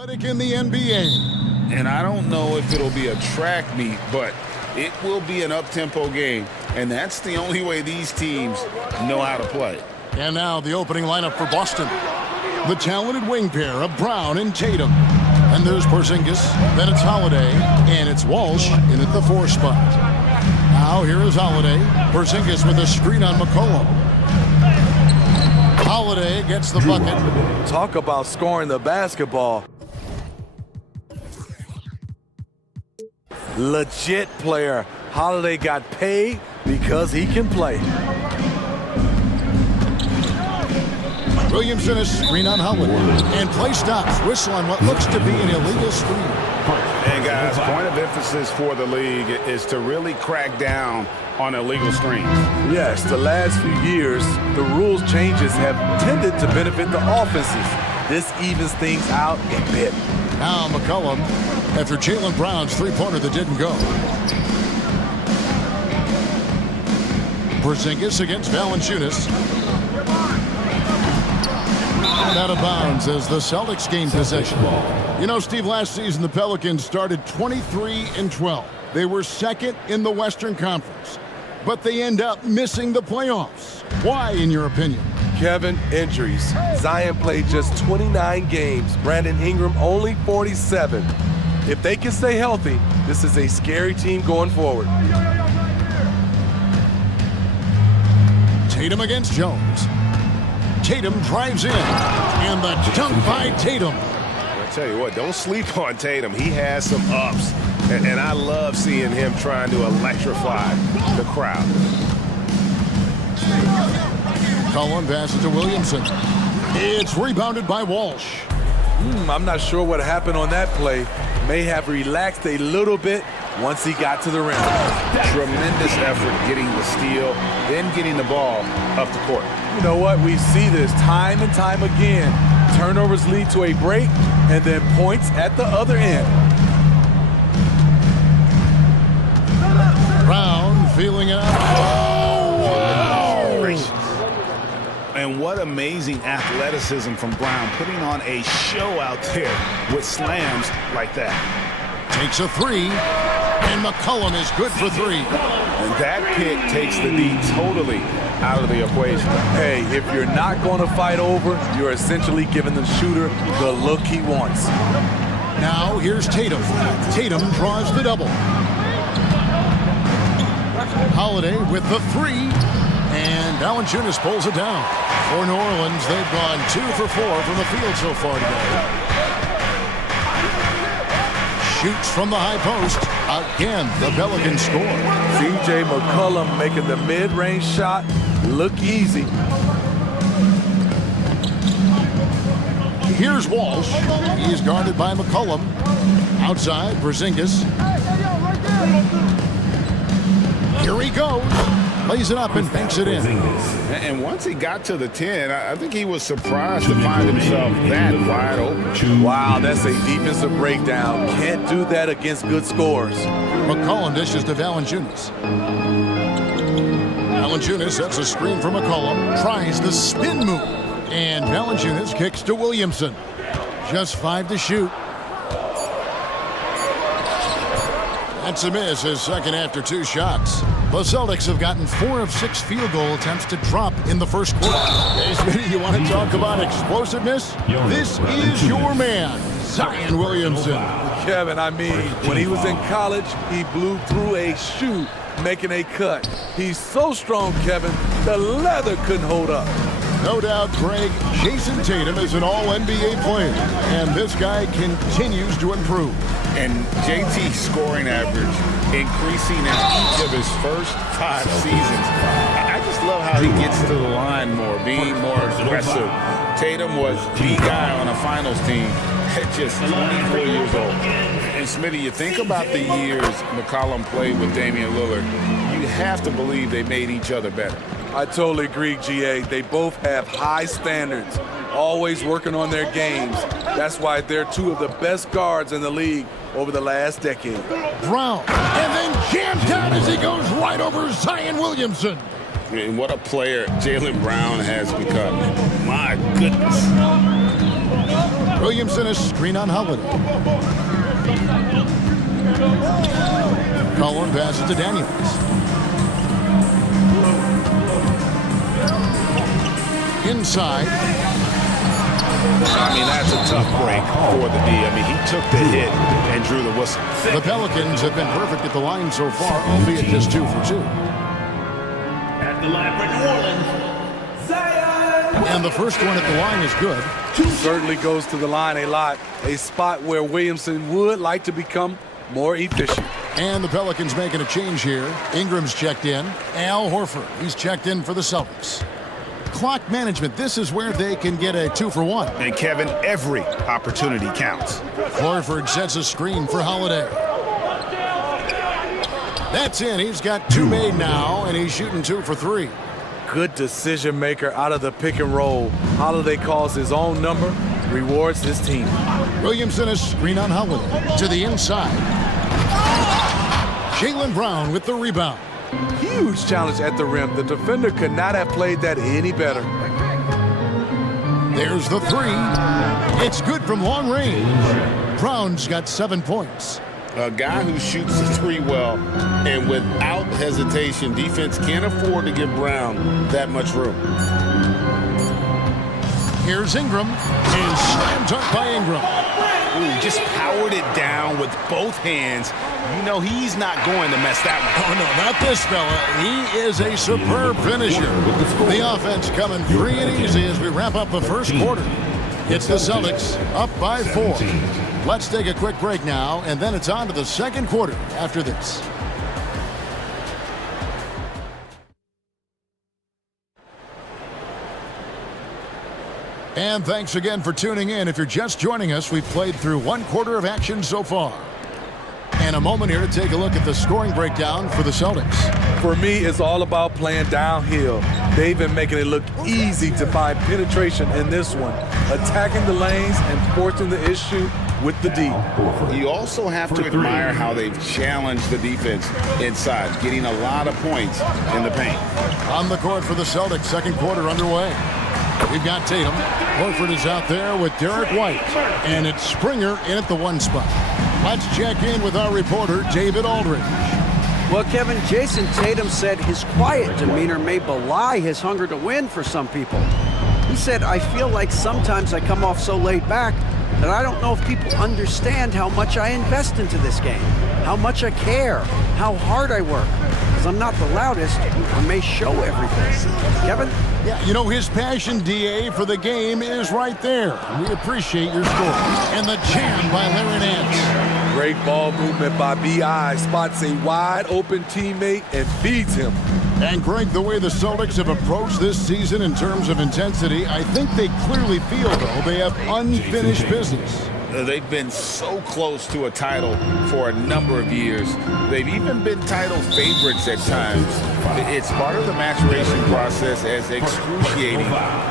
In the NBA. And I don't know if it'll be a track meet, but it will be an up-tempo game. And that's the only way these teams know how to play. And now the opening lineup for Boston. The talented wing pair of Brown and Tatum. And there's Porzingis, then it's Holiday, and it's Walsh in at the 4 spot. Now here is Holiday. Porzingis with a screen on McCollum. Holiday gets the bucket. Talk about scoring the basketball. Legit player. Holiday got paid because he can play. Williamson is screen on Holiday. And play stops. Whistle on what looks to be an illegal screen. And guys, point of emphasis for the league is to really crack down on illegal screens. Yes, the last few years, the rules changes have tended to benefit the offenses. This evens things out a bit. Now McCollum, after Jaylen Brown's three-pointer that didn't go. Porzingis against Valanciunas. And out of bounds as the Celtics gain possession. You know, Steve, last season the Pelicans started 23-12. They were second in the Western Conference, but they end up missing the playoffs. Why, in your opinion? Kevin, injuries. Zion played just 29 games. Brandon Ingram only 47. If they can stay healthy, this is a scary team going forward. Tatum against Jones. Tatum drives in, and the dunk by Tatum. I tell you what, don't sleep on Tatum. He has some ups, and I love seeing him trying to electrify the crowd. Cullen passes to Williamson. It's rebounded by Walsh. I'm not sure what happened on that play. May have relaxed a little bit once he got to the rim. Tremendous effort getting the steal, then getting the ball up the court. You know what? We see this time and time again. Turnovers lead to a break, and then points at the other end. Brown feeling it out. And what amazing athleticism from Brown, putting on a show out there with slams like that. Takes a three, and McCollum is good for 3. And that pick takes the D totally out of the equation. Hey, if you're not going to fight over, you're essentially giving the shooter the look he wants. Now here's Tatum. Tatum draws the double. Holiday with the 3, and Valanciunas pulls it down. For New Orleans, they've gone 2 for 4 from the field so far today. Shoots from the high post. Again, the Pelicans score. C.J. McCollum making the mid-range shot look easy. Here's Walsh. He's guarded by McCollum. Outside, Porzingis. Here he goes. Lays it up and banks it in. And once he got to the 10, I think he was surprised to find himself that wide open. Wow, that's a defensive breakdown. Can't do that against good scores. McCollum dishes to Valanciunas. Valanciunas sets a screen for McCollum. Tries the spin move. And Valanciunas kicks to Williamson. Just 5 to shoot. That's a miss, his second after 2 shots. The Celtics have gotten 4 of 6 field goal attempts to drop in the first quarter. Hey, Smitty, you want to talk about explosiveness? This is your man, Zion Williamson. Kevin, I mean, when he was in college, he blew through a shoe making a cut. He's so strong, Kevin, the leather couldn't hold up. No doubt, Greg, Jason Tatum is an all-NBA player, and this guy continues to improve. And JT's scoring average increasing in each of his first 5 seasons. I just love how he gets to the line more, being more aggressive. Tatum was the guy on a finals team at just 24 years old. And Smitty, you think about the years McCollum played with Damian Lillard, you have to believe they made each other better. I totally agree, GA. They both have high standards, always working on their games. That's why they're 2 of the best guards in the league over the last decade. Brown, and then jammed down as he goes right over Zion Williamson. And what a player Jaylen Brown has become. My goodness. Williamson a screen on Holiday. Cullen passes to Daniels. Inside. I mean, that's a tough break for the D. I mean, he took the hit and drew the whistle. The Pelicans have been perfect at the line so far, albeit just 2 for 2. At the line for New Orleans, Zion. And the first one at the line is good. Certainly goes to the line a lot. A spot where Williamson would like to become more efficient. And the Pelicans making a change here. Ingram's checked in. Al Horford, he's checked in for the Celtics. Clock management, this is where they can get a 2 for 1. And Kevin, every opportunity counts. Horford sets a screen for Holiday. That's in. He's got 2 made now, and he's shooting 2 for 3. Good decision maker out of the pick and roll. Holiday calls his own number, rewards his team. Williamson a screen on Holiday to the inside. Jaylen Brown with the rebound. Huge challenge at the rim. The defender could not have played that any better. There's the 3. It's good from long range. Brown's got 7 points. A guy who shoots the 3 well, and without hesitation, defense can't afford to give Brown that much room. Here's Ingram, and slam dunk by Ingram. Ooh, just powered it down with both hands. You know he's not going to mess that one. Oh, no, not this fella. He is a superb finisher. The offense coming free and easy as we wrap up the first quarter. It's the Celtics up by 4. Let's take a quick break now, and then it's on to the second quarter after this. And thanks again for tuning in. If you're just joining us, we've played through 1 quarter of action so far. And a moment here to take a look at the scoring breakdown for the Celtics. For me, it's all about playing downhill. They've been making it look easy to find penetration in this one, attacking the lanes and forcing the issue with the D. You also have to admire how they've challenged the defense inside, getting a lot of points in the paint. On the court for the Celtics, second quarter underway. We've got Tatum. Horford is out there with Derek White. And it's Springer in at the 1 spot. Let's check in with our reporter, David Aldridge. Well, Kevin, Jason Tatum said his quiet demeanor may belie his hunger to win for some people. He said, I feel like sometimes I come off so laid back that I don't know if people understand how much I invest into this game, how much I care, how hard I work. Because I'm not the loudest or may show everything. Kevin? Yeah, you know, his passion, DA, for the game is right there. We appreciate your score. And the jam by Larry Nance. Great ball movement by B.I. Spots a wide open teammate and feeds him. And Greg, the way the Celtics have approached this season in terms of intensity, I think they clearly feel, though, they have unfinished business. They've been so close to a title for a number of years. They've even been title favorites at times. It's part of the maturation process, as excruciating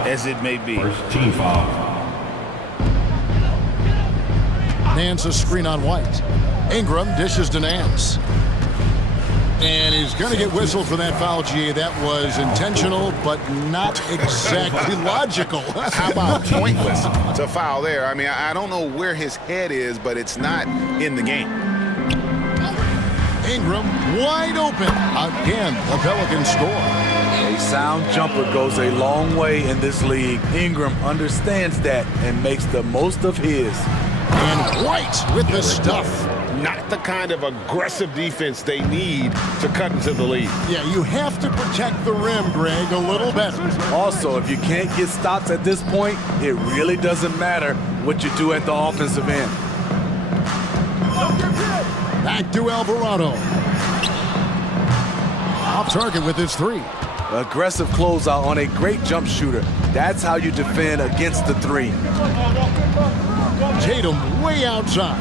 as it may be. Team foul. Nance a screen on White. Ingram dishes to Nance. And he's going to get whistled for that foul, GA. That was intentional, but not exactly logical. How about pointless to foul there? I mean, I don't know where his head is, but it's not in the game. Ingram wide open. Again, the Pelicans score. A sound jumper goes a long way in this league. Ingram understands that and makes the most of his. And White with the stuff. Not the kind of aggressive defense they need to cut into the lead. Yeah, you have to protect the rim, Greg, a little better. Also, if you can't get stops at this point, it really doesn't matter what you do at the offensive end. Back to Alvarado. Off target with his 3. Aggressive closeout on a great jump shooter. That's how you defend against the 3. Tatum way outside.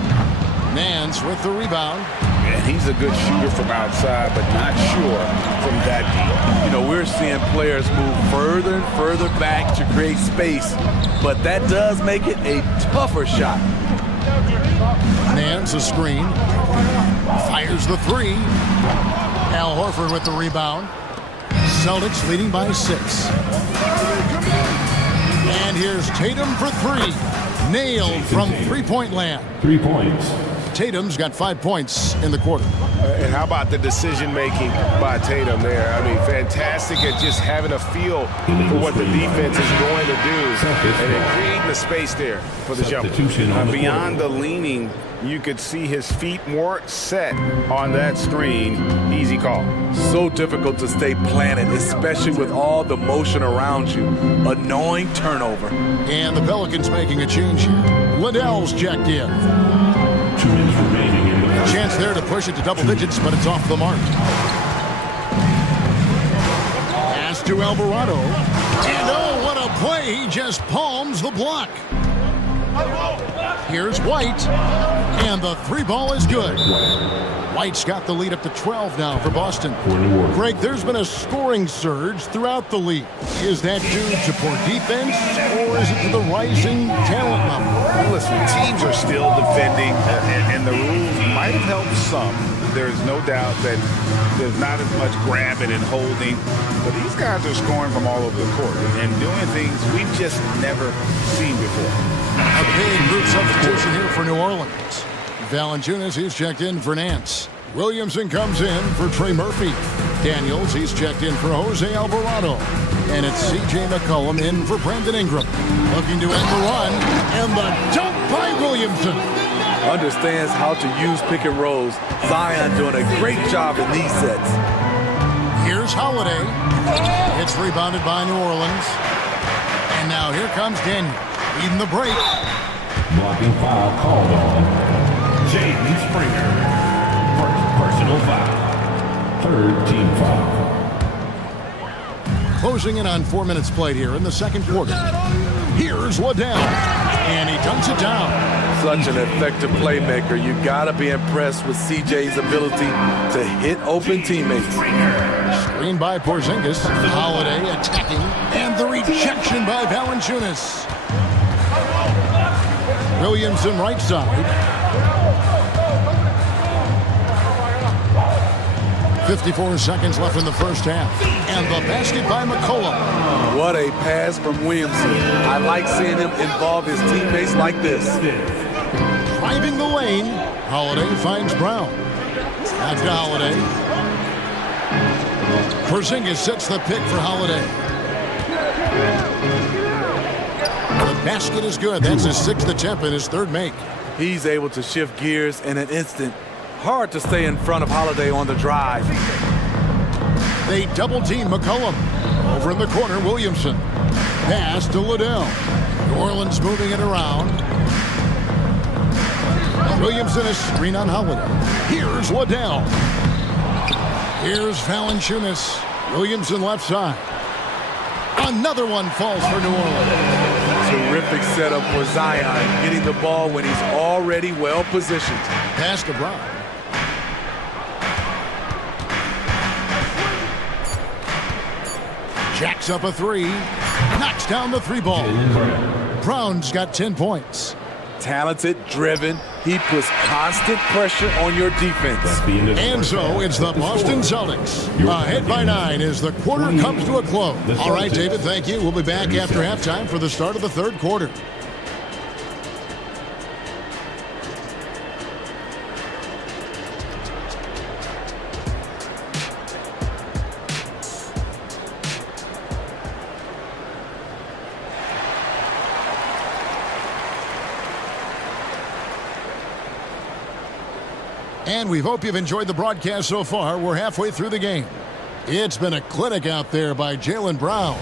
Nance with the rebound. And he's a good shooter from outside, but not sure from that deep. You know, we're seeing players move further and further back to create space, but that does make it a tougher shot. Nance a screen. Fires the 3. Al Horford with the rebound. Celtics leading by 6. And here's Tatum for 3. Nailed from three-point land. 3 points. Tatum's got 5 points in the quarter. And how about the decision-making by Tatum there? I mean, fantastic at just having a feel for what the defense is going to do and then creating the space there for the jumper. Substitution on the Beyond quarter. the leaning, you could see his feet more set on that screen. Easy call. So difficult to stay planted, especially with all the motion around you. Annoying turnover. And the Pelicans making a change here. Liddell's checked in. 2 minutes remaining in the first. Chance there to push it to double digits, but it's off the mark. Pass to Alvarado. And oh, what a play. He just palms the block. Here's White. And the three ball is good. White's got the lead up to 12 now for Boston. For New Orleans. Greg, there's been a scoring surge throughout the league. Is that due to poor defense, or is it to the rising talent level? Listen, teams are still defending, and the rules might have helped some. There's no doubt that there's not as much grabbing and holding, but these guys are scoring from all over the court and doing things we've just never seen before. A big group substitution here for New Orleans. Valanciunas, he's checked in for Nance. Williamson comes in for Trey Murphy. Daniels, he's checked in for Jose Alvarado. And it's C.J. McCollum in for Brandon Ingram. Looking to end the run, and the dunk by Williamson. Understands how to use pick and rolls. Zion doing a great job in these sets. Here's Holiday. It's rebounded by New Orleans. And now here comes Daniel. Leading the break. Blocking foul called on Jaden Springer. First personal foul. Third team foul. Closing in on 4 minutes played here in the second quarter. Here's Liddell. And he dunks it down. Such an effective playmaker. You gotta be impressed with CJ's ability to hit open teammates. Screen by Porzingis. Holiday attacking. And the rejection by Valanciunas. Williamson right side. 54 seconds left in the first half. And the basket by McCollum. What a pass from Williamson. I like seeing him involve his teammates like this. Driving the lane. Holiday finds Brown. Back to Holiday. Porzingis sets the pick for Holiday. The basket is good. That's his sixth attempt and his third make. He's able to shift gears in an instant. Hard to stay in front of Holiday on the drive. They double team McCollum. Over in the corner, Williamson. Pass to Liddell. New Orleans moving it around. Williamson is screen on Holiday. Here's Liddell. Here's Valanciunas. Williamson left side. Another one falls for New Orleans. Terrific setup for Zion, getting the ball when he's already well positioned. Pass to Brown. Jacks up a three. Knocks down the three ball. Brown's got 10 points. Talented, driven. He puts constant pressure on your defense. And so it's the Boston Celtics. Ahead by 9 as the quarter comes to a close. All right, David, thank you. We'll be back after halftime for the start of the third quarter. And we hope you've enjoyed the broadcast so far. We're halfway through the game. It's been a clinic out there by Jaylen Brown.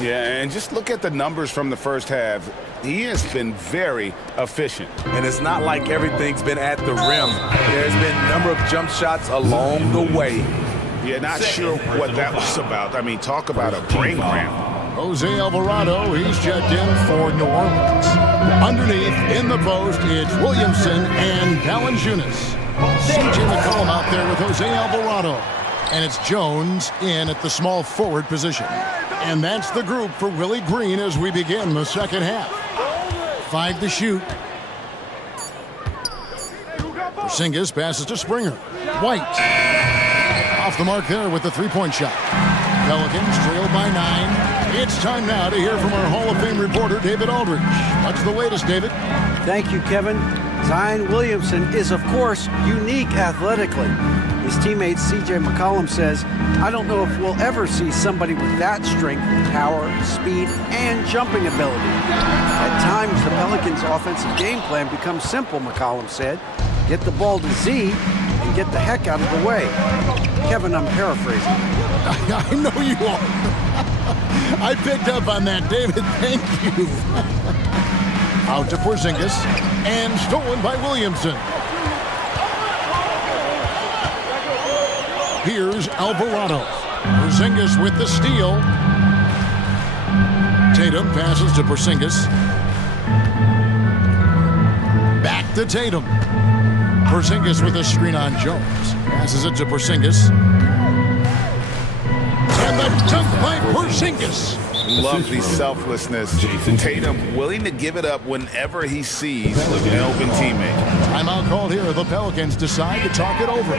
Yeah, and just look at the numbers from the first half. He has been very efficient. And it's not like everything's been at the rim. There's been a number of jump shots along the way. Yeah, not sure what that was about. I mean, talk about a brain cramp. Jose Alvarado, he's checked in for New Orleans. Underneath, in the post, it's Williamson and Valanciunas. C.J. McCollum out there with Jose Alvarado. And it's Jones in at the small forward position. And that's the group for Willie Green as we begin the second half. 5 to shoot. Porzingis passes to Springer. White. Off the mark there with the three-point shot. Pelicans trailed by 9. It's time now to hear from our Hall of Fame reporter, David Aldridge. What's the latest, David? Thank you, Kevin. Zion Williamson is, of course, unique athletically. His teammate C.J. McCollum says, I don't know if we'll ever see somebody with that strength, power, speed, and jumping ability. At times, the Pelicans' offensive game plan becomes simple, McCollum said. Get the ball to Z and get the heck out of the way. Kevin, I'm paraphrasing. I know you are. I picked up on that, David. Thank you. Out to Porzingis, and stolen by Williamson. Here's Alvarado. Porzingis with the steal. Tatum passes to Porzingis. Back to Tatum. Porzingis with a screen on Jones. Passes it to Porzingis. And the dunk by Porzingis. Love the selflessness. Tatum willing to give it up whenever he sees an open teammate. Timeout called here. The Pelicans decide to talk it over.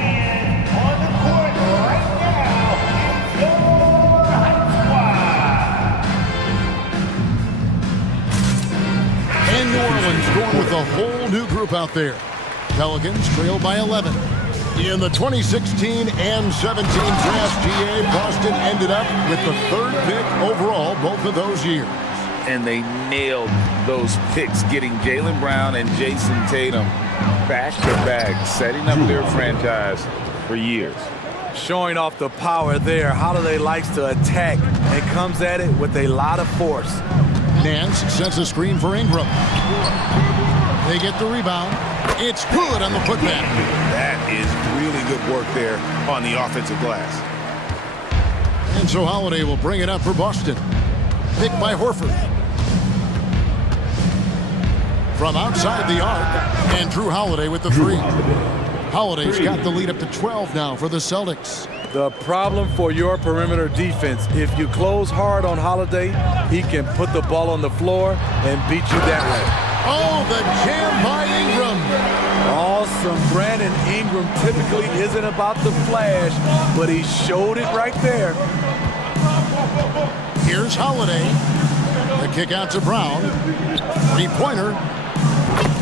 And New Orleans going with a whole new group out there. Pelicans trail by 11. In the 2016 and 17 draft, GA, Boston ended up with the 3rd pick overall both of those years. And they nailed those picks, getting Jaylen Brown and Jason Tatum back-to-back, setting up their franchise for years. Showing off the power there. Holiday likes to attack and comes at it with a lot of force. Nance sets a screen for Ingram. They get the rebound. It's good on the putback. That is really good work there on the offensive glass. And so Holiday will bring it up for Boston. Picked by Horford. From outside the arc, and Drew Holiday with the 3. Holiday's got the lead up to 12 now for the Celtics. The problem for your perimeter defense, if you close hard on Holiday, he can put the ball on the floor and beat you that way. Oh, the jam by Ingram. Awesome. Brandon Ingram typically isn't about the flash, but he showed it right there. Here's Holiday. The kick out to Brown. 3-pointer.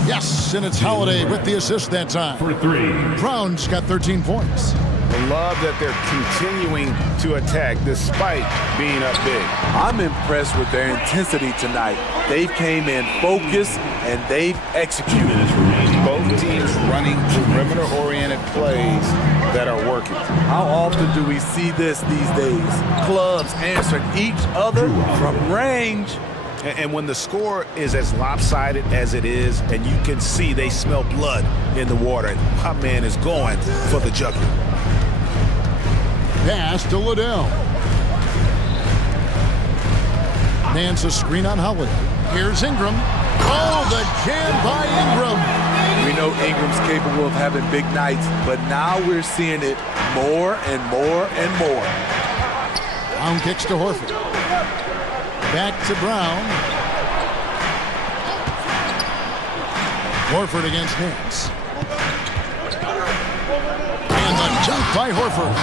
Yes, and it's Holiday with the assist that time. For 3. Brown's got 13 points. I love that they're continuing to attack despite being up big. I'm impressed with their intensity tonight. They've came in focused and they've executed. Both teams running perimeter-oriented plays that are working. How often do we see this these days? Clubs answering each other from range. And when the score is as lopsided as it is, and you can see they smell blood in the water, my man is going for the jugular. Pass to Liddell. Nance a screen on Holiday. Here's Ingram. Oh, the jam by Ingram. We know Ingram's capable of having big nights, but now we're seeing it more and more and more. Brown kicks to Horford. Back to Brown. Horford against Nance. And the jump by Horford.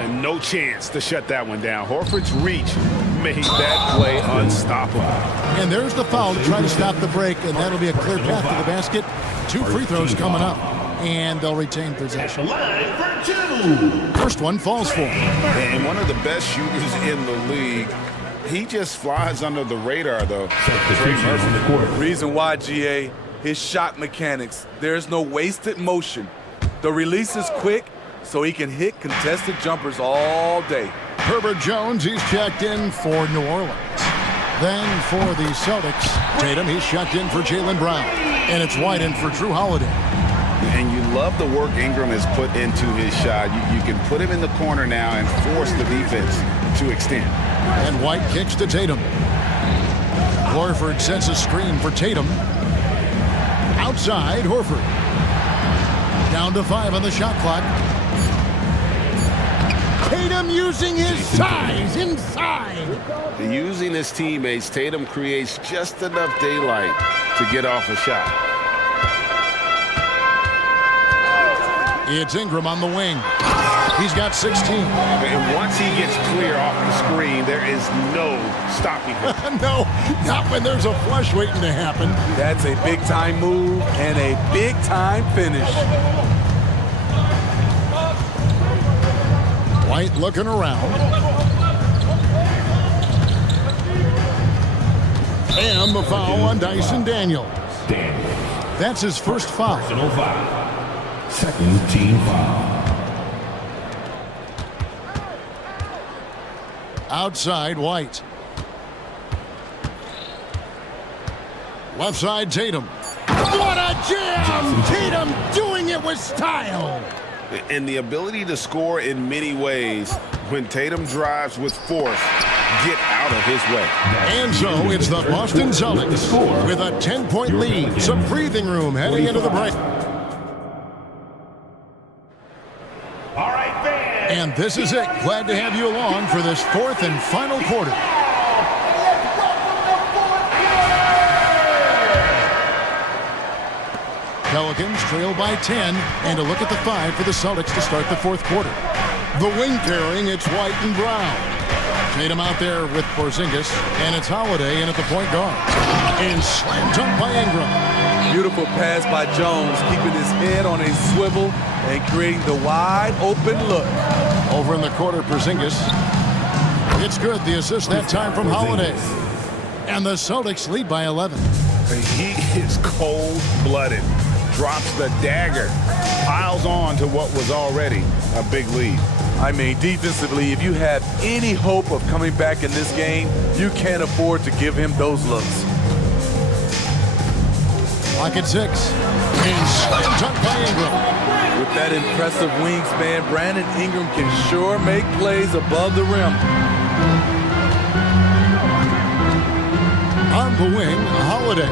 And no chance to shut that one down. Horford's reach made that play unstoppable. And there's the foul to try to stop the break, and that'll be a clear path to the basket. 2 free throws coming up, and they'll retain possession. First one falls for him. And one of the best shooters in the league. He just flies under the radar, though. Reason why, GA, his shot mechanics. There's no wasted motion. The release is quick, so he can hit contested jumpers all day. Herbert Jones, he's checked in for New Orleans. Then for the Celtics, Tatum, he's checked in for Jaylen Brown. And it's White in for Drew Holiday. And you love the work Ingram has put into his shot. You can put him in the corner now and force the defense to extend. And White kicks to Tatum. Horford sets a screen for Tatum. Outside, Horford. Down to 5 on the shot clock. Tatum using his size inside. Using his teammates, Tatum creates just enough daylight to get off a shot. It's Ingram on the wing. He's got 16. And once he gets clear off the screen, there is no stopping him. No, not when there's a flush waiting to happen. That's a big-time move and a big-time finish. White looking around. And the foul on Dyson Daniels. That's his first foul. Personal foul. Second team foul. Outside White. Left side Tatum. What a jam! Tatum doing it with style. And the ability to score in many ways. When Tatum drives with force, get out of his way. And so it's the Boston Celtics with a 10-point lead. Some breathing room heading into the break. All right, fans. And this is it. Glad to have you along for this fourth and final quarter. Pelicans trail by 10, and a look at the 5 for the Celtics to start the fourth quarter. The wing pairing, it's White and Brown. Tatum out there with Porzingis, and it's Holiday in at the point guard. And slam dunk by Ingram. Beautiful pass by Jones, keeping his head on a swivel and creating the wide open look. Over in the quarter, Porzingis. It's good, the assist that time from Holiday. And the Celtics lead by 11. He is cold-blooded. Drops the dagger. Piles on to what was already a big lead. I mean, defensively, if you have any hope of coming back in this game, you can't afford to give him those looks. Clock at 6. And slam dunk by Ingram. With that impressive wingspan, Brandon Ingram can sure make plays above the rim. On the wing, Holiday.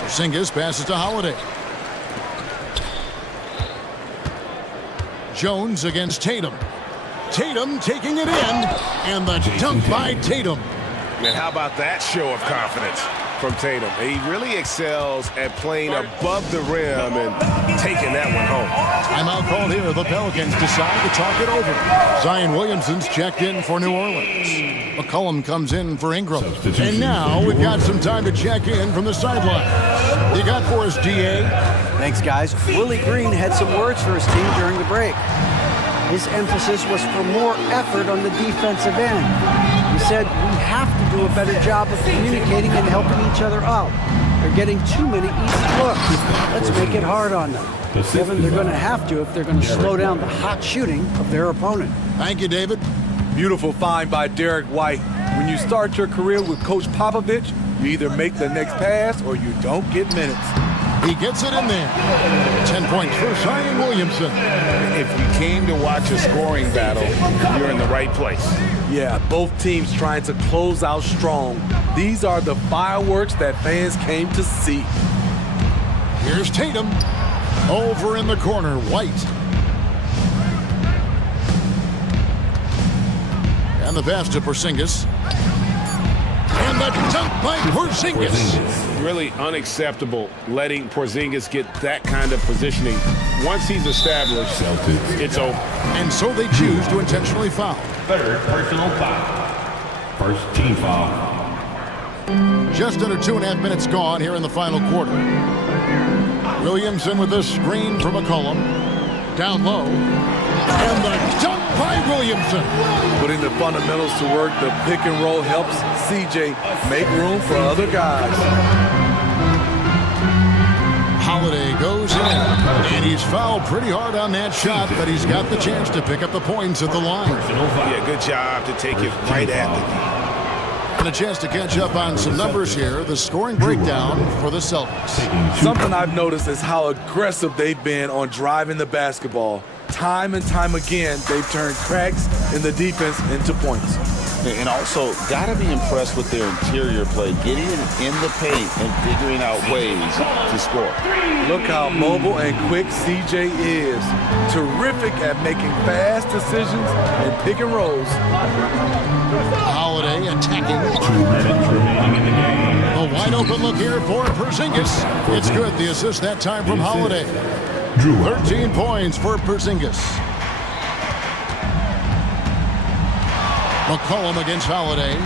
Porzingis passes to Holiday. Jones against Tatum. Tatum taking it in, and the dunk by Tatum. And how about that show of confidence from Tatum? He really excels at playing above the rim and taking that one home. Timeout called here. The Pelicans decide to talk it over. Zion Williamson's checked in for New Orleans. McCollum comes in for Ingram. And now we've got some time to check in from the sideline. You got for us, DA? Thanks, guys. Willie Green had some words for his team during the break. His emphasis was for more effort on the defensive end. He said, we have to do a better job of communicating and helping each other out. They're getting too many easy looks. Let's make it hard on them. Kevin, they're going to have to if they're going to slow down the hot shooting of their opponent. Thank you, David. Beautiful find by Derek White. When you start your career with Coach Popovich, you either make the next pass or you don't get minutes. He gets it in there. 10 points for Zion Williamson. If you came to watch a scoring battle, you're in the right place. Yeah, both teams trying to close out strong. These are the fireworks that fans came to see. Here's Tatum. Over in the corner, White. And the pass to Porzingis. And the dunk by Porzingis. Really unacceptable letting Porzingis get that kind of positioning. Once he's established, it's over. And so they choose to intentionally foul. Third personal foul. First team foul. Just under 2.5 minutes gone here in the final quarter. Williamson with the screen from McCollum. Down low. And the dunk by Williamson. Putting the fundamentals to work, the pick and roll helps CJ make room for other guys. Holiday goes in, and he's fouled pretty hard on that shot, but he's got the chance to pick up the points at the line. Yeah, good job to take it right at the knee. And a chance to catch up on some numbers here. The scoring breakdown for the Celtics. Something I've noticed is how aggressive they've been on driving the basketball. Time and time again, they've turned cracks in the defense into points. And also, got to be impressed with their interior play, getting in the paint and figuring out ways to score. Look how mobile and quick CJ is. Terrific at making fast decisions and pick and rolls. Holiday attacking. 2 minutes remaining in the game. The A wide open look here for Porzingis. It's good. The assist that time from Holiday. 13 points for Porzingis. McCollum against Holiday.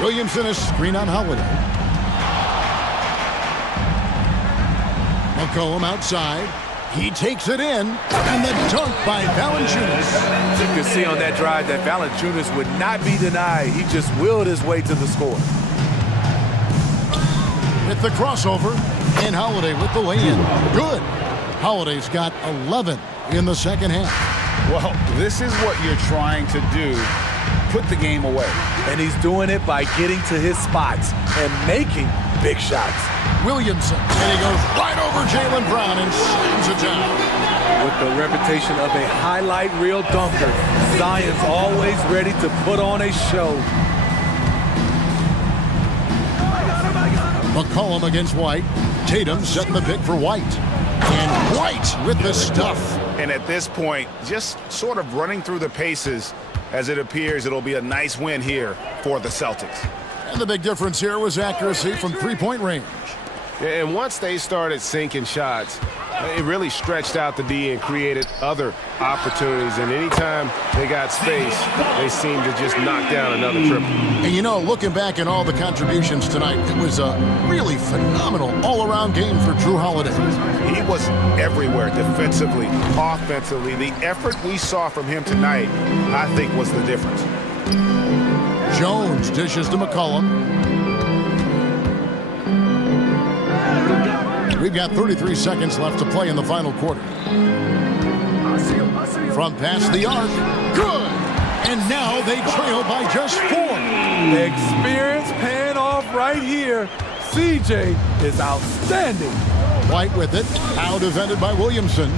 Williamson is screen on Holiday. McCollum outside. He takes it in, and the dunk by Valanciunas. You can see on that drive that Valanciunas would not be denied. He just willed his way to the score. With the crossover, and Holiday with the lay-in. Good. Holiday's got 11 in the second half. Well, this is what you're trying to do. Put the game away. And he's doing it by getting to his spots and making big shots. Williamson, and he goes right over Jaylen Brown and slams it down. With the reputation of a highlight reel dunker, Zion's always ready to put on a show. McCollum against White. Tatum setting the pick for White. And White with the stuff. And at this point, just sort of running through the paces, as it appears it'll be a nice win here for the Celtics. And the big difference here was accuracy from three-point range. And once they started sinking shots, it really stretched out the D and created other opportunities. And anytime they got space, they seemed to just knock down another triple. And you know, looking back at all the contributions tonight, it was a really phenomenal all-around game for Jrue Holiday. He was everywhere, defensively, offensively. The effort we saw from him tonight, I think, was the difference. Jones dishes to McCollum. We've got 33 seconds left to play in the final quarter. From past the arc, good! And now they trail by just 4. Experience paying off right here. CJ is outstanding. White with it, now defended by Williamson.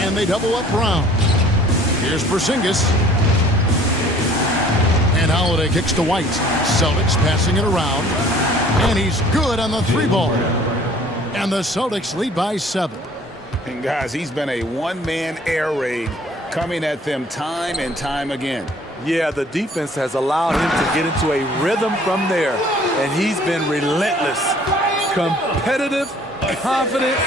And they double up Brown. Here's Porzingis. And Holiday kicks to White. Celtics passing it around. And he's good on the 3-ball. And the Celtics lead by 7. And guys, he's been a one-man air raid coming at them time and time again. Yeah, the defense has allowed him to get into a rhythm from there. And he's been relentless, competitive, confident,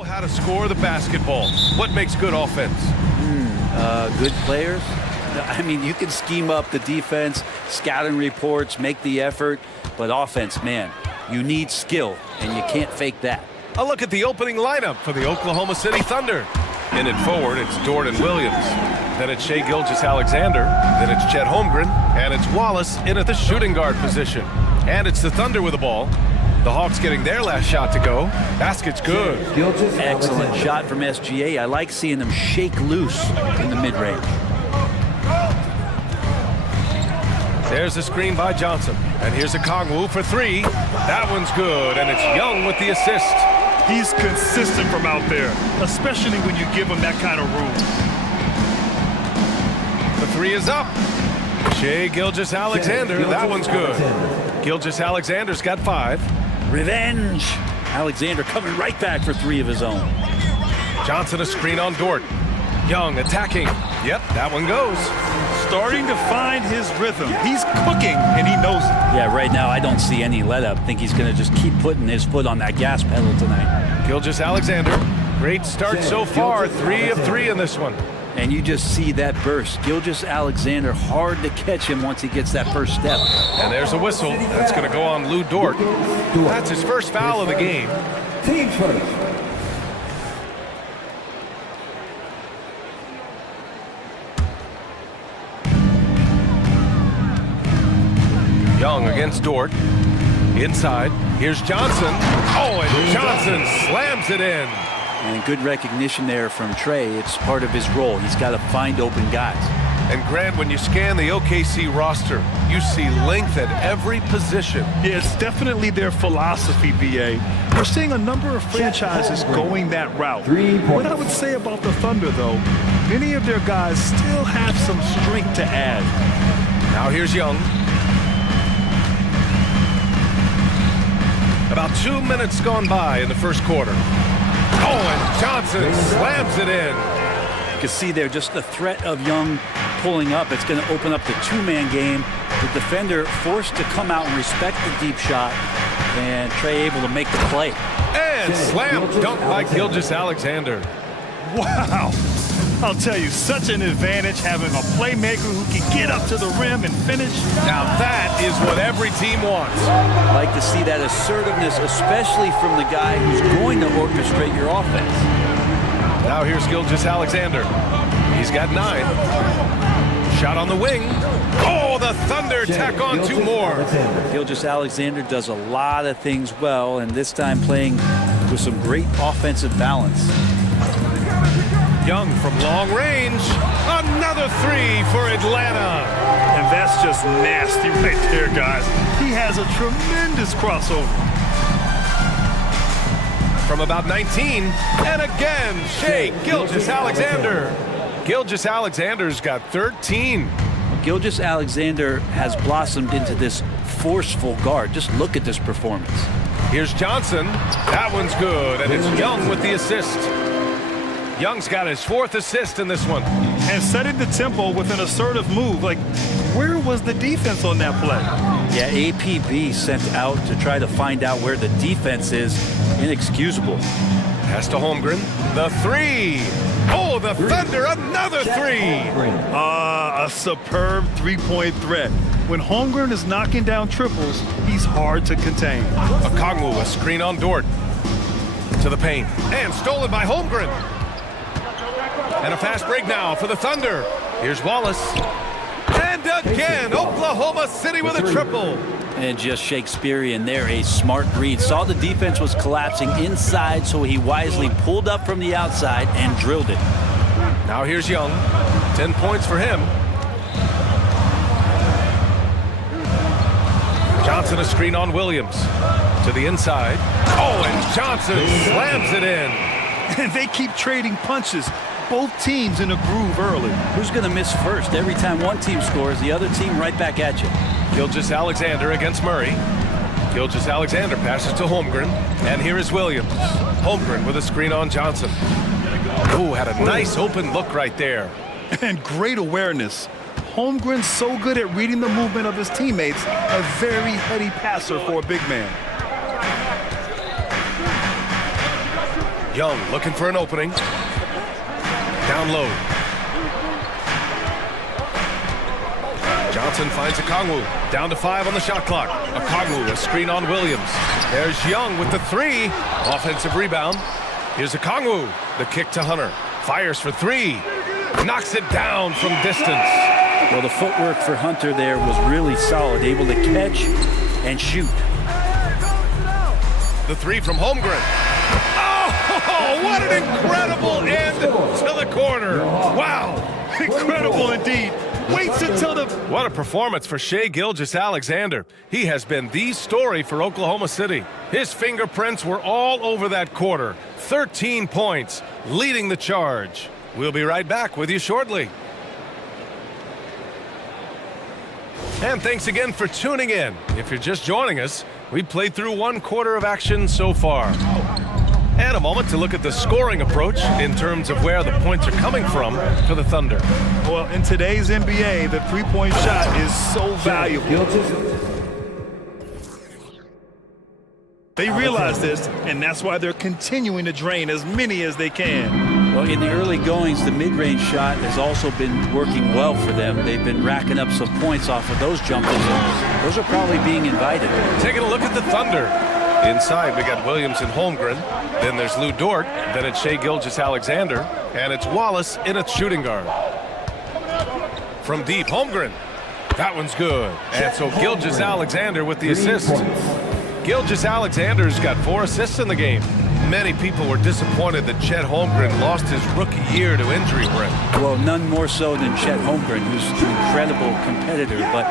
How to score the basketball. What makes good offense? Good players. I mean, you can scheme up the defense, scouting reports, make the effort, but offense, man, you need skill, and you can't fake that. A look at the opening lineup for the Oklahoma City Thunder. In and forward, it's Jordan Williams. Then it's Shai Gilgeous-Alexander. Then it's Chet Holmgren. And it's Wallace in at the shooting guard position. And it's the Thunder with the ball. The Hawks getting their last shot to go. Basket's good. Excellent shot from SGA. I like seeing them shake loose in the mid-range. There's a screen by Johnson. And here's a Kongwu for three. That one's good. And it's Young with the assist. He's consistent from out there, especially when you give him that kind of room. The three is up. Shai Gilgeous-Alexander. That one's good. Gilgeous-Alexander's got 5. Revenge. Alexander coming right back for 3 of his own. Johnson a screen on Dort. Young attacking. Yep, that one goes. Starting to find his rhythm. He's cooking, and he knows it. Yeah, right now I don't see any let up. I think he's going to just keep putting his foot on that gas pedal tonight. Gilgeous-Alexander. Great start so far. 3 of 3 in this one. And you just see that burst. Gilgeous-Alexander, hard to catch him once he gets that first step. And there's a whistle. That's going to go on Lou Dort. That's his first foul of the game. Team first. Young against Dort. Inside. Here's Johnson. Oh, and Johnson slams it in. And good recognition there from Trey. It's part of his role. He's got to find open guys. And Grant, when you scan the OKC roster, you see length at every position. Yeah, it's definitely their philosophy, BA. We're seeing a number of franchises going that route. What I would say about the Thunder, though, many of their guys still have some strength to add. Now here's Young. About 2 minutes gone by in the first quarter. Oh, and Johnson slams it in. You can see there just the threat of Young pulling up. It's going to open up the 2-man game. The defender forced to come out and respect the deep shot, and Trey able to make the play. And slam dunk by Gilgeous-Alexander. Wow. I'll tell you, such an advantage having a playmaker who can get up to the rim and finish. Now that is what every team wants. I like to see that assertiveness, especially from the guy who's going to orchestrate your offense. Now here's Gilgeous-Alexander. He's got 9. Shot on the wing. Oh, the Thunder tack on 2 more. Gilgeous-Alexander does a lot of things well, and this time playing with some great offensive balance. Young from long range. Another 3 for Atlanta. And that's just nasty right there, guys. He has a tremendous crossover. From about 19. And again, Shai Gilgeous-Alexander. Gilgeous-Alexander's got 13. Gilgeous-Alexander has blossomed into this forceful guard. Just look at this performance. Here's Johnson. That one's good, and it's Young with the assist. Young's got his 4th assist in this one. And setting the tempo with an assertive move. Like, where was the defense on that play? Yeah, APB sent out to try to find out where the defense is. Inexcusable. Pass to Holmgren. The 3. Oh, the Thunder, another 3. A superb three-point threat. When Holmgren is knocking down triples, he's hard to contain. Kongwu, a screen on Dort. To the paint. And stolen by Holmgren. And a fast break now for the Thunder. Here's Wallace. And again, Oklahoma City with a triple. And just Shakespearean there, a smart read. Saw the defense was collapsing inside, so he wisely pulled up from the outside and drilled it. Now here's Young. 10 points for him. Johnson a screen on Williams. To the inside. Oh, and Johnson slams it in. And they keep trading punches. Both teams in a groove early. Who's going to miss first? Every time one team scores, the other team right back at you. Gilgeous-Alexander against Murray. Gilgeous-Alexander passes to Holmgren. And here is Williams. Holmgren with a screen on Johnson. Ooh, had a nice open look right there. And great awareness. Holmgren's so good at reading the movement of his teammates. A very heady passer for a big man. Young looking for an opening. Down low. Johnson finds Okongwu. Down to 5 on the shot clock. Okongwu, a screen on Williams. There's Young with the 3. Offensive rebound. Here's Okongwu. The kick to Hunter. Fires for 3. Knocks it down from distance. Well, the footwork for Hunter there was really solid, able to catch and shoot. The 3 from Holmgren. Oh, what an incredible end to the corner. Wow, incredible indeed. Waits until the... What a performance for Shai Gilgeous-Alexander. He has been the story for Oklahoma City. His fingerprints were all over that quarter. 13 points, leading the charge. We'll be right back with you shortly. And thanks again for tuning in. If you're just joining us, we played through 1 quarter of action so far. And a moment to look at the scoring approach in terms of where the points are coming from for the Thunder. Well, in today's NBA, the three-point shot is so valuable. They realize this, and that's why they're continuing to drain as many as they can. Well, in the early goings, the mid-range shot has also been working well for them. They've been racking up some points off of those jumpers, and those are probably being invited. Taking a look at the Thunder. Inside, we got Williams and Holmgren. Then there's Lou Dort. Then it's Shai Gilgeous-Alexander. And it's Wallace in its shooting guard. From deep, Holmgren. That one's good. And so Gilgeous-Alexander with the assist. Gilgeous-Alexander's got 4 assists in the game. Many people were disappointed that Chet Holmgren lost his rookie year to injury, Brent. Well, none more so than Chet Holmgren, who's an incredible competitor. But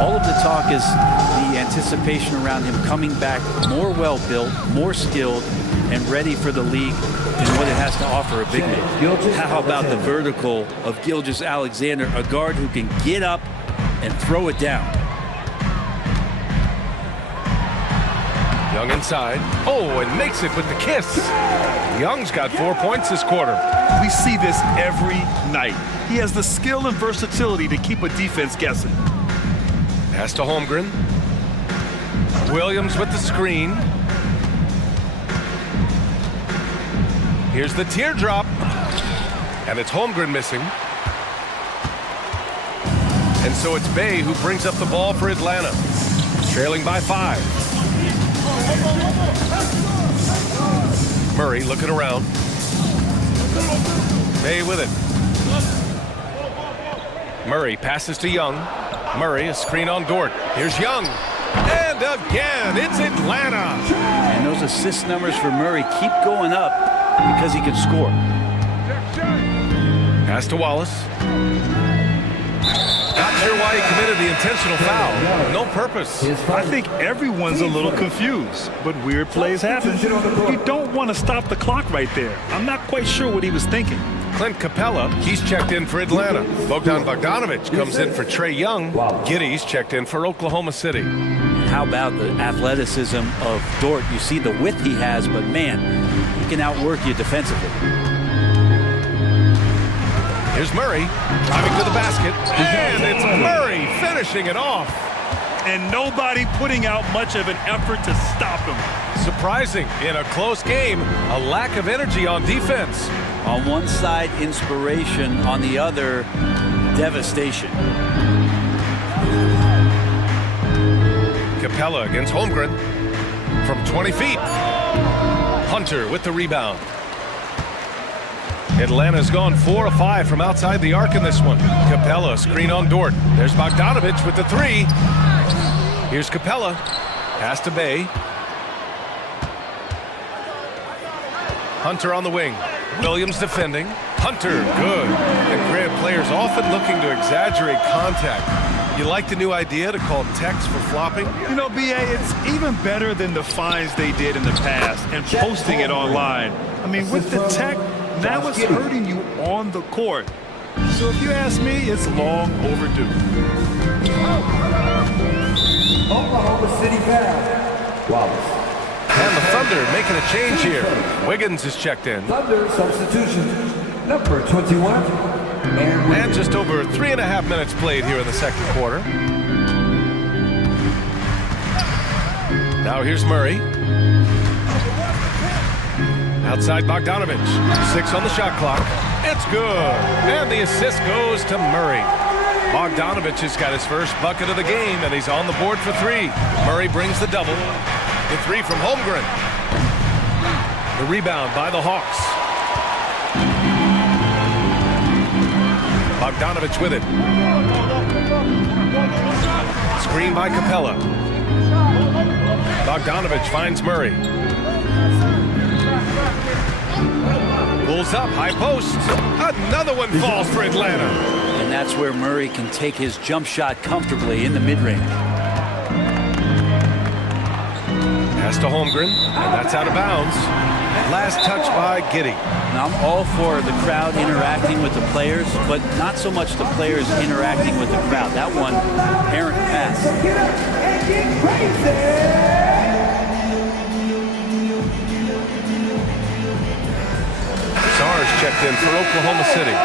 all of the talk is the anticipation around him coming back more well-built, more skilled, and ready for the league and what it has to offer a big man. How about the vertical of Gilgeous-Alexander, a guard who can get up and throw it down. Young inside. Oh, and makes it with the kiss. Young's got 4 points this quarter. We see this every night. He has the skill and versatility to keep a defense guessing. Pass to Holmgren. Williams with the screen. Here's the teardrop. And it's Holmgren missing. And so it's Bay who brings up the ball for Atlanta. Trailing by 5. Murray looking around. Bay with it. Murray passes to Young. Murray, a screen on Dort. Here's Young. And again, it's Atlanta. And those assist numbers for Murray keep going up because he can score. Pass to Wallace. Not sure why he committed the intentional foul. No purpose. I think everyone's a little confused, but weird plays happen. You don't want to stop the clock right there. I'm not quite sure what he was thinking. Clint Capella, he's checked in for Atlanta. Bogdan Bogdanovic comes in for Trae Young. Giddy's checked in for Oklahoma City. How about the athleticism of Dort? You see the width he has, but man, he can outwork you defensively. Here's Murray, driving to the basket, and it's Murray finishing it off. And nobody putting out much of an effort to stop him. Surprising, in a close game, a lack of energy on defense. On one side, inspiration. On the other, devastation. Capella against Holmgren from 20 feet. Hunter with the rebound. Atlanta's gone 4 of 5 from outside the arc in this one. Capella, screen on Dort. There's Bogdanovic with the 3. Here's Capella. Pass to Bay. Hunter on the wing. Williams defending. Hunter, good. And Grant players often looking to exaggerate contact. You like the new idea to call techs for flopping? You know, BA, it's even better than the fines they did in the past and posting it online. I mean, with the tech, now it's hurting you on the court. So if you ask me, it's long overdue. Oklahoma City foul. Wallace. And the Thunder making a change here. Wiggins is checked in. Thunder substitution. Number 21. And just over 3.5 minutes played here in the second quarter. Now here's Murray. Outside Bogdanovich. 6 on the shot clock. It's good. And the assist goes to Murray. Bogdanovich has got his first bucket of the game, and he's on the board for 3. Murray brings the double. The 3 from Holmgren. The rebound by the Hawks. Bogdanovich with it. Screen by Capella. Bogdanovich finds Murray. Pulls up, high post. Another one falls for Atlanta. And that's where Murray can take his jump shot comfortably in the mid-range. Pass to Holmgren, and that's out of bounds. Last touch by Giddey. Now, I'm all for the crowd interacting with the players, but not so much the players interacting with the crowd. That one, errant pass. Sars checked in for Oklahoma City.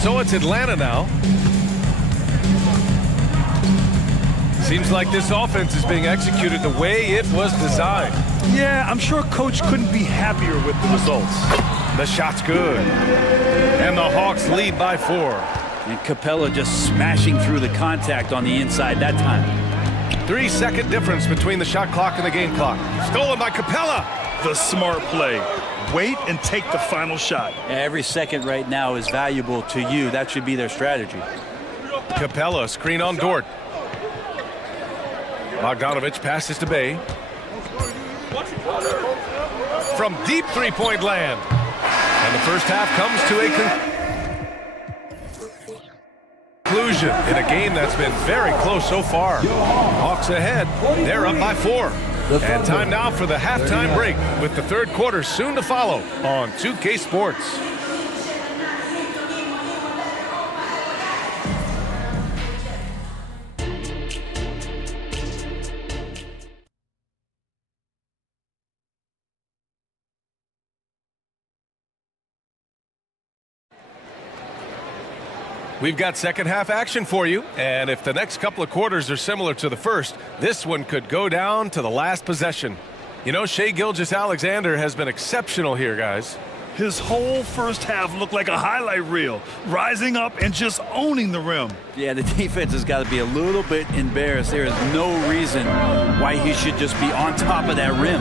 So it's Atlanta now. Seems like this offense is being executed the way it was designed. Yeah, I'm sure Coach couldn't be happier with the results. The shot's good. And the Hawks lead by 4. And Capella just smashing through the contact on the inside that time. 3-second difference between the shot clock and the game clock. Stolen by Capella. The smart play. Wait and take the final shot. Every second right now is valuable to you. That should be their strategy. Capella, screen on Dort. Bogdanovich passes to Bay. From deep three-point land. And the first half comes to a conclusion in a game that's been very close so far. Hawks ahead. They're up by 4. And time now for the halftime break with the third quarter soon to follow on 2K Sports. We've got second half action for you, and if the next couple of quarters are similar to the first, this one could go down to the last possession. You know, Shai Gilgeous-Alexander has been exceptional here, guys. His whole first half looked like a highlight reel, rising up and just owning the rim. Yeah, the defense has got to be a little bit embarrassed. There is no reason why he should just be on top of that rim.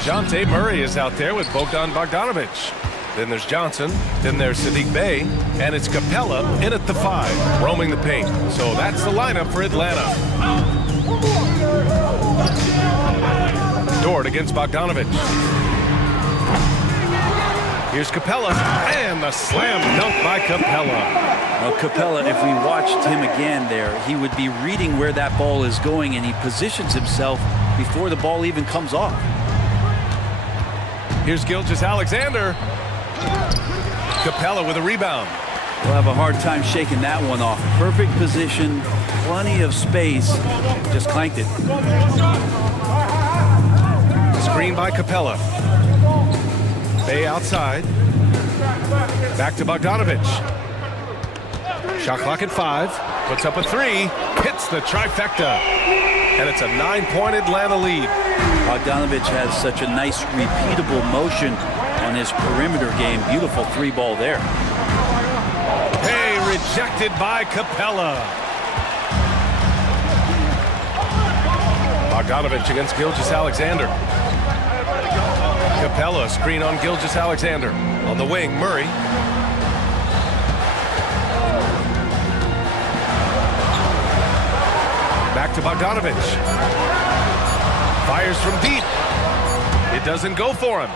DeJounte Murray is out there with Bogdan Bogdanovich. Then there's Johnson, then there's Saddiq Bey, and it's Capella in at the 5, roaming the paint. So that's the lineup for Atlanta. Dort against Bogdanovich. Here's Capella, and the slam dunk by Capella. Well, Capella, if we watched him again there, he would be reading where that ball is going, and he positions himself before the ball even comes off. Here's Gilgeous-Alexander. Capella with a rebound. We'll have a hard time shaking that one off. Perfect position, plenty of space, just clanked it. Screen by Capella. Bey outside. Back to Bogdanovich. Shot clock at 5. Puts up a 3. Hits the trifecta. And it's a 9-point Atlanta lead. Bogdanovich has such a nice repeatable motion on his perimeter game. Beautiful 3-ball there. Hey, rejected by Capella. Bogdanovich against Gilgeous-Alexander. Capella, screen on Gilgeous-Alexander. On the wing, Murray. Back to Bogdanovich. Fires from deep. It doesn't go for him.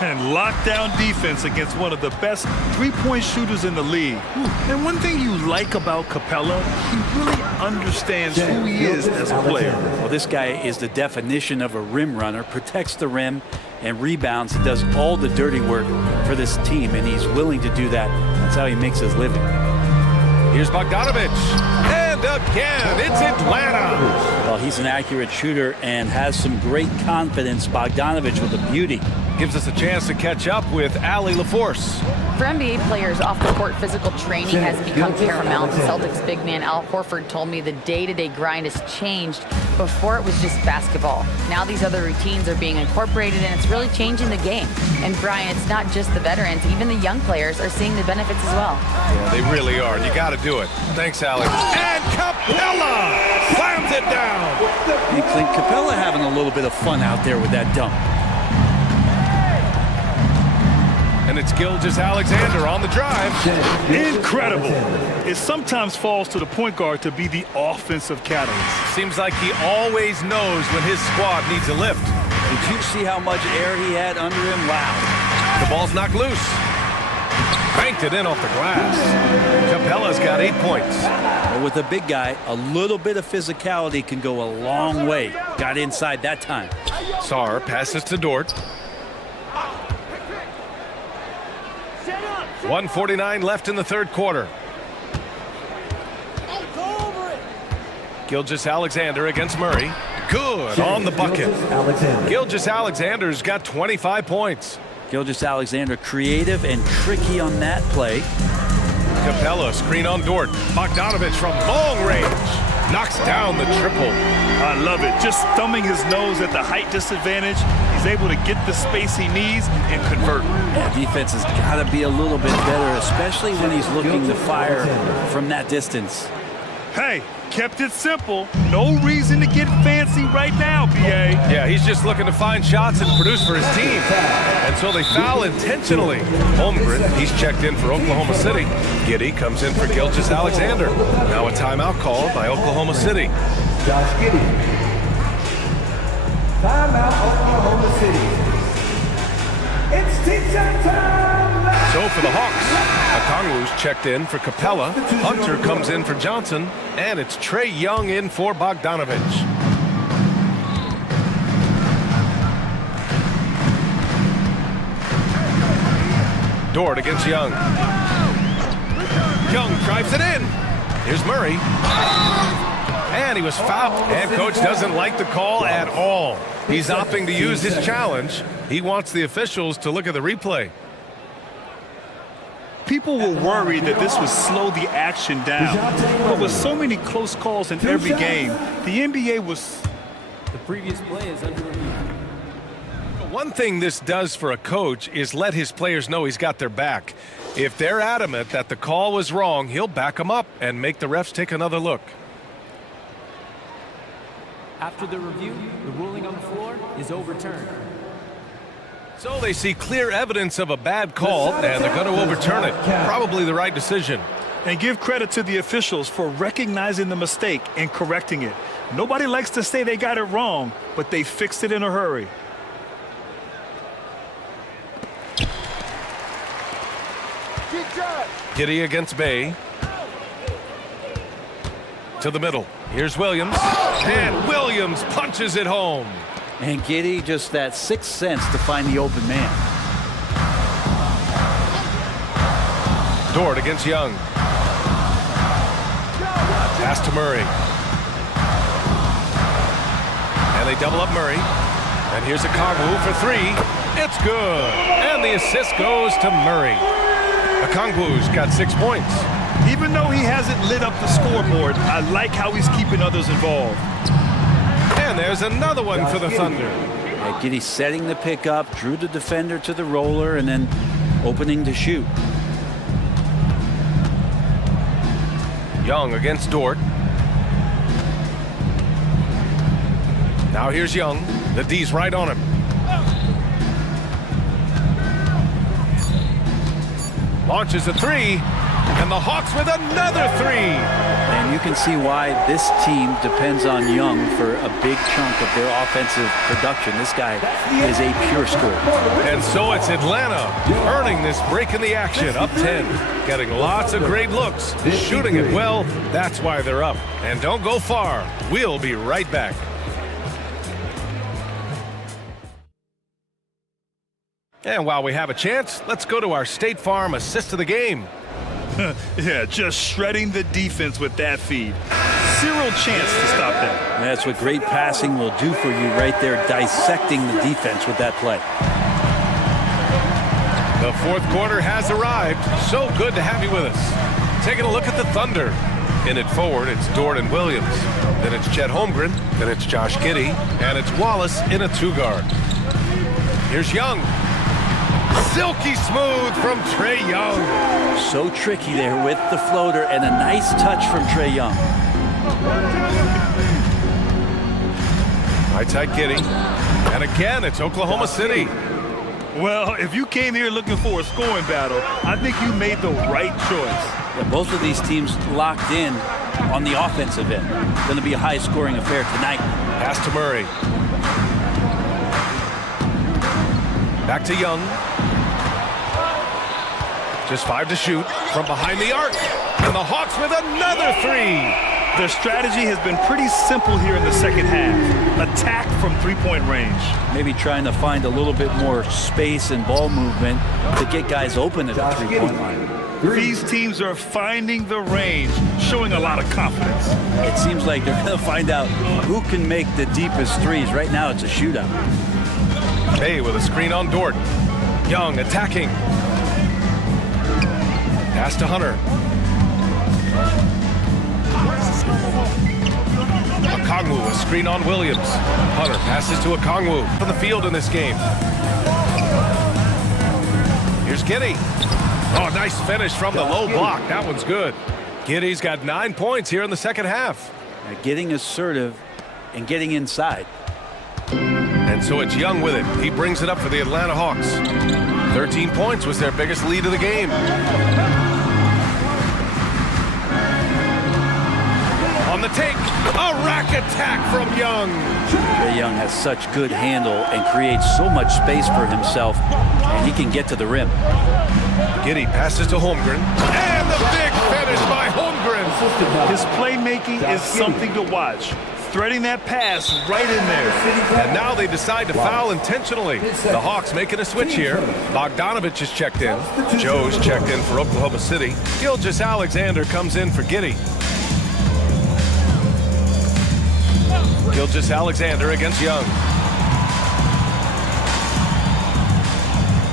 And lockdown defense against one of the best three-point shooters in the league. And one thing you like about Capella, he really understands who he is as a player. Well, this guy is the definition of a rim runner, protects the rim and rebounds. He does all the dirty work for this team, and he's willing to do that. That's how he makes his living. Here's Bogdanovich. And again, it's Atlanta. Well, he's an accurate shooter and has some great confidence. Bogdanovich with a beauty. gives us a chance to catch up with Allie LaForce. For NBA players, off-the-court physical training has become paramount. Celtics big man Al Horford told me the day-to-day grind has changed. Before it was just basketball. Now these other routines are being incorporated, and it's really changing the game. And Brian, it's not just the veterans, even the young players are seeing the benefits as well. Yeah, they really are. You got to do it. Thanks, Alex. And Capella slams it down. You think Capella having a little bit of fun out there with that dunk. And it's Gilgeous-Alexander on the drive. Incredible. It sometimes falls to the point guard to be the offensive catalyst. Seems like he always knows when his squad needs a lift. Did you see how much air he had under him? Wow. The ball's knocked loose. Banked it in off the glass. Capella's got 8 points. Well, with a big guy, a little bit of physicality can go a long way. Got inside that time. Sarr passes to Dort. 1:49 left in the third quarter. Gilgeous-Alexander against Murray. Good on the bucket. Gilgeous-Alexander's got 25 points. Gilgeous-Alexander creative and tricky on that play. Capella screen on Dort. Bogdanovich from long range knocks down the triple. I love it. Just thumbing his nose at the height disadvantage. He's able to get the space he needs and convert. Yeah, defense has got to be a little bit better, especially when he's looking to fire from that distance. Hey, kept it simple. No reason to get fancy right now, PA. Yeah, he's just looking to find shots and produce for his team. And so they foul intentionally. Holmgren, he's checked in for Oklahoma City. Giddey comes in for Gilgeous-Alexander. Now a timeout called by Oklahoma City. Josh Giddey. Timeout, Oklahoma City. It's teacher time! So for the Hawks, Okongwu's checked in for Capella. Hunter comes in for Johnson. And it's Trae Young in for Bogdanovich. Dort against Young. Young drives it in. Here's Murray. And he was fouled. And coach doesn't like the call at all. He's opting to use his challenge. He wants the officials to look at the replay. People were worried that this would slow the action down. But with so many close calls in every game, the NBA was... The previous play is under review. One thing this does for a coach is let his players know he's got their back. If they're adamant that the call was wrong, he'll back them up and make the refs take another look. After the review, the ruling on the floor is overturned. So they see clear evidence of a bad call, and they're going to overturn it. Probably the right decision. And give credit to the officials for recognizing the mistake and correcting it. Nobody likes to say they got it wrong, but they fixed it in a hurry. Giddey against Bay. To the middle. Here's Williams. And Williams punches it home. And Giddey, just that sixth sense to find the open man. Dort against Young. Pass to Murray. And they double up Murray. And here's a Okongwu for three. It's good. And the assist goes to Murray. Okongwu's got 6 points. Even though he hasn't lit up the scoreboard, I like how he's keeping others involved. And there's another one for the Thunder. Yeah, Giddey setting the pick up, drew the defender to the roller, and then opening to shoot. Young against Dort. Now here's Young. The D's right on him. Launches a three, and the Hawks with another three. And you can see why this team depends on Young for a big chunk of their offensive production. This guy is a pure scorer. And so it's Atlanta earning this break in the action, up 10. Getting lots of great looks, shooting it well. That's why they're up. And don't go far. We'll be right back. And while we have a chance, let's go to our State Farm assist of the game. Yeah, just shredding the defense with that feed. Zero chance to stop that. That's what great passing will do for you right there, dissecting the defense with that play. The fourth quarter has arrived. So good to have you with us. Taking a look at the Thunder. In it forward, it's Dort and Williams. Then it's Chet Holmgren. Then it's Josh Giddey. And it's Wallace in a two-guard. Here's Young. Silky smooth from Trae Young. So tricky there with the floater, and a nice touch from Trae Young. Right side Giddey. And again, it's Oklahoma City. Well, if you came here looking for a scoring battle, I think you made the right choice. Yeah, both of these teams locked in on the offensive end. Going to be a high-scoring affair tonight. Pass to Murray. Back to Young. Just 5 to shoot from behind the arc. And the Hawks with another three. Their strategy has been pretty simple here in the second half. Attack from three-point range. Maybe trying to find a little bit more space and ball movement to get guys open at the three-point line. These teams are finding the range, showing a lot of confidence. It seems like they're going to find out who can make the deepest threes. Right now, it's a shootout. Bay with a screen on Dort. Young attacking. Pass to Hunter. Okongwu, a screen on Williams. Hunter passes to Okongwu from the field in this game. Here's Giddey. Oh, nice finish from the low block. That one's good. Giddey's got 9 points here in the second half. Now getting assertive and getting inside. And so it's Young with it. He brings it up for the Atlanta Hawks. 13 points was their biggest lead of the game. On the take, a rack attack from Young. Trae Young has such good handle and creates so much space for himself, and he can get to the rim. Giddey passes to Holmgren, and the big finish by Holmgren. His playmaking is something to watch. Threading that pass right in there. And now they decide to foul intentionally. The Hawks making a switch here. Bogdanovich is checked in. Joe's checked in for Oklahoma City. Gilgeous-Alexander comes in for Giddey. Gilgeous-Alexander against Young.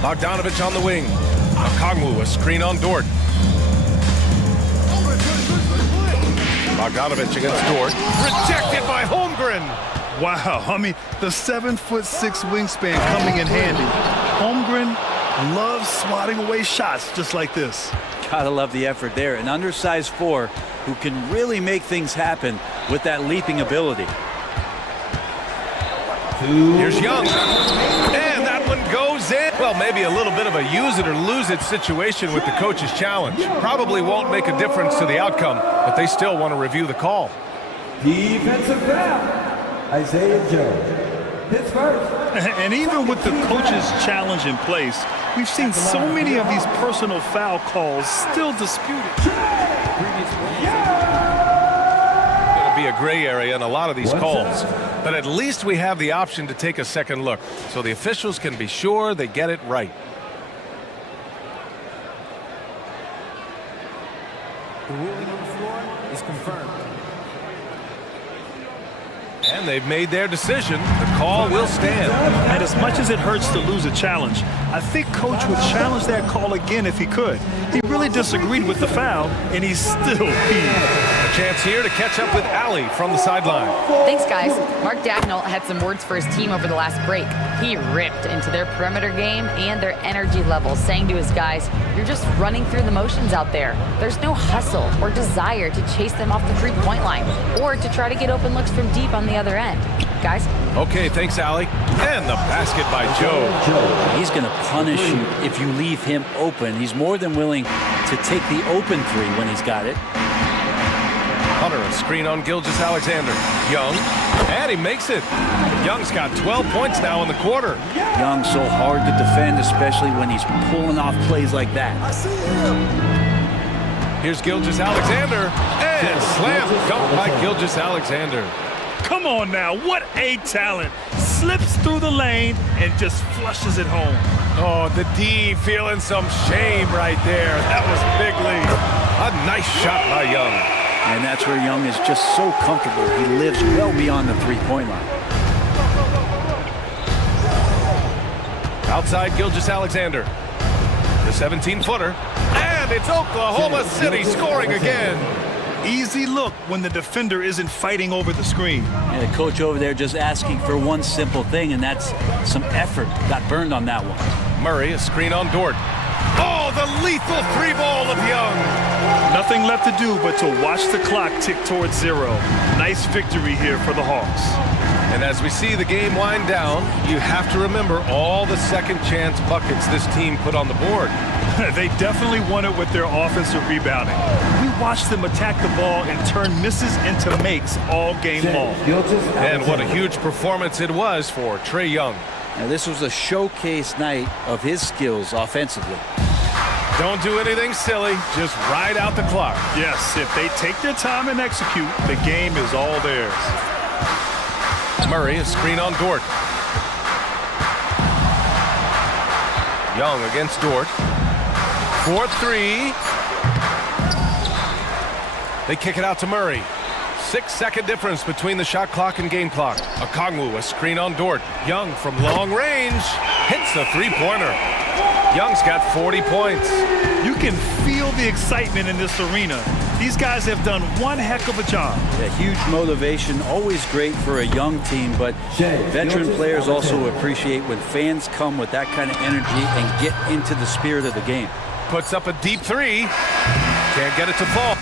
Bogdanovich on the wing. Okongwu, a screen on Dort. Bogdanovich against Dort. Rejected by Holmgren. Wow, I mean, the 7'6" wingspan coming in handy. Holmgren loves swatting away shots just like this. Gotta love the effort there. An undersized 4 who can really make things happen with that leaping ability. Here's Young. And that one goes in. Well, maybe a little bit of a use it or lose it situation with the coach's challenge. Probably won't make a difference to the outcome, but they still want to review the call. Defensive foul. Isaiah Joe. His first. And even with the coach's challenge in place, we've seen so many of these personal foul calls still disputed. It'll be a gray area in a lot of these calls, but at least we have the option to take a second look, so the officials can be sure they get it right. The ruling on the floor is confirmed. And they've made their decision. The call will stand. And as much as it hurts to lose a challenge, I think Coach would challenge that call again if he could. He really disagreed with the foul, and he's still peeved. A chance here to catch up with Allie from the sideline. Thanks, guys. Mark Dagnall had some words for his team over the last break. He ripped into their perimeter game and their energy level, saying to his guys, "You're just running through the motions out there. There's no hustle or desire to chase them off the three-point line or to try to get open looks from deep on the other end." Guys? Okay, thanks, Allie. And the basket by Joe. He's going to punish you if you leave him open. He's more than willing to take the open three when he's got it. Hunter, a screen on Gilgeous-Alexander. Young, and he makes it. Young's got 12 points now in the quarter. Young's so hard to defend, especially when he's pulling off plays like that. Here's Gilgeous-Alexander, and slam dunk by Gilgeous-Alexander. Come on now, what a talent. Slips through the lane and just flushes it home. Oh, the D feeling some shame right there. That was bigly. A nice shot by Young. And that's where Young is just so comfortable. He lives well beyond the three-point line. Outside Gilgeous-Alexander. The 17-footer. And it's Oklahoma City scoring again. Easy look when the defender isn't fighting over the screen. And the coach over there just asking for one simple thing, and that's some effort. Got burned on that one. Murray, a screen on Dort. Oh, the lethal three ball of Young. Nothing left to do but to watch the clock tick towards 0. Nice victory here for the Hawks. And as we see the game wind down, you have to remember all the second chance buckets this team put on the board. They definitely won it with their offensive rebounding. We watched them attack the ball and turn misses into makes all game long. And what a huge performance it was for Trae Young. Now, this was a showcase night of his skills offensively. Don't do anything silly, just ride out the clock. Yes, if they take their time and execute, the game is all theirs. Murray, a screen on Dort. Young against Dort. 4-3. They kick it out to Murray. 6-second difference between the shot clock and game clock. Okongwu, a screen on Dort. Young from long range hits a three-pointer. Young's got 40 points. You can feel the excitement in this arena. These guys have done one heck of a job. A huge motivation, always great for a young team, but veteran players also appreciate when fans come with that kind of energy and get into the spirit of the game. Puts up a deep three. Can't get it to fall.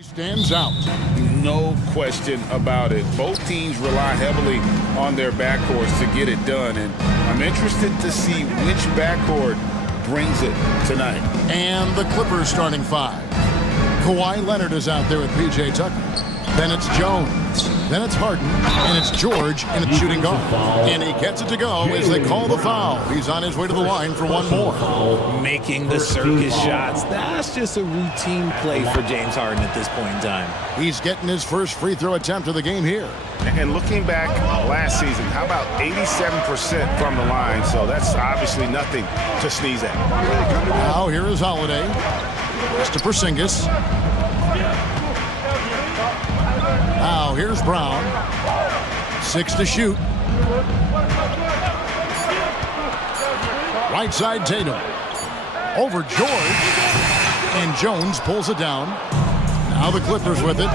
He stands out. No question about it. Both teams rely heavily on their backcourts to get it done, and I'm interested to see which backcourt brings it tonight. And the Clippers starting five. Kawhi Leonard is out there with P.J. Tucker. Then it's Jones. Then it's Harden. And it's George, and it's shooting guard. And he gets it to go as they call the foul. He's on his way to the line for one more. Making the circus shots. That's just a routine play for James Harden at this point in time. He's getting his first free throw attempt of the game here. And looking back last season, how about 87% from the line? So that's obviously nothing to sneeze at. Now here is Holiday. It's to Porzingis. Now here's Brown. 6 to shoot. Right side Tatum. Over George. And Jones pulls it down. Now the Clippers with it.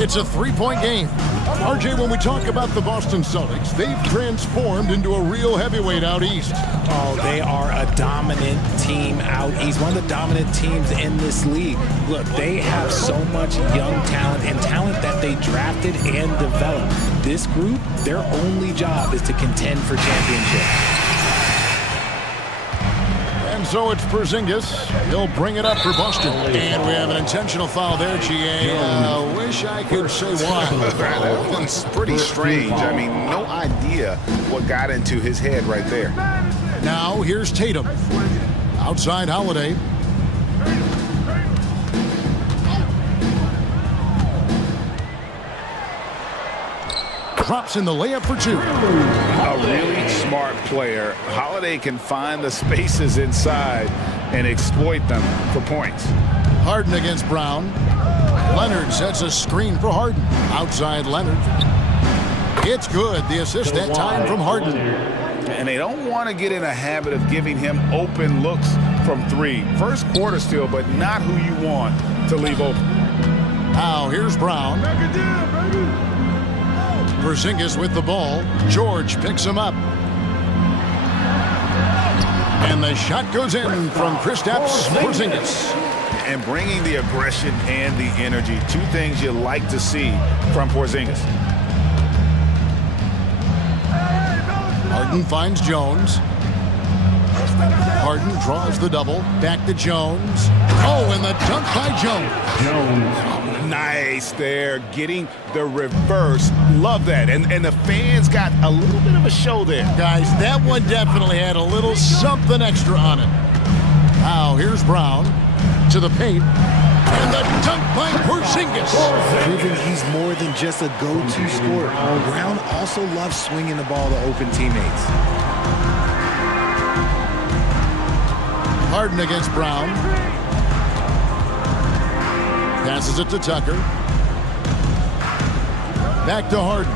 It's a three-point game. RJ, when we talk about the Boston Celtics, they've transformed into a real heavyweight out east. Oh, they are a dominant team out east. One of the dominant teams in this league. Look, they have so much young talent and talent that they drafted and developed. This group, their only job is to contend for championships. And so it's Porzingis. He'll bring it up for Boston. And we have an intentional foul there, GA. Wish I could say why. That one's pretty strange. I mean, no idea what got into his head right there. Now here's Tatum. Outside Holiday. Drops in the layup for two. A really smart player. Holiday can find the spaces inside and exploit them for points. Harden against Brown. Leonard sets a screen for Harden. Outside Leonard. It's good. The assist that time from Harden. And they don't want to get in a habit of giving him open looks from three. First quarter still, but not who you want to leave open. Now here's Brown. Porzingis with the ball. George picks him up. And the shot goes in from Kristaps Porzingis. And bringing the aggression and the energy. Two things you like to see from Porzingis. Harden finds Jones. Harden draws the double. Back to Jones. Oh, and the dunk by Jones. Nice there, getting the reverse. Love that. And the fans got a little bit of a show there. Guys, that one definitely had a little something extra on it. Now here's Brown to the paint. And the dunk by Porzingis. Proving he's more than just a go-to scorer. Brown also loves swinging the ball to open teammates. Harden against Brown. Passes it to Tucker. Back to Harden.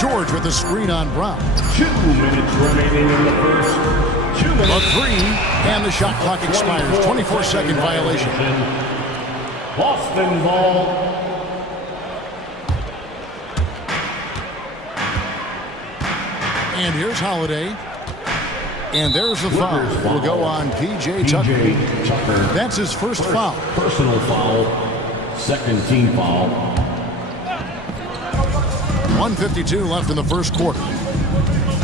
George with the screen on Brown. 2 minutes remaining in the first. 2 minutes. A three, and the shot clock expires. 24-second violation. Boston ball. And here's Holiday. And there's the foul. Will go on P.J. Tucker. That's his first foul. Personal foul. Second team foul. 1:52 left in the first quarter.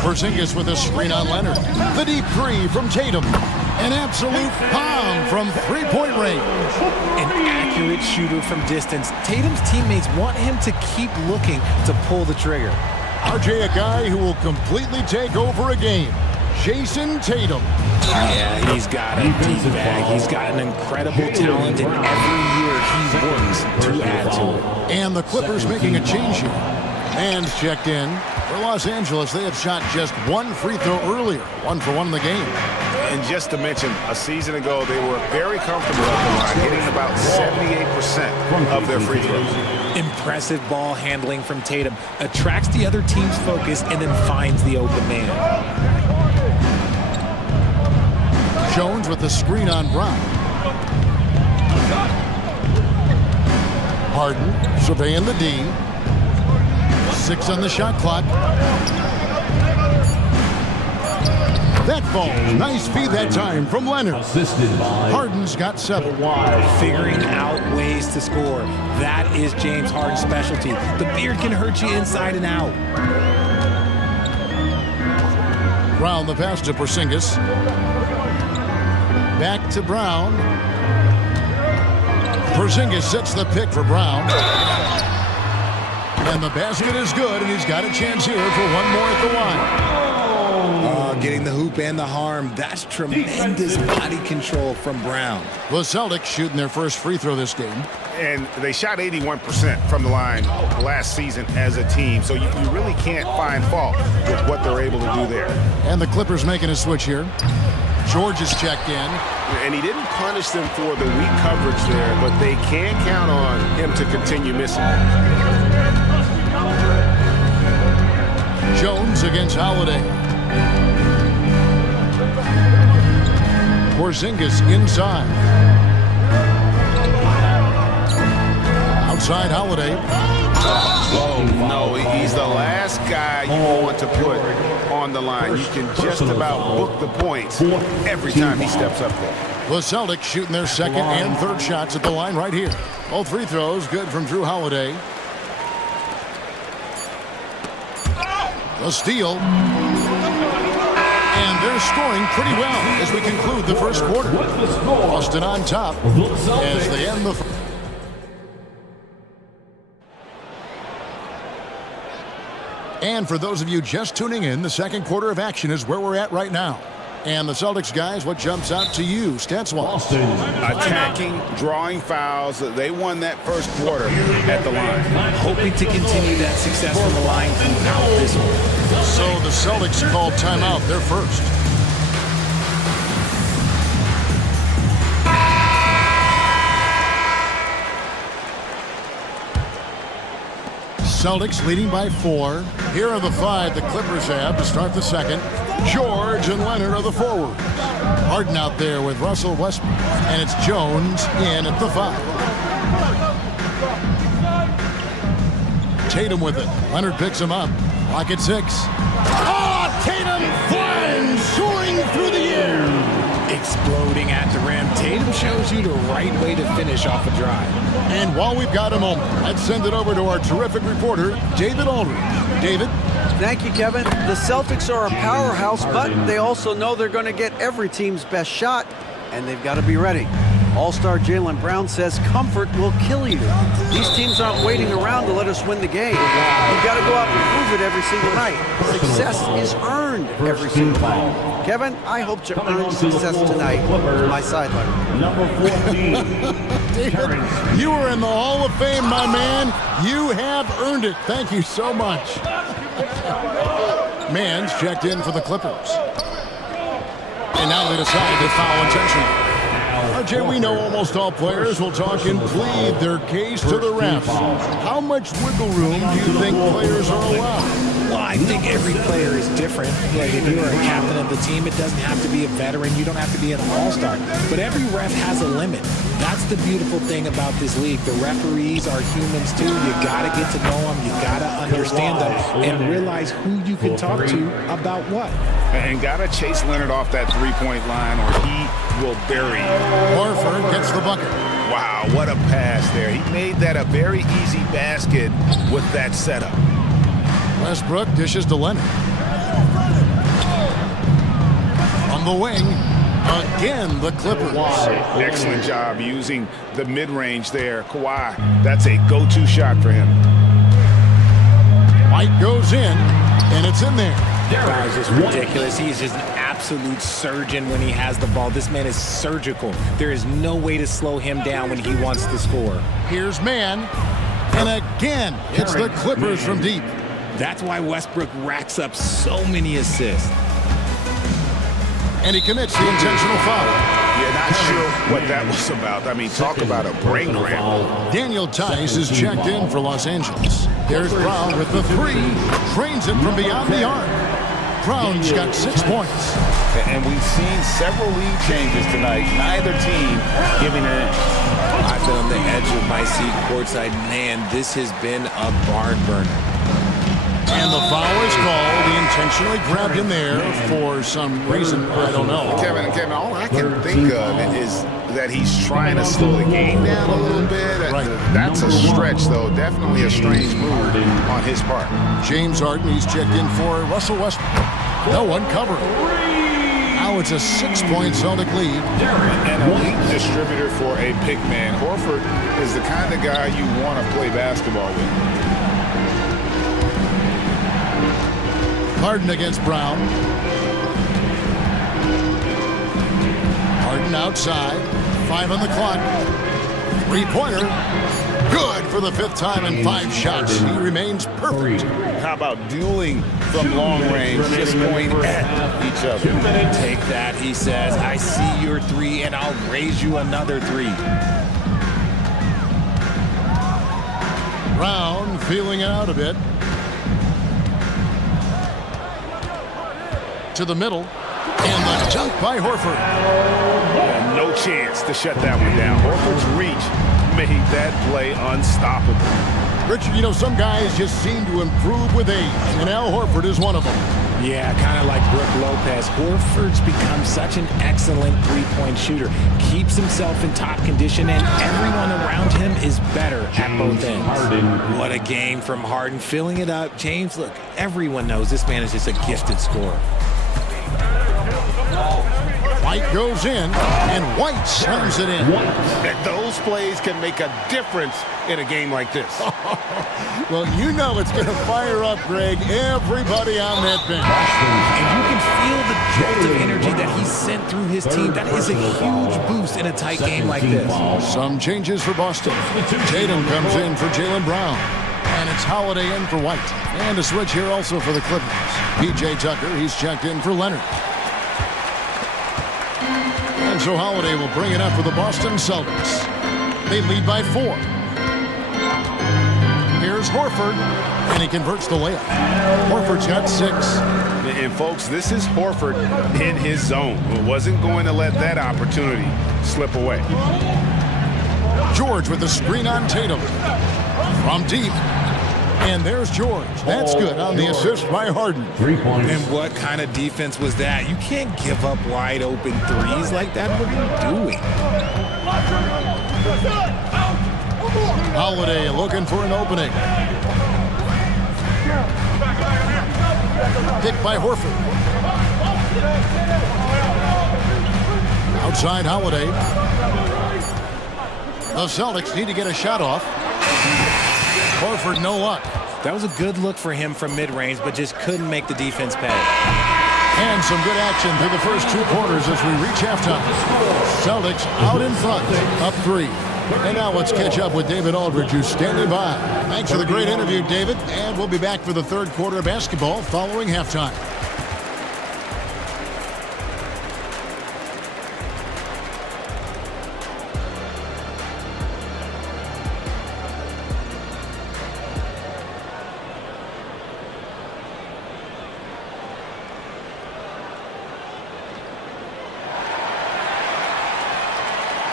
Porzingis with a screen on Leonard. The deep three from Tatum. An absolute bomb from three-point range. An accurate shooter from distance. Tatum's teammates want him to keep looking to pull the trigger. RJ, a guy who will completely take over a game. Jason Tatum. Yeah, he's got a deep bag. He's got an incredible talent, and every year he works to add to it. And the Clippers making a change here. Man's checked in. For Los Angeles, they have shot just one free throw earlier. 1 for 1 in the game. And just to mention, a season ago, they were very comfortable at the line, hitting about 78% of their free throws. Impressive ball handling from Tatum. Attracts the other team's focus and then finds the open man. Jones with the screen on Brown. Harden surveying the D. 6 on the shot clock. That falls. Nice feed that time from Leonard. Assisted by Harden's got 7. Figuring out ways to score. That is James Harden's specialty. The beard can hurt you inside and out. Brown the pass to Porzingis. Back to Brown. Porzingis sets the pick for Brown. And the basket is good, and he's got a chance here for one more at the line. Getting the hoop and the harm. That's tremendous body control from Brown. The Celtics shooting their first free throw this game. And they shot 81% from the line last season as a team. So you really can't find fault with what they're able to do there. And the Clippers making a switch here. George is checked in. And he didn't punish them for the weak coverage there, but they can count on him to continue missing. Jones against Holiday. Porzingis inside. Outside Holiday. No, he's the last guy you want to put on the line. You can just about book the points every time he steps up there. The Celtics shooting their second and third shots at the line right here. Both free throws good from Drew Holiday. The steal. And they're scoring pretty well as we conclude the first quarter. Boston on top as they end the... And for those of you just tuning in, the second quarter of action is where we're at right now. And the Celtics guys, what jumps out to you, stats-wise? Attacking, drawing fouls. They won that first quarter at the line. Hoping to continue that success from the line throughout this one. So the Celtics called timeout. They're first. Celtics leading by 4. Here are the 5 the Clippers have to start the second. George and Leonard are the forwards. Harden out there with Russell Westbrook. And it's Jones in at the 5. Tatum with it. Leonard picks him up. Lock at 6. Oh, Tatum flying, soaring through the air. Exploding at the rim. Tatum shows you the right way to finish off a drive. And while we've got a moment, let's send it over to our terrific reporter, David Aldridge. David? Thank you, Kevin. The Celtics are a powerhouse, but they also know they're going to get every team's best shot, and they've got to be ready. All-star Jaylen Brown says comfort will kill you. These teams aren't waiting around to let us win the game. You've got to go out and prove it every single night. Success is earned every single night. Kevin, I hope to earn success tonight with my sideline. Number 14. David, you are in the Hall of Fame, my man. You have earned it. Thank you so much. Mann's checked in for the Clippers. And now they decide to foul intentionally. RJ, we know almost all players will talk and plead their case to the refs. How much wiggle room do you think players are allowed? Well, I think every player is different. Like if you're a captain of the team, it doesn't have to be a veteran. You don't have to be an all-star. But every ref has a limit. That's the beautiful thing about this league. The referees are humans too. You gotta get to know them. You gotta understand them and realize who you can talk to about what. And gotta chase Leonard off that three-point line or he will bury you. Horford gets the bucket. Wow, what a pass there. He made that a very easy basket with that setup. Westbrook dishes to Leonard. On the wing, again, the Clippers. Excellent job using the mid-range there. Kawhi, that's a go-to shot for him. White goes in, and it's in there. That is just ridiculous. He's just an absolute surgeon when he has the ball. This man is surgical. There is no way to slow him down when he wants to score. Here's Mann, and again, it's the Clippers from deep. That's why Westbrook racks up so many assists. And he commits the intentional foul. Yeah, not sure what that was about. I mean, talk about a brain cramp. Daniel Tice is checked in for Los Angeles. There's Brown with the 3. Trains it from beyond the arc. Brown's got 6 points. And we've seen several lead changes tonight. Neither team giving it. I've been on the edge of my seat courtside. Man, this has been a barn burner. And And the foul is called. He intentionally grabbed him there for some reason. I don't know. Kevin, all I can think of is that he's trying to slow the game down a little bit. Right. That's a stretch, though. Definitely a strange move on his part. James Harden, he's checked in for Russell Westbrook. No one covering. Now it's a 6-point Celtic lead. An elite distributor for a pick man. Horford is the kind of guy you want to play basketball with. Harden against Brown. Harden outside. 5 on the clock. 3-pointer. Good for the 5th time in 5 shots. He remains perfect. How about dueling from long range, just going at each other? Take that, he says. I see your 3, and I'll raise you another 3. Brown feeling it out a bit. To the middle. And the dunk by Horford. No chance to shut that one down. Horford's reach made that play unstoppable. Richard, you know, some guys just seem to improve with age, and Al Horford is one of them. Yeah, kind of like Brook Lopez. Horford's become such an excellent three-point shooter. Keeps himself in top condition, and everyone around him is better at both ends. What a game from Harden, filling it up. James, look, everyone knows this man is just a gifted scorer. White goes in, and White slams it in. Those plays can make a difference in a game like this. Well, you know it's going to fire up, Greg, everybody on that bench. And you can feel the jolt of energy that he sent through his team. That is a huge boost in a tight game like this. Some changes for Boston. Tatum comes in for Jaylen Brown. And it's Holiday in for White. And a switch here also for the Clippers. P.J. Tucker, he's checked in for Leonard. And so Holiday will bring it up for the Boston Celtics. They lead by 4. Here's Horford, and he converts the layup. Horford's got 6. And folks, this is Horford in his zone. Wasn't going to let that opportunity slip away. George with the screen on Tatum. From deep. And there's George. That's good on the assist by Harden. 3 points. And what kind of defense was that? You can't give up wide open threes like that. What are you doing? Holiday looking for an opening. Picked by Horford. Outside Holiday. The Celtics need to get a shot off. Horford, no luck. That was a good look for him from mid-range, but just couldn't make the defense pay. And some good action through the first 2 quarters as we reach halftime. Celtics out in front, up 3. And now let's catch up with David Aldridge, who's standing by. Thanks for the great interview, David. And we'll be back for the 3rd quarter of basketball following halftime.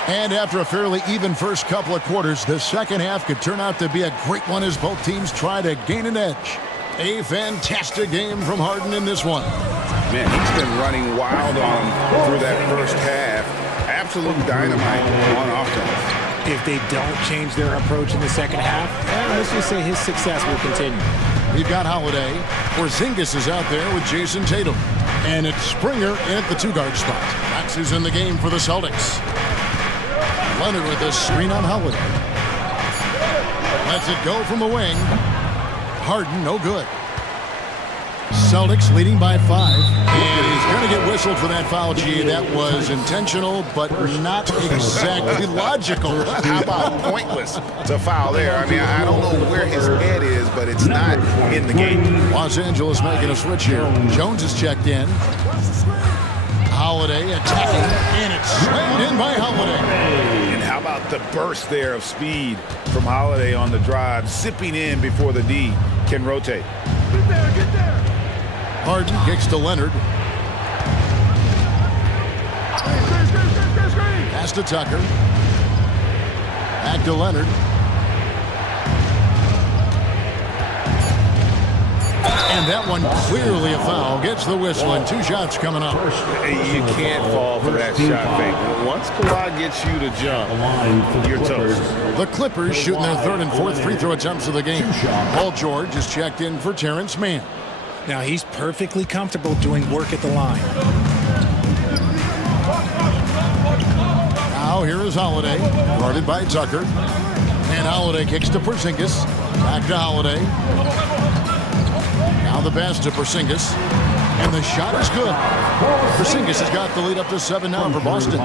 And after a fairly even first couple of quarters, the second half could turn out to be a great one as both teams try to gain an edge. A fantastic game from Harden in this one. Man, he's been running wild on him through that first half. Absolute dynamite on offense. If they don't change their approach in the second half, let's just say his success will continue. We've got Holiday. Porzingis is out there with Jason Tatum. And it's Springer at the 2-guard spot. Max is in the game for the Celtics. Leonard with a screen on Holiday. Lets it go from the wing. Harden, no good. Celtics leading by 5. And he's going to get whistled for that foul, G. That was intentional, but not exactly logical. How about pointless to foul there? I mean, I don't know where his head is, but it's not in the game. Los Angeles making a switch here. Jones is checked in. Holiday attacking, and it's slammed in by Holiday. And how about the burst there of speed from Holiday on the drive, zipping in before the D can rotate. Get there. Harden kicks to Leonard. Pass to Tucker. Back to Leonard. And that one clearly a foul. Gets the whistle and 2 shots coming up. You can't fall for that shot fake. Once Kawhi gets you to jump, you're toast. The Clippers shooting their 3rd and 4th free throw attempts of the game. Paul George is checked in for Terrence Mann. Now he's perfectly comfortable doing work at the line. Now here is Holiday, guarded by Tucker. And Holiday kicks to Porzingis. Back to Holiday. Now the pass to Porzingis. And the shot is good. Porzingis has got the lead up to 7 now for Boston.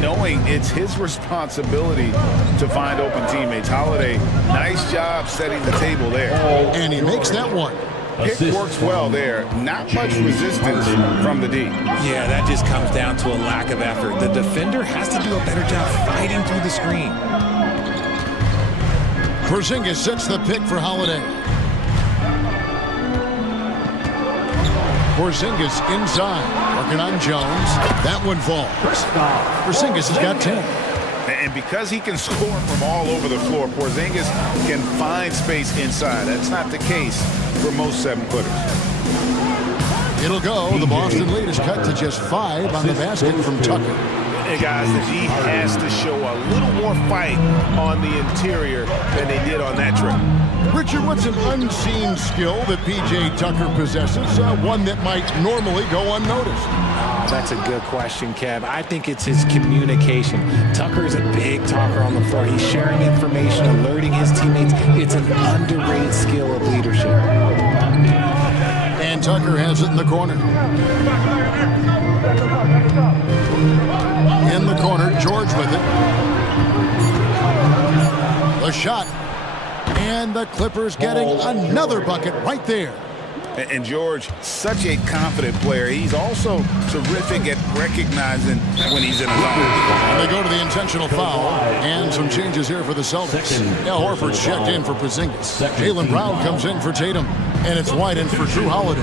Knowing it's his responsibility to find open teammates. Holiday, nice job setting the table there. And he makes that one. Pick works well there. Not much resistance from the D. Yeah, that just comes down to a lack of effort. The defender has to do a better job fighting through the screen. Porzingis sets the pick for Holiday. Porzingis inside, working on Jones. That one falls. Porzingis has got 10. And because he can score from all over the floor, Porzingis can find space inside. That's not the case for most 7-footers. It'll go. The Boston lead is cut to just 5 on the basket from Tucker. And guys, the D has to show a little more fight on the interior than they did on that trip. Richard, what's an unseen skill that P.J. Tucker possesses, one that might normally go unnoticed? Oh, that's a good question, Kev. I think it's his communication. Tucker is a big talker on the floor. He's sharing information, alerting his teammates. It's an underrated skill of leadership. And Tucker has it in the corner. In the corner, George with it. The shot. And the Clippers getting another bucket right there. And George, such a confident player. He's also terrific at recognizing when he's in a zone. And they go to the intentional foul. And some changes here for the Celtics. Horford's checked in for Porzingis. Jaylen Brown comes in for Tatum. And it's White in for Drew Holiday.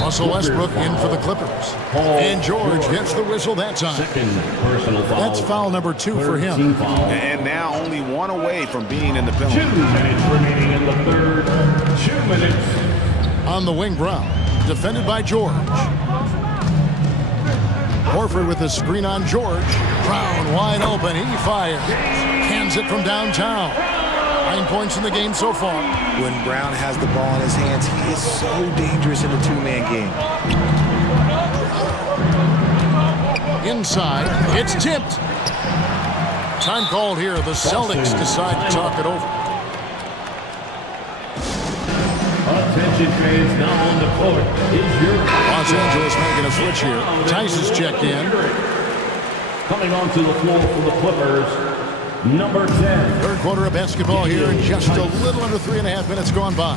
Russell Westbrook in for the Clippers. And George gets the whistle that time. That's foul number 2 for him. And now only 1 away from being in the penalty. 2 minutes remaining in the 3rd. 2 minutes. On the wing, Brown, defended by George. Horford with the screen on George. Brown wide open, he fires. Hands it from downtown. 9 points in the game so far. When Brown has the ball in his hands, he is so dangerous in a 2-man game. Inside, it's tipped. Time called here. The Celtics decide to talk it over. Attention fans, now on the court is your Los Angeles making a switch here. Tice is checked in. Coming onto the floor for the Clippers, number 10. 3rd quarter of basketball here in just a little under 3.5 minutes gone by.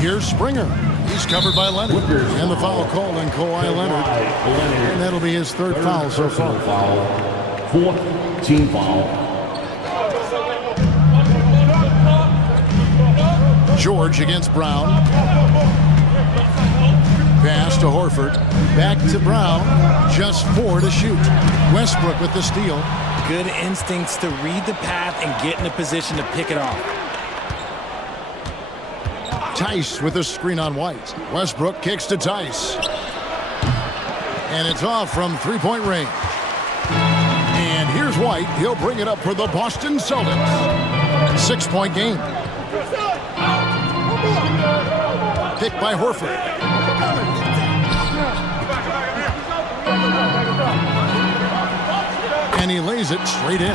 Here's Springer. He's covered by Leonard. And the foul called on Kawhi Leonard. And that'll be his 3rd foul so far. 4th team foul. George against Brown. Pass to Horford. Back to Brown. Just 4 to shoot. Westbrook with the steal. Good instincts to read the path and get in a position to pick it off. Tice with the screen on White. Westbrook kicks to Tice. And it's off from 3-point range. And here's White. He'll bring it up for the Boston Celtics. 6-point game. Picked by Horford. And he lays it straight in.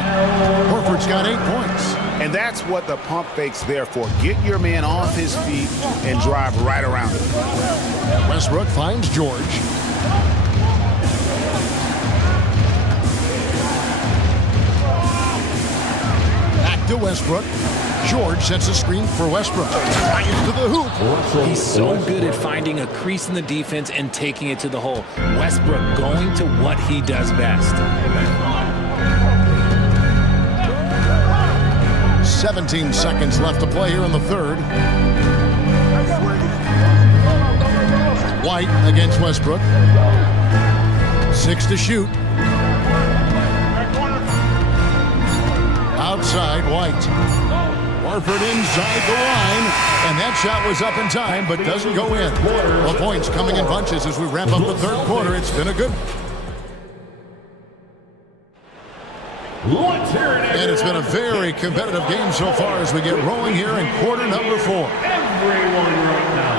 Horford's got 8 points. And that's what the pump fake's there for. Get your man off his feet and drive right around him. Westbrook finds George. Back to Westbrook. George sets a screen for Westbrook. Into the hoop. He's so good at finding a crease in the defense and taking it to the hole. Westbrook going to what he does best. 17 seconds left to play here in the 3rd. White against Westbrook. 6 to shoot. Outside, White. Horford inside the line, and that shot was up in time, but doesn't go in. The points coming in bunches as we wrap up the third quarter. It's been a good and it's been a very competitive game so far as we get rolling here in quarter number 4. Everyone right now.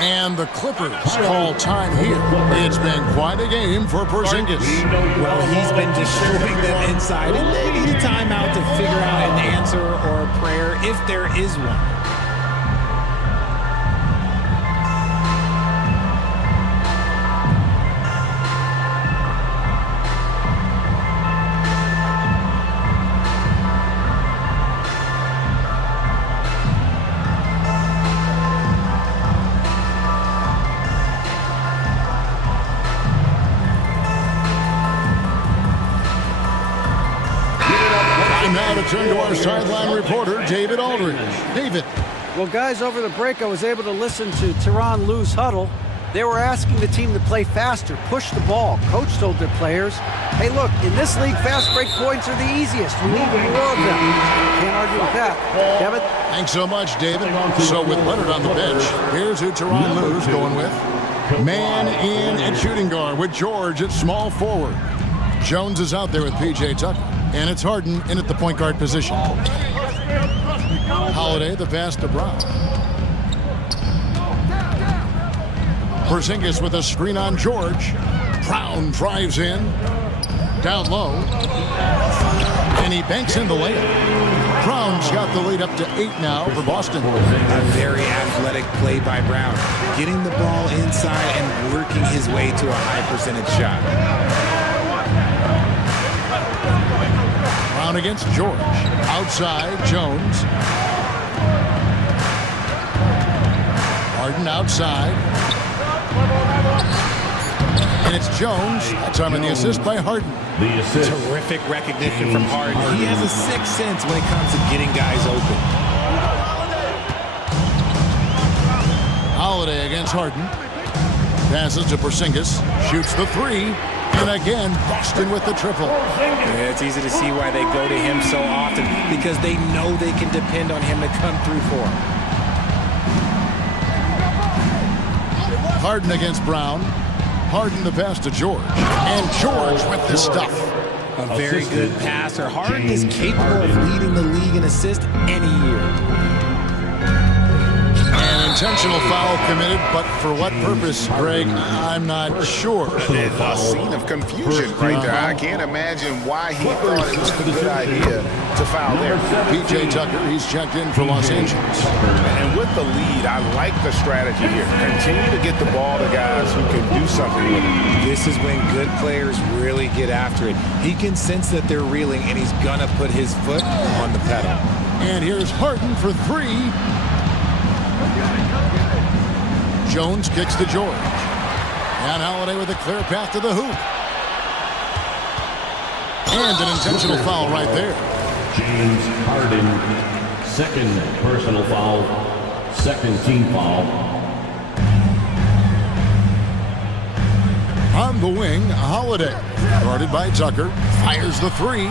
And the Clippers call time here. It's been quite a game for Porzingis. Well, he's been destroying them inside, and they need a timeout to figure out an answer or a prayer if there is one. Now to turn to our sideline reporter, David Aldridge. David. Well, guys, over the break, I was able to listen to Tyronn Lue's huddle. They were asking the team to play faster, push the ball. Coach told their players, hey, look, in this league, fast break points are the easiest. We need more of them. Can't argue with that. Kevin? Thanks so much, David. So with Leonard on the bench, here's who Tyronn Lue's going with. Man in at shooting guard with George at small forward. Jones is out there with P.J. Tucker. And it's Harden in at the point guard position. Holiday, the pass to Brown. Porzingis with a screen on George. Brown drives in. Down low. And he banks in the layup. Brown's got the lead up to 8 now for Boston. A very athletic play by Brown. Getting the ball inside and working his way to a high percentage shot. Brown against George. Outside, Jones. Harden outside. And it's Jones. That time in the assist by Harden. The assist. Terrific recognition from Harden. He has a sixth sense when it comes to getting guys open. Holiday against Harden. Passes to Porzingis. Shoots the 3. And again, Boston with the triple. Yeah, it's easy to see why they go to him so often, because they know they can depend on him to come through for them. Harden against Brown. Harden the pass to George. And George with the stuff. A very good passer. Harden is capable of leading the league in assists any year. An intentional foul committed, but for what purpose, Greg, I'm not sure. A scene of confusion right there. I can't imagine why he thought it was a good idea to foul there. P.J. Tucker, he's checked in for Los Angeles. And with the lead, I like the strategy here. Continue to get the ball to guys who can do something with it. This is when good players really get after it. He can sense that they're reeling, and he's going to put his foot on the pedal. And here's Harden for 3. Jones kicks to George. And Holiday with a clear path to the hoop. And an intentional foul right there. James Harden, second personal foul, second team foul. On the wing, Holiday. Guarded by Tucker. Fires the 3.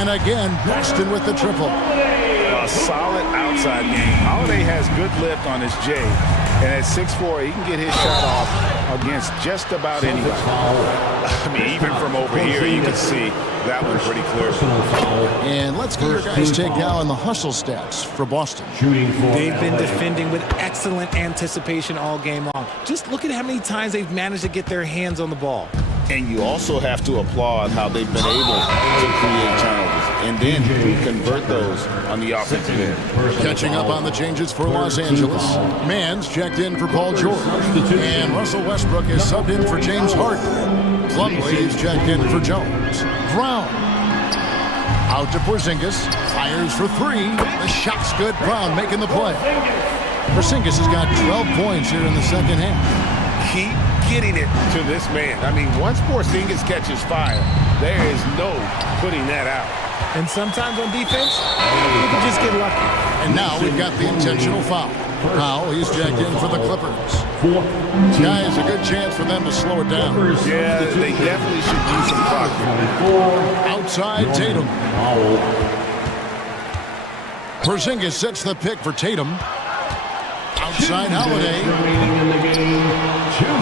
And again, Boston with the triple. A solid outside game. Holiday has good lift on his J. And at 6'4", he can get his shot off against just about anybody. I mean, even from over here, you can see that one pretty clear. And let's get your guys' take now on the hustle stats for Boston. They've been defending with excellent anticipation all game long. Just look at how many times they've managed to get their hands on the ball. And you also have to applaud how they've been able to create turnovers and then convert those on the offensive end. Catching up on the changes for Los Angeles. Mann's checked in for Paul George. And Russell Westbrook is subbed in for James Harden. Plumlee is checked in for Jones. Brown. Out to Porzingis. Fires for 3. The shot's good. Brown making the play. Porzingis has got 12 points here in the second half. Keep getting it to this man. I mean, once Porzingis catches fire, there is no putting that out. And sometimes on defense, you can just get lucky. And now we've got the intentional foul. Powell, he's checked in for the Clippers. Guys, a good chance for them to slow it down. Yeah, they definitely should do some clock. Outside Tatum. Porzingis sets the pick for Tatum. Outside Holiday.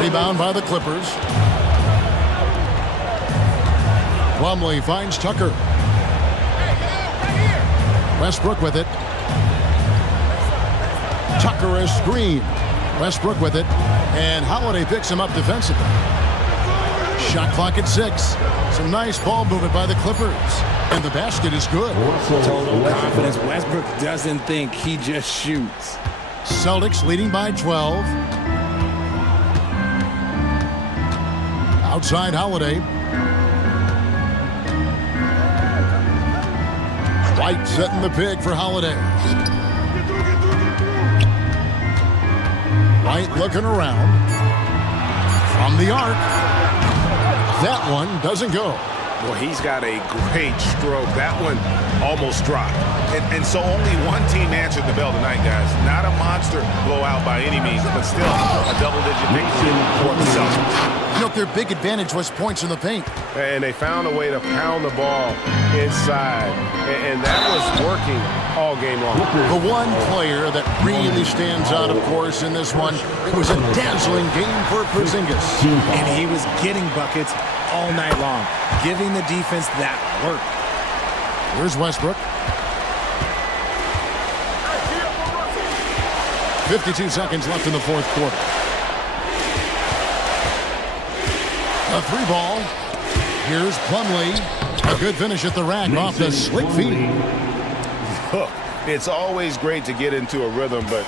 Rebound by the Clippers. Plumlee finds Tucker. Westbrook with it. Tucker is screen. Westbrook with it. And Holiday picks him up defensively. Shot clock at 6. Some nice ball movement by the Clippers. And the basket is good. Total confidence. Westbrook doesn't think, he just shoots. Celtics leading by 12. Outside Holiday. White setting the pick for Holiday. White looking around. From the arc. That one doesn't go. Well, he's got a great stroke. That one almost dropped. And so only one team answered the bell tonight, guys. Not a monster blowout by any means, but still a double-digit victory for the Celtics. You know, their big advantage was points in the paint. And they found a way to pound the ball inside. And that was working all game long. The one player that really stands out, of course, in this one, it was a dazzling game for Porzingis. And he was getting buckets all night long, giving the defense that work. Here's Westbrook. 52 seconds left in the fourth quarter. A 3-ball. Here's Plumlee. A good finish at the rack off the slick feed. It's always great to get into a rhythm, but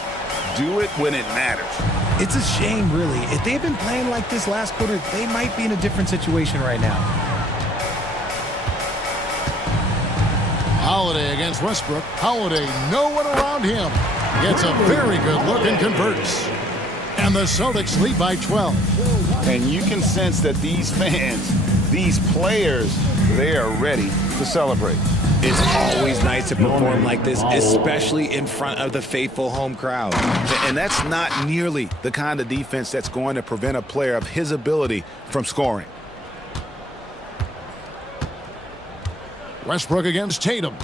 do it when it matters. It's a shame, really. If they'd been playing like this last quarter, they might be in a different situation right now. Holiday against Westbrook. Holiday, no one around him. Gets a very good look and converts. And the Celtics lead by 12. And you can sense that these fans, these players, they are ready to celebrate. It's always nice to perform like this, especially in front of the faithful home crowd. And that's not nearly the kind of defense that's going to prevent a player of his ability from scoring. Westbrook against Tatum.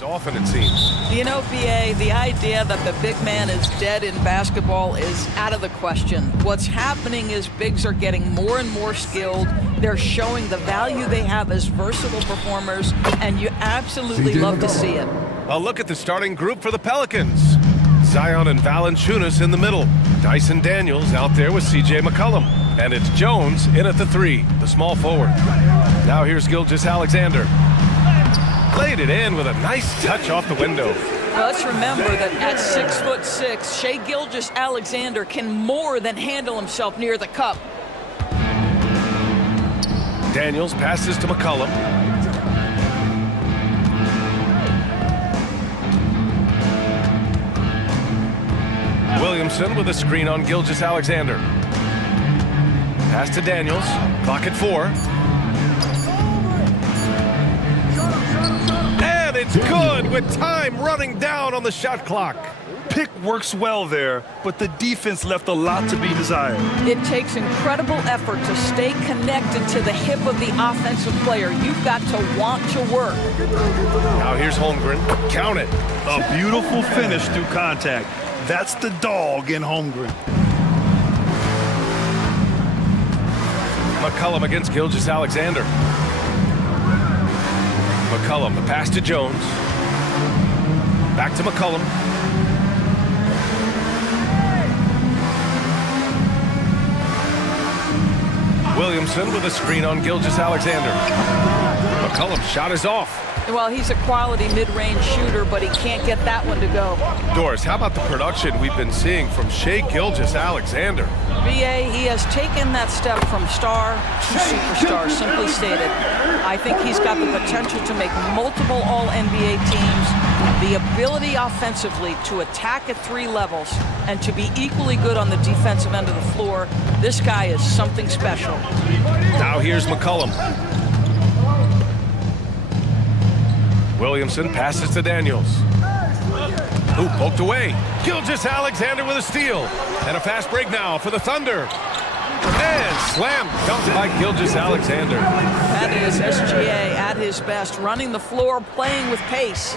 Often it seems. You know, BA, the idea that the big man is dead in basketball is out of the question. What's happening is bigs are getting more and more skilled. They're showing the value they have as versatile performers, and you absolutely love to see it. A look at the starting group for the Pelicans. Zion and Valanciunas in the middle. Dyson Daniels out there with C.J. McCollum. And it's Jones in at the 3, the small forward. Now here's Gilgeous-Alexander. Played it in with a nice touch off the window. Let's remember that at 6'6", Shai Gilgeous-Alexander can more than handle himself near the cup. Daniels passes to McCollum. Williamson with a screen on Gilgeous-Alexander. Pass to Daniels. Clock at 4. And it's good with time running down on the shot clock. Pick works well there, but the defense left a lot to be desired. It takes incredible effort to stay connected to the hip of the offensive player. You've got to want to work. Now here's Holmgren. Count it. A beautiful finish through contact. That's the dog in Holmgren. McCollum against Gilgeous-Alexander. McCollum, the pass to Jones. Back to McCollum. Williamson with a screen on Gilgeous-Alexander. McCollum's shot is off. Well, he's a quality mid-range shooter, but he can't get that one to go. Doris, how about the production we've been seeing from Shai Gilgeous-Alexander? BA, he has taken that step from star to superstar, simply stated. I think he's got the potential to make multiple All-NBA teams, the ability offensively to attack at 3 levels, and to be equally good on the defensive end of the floor. This guy is something special. Now here's McCollum. Williamson passes to Daniels. Who poked away. Gilgeous-Alexander with a steal. And a fast break now for the Thunder. And slam dunked by Gilgeous-Alexander. That is SGA at his best, running the floor, playing with pace.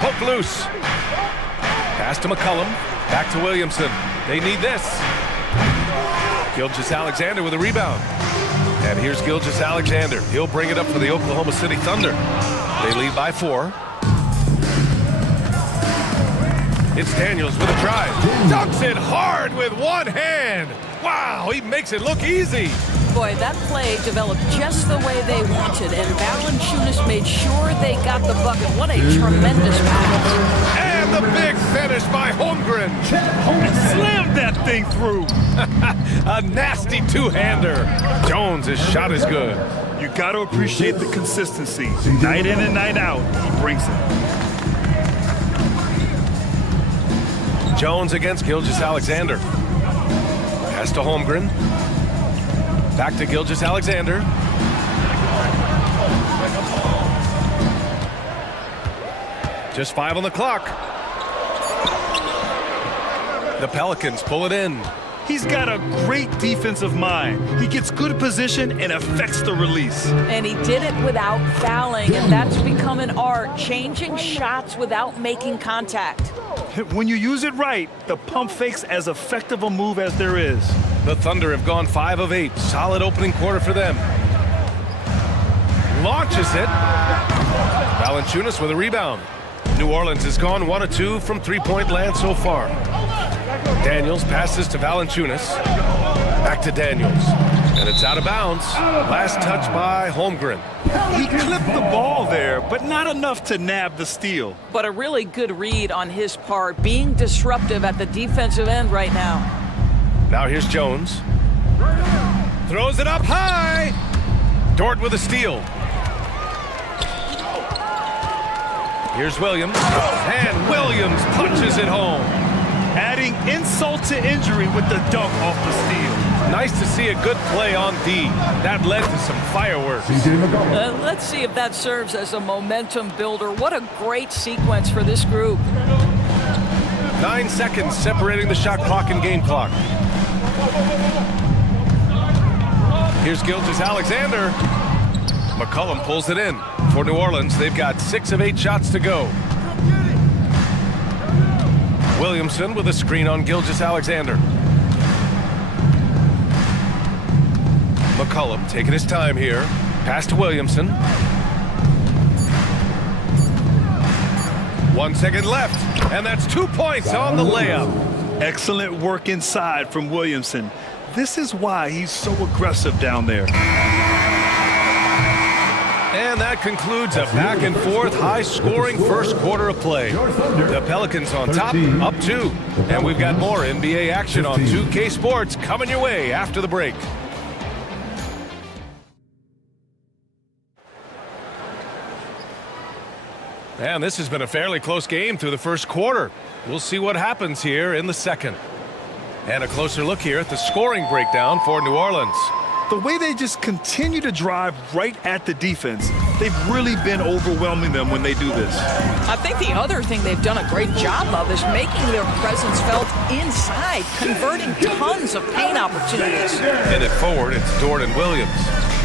Poke loose. Pass to McCollum. Back to Williamson. They need this. Gilgeous-Alexander with a rebound. And here's Gilgeous-Alexander. He'll bring it up for the Oklahoma City Thunder. They lead by 4. It's Daniels with a drive. Dunks it hard with one hand. Wow, he makes it look easy. Boy, that play developed just the way they wanted, and Valanciunas made sure they got the bucket. What a tremendous pass. And the big finish by Holmgren. Slammed that thing through. A nasty two-hander. Jones' shot is good. You got to appreciate the consistency. Night in and night out, he brings it. Jones against Gilgeous-Alexander. Pass to Holmgren. Back to Gilgeous-Alexander. Just 5 on the clock. The Pelicans pull it in. He's got a great defensive mind. He gets good position and affects the release. And he did it without fouling, and that's become an art, changing shots without making contact. When you use it right, the pump fake's as effective a move as there is. The Thunder have gone 5 of 8. Solid opening quarter for them. Launches it. Valanciunas with a rebound. New Orleans has gone 1 of 2 from three-point land so far. Daniels passes to Valanciunas. Back to Daniels. And it's out of bounds. Last touch by Holmgren. He clipped the ball there, but not enough to nab the steal. But a really good read on his part, being disruptive at the defensive end right now. Now here's Jones. Throws it up high. Dort with a steal. Here's Williams. And Williams punches it home. Adding insult to injury with the dunk off the steal. Nice to see a good play on D. That led to some fireworks. Let's see if that serves as a momentum builder. What a great sequence for this group. 9 seconds separating the shot clock and game clock. Here's Gilgeous-Alexander. McCollum pulls it in. For New Orleans, they've got 6 of 8 shots to go. Williamson with a screen on Gilgeous-Alexander. McCollum taking his time here. Pass to Williamson. 1 second left, and that's 2 points on the layup. Excellent work inside from Williamson. This is why he's so aggressive down there. And that concludes a back-and-forth, high-scoring first quarter of play. The Pelicans on top, up 2. And we've got more NBA action on 2K Sports coming your way after the break. And this has been a fairly close game through the first quarter. We'll see what happens here in the second. And a closer look here at the scoring breakdown for New Orleans. The way they just continue to drive right at the defense, they've really been overwhelming them when they do this. I think the other thing they've done a great job of is making their presence felt inside, converting tons of paint opportunities. In it forward, it's Dort and Williams.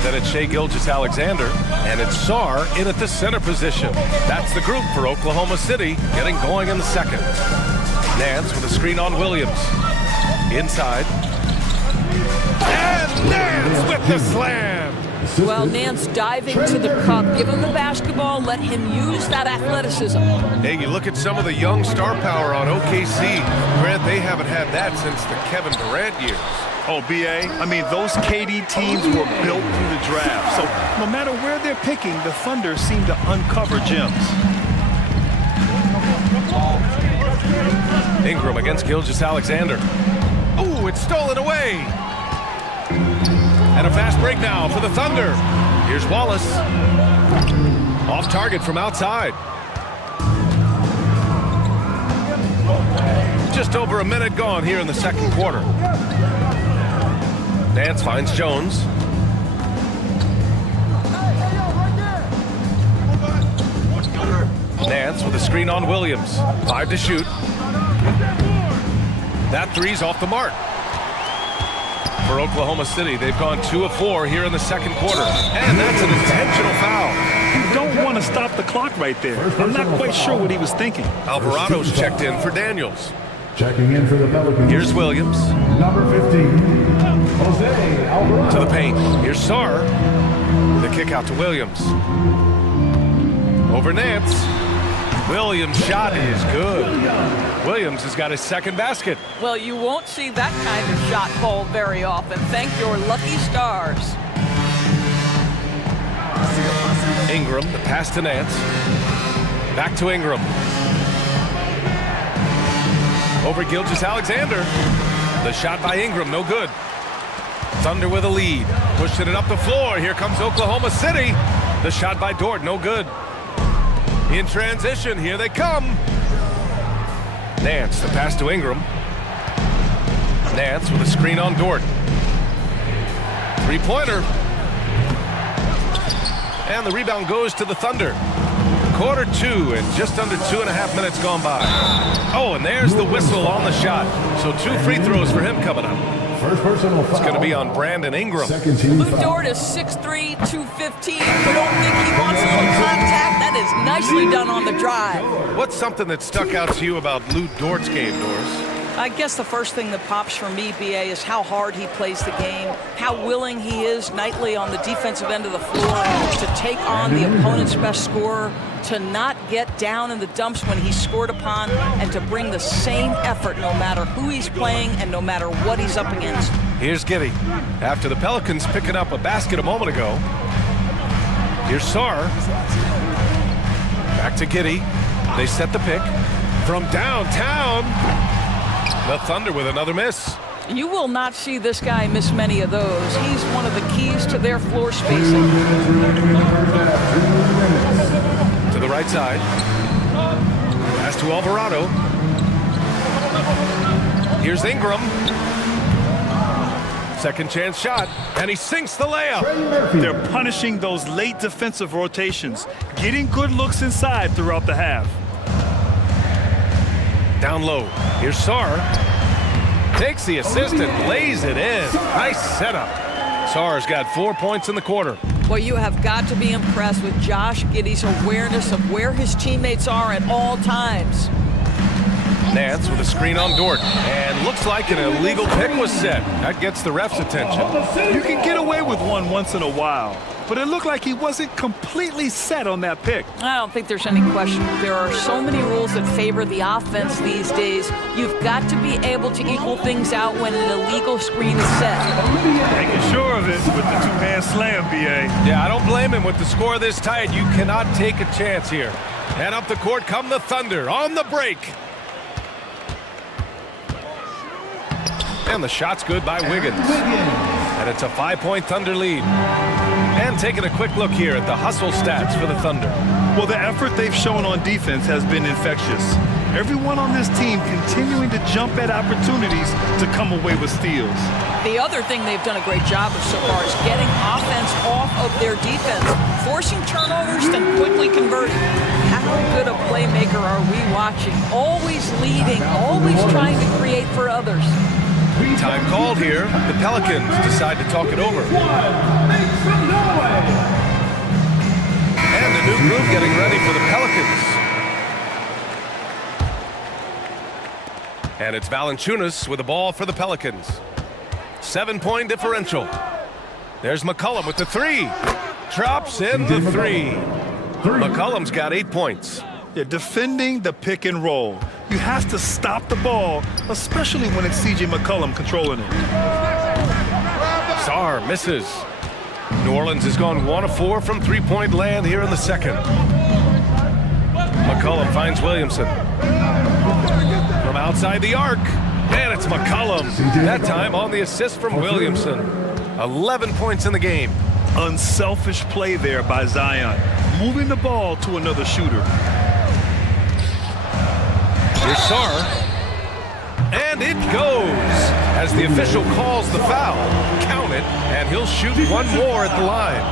Then it's Shai Gilgeous-Alexander, and it's Sarr in at the center position. That's the group for Oklahoma City, getting going in the second. Nance with a screen on Williams. Inside. And Nance with the slam! Well, Nance diving to the cup, give him the basketball, let him use that athleticism. Hey, you look at some of the young star power on OKC. Grant, they haven't had that since the Kevin Durant years. Oh, B.A., I mean, those KD teams were built through the draft. So no matter where they're picking, the Thunder seem to uncover gems. Ingram against Gilgeous-Alexander. Ooh, it's stolen away. And a fast break now for the Thunder. Here's Wallace. Off target from outside. Just over a minute gone here in the second quarter. Nance finds Jones. Nance with a screen on Williams. 5 to shoot. That three's off the mark. For Oklahoma City, they've gone 2 of 4 here in the second quarter. And that's an intentional foul. You don't want to stop the clock right there. I'm not quite sure what he was thinking. Alvarado's checked in for Daniels. Checking in for the Pelicans. Here's Williams. Number 15, Jose Alvarado. To the paint. Here's Sarr. The kick out to Williams. Over Nance. Williams' shot is good. Williams has got his second basket. Well, you won't see that kind of shot fall very often. Thank your lucky stars. Ingram, the pass to Nance. Back to Ingram. Over Gilgeous-Alexander. The shot by Ingram, no good. Thunder with a lead. Pushing it up the floor. Here comes Oklahoma City. The shot by Dort, no good. In transition, here they come. Nance, the pass to Ingram. Nance with a screen on Dort. Three-pointer. And the rebound goes to the Thunder. Quarter 2 and just under 2.5 minutes gone by. Oh, and there's the whistle on the shot. So 2 free throws for him coming up. First personal foul. It's going to be on Brandon Ingram. Lou Dort is 6'3", 215. You don't think he wants a little contact? That is nicely done on the drive. What's something that stuck out to you about Lou Dort's game, Doris? I guess the first thing that pops for me, BA, is how hard he plays the game, how willing he is nightly on the defensive end of the floor to take on the opponent's best scorer, to not get down in the dumps when he's scored upon, and to bring the same effort no matter who he's playing and no matter what he's up against. Here's Giddey. After the Pelicans picking up a basket a moment ago. Here's Sarr. Back to Giddey. They set the pick. From downtown, the Thunder with another miss. You will not see this guy miss many of those. He's one of the keys to their floor spacing. To the right side. Pass to Alvarado. Here's Ingram. Second chance shot, and he sinks the layup. They're punishing those late defensive rotations, getting good looks inside throughout the half. Down low. Here's Sarr. Takes the assist and lays it in. Nice setup. Sarr's got 4 points in the quarter. Well, you have got to be impressed with Josh Giddey's awareness of where his teammates are at all times. Nance with a screen on Dort, and looks like an illegal pick was set. That gets the ref's attention. You can get away with one once in a while, but it looked like he wasn't completely set on that pick. I don't think there's any question. There are so many rules that favor the offense these days. You've got to be able to equal things out when an illegal screen is set. Making sure of it with the two-hand slam, BA. Yeah, I don't blame him. With the score this tight, you cannot take a chance here. And up the court come the Thunder on the break. And the shot's good by Wiggins. And it's a 5-point Thunder lead. And taking a quick look here at the hustle stats for the Thunder. Well, the effort they've shown on defense has been infectious. Everyone on this team continuing to jump at opportunities to come away with steals. The other thing they've done a great job of so far is getting offense off of their defense, forcing turnovers, then quickly converting. How good a playmaker are we watching? Always leading, always trying to create for others. Time called here. The Pelicans decide to talk it over. And a new group getting ready for the Pelicans. And it's Valanciunas with the ball for the Pelicans. 7-point differential. There's McCollum with the three. Drops in the three. McCollum's got 8 points. Yeah, defending the pick and roll. You have to stop the ball, especially when it's C.J. McCollum controlling it. Sarr misses. New Orleans has gone 1 of 4 from three-point land here in the second. McCollum finds Williamson. From outside the arc. And it's McCollum. That time on the assist from Williamson. 11 points in the game. Unselfish play there by Zion. Moving the ball to another shooter. Here's Sarr. And it goes. As the official calls the foul. Count it. And he'll shoot one more at the line.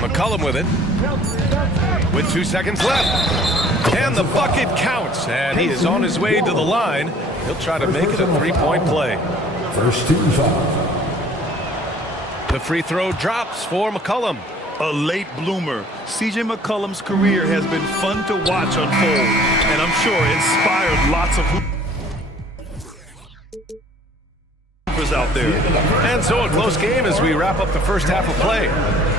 McCollum with it. With 2 seconds left. And the bucket counts. And he is on his way to the line. He'll try to make it a 3-point play. First team foul. The free throw drops for McCollum. A late bloomer. C.J. McCollum's career has been fun to watch unfold. And I'm sure inspired lots of hoopers out there. And so a close game as we wrap up the first half of play.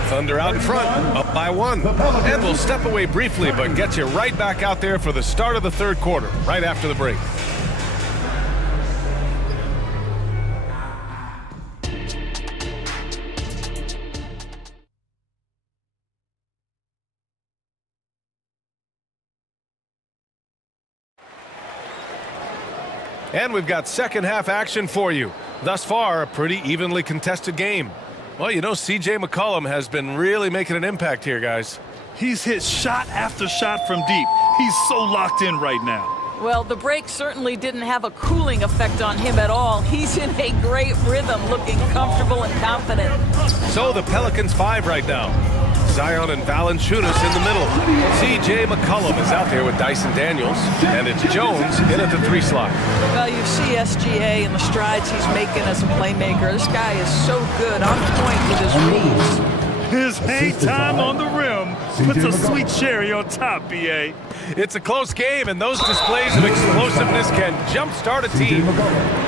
Thunder out in front, up by 1. And we'll step away briefly, but get you right back out there for the start of the third quarter, right after the break. And we've got second half action for you. Thus far, a pretty evenly contested game. Well, you know, C.J. McCollum has been really making an impact here, guys. He's hit shot after shot from deep. He's so locked in right now. Well, the break certainly didn't have a cooling effect on him at all. He's in a great rhythm, looking comfortable and confident. So the Pelicans 5 right now. Zion and Valanciunas in the middle. C.J. McCollum is out there with Dyson Daniels. And it's Jones in at the 3 slot. Well, you see SGA and the strides he's making as a playmaker. This guy is so good, on point with his reads. His hang time on the rim puts a sweet cherry on top, B.A. It's a close game, and those displays of explosiveness can jumpstart a team.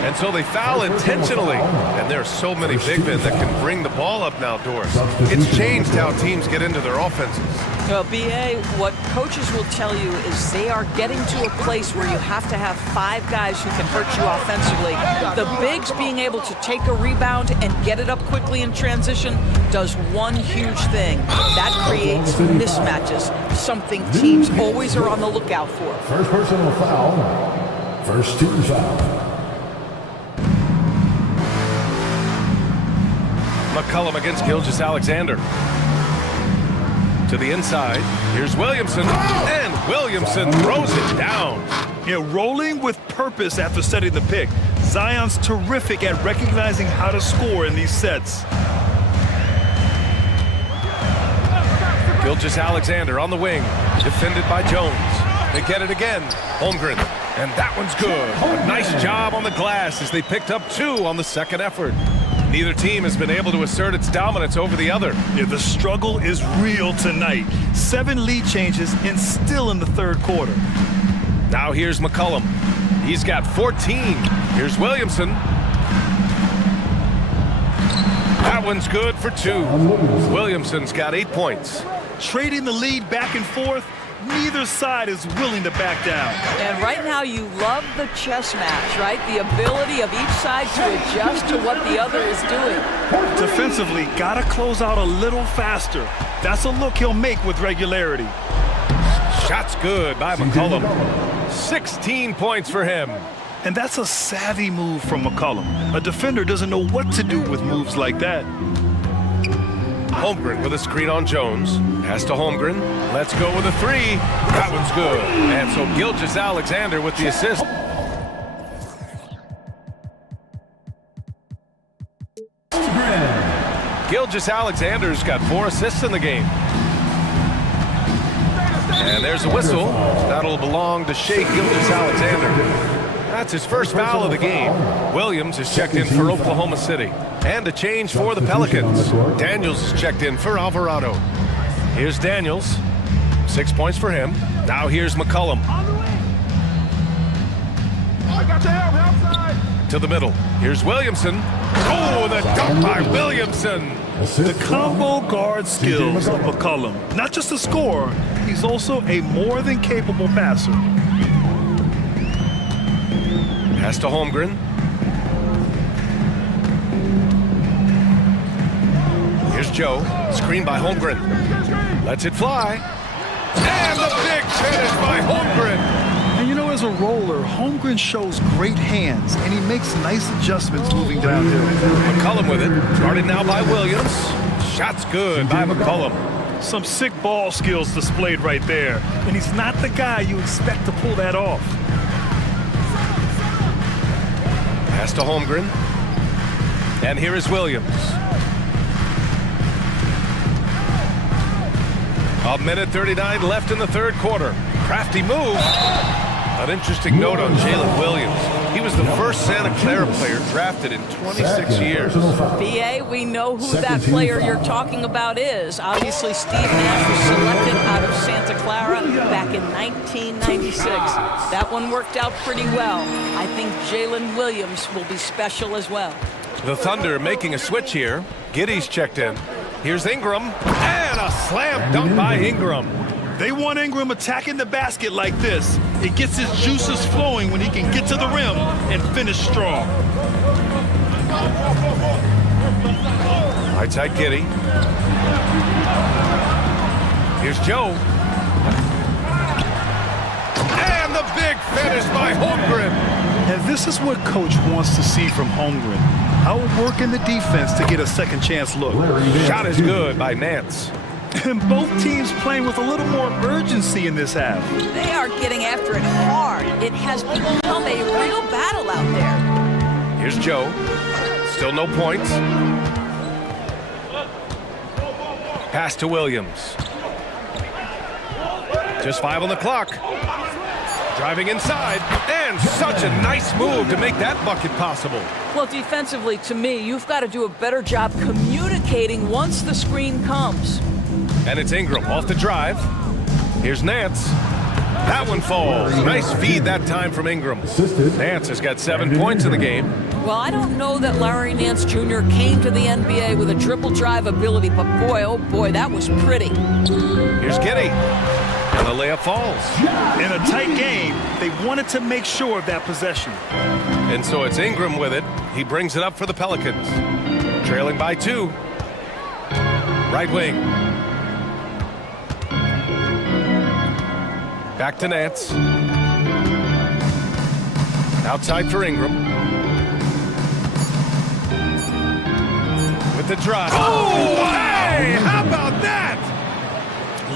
And so they foul intentionally. And there are so many big men that can bring the ball up now, Doris. It's changed how teams get into their offenses. Well, B.A., what coaches will tell you is they are getting to a place where you have to have 5 guys who can hurt you offensively. The bigs being able to take a rebound and get it up quickly in transition does one huge thing. That creates mismatches, something teams always are on the lookout for. First personal foul. First team foul. McCollum against Gilgeous-Alexander. To the inside, here's Williamson, and Williamson throws it down. Yeah, rolling with purpose after setting the pick. Zion's terrific at recognizing how to score in these sets. Gilgeous-Alexander on the wing, defended by Jones. They get it again. Holmgren And that one's good. A nice job on the glass as they picked up 2 on the second effort. Neither team has been able to assert its dominance over the other. Yeah, the struggle is real tonight. 7 lead changes and still in the third quarter. Now here's McCollum. He's got 14. Here's Williamson. That one's good for 2. Williamson's got 8 points. Trading the lead back and forth, neither side is willing to back down. And right now you love the chess match, right? The ability of each side to adjust to what the other is doing. Defensively, gotta close out a little faster. That's a look he'll make with regularity. Shot's good by McCollum. 16 points for him. And that's a savvy move from McCollum. A defender doesn't know what to do with moves like that. Holmgren with a screen on Jones. Pass to Holmgren. Let's go with a 3. That one's good. And so Gilgeous-Alexander with the assist. Gilgeous-Alexander's got 4 assists in the game. And there's a whistle. That'll belong to Shea Gilgeous-Alexander. That's his first foul of the game. Williams is checked in for Oklahoma City. And a change for the Pelicans. Daniels is checked in for Alvarado. Here's Daniels. 6 points for him. Now here's McCollum. To the middle. Here's Williamson. Oh, the dunk by Williamson. The combo guard skills of McCollum. Not just a scorer, he's also a more than capable passer. Pass to Holmgren. Here's Joe. Screen by Holmgren. Lets it fly. And the big finish by Holmgren. And you know, as a roller, Holmgren shows great hands, and he makes nice adjustments moving downhill. McCollum with it. Guarded now by Williams. Shot's good by McCollum. Some sick ball skills displayed right there. And he's not the guy you expect to pull that off. Pass to Holmgren. And here is Williams. A minute 39 left in the third quarter. Crafty move. An interesting note on Jalen Williams. He was the first Santa Clara player drafted in 26 years. BA, we know who that player you're talking about is. Obviously, Steve Nash was selected out of Santa Clara back in 1996. That one worked out pretty well. I think Jalen Williams will be special as well. The Thunder making a switch here. Giddey's checked in. Here's Ingram. And a slam dunk by Ingram. They want Ingram attacking the basket like this. It gets his juices flowing when he can get to the rim and finish strong. Right side Giddey. Here's Joe. And the big finish by Holmgren. And this is what coach wants to see from Holmgren. Outworking the defense to get a second chance look. Shot is good by Nance. And both teams playing with a little more urgency in this half. They are getting after it hard. It has become a real battle out there. Here's Joe. Still no points. Pass to Williams. Just 5 on the clock. Driving inside. And such a nice move to make that bucket possible. Well, defensively, to me, you've got to do a better job communicating once the screen comes. And it's Ingram off the drive. Here's Nance. That one falls. Nice feed that time from Ingram. Nance has got 7 points in the game. Well, I don't know that Larry Nance Jr. came to the NBA with a dribble drive ability, but boy, oh boy, that was pretty. Here's Giddey. And the layup falls. In a tight game, they wanted to make sure of that possession. And so it's Ingram with it. He brings it up for the Pelicans. Trailing by 2. Right wing. Back to Nance. Outside for Ingram. With the drive. Oh, hey! How about that?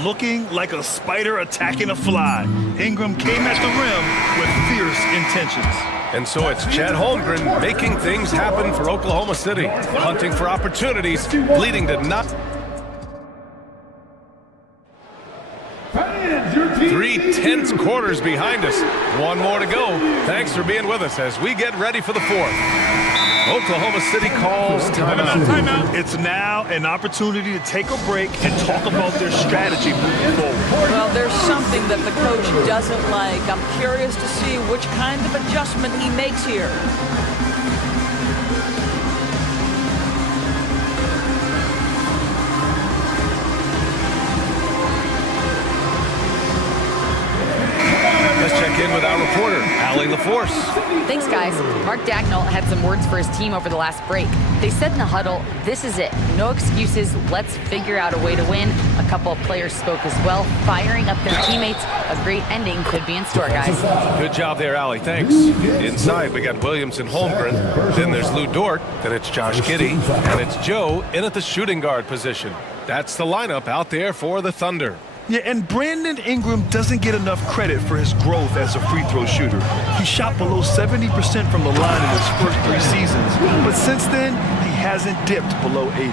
Looking like a spider attacking a fly. Ingram came at the rim with fierce intentions. And so it's Chet Holmgren making things happen for Oklahoma City. Hunting for opportunities, leading to not. 3 intense quarters behind us. One more to go. Thanks for being with us as we get ready for the fourth. Oklahoma City calls timeout. It's now an opportunity to take a break and talk about their strategy moving forward. Well, there's something that the coach doesn't like. I'm curious to see which kind of adjustment he makes here. Check in with our reporter, Allie LaForce. Thanks, guys. Mark Dagnall had some words for his team over the last break. They said in the huddle, this is it. No excuses. Let's figure out a way to win. A couple of players spoke as well, firing up their teammates. A great ending could be in store, guys. Good job there, Allie. Thanks. Inside, we got Williams and Holmgren. Then there's Lou Dort. Then it's Josh Giddey. And it's Joe in at the shooting guard position. That's the lineup out there for the Thunder. Yeah, and Brandon Ingram doesn't get enough credit for his growth as a free throw shooter. He shot below 70% from the line in his first 3 seasons, but since then, he hasn't dipped below 80.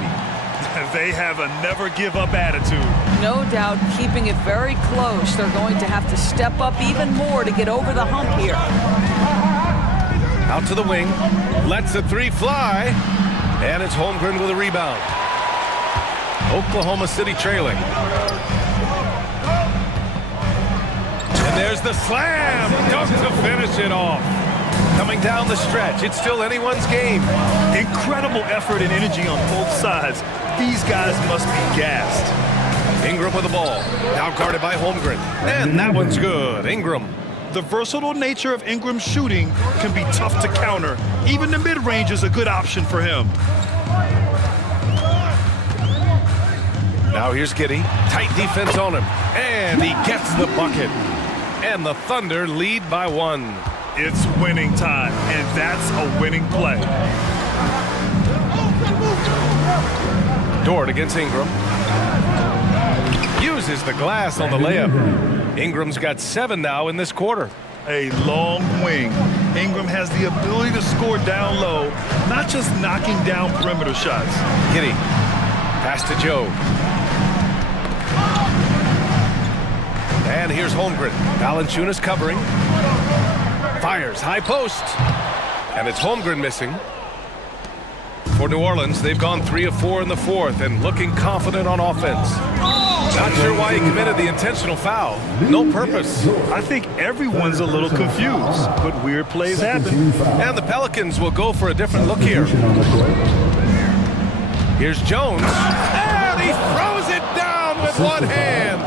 They have a never-give-up attitude. No doubt, keeping it very close. They're going to have to step up even more to get over the hump here. Out to the wing, lets the 3 fly, and it's Holmgren with a rebound. Oklahoma City trailing. There's the slam, dunk to finish it off. Coming down the stretch, it's still anyone's game. Incredible effort and energy on both sides. These guys must be gassed. Ingram with the ball, now guarded by Holmgren. And that one's good, Ingram. The versatile nature of Ingram's shooting can be tough to counter. Even the mid-range is a good option for him. Now here's Giddey, tight defense on him, and he gets the bucket. And the Thunder lead by 1. It's winning time, and that's a winning play. Dort against Ingram. Uses the glass on the layup. Ingram's got 7 now in this quarter. A long wing. Ingram has the ability to score down low, not just knocking down perimeter shots. Giddey, pass to Joe. And here's Holmgren. Valanciunas covering. Fires, high post. And it's Holmgren missing. For New Orleans, they've gone 3 of 4 in the fourth and looking confident on offense. Not sure why he committed the intentional foul. No purpose. I think everyone's a little confused, but weird plays happen. And the Pelicans will go for a different look here. Here's Jones. And he throws it down with one hand.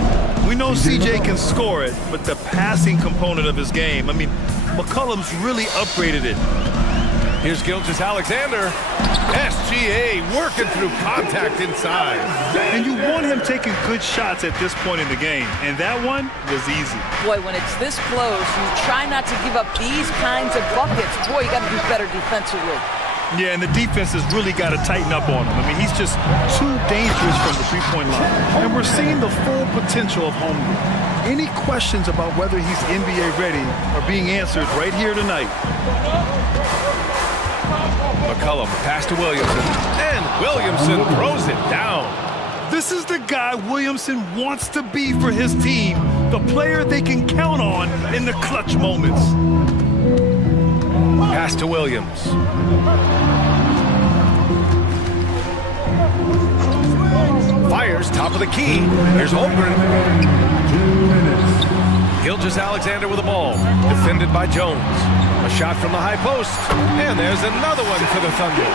We know CJ can score it, but the passing component of his game, I mean, McCollum's really upgraded it. Here's Gilgeous-Alexander. SGA working through contact inside. And you want him taking good shots at this point in the game, and that one was easy. Boy, when it's this close, you try not to give up these kinds of buckets. Boy, you got to do better defensively. Yeah, and the defense has really got to tighten up on him. I mean, he's just too dangerous from the three-point line. And we're seeing the full potential of Holmgren. Any questions about whether he's NBA ready are being answered right here tonight. McCollum, pass to Williamson, and Williamson throws it down. This is the guy Williamson wants to be for his team, the player they can count on in the clutch moments. Pass to Williams. Fires, top of the key. Here's Holmgren. Gilgeous-Alexander with the ball. Defended by Jones. A shot from the high post. And there's another one for the Thunder.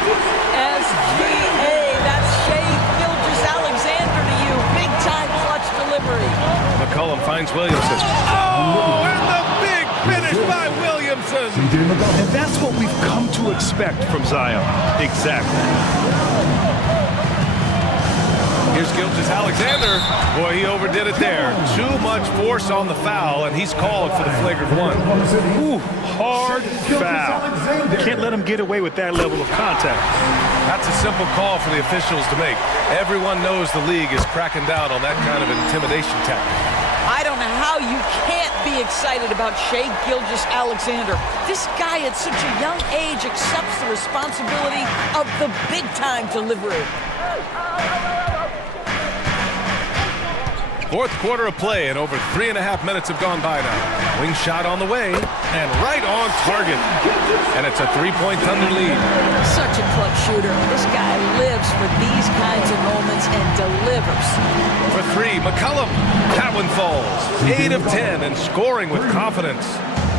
SGA, that's Shai Gilgeous-Alexander to you. Big time clutch delivery. McCollum finds Williamson. Oh, and the big finish by Williamson. And that's what we've come to expect from Zion. Exactly. Here's Gilgeous-Alexander. Boy, he overdid it there. Too much force on the foul, and he's called for the flagrant one. Ooh, hard foul. Can't let him get away with that level of contact. That's a simple call for the officials to make. Everyone knows the league is cracking down on that kind of intimidation tactic. I don't know how you can't be excited about Shai Gilgeous-Alexander. This guy at such a young age accepts the responsibility of the big-time delivery. Fourth quarter of play, and over 3.5 minutes have gone by now. Wing shot on the way, and right on target. And it's a three-point Thunder lead. Such a clutch shooter. This guy lives for these kinds of moments and delivers. For three, McCollum. That one falls. 8 of 10 and scoring with confidence.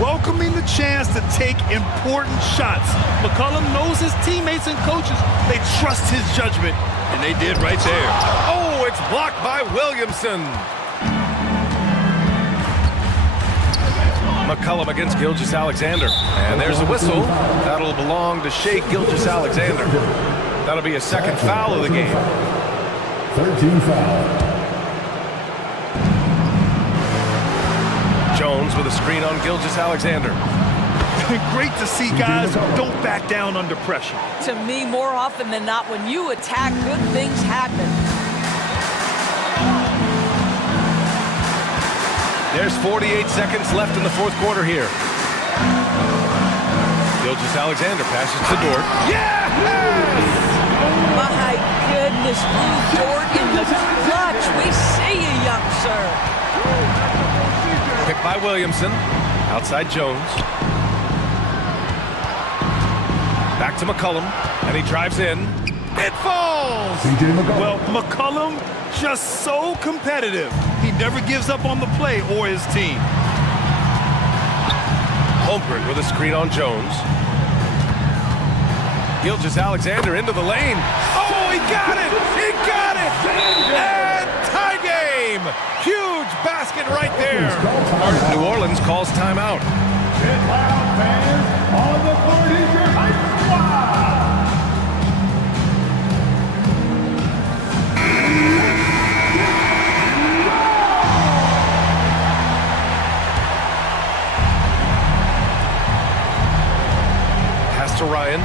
Welcoming the chance to take important shots. McCollum knows his teammates and coaches. They trust his judgment, and they did right there. Oh, it's blocked by Williamson. McCollum against Gilgeous-Alexander. And there's a whistle. That'll belong to Shea Gilgeous-Alexander. That'll be a second foul of the game. 13 foul. Jones with a screen on Gilgeous-Alexander. Great to see guys who don't back down under pressure. To me, more often than not, when you attack, good things happen. There's 48 seconds left in the fourth quarter here. Gilgeous-Alexander passes to Dort. Yeah! My goodness, Lou Dort in the clutch. We see you, young sir. Picked by Williamson. Outside Jones. Back to McCollum. And he drives in. It falls! Well, McCollum just so competitive. He never gives up on the play or his team. Holmgren with a screen on Jones. Gilgeous-Alexander into the lane. Oh, he got it! He got it! And tie game! Huge basket right there. New Orleans calls timeout. On the 40, Pass to Ryan.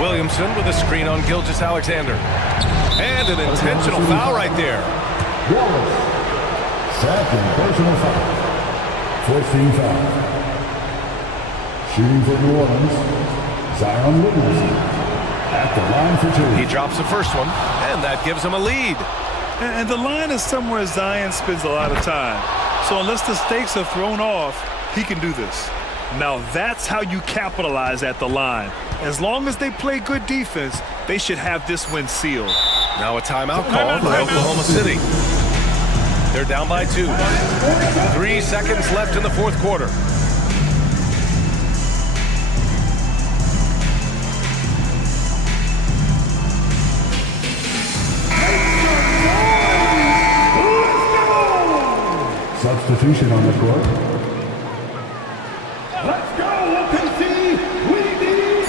Williamson with a screen on Gilgeous-Alexander. And an intentional foul right there. Wallace. Second personal foul. 14 foul. Shooting for New Orleans, Zion Williamson. At the line for two. He drops the first one, and that gives him a lead. And the line is somewhere Zion spends a lot of time. So unless the stakes are thrown off, he can do this. Now that's how you capitalize at the line. As long as they play good defense, they should have this win sealed. Now a timeout called by Oklahoma City. They're down by 2. 3 seconds left in the fourth quarter. Substitution on the court. Let's go, OKC. We need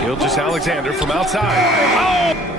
3. Gilgeous-Alexander from outside. Oh!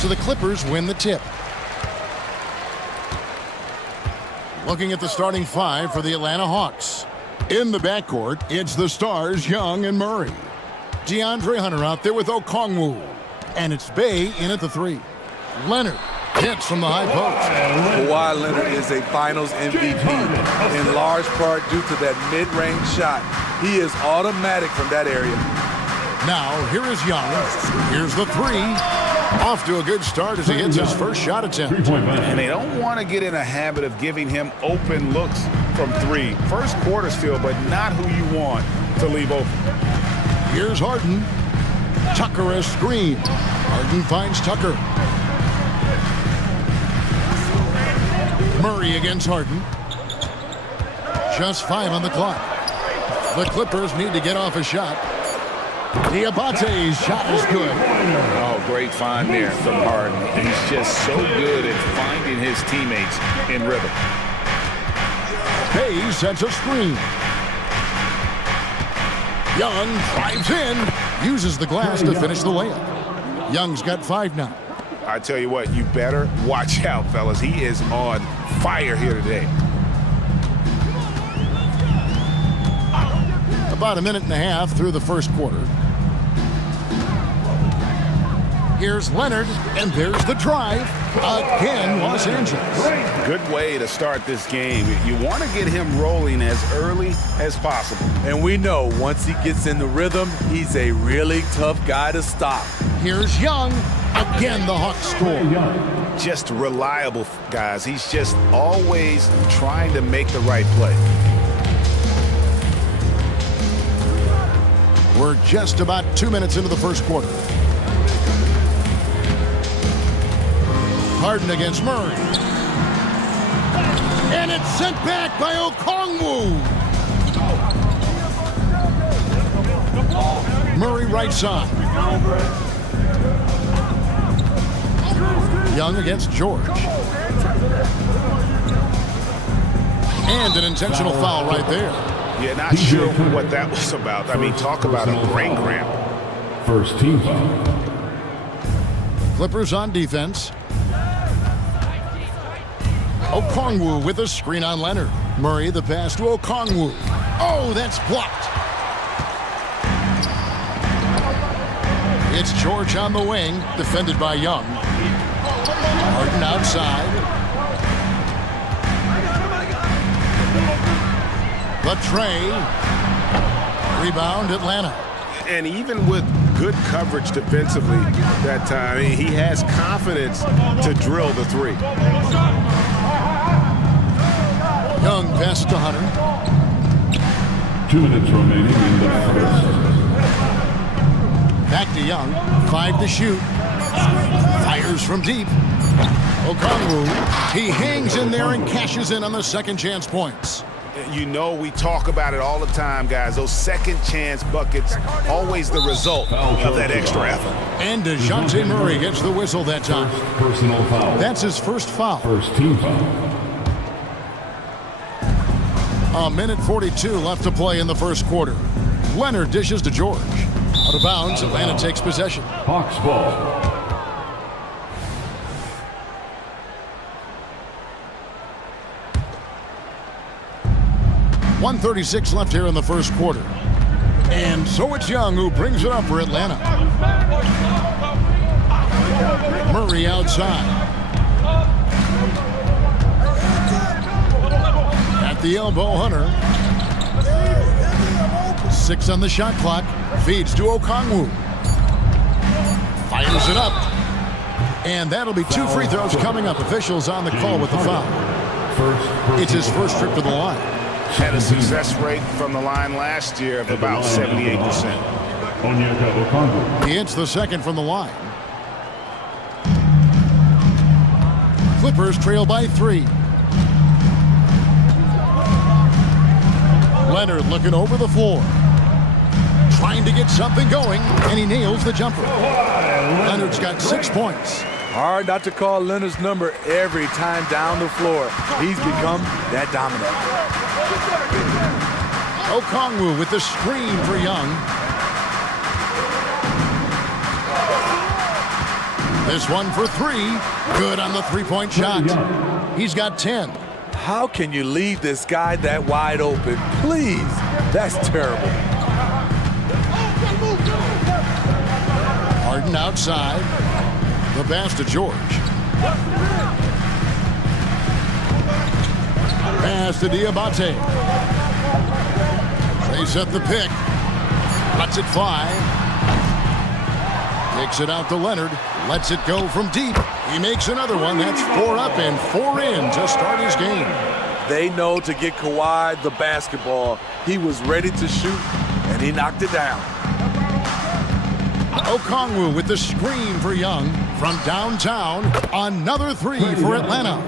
So the Clippers win the tip. Looking at the starting five for the Atlanta Hawks. In the backcourt, it's the stars Young and Murray. DeAndre Hunter out there with Okongwu. And it's Bay in at the three. Leonard hits from the high post. Kawhi Leonard is a finals MVP, in large part due to that mid-range shot. He is automatic from that area. Now, here is Young. Here's the three. Off to a good start as he hits his first shot attempt. And they don't want to get in a habit of giving him open looks from three. First quarter still, but not who you want to leave open. Here's Harden. Tucker a screen. Harden finds Tucker. Murray against Harden. Just 5 on the clock. The Clippers need to get off a shot. Diabate's shot is good. Oh, great find there from Harden. He's just so good at finding his teammates in rhythm. Hayes sets a screen. Young drives in, uses the glass to finish the layup. Young's got 5 now. I tell you what, you better watch out, fellas. He is on fire here today. About a minute and a half through the first quarter. Here's Leonard, and there's the drive. Again, Los Angeles. Good way to start this game. You want to get him rolling as early as possible. And we know once he gets in the rhythm, he's a really tough guy to stop. Here's Young. Again, the Hawks score. Just reliable, guys. He's just always trying to make the right play. We're just about 2 minutes into the first quarter. Harden against Murray. And it's sent back by Okongwu. Murray right side. Young against George. And an intentional foul right there. Yeah, not sure what that was about. I mean, talk about a brain cramp. First team foul. Clippers on defense. Okongwu with a screen on Leonard. Murray the pass to Okongwu. Oh, that's blocked. It's George on the wing, defended by Young. Harden outside. The tray. Rebound Atlanta. And even with good coverage defensively that time, he has confidence to drill the three. Young pass to Hunter. 2 minutes remaining in the first. Back to Young. 5 to shoot. Fires from deep. Okongwu. He hangs in there and cashes in on the second chance points. You know, we talk about it all the time, guys. Those second chance buckets, always the result of that extra effort. And DeJounte Murray gets the whistle that time. Personal foul. That's his first foul. First team foul. A minute 42 left to play in the first quarter. Leonard dishes to George. Out of bounds, Atlanta takes possession. Hawks ball. .136 left here in the first quarter. And so it's Young who brings it up for Atlanta. Murray outside. At the elbow, Hunter. 6 on the shot clock. Feeds to Okongwu. Fires it up. And that'll be 2 free throws coming up. Officials on the call with the foul. It's his first trip to the line. Had a success rate from the line last year of about 78%. He hits the second from the line. Clippers trail by 3. Leonard looking over the floor. Trying to get something going, and he nails the jumper. Leonard's got 6 points. Hard not to call Leonard's number every time down the floor. He's become that dominant. Okongwu with the screen for Young. This one for three. Good on the three-point shot. He's got 10. How can you leave this guy that wide open? Please. That's terrible. Harden outside. The pass to George. Pass to Diabate. They set the pick. Lets it fly. Takes it out to Leonard. Lets it go from deep. He makes another one. That's 4 up and 4 in to start his game. They know to get Kawhi the basketball. He was ready to shoot, and he knocked it down. Okongwu with the screen for Young. From downtown, another three for Atlanta.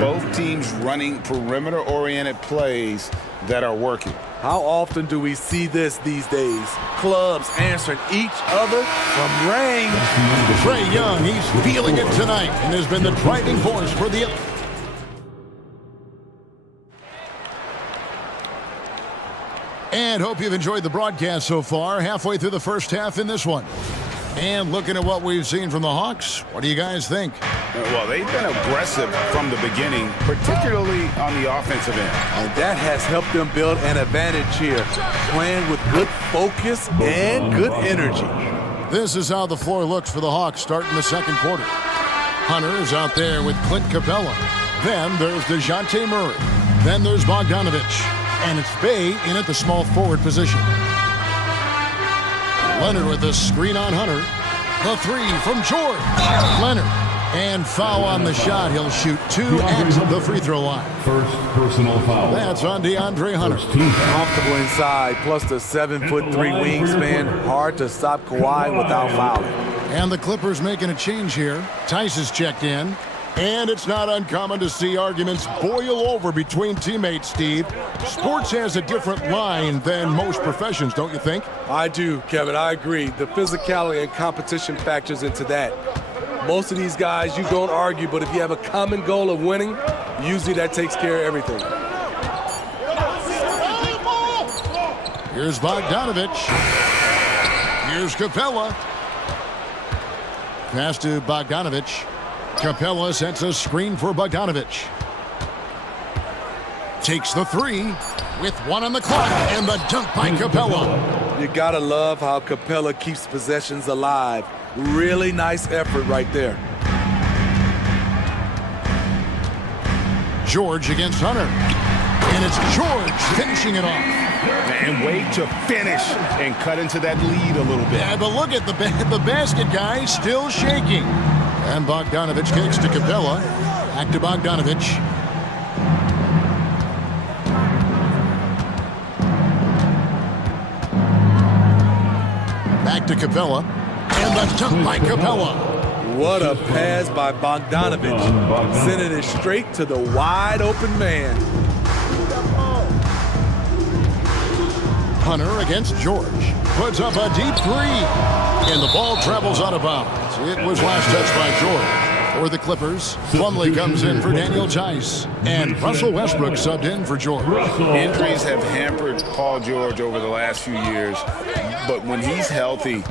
Both teams running perimeter-oriented plays that are working. How often do we see this these days? Clubs answering each other from range. Trae Young, he's feeling it tonight and has been the driving force for the... And hope you've enjoyed the broadcast so far. Halfway through the first half in this one. And looking at what we've seen from the Hawks, what do you guys think? Well, they've been aggressive from the beginning, particularly on the offensive end. And that has helped them build an advantage here, playing with good focus and good energy. This is how the floor looks for the Hawks starting the second quarter. Hunter is out there with Clint Capella. Then there's DeJounte Murray. Then there's Bogdanovich. And it's Bay in at the small forward position. Leonard with the screen on Hunter. The three from George. Leonard. And foul on the shot. He'll shoot 2 at the free throw line. First personal foul. That's on DeAndre Hunter. Comfortable inside, plus the 7'3" wingspan. Hard to stop Kawhi without fouling. And the Clippers making a change here. Tice is checked in. And it's not uncommon to see arguments boil over between teammates, Steve. Sports has a different line than most professions, don't you think? I do, Kevin. I agree. The physicality and competition factors into that. Most of these guys, you don't argue, but if you have a common goal of winning, usually that takes care of everything. Here's Bogdanovich. Here's Capella. Pass to Bogdanovich. Capella sets a screen for Bogdanovich. Takes the three with 1 on the clock and the dunk by Capella. You gotta love how Capella keeps possessions alive. Really nice effort right there. George against Hunter. And it's George finishing it off. And wait to finish and cut into that lead a little bit. Yeah, but look at the basket guy still shaking. And Bogdanovich kicks to Capella. Back to Bogdanovich. Back to Capella. And the dunk by Capella. What a pass by Bogdanovich. Sending it straight to the wide open man. Hunter against George. Puts up a deep three. And the ball travels out of bounds. It was last touched by George. For the Clippers, Plumlee comes in for Daniel Tice. And Russell Westbrook subbed in for George. Injuries have hampered Paul George over the last few years. But when he's healthy,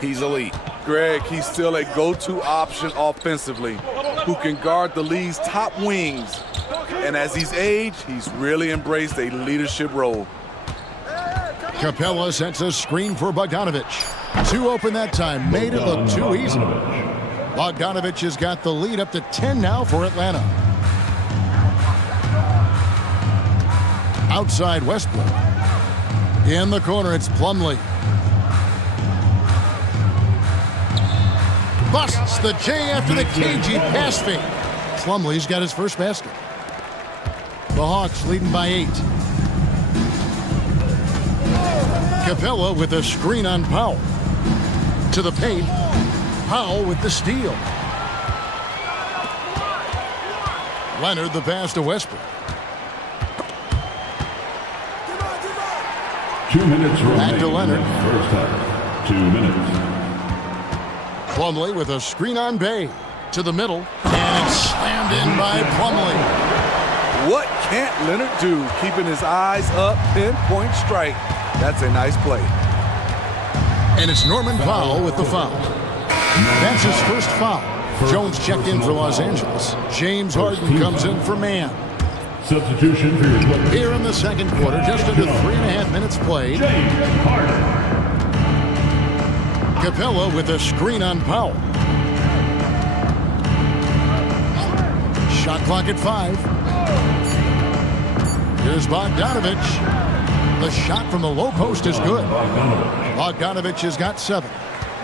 he's elite. Greg, he's still a go-to option offensively who can guard the league's top wings. And as he's aged, he's really embraced a leadership role. Capella sets a screen for Bogdanovich. 2 open that time, made it look too easy. Bogdanovich has got the lead up to 10 now for Atlanta. Outside Westbrook. In the corner, it's Plumlee. Busts the J after the KG pass fake. Plumlee's got his first basket. The Hawks leading by 8. Capella with a screen on Powell. To the paint. Powell with the steal. Leonard the pass to Westbrook. 2 minutes remaining. Back to Leonard. First half. 2 minutes. Plumlee with a screen on Bay. To the middle. And it's slammed in by Plumlee. What can't Leonard do? Keeping his eyes up, pinpoint strike. That's a nice play. And it's Norman Powell with the foul. That's his first foul. Jones checked in for Los Angeles. James Harden comes in for man. Substitution for your Clippers. Here in the second quarter, just under 3.5 minutes played. Capella with a screen on Powell. Shot clock at 5. Here's Bogdanovich. The shot from the low post is good. Bogdanovich has got 7.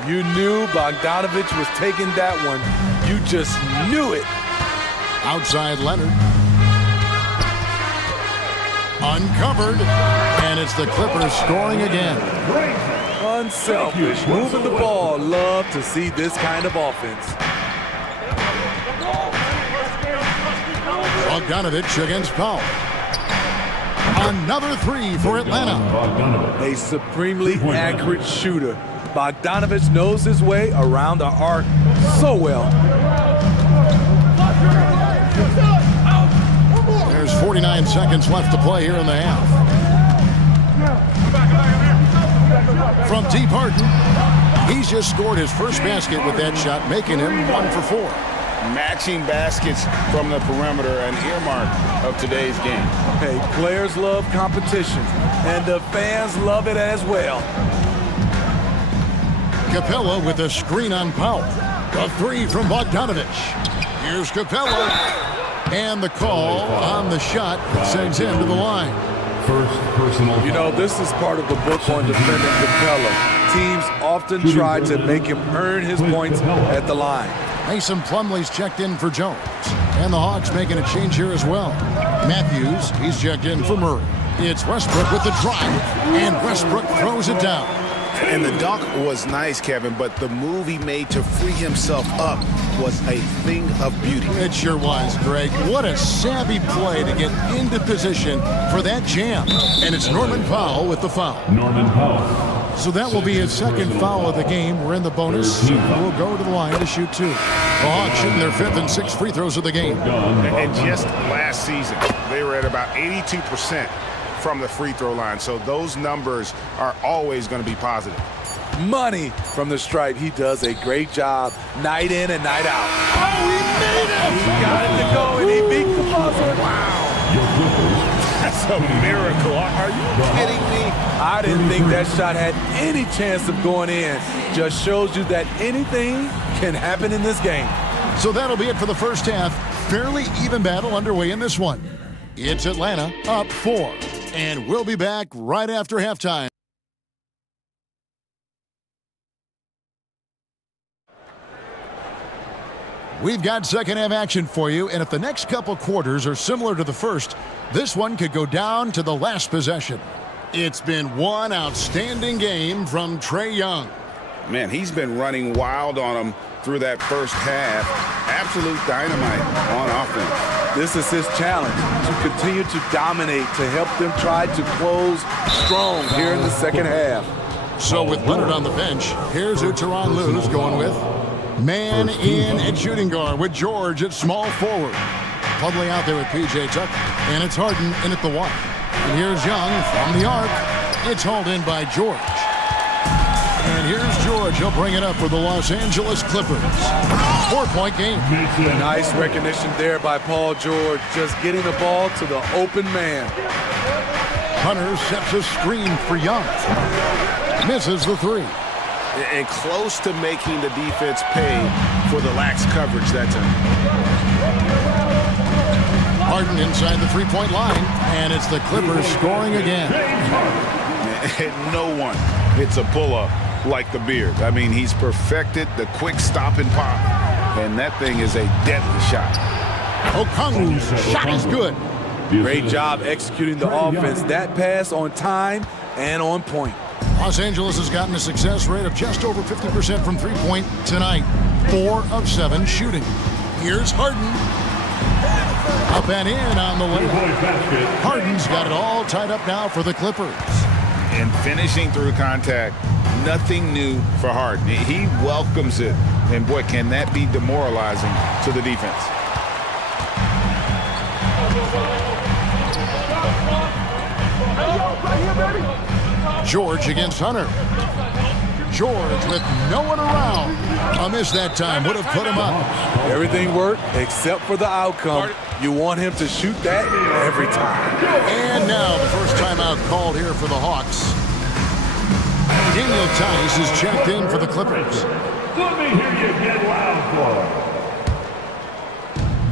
You knew Bogdanovich was taking that one. You just knew it. Outside Leonard. Uncovered. And it's the Clippers scoring again. Unselfish. Moving the ball. Love to see this kind of offense. Bogdanovich against Powell. Another 3 for Atlanta. A supremely accurate shooter. Bogdanovich knows his way around the arc so well. There's 49 seconds left to play here in the half. From deep, Harden. He's just scored his first basket with that shot, making him 1 for 4. Matching baskets from the perimeter, an earmark of today's game. Hey, players love competition, and the fans love it as well. Capella with a screen on Powell. A 3 from Bogdanovich. Here's Capella. And the call on the shot sends him to the line. First personal. You know, this is part of the book on defending Capella. Teams often try to make him earn his points at the line. Mason Plumlee's checked in for Jones. And the Hawks making a change here as well. Matthews, he's checked in for Murray. It's Westbrook with the drive. And Westbrook throws it down. And the dunk was nice, Kevin, but the move he made to free himself up was a thing of beauty. It sure was, Greg. What a savvy play to get into position for that jam. And it's Norman Powell with the foul. Norman Powell. So that will be his second foul of the game. We're in the bonus. We'll go to the line to shoot 2. The Hawks shooting their 5th and 6th free throws of the game. And just last season, they were at about 82% from the free throw line. So those numbers are always going to be positive. Money from the stripe. He does a great job night in and night out. Oh, he made it! He got it to go, and he beat the buzzer. Wow. That's a miracle. Are you kidding me? I didn't think that shot had any chance of going in. Just shows you that anything can happen in this game. So that'll be it for the first half. Fairly even battle underway in this one. It's Atlanta up 4. And we'll be back right after halftime. We've got second half action for you, and if the next couple quarters are similar to the first, this one could go down to the last possession. It's been one outstanding game from Trae Young. Man, he's been running wild on them through that first half. Absolute dynamite on offense. This is his challenge, to continue to dominate, to help them try to close strong here in the second half. So with Leonard on the bench, here's who Tyronn Lue's going with. Man in at shooting guard with George at small forward. Plumlee out there with P.J. Tucker. And it's Harden in at the 1. And here's Young from the arc. It's hauled in by George. And here's George. He'll bring it up for the Los Angeles Clippers. 4-point game. Nice recognition there by Paul George. Just getting the ball to the open man. Hunter sets a screen for Young. Misses the 3. And close to making the defense pay for the lax coverage that time. Harden inside the 3-point line, and it's the Clippers scoring again. And no one hits a pull-up like the Beard. I mean, he's perfected the quick stop and pop, and that thing is a deadly shot. Okongwu's shot is good. Great job executing the offense. That pass on time and on point. Los Angeles has gotten a success rate of just over 50% from 3-point tonight. 4 of 7 shooting. Here's Harden. Up and in on the layup. Harden's got it all tied up now for the Clippers. And finishing through contact, nothing new for Harden. He welcomes it. And boy, can that be demoralizing to the defense. George against Hunter. George with no one around. A miss that time would have put him up. Everything worked except for the outcome. You want him to shoot that every time. And now the first timeout called here for the Hawks. Daniel Tice is checked in for the Clippers. Let me hear you get loud for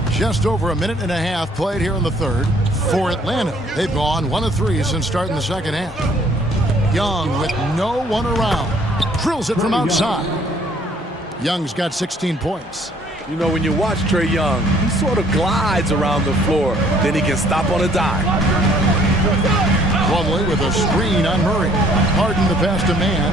it. Just over a minute and a half played here in the third. For Atlanta, they've gone 1 of 3 since starting the second half. Young with no one around. Drills it from outside. Young's got 16 points. You know, when you watch Trae Young, he sort of glides around the floor. Then he can stop on a dime. Plumlee with a screen on Murray. Harden the pass to Man.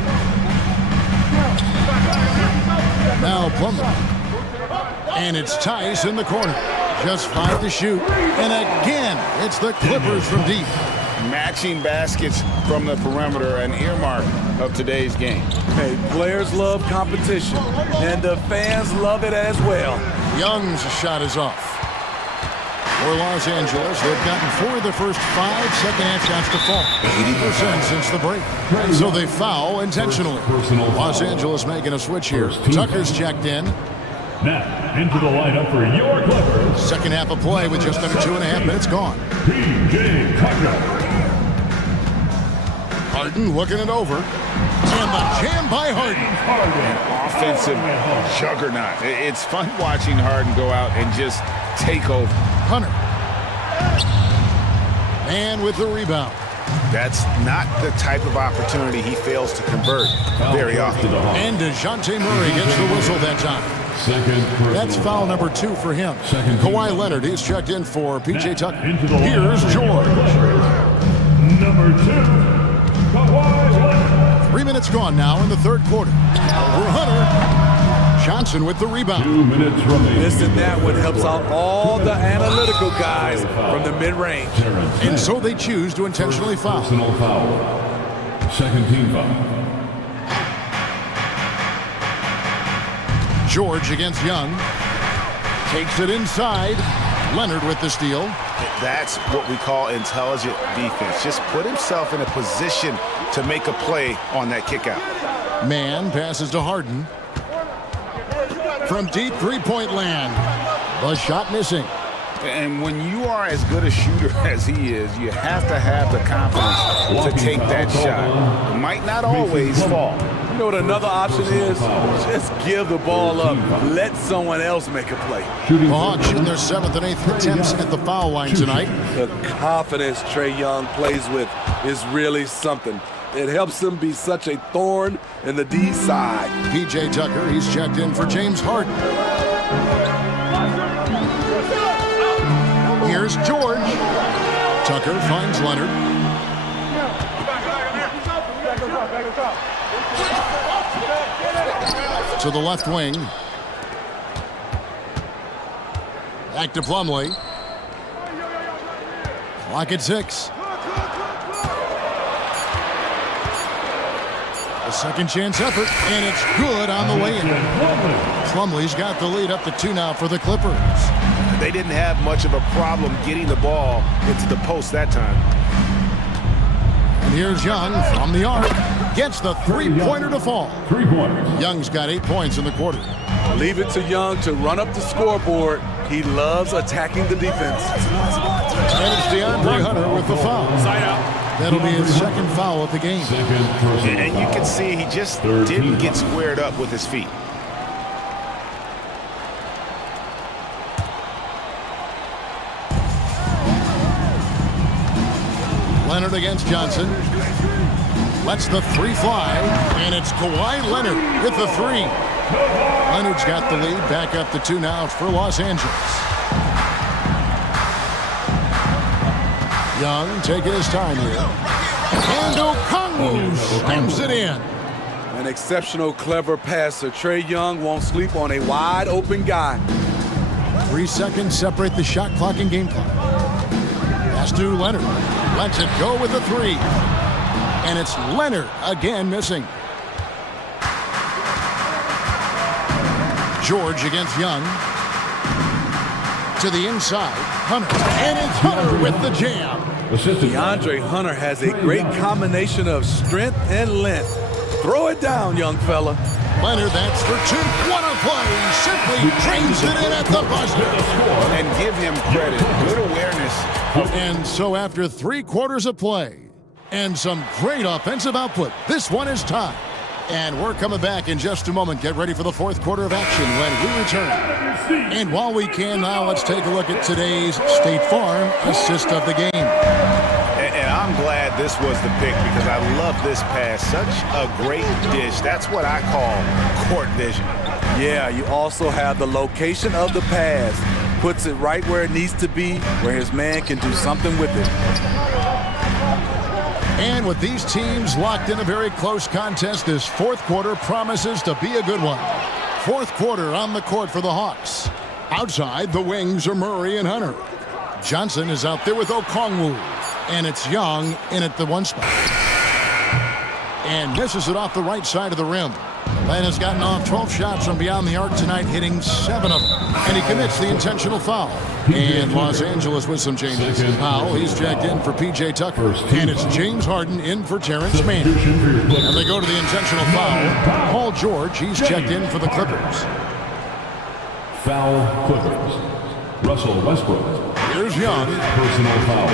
Now Plumlee. And it's Tice in the corner. Just 5 to shoot. And again, it's the Clippers from deep. Matching baskets from the perimeter, an earmark of today's game. Hey, players love competition, and the fans love it as well. Young's shot is off. For Los Angeles, they've gotten 4 of the first 5 second-half shots to fall. 80% since the break. And so they foul intentionally. Los Angeles making a switch here. Tucker's checked in. Now, into the lineup for your Clippers. Second half of play with just under 2.5 minutes gone. P.J. Tucker. Harden looking it over. And the jam by Harden. An offensive juggernaut. It's fun watching Harden go out and just take over. Hunter. And with the rebound. That's not the type of opportunity he fails to convert very often. And DeJounte Murray gets the whistle that time. That's foul number 2 for him. Kawhi Leonard, he's checked in for P.J. Tucker. Here's George. Number 2, Kawhi Leonard. 3 minutes gone now in the third quarter. Over Hunter. Johnson with the rebound. 2 minutes remaining. This and that one helps out all the analytical guys from the mid-range. And so they choose to intentionally foul. Personal foul. Second team foul. George against Young. Takes it inside. Leonard with the steal. That's what we call intelligent defense. Just put himself in a position to make a play on that kickout. Man passes to Harden. From deep three-point land. The shot missing. And when you are as good a shooter as he is, you have to have the confidence to take that shot. It might not always fall. You know what another option is? Just give the ball up. Let someone else make a play. The Hawks shooting their 7th and 8th attempts at the foul line tonight. The confidence Trae Young plays with is really something. It helps him be such a thorn in the D side. P.J. Tucker, he's checked in for James Harden. Here's George. Tucker finds Leonard. To the left wing. Back to Plumlee. Clock at 6. A second chance effort, and it's good on the way in. Plumlee's got the lead up to 2 now for the Clippers. They didn't have much of a problem getting the ball into the post that time. And here's Young from the arc. Gets the three-pointer to fall. 3 pointers. Young's got 8 points in the quarter. Leave it to Young to run up the scoreboard. He loves attacking the defense. And it's DeAndre Hunter with the foul. That'll be his second foul of the game. And you can see he just didn't get squared up with his feet. Leonard against Johnson. Lets the 3 fly, and it's Kawhi Leonard with the 3. Leonard's got the lead, back up to 2 now for Los Angeles. Young taking his time here. And Okongwu slams it in. An exceptional, clever passer. Trae Young won't sleep on a wide-open guy. 3 seconds separate the shot clock and game clock. Pass to Leonard. Lets it go with the 3. And it's Leonard again missing. George against Young. To the inside. Hunter. And it's Hunter with the jam. DeAndre Hunter has a great combination of strength and length. Throw it down, young fella. Leonard, that's for two. What a play. Simply trains it in at the buzzer. And give him credit. Good awareness. And so after 3 quarters of play and some great offensive output, this one is tied. And we're coming back in just a moment. Get ready for the 4th quarter of action when we return. And while we can now, let's take a look at today's State Farm assist of the game. And I'm glad this was the pick because I love this pass. Such a great dish. That's what I call court vision. Yeah, you also have the location of the pass. Puts it right where it needs to be, where his man can do something with it. And with these teams locked in a very close contest, this 4th quarter promises to be a good one. 4th quarter on the court for the Hawks. Outside, the wings are Murray and Hunter. Johnson is out there with Okongwu. And it's Young in at the 1 spot. And misses it off the right side of the rim. Len has gotten off 12 shots from beyond the arc tonight, hitting 7 of them. And he commits the intentional foul. And Los Angeles with some changes. Powell, he's checked in for P.J. Tucker. And it's James Harden in for Terrence Mann. And they go to the intentional foul. Paul George, he's checked in for the Clippers. Foul, Clippers. Russell Westbrook. Here's Young. Personal foul.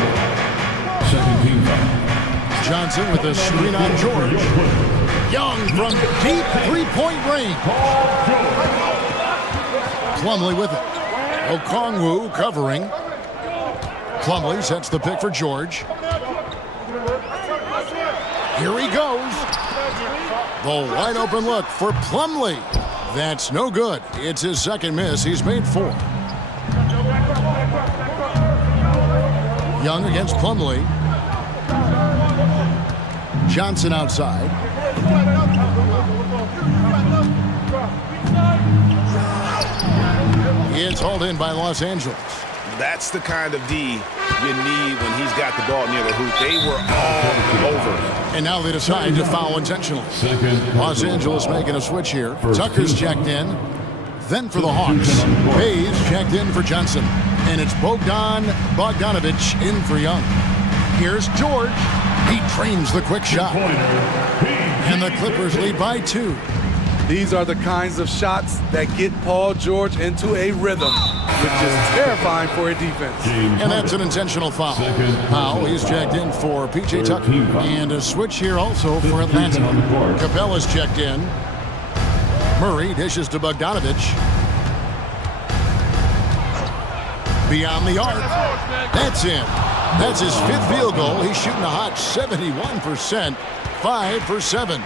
Second team foul. Johnson with a screen on George. Young from deep 3-point range. Plumlee with it. Okongwu covering. Plumlee sets the pick for George. Here he goes. The wide open look for Plumlee. That's no good. It's his 2nd miss. He's made 4. Young against Plumlee. Johnson outside. It's hauled in by Los Angeles. That's the kind of D you need when he's got the ball near the hoop. They were all over. And now they decide to foul intentionally. Los Angeles making a switch here. Tucker's checked in. Then for the Hawks, Hayes checked in for Johnson. And it's Bogdanovich in for Young. Here's George. He trains the quick shot. And the Clippers lead by 2. These are the kinds of shots that get Paul George into a rhythm, which is terrifying for a defense. And that's an intentional foul. Powell, he's checked in for P.J. Tucker. And a switch here also for Atlanta. Capella's checked in. Murray dishes to Bogdanovich. Beyond the arc. That's in. That's his 5th field goal. He's shooting a hot 71%. 5 for 7.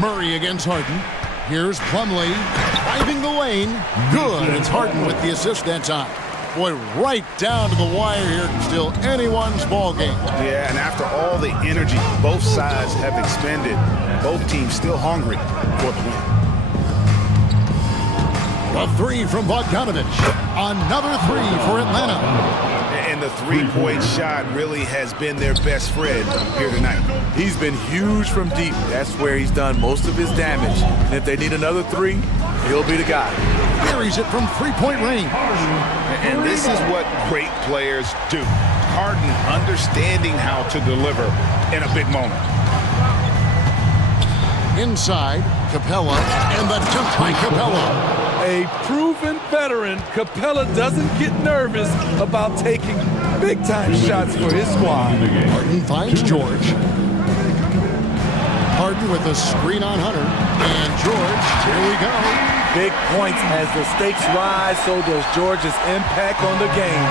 Murray against Harden. Here's Plumlee driving the lane. Good. It's Harden with the assist that time. Boy, right down to the wire here. Still anyone's ball game. Yeah, and after all the energy both sides have expended, both teams still hungry for the win. A 3 from Bogdanovich. Another 3 for Atlanta. And the 3-point shot really has been their best friend here tonight. He's been huge from deep. That's where he's done most of his damage. And if they need another 3, he'll be the guy. Carries it from 3-point range. And this is what great players do. Harden understanding how to deliver in a big moment. Inside, Capella, and the dunk by Capella. A proven veteran, Capella doesn't get nervous about taking big-time shots for his squad. Harden finds George. Harden with a screen on Hunter. And George, here we go. Big points as the stakes rise, so does George's impact on the game.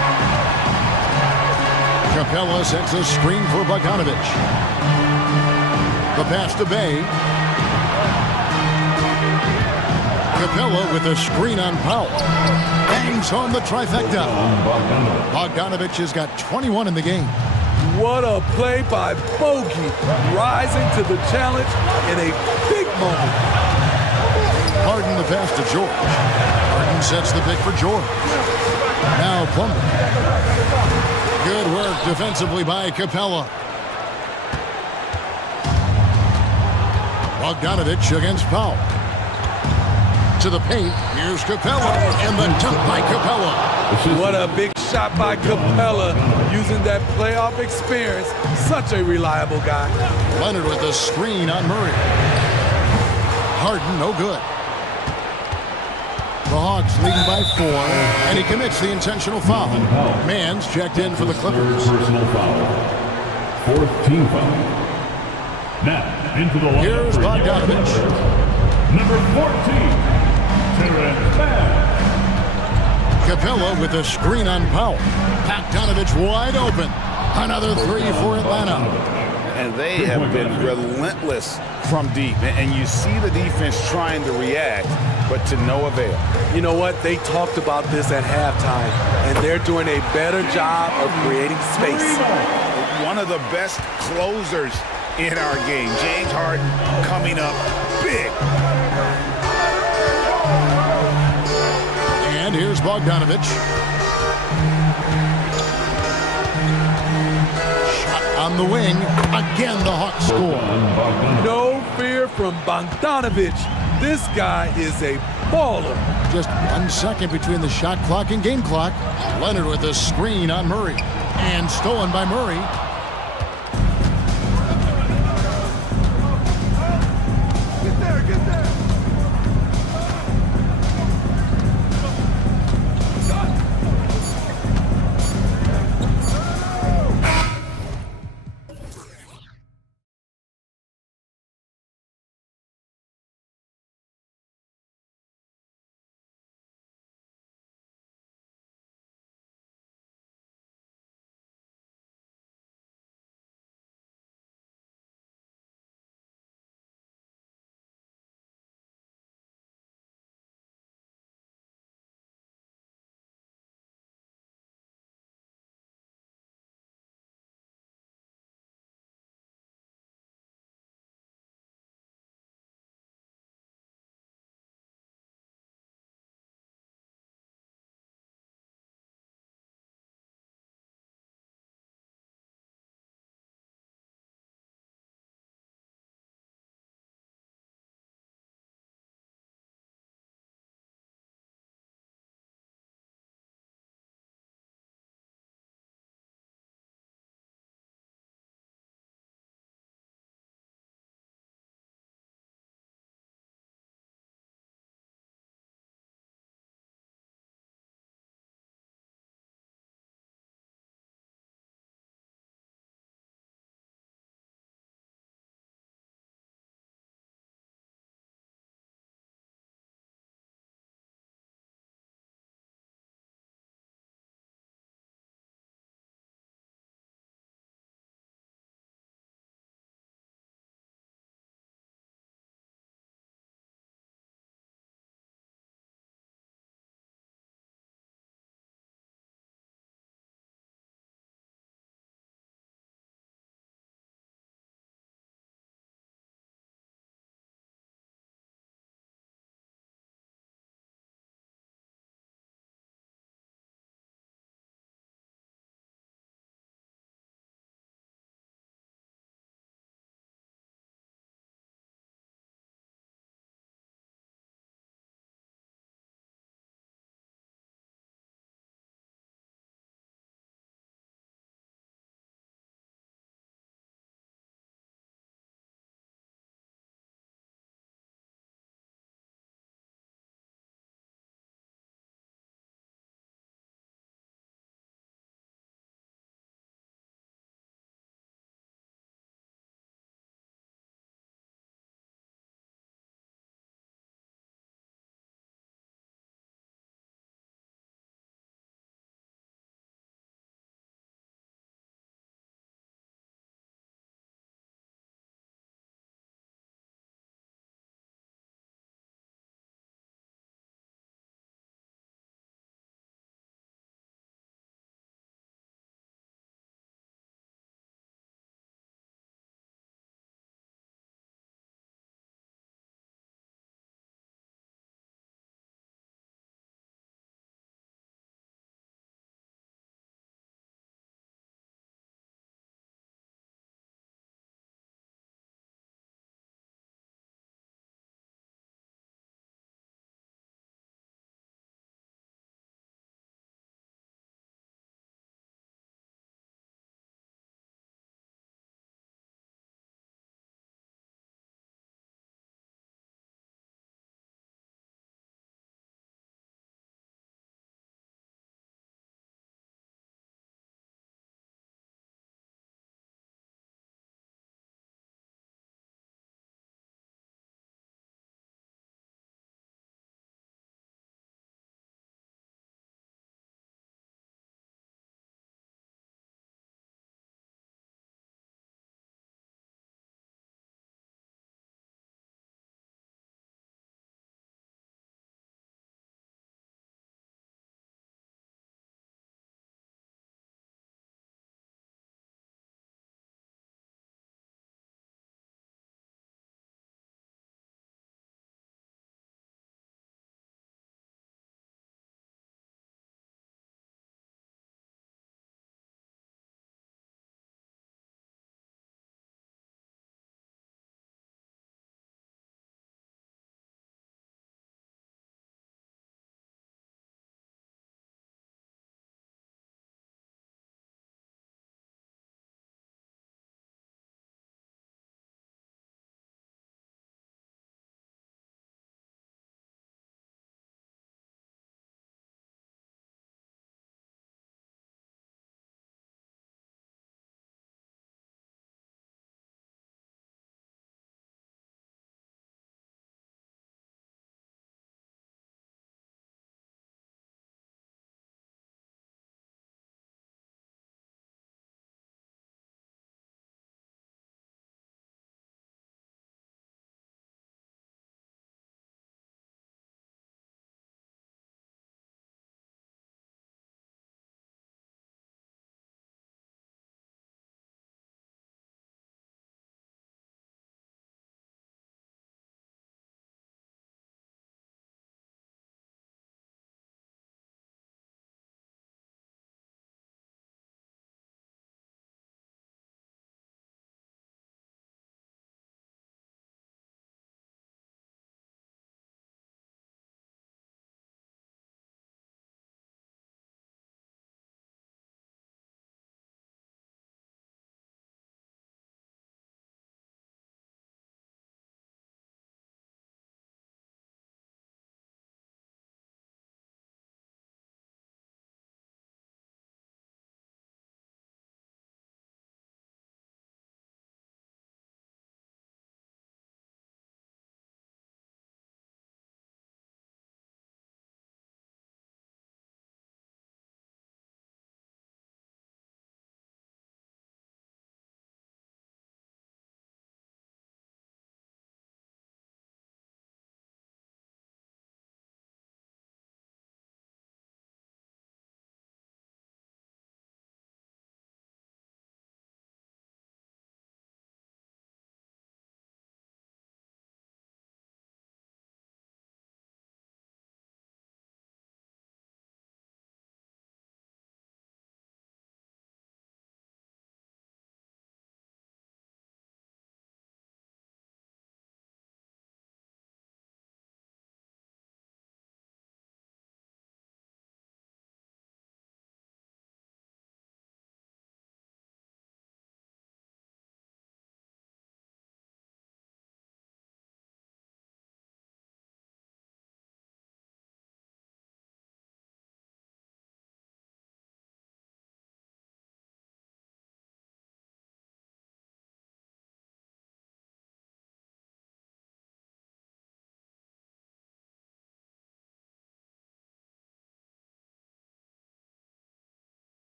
Capella sets a screen for Bogdanovich. The pass to Bay. Capella with a screen on Powell. Bangs home the trifecta. Bogdanovich has got 21 in the game. What a play by Bogey, rising to the challenge in a big moment. Harden the pass to George. Harden sets the pick for George. Now Plumlee. Good work defensively by Capella. Bogdanovich against Powell. To the paint, here's Capella, and the dunk by Capella. What a big shot by Capella, using that playoff experience. Such a reliable guy. Leonard with the screen on Murray. Harden, no good. The Hawks leading by 4, and he commits the intentional foul. Mann's checked in for the Clippers. Personal foul. 4th team foul. Now, into the line. Here's Bogdanovich. Number 14. Capella with a screen on Powell. Bogdanovich wide open. Another 3 for Atlanta. And they have been relentless from deep. And you see the defense trying to react, but to no avail. You know what? They talked about this at halftime, and they're doing a better job of creating space. One of the best closers in our game, James Harden, coming up big. And here's Bogdanovich. Shot on the wing. Again, the Hawks score. No fear from Bogdanovich. This guy is a baller. Just 1 second between the shot clock and game clock. Leonard with a screen on Murray. And stolen by Murray.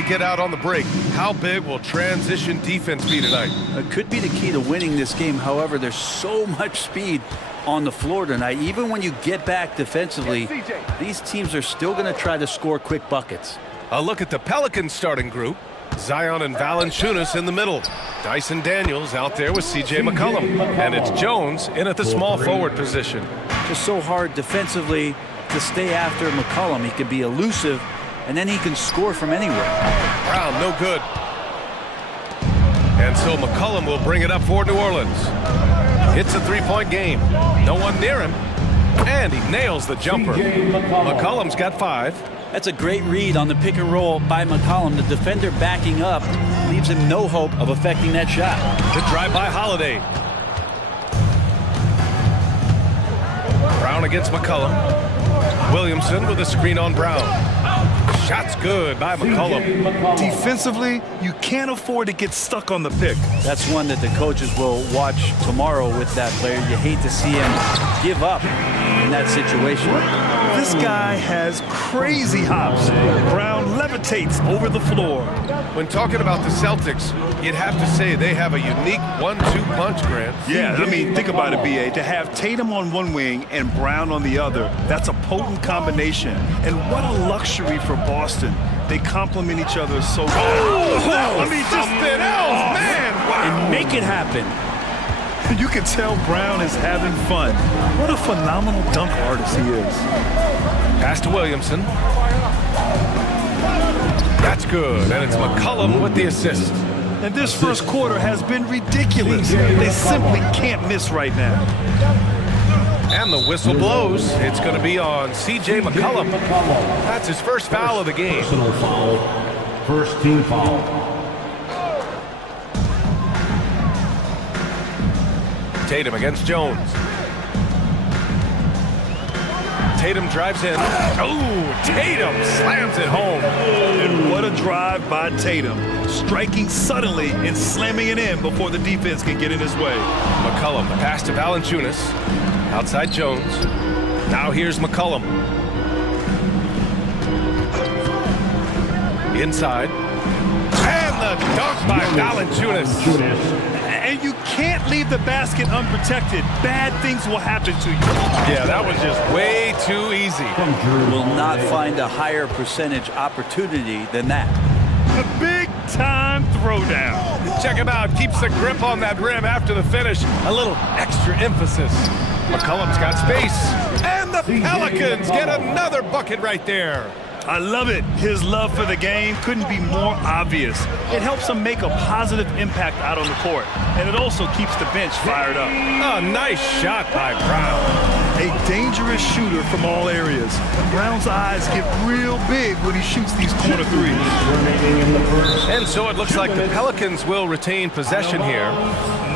to get out on the break. How big will transition defense be tonight? It could be the key to winning this game. However, there's so much speed on the floor tonight. Even when you get back defensively, these teams are still going to try to score quick buckets. A look at the Pelicans starting group. Zion and Valanciunas in the middle. Dyson Daniels out there with C.J. McCollum. And it's Jones in at the small forward position. Just so hard defensively to stay after McCollum. He can be elusive, and then he can score from anywhere. Brown, no good. And so McCollum will bring it up for New Orleans. It's a three-point game. No one near him. And he nails the jumper. McCollum's got 5. That's a great read on the pick and roll by McCollum. The defender backing up leaves him no hope of affecting that shot. Good drive by Holiday. Brown against McCollum. Williamson with a screen on Brown. Shot's good by McCollum. Defensively, you can't afford to get stuck on the pick. That's one that the coaches will watch tomorrow with that player. You hate to see him give up in that situation. This guy has crazy hops. Brown levitates over the floor. When talking about the Celtics, you'd have to say they have a unique 1-2 punch, Grant. Yeah, I mean, think about it, B.A. To have Tatum on one wing and Brown on the other, that's a potent combination. And what a luxury for Boston. They complement each other so well. Oh, I mean, just thin L's, man. Wow. And make it happen. You can tell Brown is having fun. What a phenomenal dunk artist he is. Pass to Williamson. That's good, and it's McCollum with the assist. And this first quarter has been ridiculous. They simply can't miss right now. And the whistle blows. It's going to be on C.J. McCollum. That's his first foul of the game. Personal foul. First team foul. Tatum against Jones. Tatum drives in. Oh, Tatum slams it home. And what a drive by Tatum. Striking suddenly and slamming it in before the defense can get in his way. McCollum, the pass to Valanciunas. Outside Jones. Now here's McCollum. Inside. And the dunk by Valanciunas. And you can't leave the basket unprotected. Bad things will happen to you. Yeah, that was just way too easy. Will not find a higher percentage opportunity than that. A big-time throwdown. Check him out. Keeps the grip on that rim after the finish. A little extra emphasis. McCollum's got space. And the Pelicans get another bucket right there. I love it. His love for the game couldn't be more obvious. It helps him make a positive impact out on the court, and it also keeps the bench fired up. A nice shot by Brown. A dangerous shooter from all areas. Brown's eyes get real big when he shoots these corner threes. And so it looks like the Pelicans will retain possession here.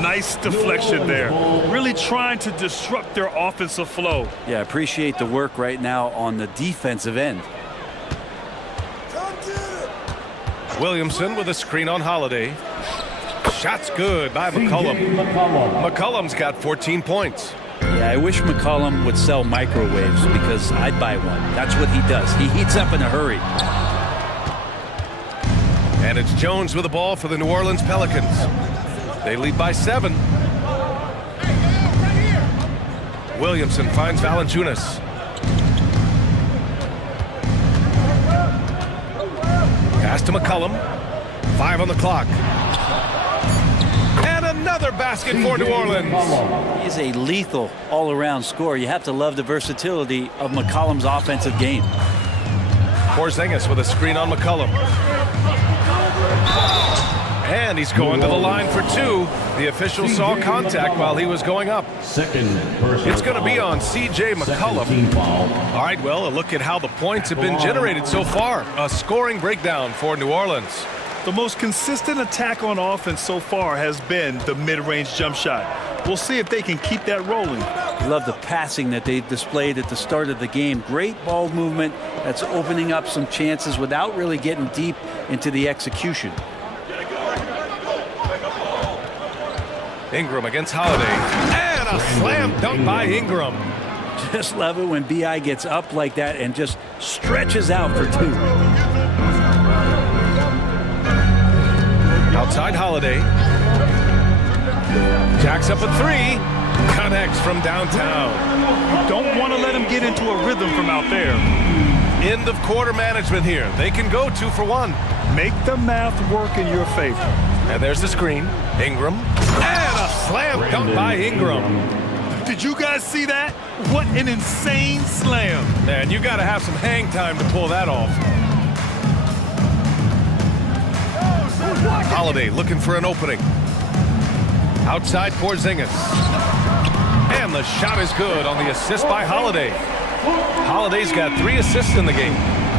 Nice deflection there. Really trying to disrupt their offensive flow. Yeah, appreciate the work right now on the defensive end. Williamson with a screen on Holiday. Shot's good by McCollum. McCollum's got 14 points. Yeah, I wish McCollum would sell microwaves because I'd buy one. That's what he does. He heats up in a hurry. And it's Jones with the ball for the New Orleans Pelicans. They lead by 7. Williamson finds Valanciunas. Pass to McCollum. 5 on the clock. And another basket for New Orleans. He is a lethal all-around scorer. You have to love the versatility of McCollum's offensive game. Porzingis with a screen on McCollum. And he's going to the line for 2. The official saw contact while he was going up. It's going to be on C.J. McCollum. All right, well, a look at how the points have been generated so far. A scoring breakdown for New Orleans. The most consistent attack on offense so far has been the mid-range jump shot. We'll see if they can keep that rolling. Love the passing that they've displayed at the start of the game. Great ball movement that's opening up some chances without really getting deep into the execution. Ingram against Holiday. And a slam dunk by Ingram. Just love it when B.I. gets up like that and just stretches out for 2. Outside Holiday. Jacks up a three. Connects from downtown. You don't want to let him get into a rhythm from out there. End of quarter management here. They can go 2 for 1. Make the math work in your favor. And there's the screen. Ingram. And a slam dunk by Ingram. Did you guys see that? What an insane slam. Man, you got to have some hang time to pull that off. Holiday looking for an opening. Outside Porzingis. And the shot is good on the assist by Holiday. Holiday's got 3 assists in the game.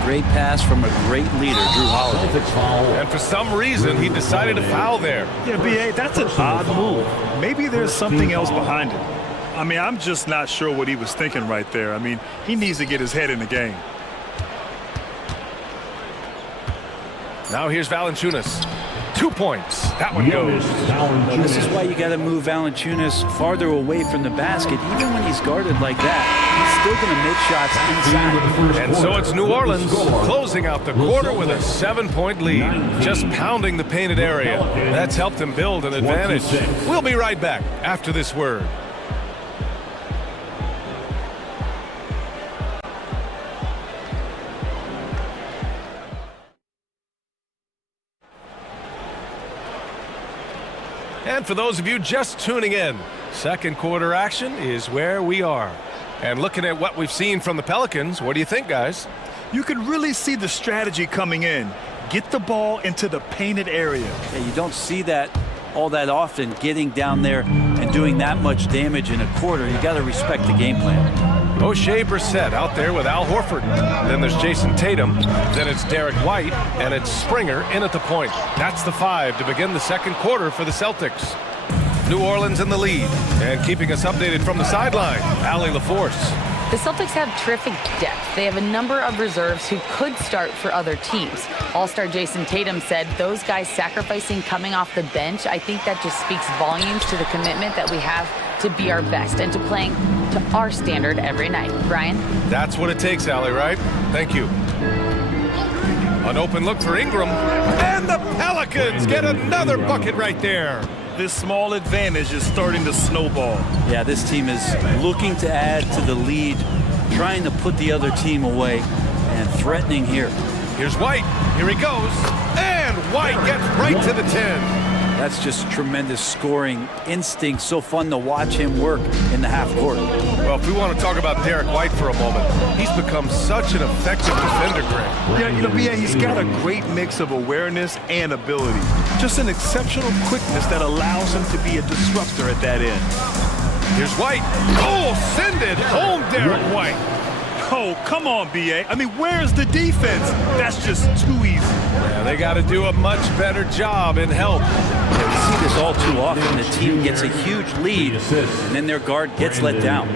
Great pass from a great leader, Drew Holiday. And for some reason, he decided to foul there. Yeah, B.A., that's an odd move. Maybe there's something else behind it. I mean, I'm just not sure what he was thinking right there. I mean, he needs to get his head in the game. Now here's Valanciunas. 2 points. That one goes. Well, this is why you got to move Valanciunas farther away from the basket. Even when he's guarded like that, he's still going to make shots inside. And so it's New Orleans closing out the quarter with a 7-point lead. Just pounding the painted area. That's helped them build an advantage. We'll be right back after this word. And for those of you just tuning in, second quarter action is where we are. And looking at what we've seen from the Pelicans, what do you think, guys? You can really see the strategy coming in. Get the ball into the painted area. Yeah, you don't see that all that often, getting down there and doing that much damage in a quarter. You got to respect the game plan. O'Shea Brissett out there with Al Horford. Then there's Jason Tatum. Then it's Derek White. And it's Springer in at the point. That's the 5 to begin the second quarter for the Celtics. New Orleans in the lead. And keeping us updated from the sideline, Allie LaForce. The Celtics have terrific depth. They have a number of reserves who could start for other teams. All-star Jason Tatum said those guys sacrificing coming off the bench, I think that just speaks volumes to the commitment that we have to be our best and to playing to our standard every night. Brian? That's what it takes, Allie, right? Thank you. An open look for Ingram. And the Pelicans get another bucket right there. This small advantage is starting to snowball. Yeah, this team is looking to add to the lead, trying to put the other team away, and threatening here. Here's White. Here he goes. And White gets right to the 10. That's just tremendous scoring instinct. So fun to watch him work in the half court. Well, if we want to talk about Derek White for a moment, he's become such an effective defender, Greg. Yeah, you know, B.A., he's got a great mix of awareness and ability. Just an exceptional quickness that allows him to be a disruptor at that end. Here's White. Oh, send it home, Derek White. Oh, come on, B.A. I mean, where's the defense? That's just too easy. Yeah, they got to do a much better job in help. Yeah, we see this all too often. The team gets a huge lead, and then their guard gets let down.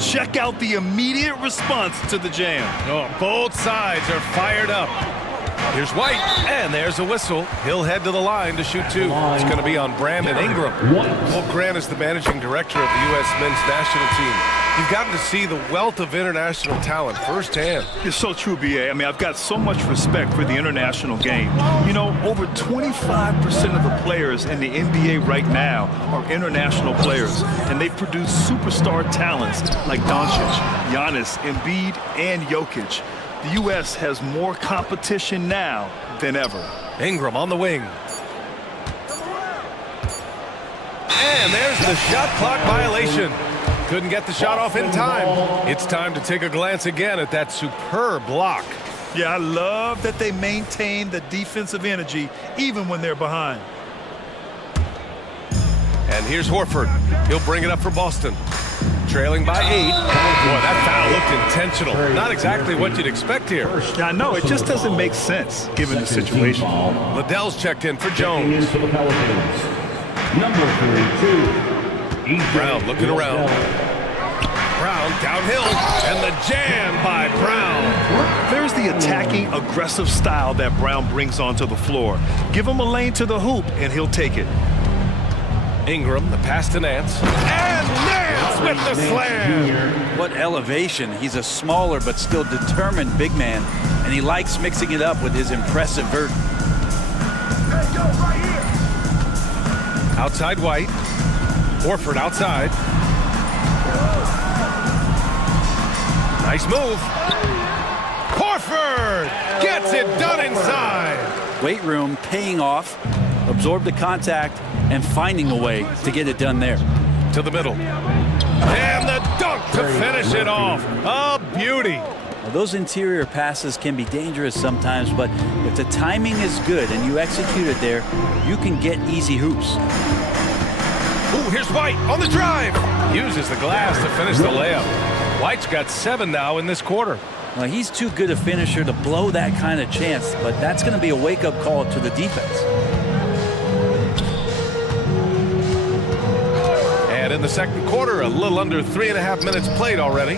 Check out the immediate response to the jam. Oh, both sides are fired up. Here's White, and there's a whistle. He'll head to the line to shoot 2. It's going to be on Brandon Ingram. Well, Grant is the managing director of the U.S. men's national team. You've gotten to see the wealth of international talent firsthand. It's so true, B.A. I mean, I've got so much respect for the international game. You know, over 25% of the players in the NBA right now are international players, and they produce superstar talents like Doncic, Giannis, Embiid, and Jokic. The U.S. has more competition now than ever. Ingram on the wing. And there's the shot clock violation. Couldn't get the shot off in time. It's time to take a glance again at that superb block. Yeah, I love that they maintain the defensive energy even when they're behind. And here's Horford. He'll bring it up for Boston. Trailing by 8. Boy, that foul looked intentional. Not exactly what you'd expect here. I know, it just doesn't make sense given the situation. Liddell's checked in for Jones. Number 32. Brown looking around. Brown downhill, and the jam by Brown. There's the attacking, aggressive style that Brown brings onto the floor. Give him a lane to the hoop, and he'll take it. Ingram, the pass to Nance. And Nance with the slam! What elevation. He's a smaller but still determined big man, and he likes mixing it up with his impressive vert. Hey, yo, right here. Outside White. Horford outside. Nice move. Horford gets it done inside. Weight room paying off, absorb the contact, and finding a way to get it done there. To the middle. And the dunk to finish it off. A beauty. Well, those interior passes can be dangerous sometimes, but if the timing is good and you execute it there, you can get easy hoops. Ooh, here's White on the drive. Uses the glass to finish the layup. White's got 7 now in this quarter. Well, he's too good a finisher to blow that kind of chance, but that's going to be a wake-up call to the defense. And in the second quarter, a little under 3.5 minutes played already.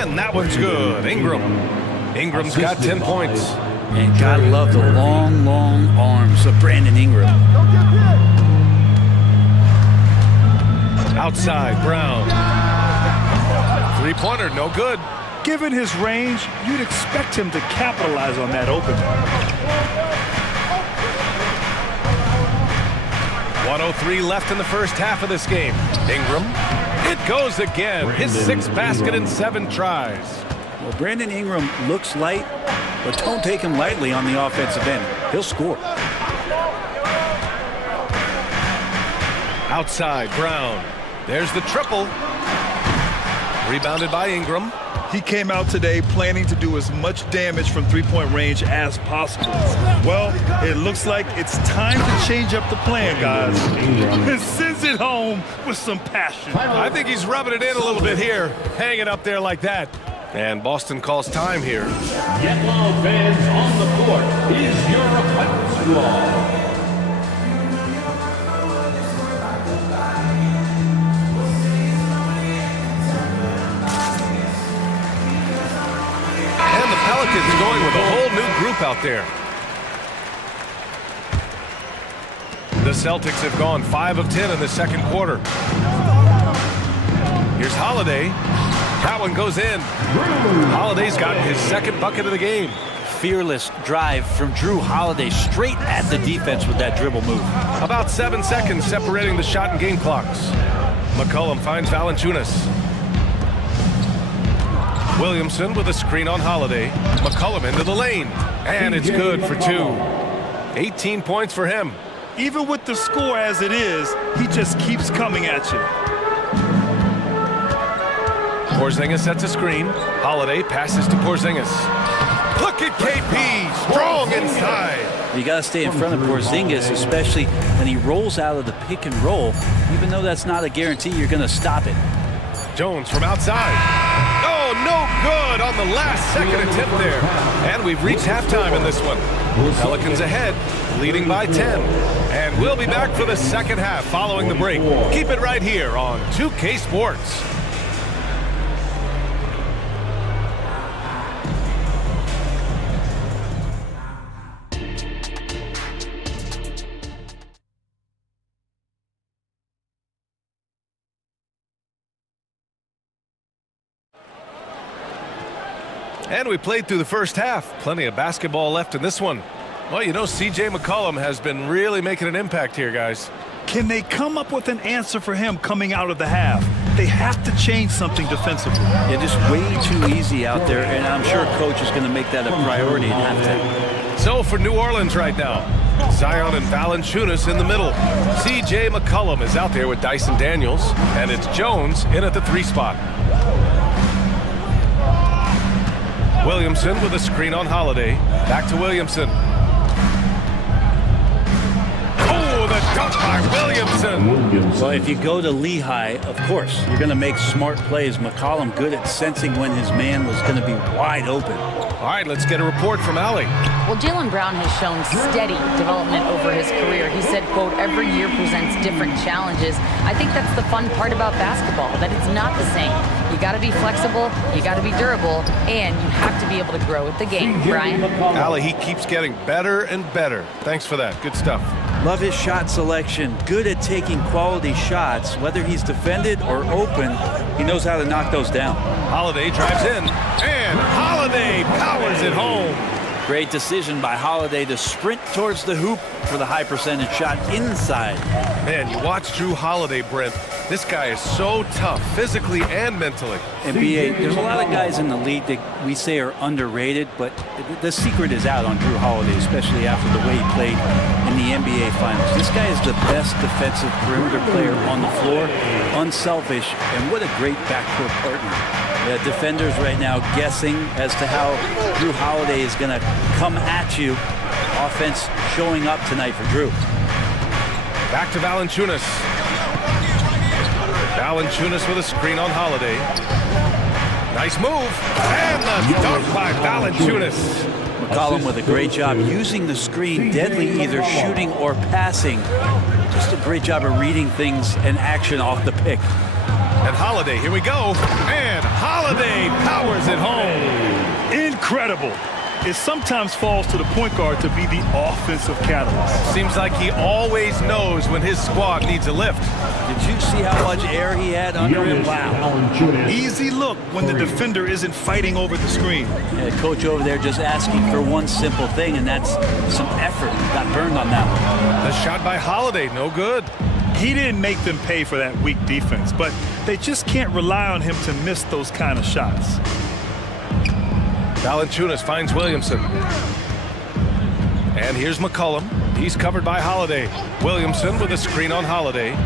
And that one's good. Ingram's got 10 points. And gotta love the long, long arms of Brandon Ingram. Outside, Brown. Three-pointer, no good. Given his range, you'd expect him to capitalize on that opening. 1:03 left in the first half of this game. Ingram, it goes again. His 6th basket in 7 tries. Well, Brandon Ingram looks light, but don't take him lightly on the offensive end. He'll score. Outside, Brown. There's the triple. Rebounded by Ingram. He came out today planning to do as much damage from three-point range as possible. Well, it looks like it's time to change up the plan, guys. And sends it home with some passion. I think he's rubbing it in a little bit here, hanging up there like that. And Boston calls time here. Yellow fans on the court is your basketball. And the Pelicans going with a whole new group out there. The Celtics have gone 5 of 10 in the second quarter. Here's Holiday. That one goes in. Holiday's got his 2nd bucket of the game. Fearless drive from Drew Holiday straight at the defense with that dribble move. About 7 seconds separating the shot and game clocks. McCollum finds Valanciunas. Williamson with a screen on Holiday. McCollum into the lane. And it's good for 2. 18 points for him. Even with the score as it is, he just keeps coming at you. Porzingis sets a screen. Holiday passes to Porzingis. Look at KP, strong inside. You got to stay in front of Porzingis, especially when he rolls out of the pick and roll. Even though that's not a guarantee, you're going to stop it. Jones from outside. Oh, no good on the last second attempt there. And we've reached halftime in this one. Pelicans ahead, leading by 10. And we'll be back for the second half following the break. Keep it right here on 2K Sports. And we played through the first half. Plenty of basketball left in this one. Well, you know, C.J. McCollum has been really making an impact here, guys. Can they come up with an answer for him coming out of the half? They have to change something defensively. Yeah, just way too easy out there, and I'm sure coach is going to make that a priority in halftime. So for New Orleans right now, Zion and Valanciunas in the middle. C.J. McCollum is out there with Dyson Daniels, and it's Jones in at the 3 spot. Williamson with a screen on Holiday. Back to Williamson. Oh, the dunk by Williamson. Well, if you go to Lehigh, of course, you're going to make smart plays. McCollum good at sensing when his man was going to be wide open. All right, let's get a report from Allie. Well, Jaylen Brown has shown steady development over his career. He said, quote, every year presents different challenges. I think that's the fun part about basketball, that it's not the same. You got to be flexible, you got to be durable, and you have to be able to grow with the game. Brian? Allie, he keeps getting better and better. Thanks for that. Good stuff. Love his shot selection. Good at taking quality shots. Whether he's defended or open, he knows how to knock those down. Holiday drives in, and Holiday powers it home. Great decision by Holiday to sprint towards the hoop for the high percentage shot inside. Man, you watch Drew Holiday, Brent. This guy is so tough, physically and mentally. NBA, there's a lot of guys in the league that we say are underrated, but the secret is out on Drew Holiday, especially after the way he played in the NBA Finals. This guy is the best defensive perimeter player on the floor, unselfish, and what a great backcourt partner. The defenders right now guessing as to how Drew Holiday is going to come at you. Offense showing up tonight for Drew. Back to Valanciunas. Valanciunas with a screen on Holiday. Nice move. And the dunk by Valanciunas. McCollum with a great job using the screen, deadly either shooting or passing. Just a great job of reading things and action off the pick. And Holiday, here we go. And Holiday powers it home. Incredible. It sometimes falls to the point guard to be the offensive catalyst. Seems like he always knows when his squad needs a lift. Did you see how much air he had under him? Wow. Easy look when the defender isn't fighting over the screen. Yeah, coach over there just asking for one simple thing, and that's some effort. Got burned on that one. The shot by Holiday, no good. He didn't make them pay for that weak defense, but they just can't rely on him to miss those kind of shots. Valanciunas finds Williamson. And here's McCollum. He's covered by Holiday. Williamson with a screen on Holiday.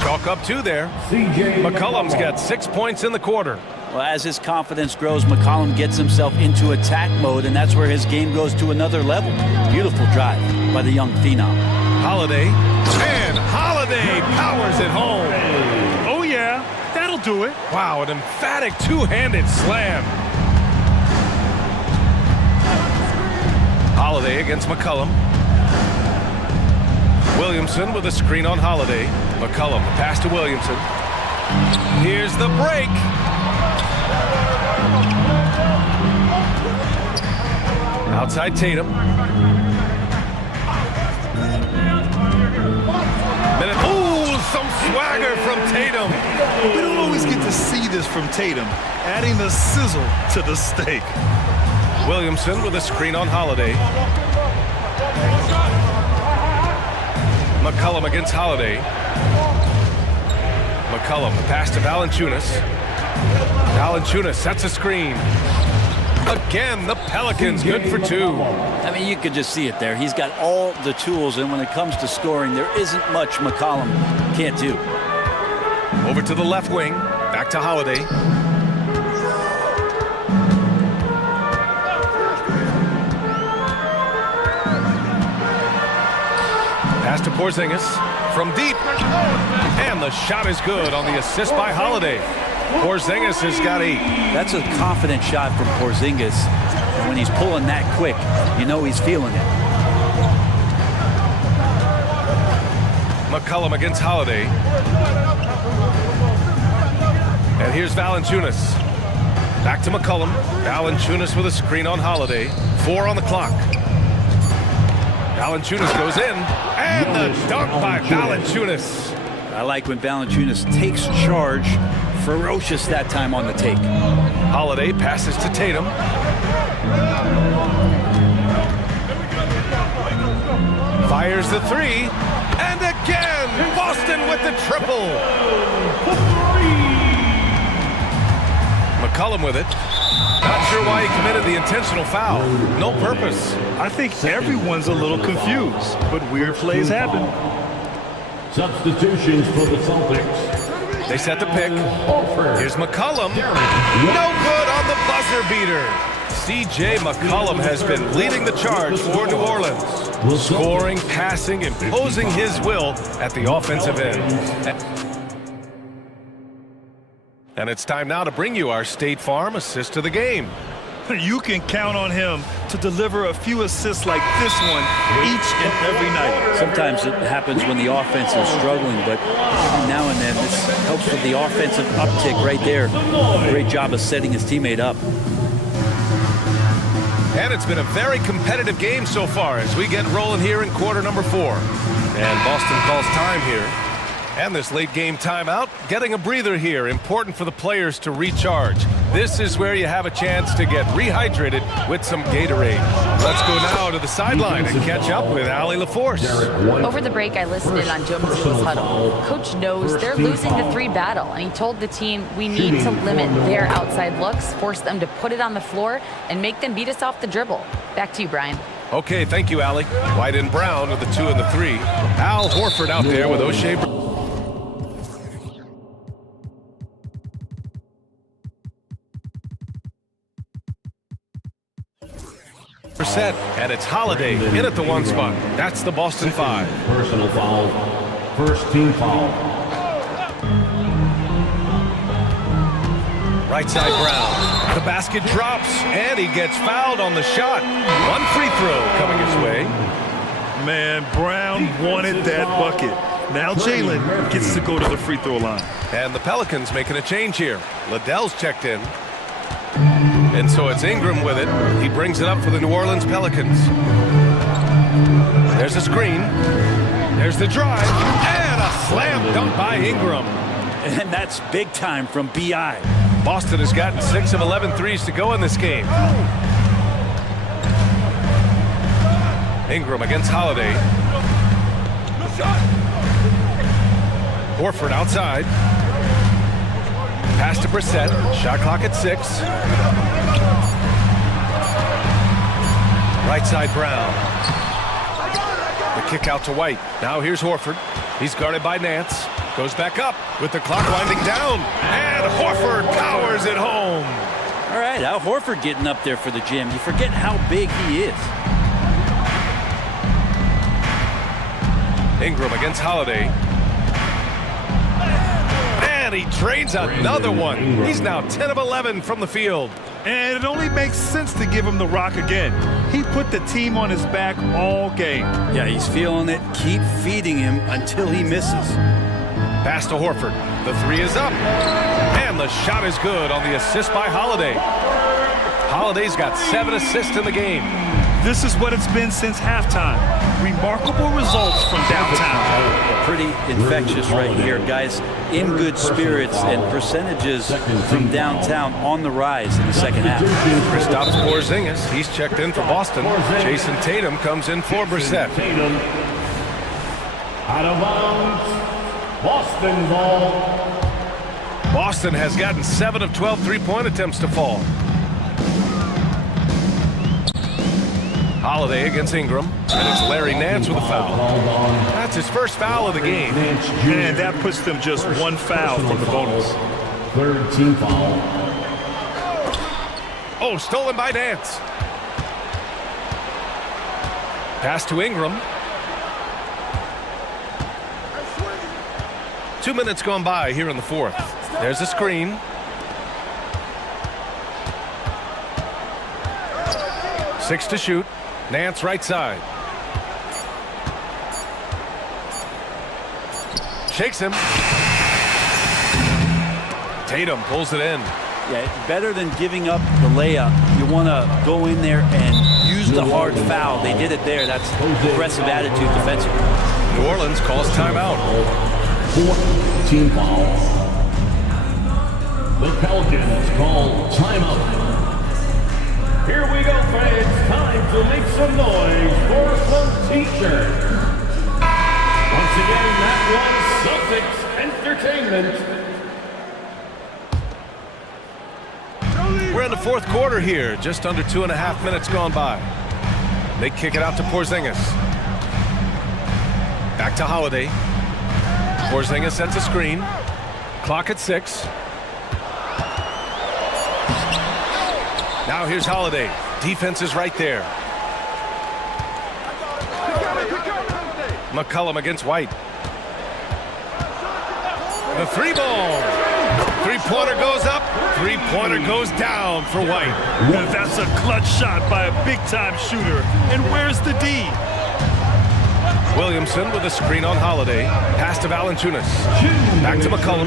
Chalk up two there. McCollum's got 6 points in the quarter. Well, as his confidence grows, McCollum gets himself into attack mode, and that's where his game goes to another level. Beautiful drive by the young phenom. Holiday. And Holiday powers it home. Oh, yeah. That'll do it. Wow, an emphatic two-handed slam. Holiday against McCollum. Williamson with a screen on Holiday. McCollum, the pass to Williamson. Here's the break. Outside Tatum. Ooh, some swagger from Tatum. We don't always get to see this from Tatum, adding the sizzle to the steak. Williamson with a screen on Holiday. McCollum against Holiday. McCollum, the pass to Valanciunas. Valanciunas sets a screen. Again, the Pelicans good for two. I mean, you could just see it there. He's got all the tools, and when it comes to scoring, there isn't much McCollum can't do. Over to the left wing. Back to Holiday. Pass to Porzingis from deep. And the shot is good on the assist by Holiday. Porzingis has got 8. That's a confident shot from Porzingis. And when he's pulling that quick, you know he's feeling it. McCollum against Holiday. And here's Valanciunas. Back to McCollum. Valanciunas with a screen on Holiday. 4 on the clock. Valanciunas goes in. And the dunk by Valanciunas. I like when Valanciunas takes charge. Ferocious that time on the take. Holiday passes to Tatum. Fires the 3. And again, Boston with the triple. McCollum with it. Not sure why he committed the intentional foul. No purpose. I think everyone's a little confused, but weird plays happen. Substitutions for the Celtics. They set the pick. Here's McCollum. No good on the buzzer beater. C.J. McCollum has been leading the charge for New Orleans. Scoring, passing, imposing his will at the offensive end. And it's time now to bring you our State Farm assist of the game. You can count on him to deliver a few assists like this one each and every night. Sometimes it happens when the offense is struggling, but every now and then this helps with the offensive uptick right there. Great job of setting his teammate up. And it's been a very competitive game so far as we get rolling here in quarter number 4. And Boston calls time here. And this late game timeout, getting a breather here, important for the players to recharge. This is where you have a chance to get rehydrated with some Gatorade. Let's go now to the sideline and catch up with Allie LaForce. Over the break, I listened in on Joe Mazzulla's huddle. Coach knows they're losing the 3 battle, and he told the team, we need to limit their outside looks, force them to put it on the floor, and make them beat us off the dribble. Back to you, Brian. Okay, thank you, Allie. White and Brown are the 2 and the 3. Al Horford out there with O'Shea. Set, and it's Holiday in at the 1 spot. That's the Boston 5. Personal foul. First team foul. Right side Brown. The basket drops, and he gets fouled on the shot. 1 free throw coming his way. Man, Brown wanted that bucket. Now Jalen gets to go to the free throw line. And the Pelicans making a change here. Liddell's checked in. And so it's Ingram with it. He brings it up for the New Orleans Pelicans. There's a screen. There's the drive. And a slam dunk by Ingram. And that's big time from B.I. Boston has gotten 6 of 11 threes to go in this game. Ingram against Holiday. Horford outside. Pass to Brissett. Shot clock at 6. Right side Brown. The kick out to White. Now here's Horford. He's guarded by Nance. Goes back up with the clock winding down. And Horford powers it home. All right, Al Horford getting up there for the gym. You forget how big he is. Ingram against Holiday. And he trains another one. He's now 10 of 11 from the field. And it only makes sense to give him the rock again. He put the team on his back all game. Yeah, he's feeling it. Keep feeding him until he misses. Pass to Horford. The 3 is up. And the shot is good on the assist by Holiday. Holiday's got 7 assists in the game. This is what it's been since halftime. Remarkable results from downtown. Pretty infectious right here, guys. In good spirits and percentages from downtown on the rise in the second half. Kristaps Porzingis, he's checked in for Boston. Jason Tatum comes in for Brissett. Out of bounds. Boston ball. Boston has gotten 7 of 12 three-point attempts to fall. Holiday against Ingram, and it's Larry Nance with a foul. That's his first foul of the game. And that puts them just 1 foul from the bonus. Third team foul. Oh, stolen by Nance. Pass to Ingram. 2 minutes gone by here in the 4th. There's a screen. Six to shoot. Nance right side. Shakes him. Tatum pulls it in. Yeah, better than giving up the layup. You want to go in there and use the hard foul. They did it there. That's aggressive attitude defensively. New Orleans calls timeout. Fourth team foul. The Pelicans call timeout. Here we go, fans. Time to make some noise for some teachers. Once again, that was Celtics Entertainment. We're in the 4th quarter here. Just under 2.5 minutes gone by. They kick it out to Porzingis. Back to Holiday. Porzingis sets a screen. Clock at 6. Now here's Holiday. Defense is right there. McCollum against White. The 3 ball. 3-pointer goes up. 3-pointer goes down for White. That's a clutch shot by a big-time shooter. And where's the D? Williamson with a screen on Holiday. Pass to Valanciunas. Back to McCollum.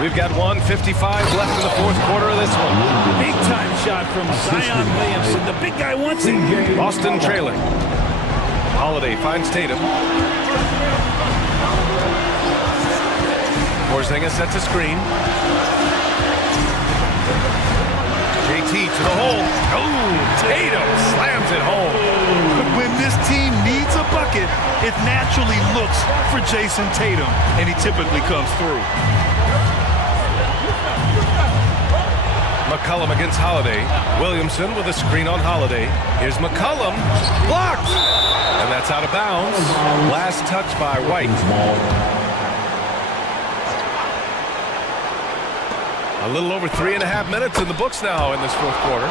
We've got 1:55 left in the 4th quarter of this one. Big-time shot from Zion Williamson. The big guy wants it. Boston trailing. Holiday finds Tatum. Porzingis sets a screen. JT to the hole. Oh, Tatum slams it home. But when this team needs a bucket, it naturally looks for Jason Tatum, and he typically comes through. McCollum against Holiday. Williamson with a screen on Holiday. Here's McCollum. Blocked! And that's out of bounds. Last touch by White. A little over 3.5 minutes in the books now in this fourth quarter.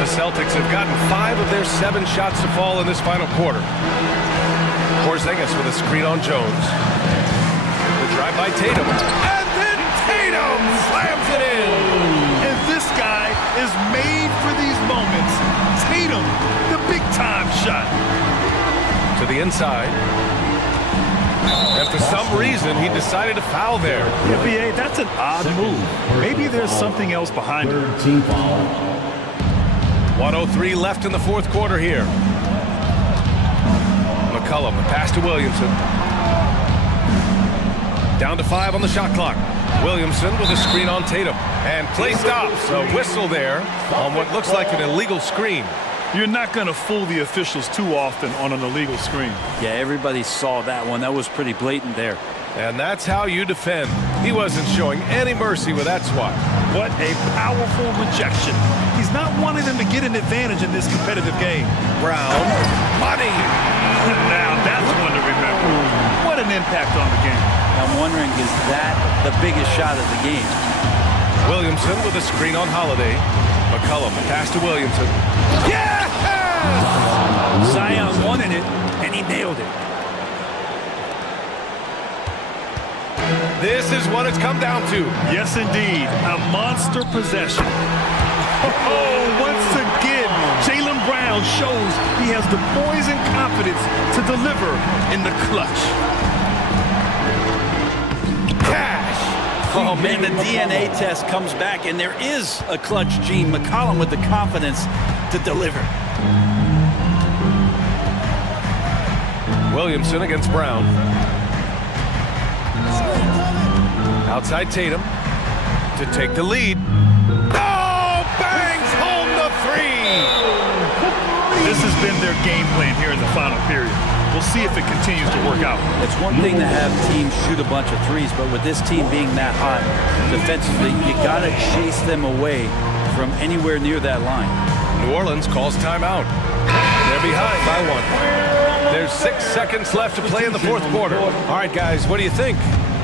The Celtics have gotten 5 of their 7 shots to fall in this final quarter. Porzingis with a screen on Jones. The drive by Tatum. And then Tatum slams it in. And this guy is made for these moments. Tatum, the big-time shot. To the inside. And for some reason, he decided to foul there. Yeah, B.A., that's an odd move. Maybe there's something else behind it. 1:03 left in the fourth quarter here. McCollum, a pass to Williamson. Down to 5 on the shot clock. Williamson with a screen on Tatum. And play stops. A whistle there on what looks like an illegal screen. You're not going to fool the officials too often on an illegal screen. Yeah, everybody saw that one. That was pretty blatant there. And that's how you defend. He wasn't showing any mercy with that swat. What a powerful rejection. He's not wanting them to get an advantage in this competitive game. Brown, money. Now that's one to remember. What an impact on the game. I'm wondering, is that the biggest shot of the game? Williamson with a screen on Holiday. McCollum, a pass to Williamson. Yes! Zion wanted it, and he nailed it. This is what it's come down to. Yes, indeed. A monster possession. Oh, once again, Jaylen Brown shows he has the poise and confidence to deliver in the clutch. Cash. Oh, man, the DNA test comes back, and there is a clutch gene. McCollum with the confidence to deliver. Williamson against Brown. Outside Tatum to take the lead. Oh, bangs home the 3. This has been their game plan here in the final period. We'll see if it continues to work out. It's one thing to have teams shoot a bunch of threes, but with this team being that hot defensively, you got to chase them away from anywhere near that line. New Orleans calls timeout. They're behind by 1. There's 6 seconds left to play in the fourth quarter. All right, guys, what do you think?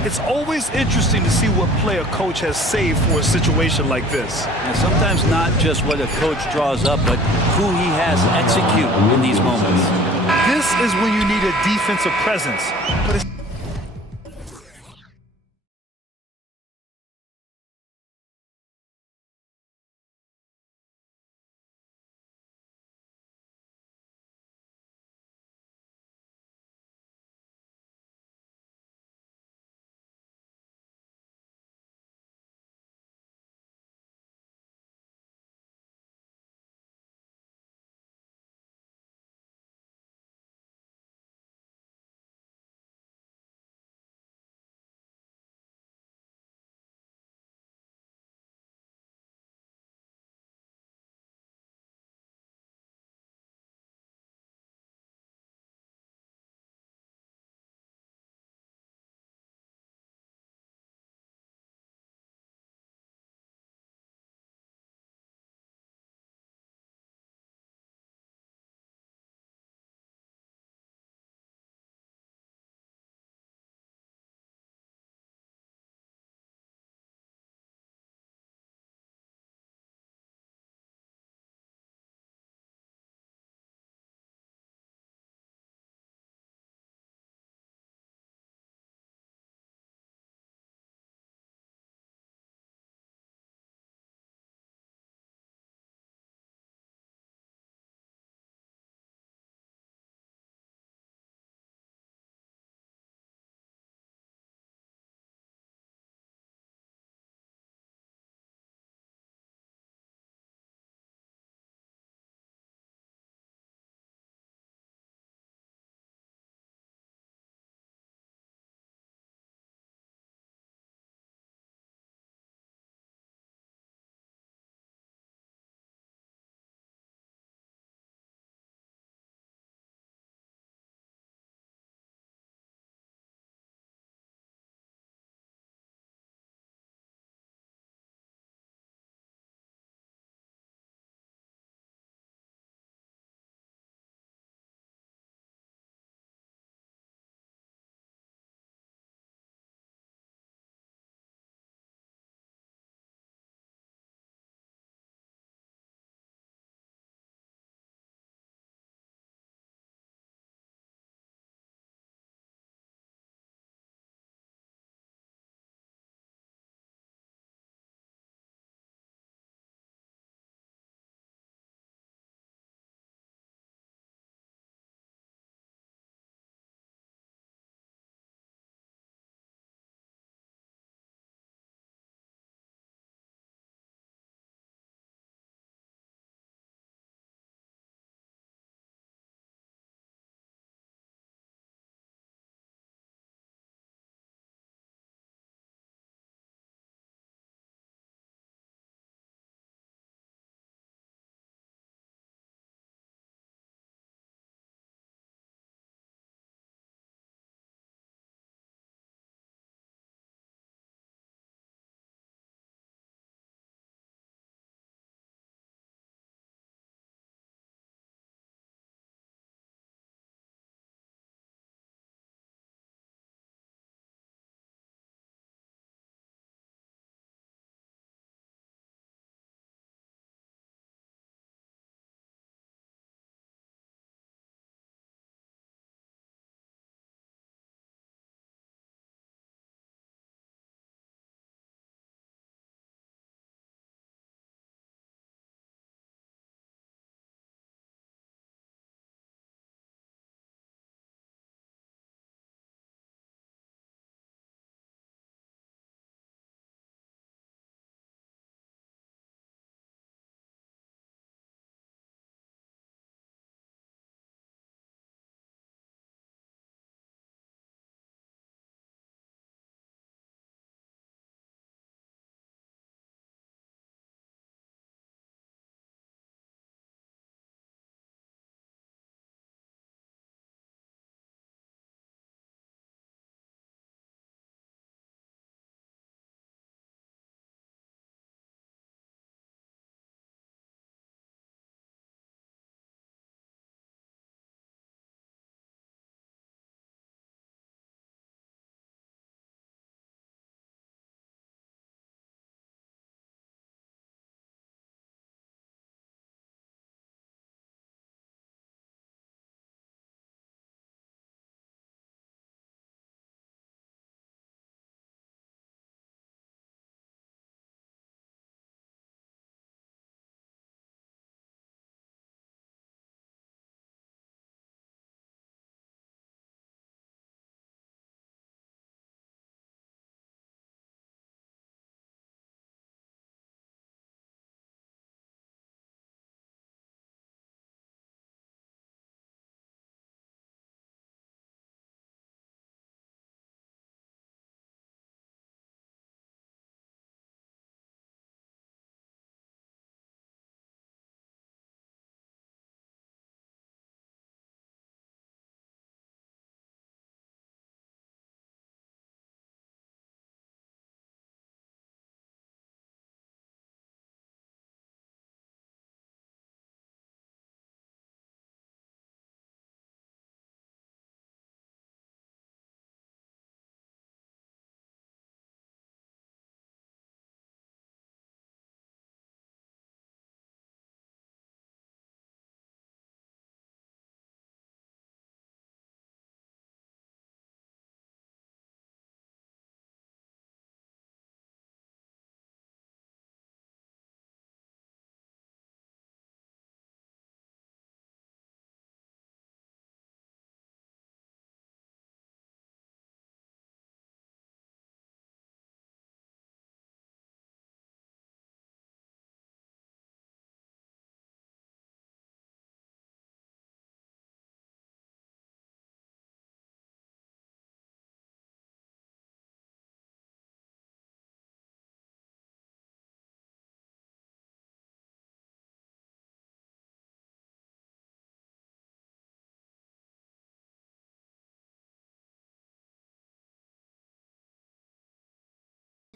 It's always interesting to see what play a coach has saved for a situation like this. And sometimes not just what a coach draws up, but who he has execute in these moments. This is when you need a defensive presence, but it's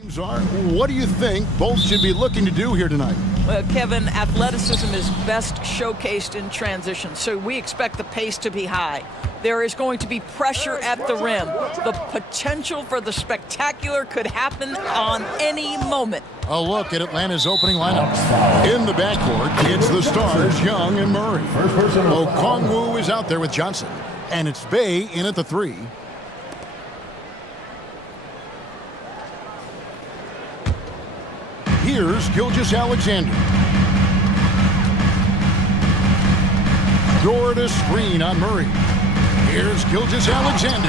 teams are. What do you think both should be looking to do here tonight? Well, Kevin, athleticism is best showcased in transition, so we expect the pace to be high. There is going to be pressure at the rim. The potential for the spectacular could happen on any moment. A look at Atlanta's opening lineup. In the backcourt, it's the stars, Young and Murray. Okongwu is out there with Johnson. And it's Bay in at the 3. Here's Gilgeous-Alexander. Door to screen on Murray. Here's Gilgeous-Alexander.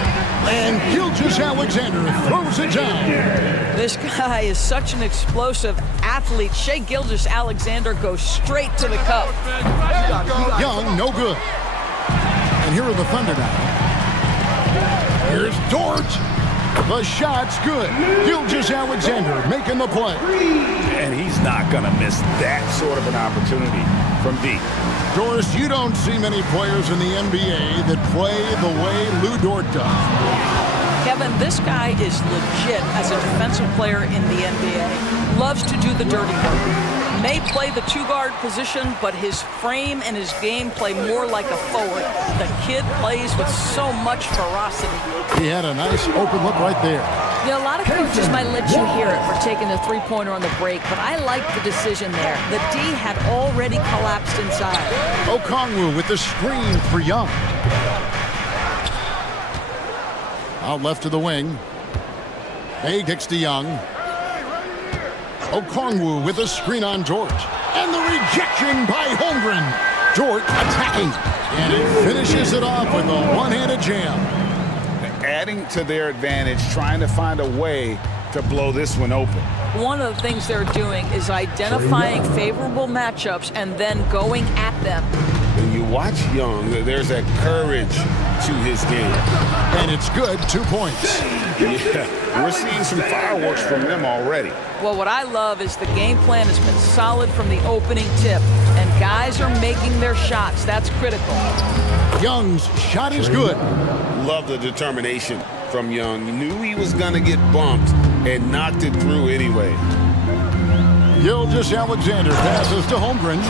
And Gilgeous-Alexander throws it down. This guy is such an explosive athlete. Shai Gilgeous-Alexander goes straight to the cup. Young, no good. And here are the Thunder now. Here's Dort. The shot's good. Gilgeous-Alexander making the play. And he's not going to miss that sort of an opportunity from deep. Doris, you don't see many players in the NBA that play the way Lou Dort does. Kevin, this guy is legit as a defensive player in the NBA. Loves to do the dirty work. May play the two-guard position, but his frame and his game play more like a forward. The kid plays with so much ferocity. He had a nice open look right there. You know, a lot of coaches might let you hear it for taking the three-pointer on the break, but I like the decision there. The D had already collapsed inside. Okongwu with the screen for Young. Out left to the wing. Bay kicks to Young. Okongwu with a screen on Dort. And the rejection by Holmgren. Dort attacking. And he finishes it off with a one-handed jam. Adding to their advantage, trying to find a way to blow this one open. One of the things they're doing is identifying favorable matchups and then going at them. When you watch Young, there's a courage to his game. And it's good, 2 points. Yeah, we're seeing some fireworks from them already. Well, what I love is the game plan has been solid from the opening tip, and guys are making their shots. That's critical. Young's shot is good. Love the determination from Young. He knew he was going to get bumped and knocked it through anyway. Gilgeous-Alexander passes to Holmgren.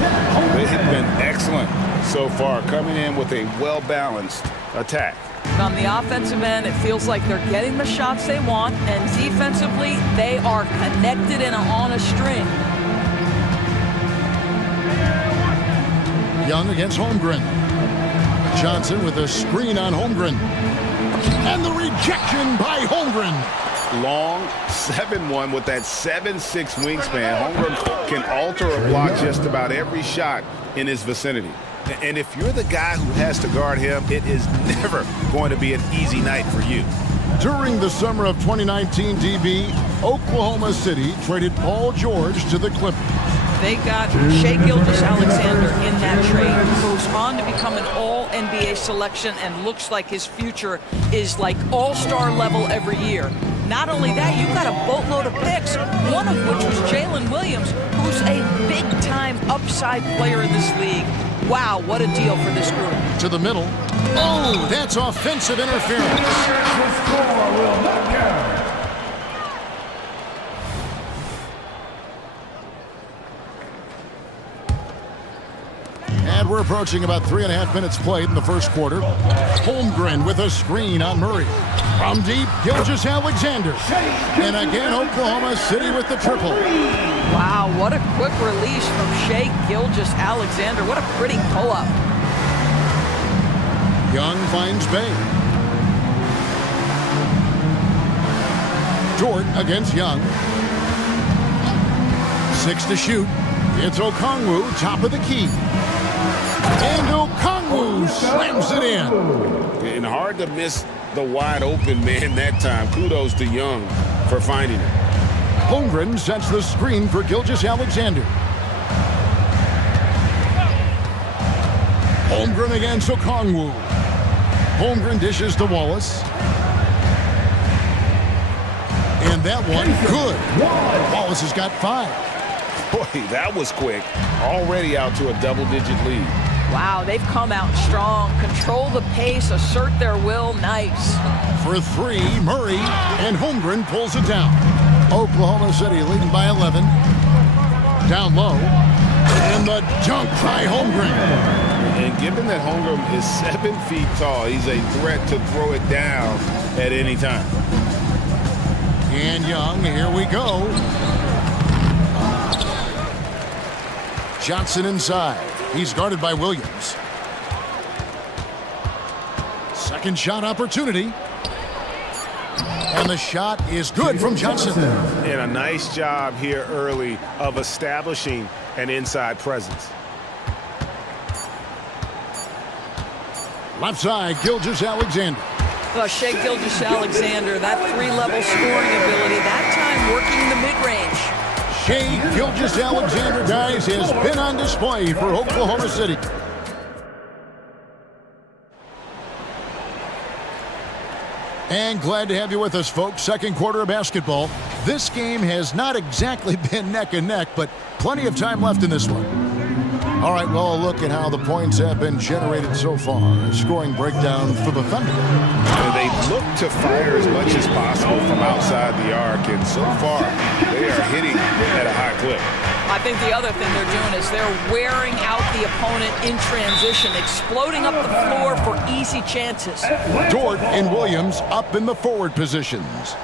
They have been excellent so far, coming in with a well-balanced attack. On the offensive end, it feels like they're getting the shots they want, and defensively, they are connected and on a string. Young against Holmgren. Johnson with a screen on Holmgren. And the rejection by Holmgren. Long 7'1" with that 7'6" wingspan. Holmgren can alter or block just about every shot in his vicinity. And if you're the guy who has to guard him, it is never going to be an easy night for you. During the summer of 2019, DB, Oklahoma City traded Paul George to the Clippers. They got Shai Gilgeous-Alexander in that trade, who goes on to become an all-NBA selection and looks like his future is like all-star level every year. Not only that, you've got a boatload of picks, one of which was Jalen Williams, who's a big-time upside player in this league. Wow, what a deal for this group. To the middle. Oh, that's offensive interference. And we're approaching about 3.5 minutes played in the first quarter. Holmgren with a screen on Murray. From deep, Gilgeous-Alexander. And again, Oklahoma City with the triple. Wow, what a quick release from Shai Gilgeous-Alexander. What a pretty pull-up. Young finds Bay. Dort against Young. 6 to shoot. It's Okongwu, top of the key. And Okongwu slams it in. And hard to miss the wide open man that time. Kudos to Young for finding it. Holmgren sets the screen for Gilgeous-Alexander. Holmgren against Okongwu. Holmgren dishes to Wallace. And that one, good. Wallace has got 5. Boy, that was quick. Already out to a double-digit lead. Wow, they've come out strong. Control the pace, assert their will. Nice. For 3, Murray, and Holmgren pulls it down. Oklahoma City leading by 11. Down low. And the dunk by Holmgren. And given that Holmgren is 7 feet tall, he's a threat to throw it down at any time. And Young, here we go. Johnson inside. He's guarded by Williams. Second shot opportunity. And the shot is good from Johnson. And a nice job here early of establishing an inside presence. Left side, Gilgeous-Alexander. Well, Shai Gilgeous-Alexander, that three-level scoring ability, that time working the mid-range. Shai Gilgeous-Alexander, guys, has been on display for Oklahoma City. And glad to have you with us, folks. Second quarter of basketball. This game has not exactly been neck and neck, but plenty of time left in this one. All right, well, a look at how the points have been generated so far. A scoring breakdown for the Thunder. They look to fire as much as possible from outside the arc, and so far they are hitting at a high clip. I think the other thing they're doing is they're wearing out the opponent in transition, exploding up the floor for easy chances. Dort and Williams up in the forward positions.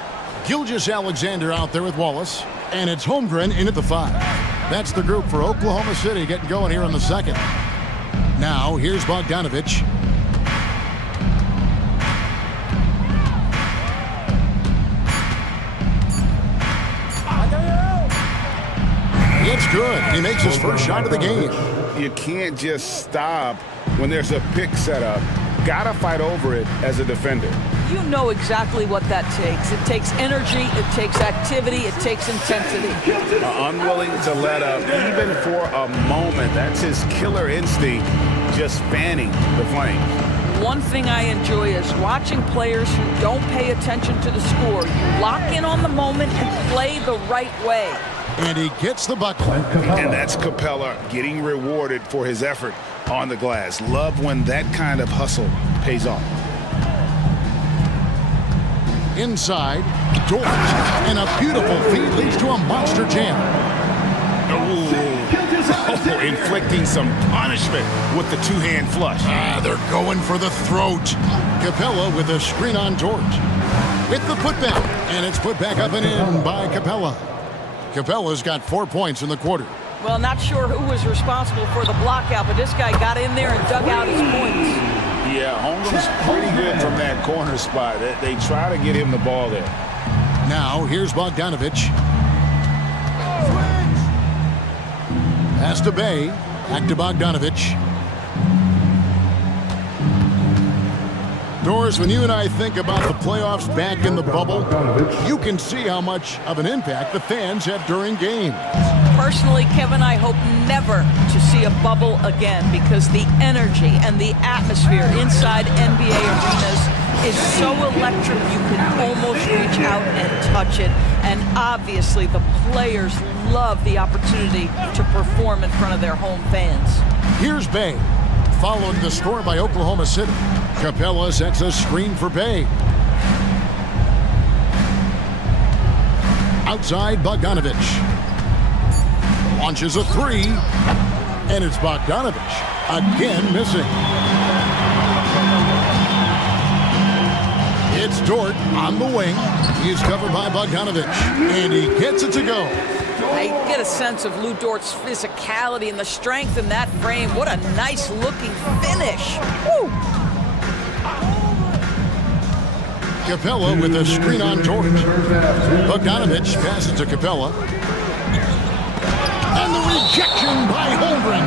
Gilgeous-Alexander out there with Wallace, and it's Holmgren in at the 5. That's the group for Oklahoma City getting going here in the second. Now, here's Bogdanovich. It's good. He makes his first shot of the game. You can't just stop when there's a pick set up. Gotta fight over it as a defender. You know exactly what that takes. It takes energy, it takes activity, it takes intensity. Unwilling to let up even for a moment. That's his killer instinct, just fanning the flame. One thing I enjoy is watching players who don't pay attention to the score. You lock in on the moment and play the right way. And he gets the bucket. And that's Capella getting rewarded for his effort on the glass. Love when that kind of hustle pays off. Inside, Dort, and a beautiful feed leads to a monster jam. Oh, inflicting some punishment with the two-hand flush. They're going for the throat. Capella with a screen on Dort. With the putback, and it's put back up and in by Capella. Capella's got 4 points in the quarter. Well, not sure who was responsible for the blockout, but this guy got in there and dug out his points. Yeah, Holmgren's pretty good from that corner spot. They try to get him the ball there. Now, here's Bogdanovich. Pass to Bay. Back to Bogdanovich. Doris, when you and I think about the playoffs back in the bubble, you can see how much of an impact the fans have during games. Personally, Kevin, I hope never to see a bubble again because the energy and the atmosphere inside NBA arenas is so electric you can almost reach out and touch it. And obviously the players love the opportunity to perform in front of their home fans. Here's Bay, following the score by Oklahoma City. Capella sets a screen for Bay. Outside, Bogdanovich. Launches a 3, and it's Bogdanovich again missing. It's Dort on the wing. He's covered by Bogdanovich, and he gets it to go. I get a sense of Lou Dort's physicality and the strength in that frame. What a nice looking finish. Woo! Capella with a screen on Dort. Bogdanovich passes to Capella. And the rejection by Holmgren.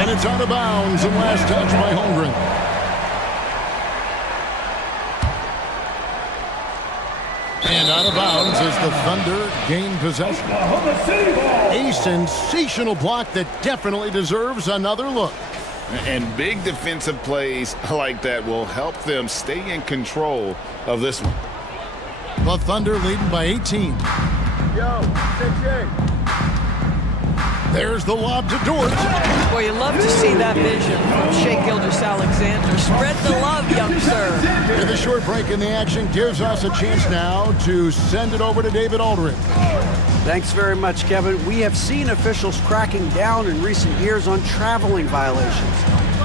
And it's out of bounds and last touch by Holmgren. And out of bounds as the Thunder gain possession. A sensational block that definitely deserves another look. And big defensive plays like that will help them stay in control of this one. The Thunder leading by 18. Yo, JJ. There's the lob to Dort. Well, you love to see that vision from Shea Gilgeous-Alexander. Spread the love, youngster. And the short break in the action gives us a chance now to send it over to David Aldridge. Thanks very much, Kevin. We have seen officials cracking down in recent years on traveling violations.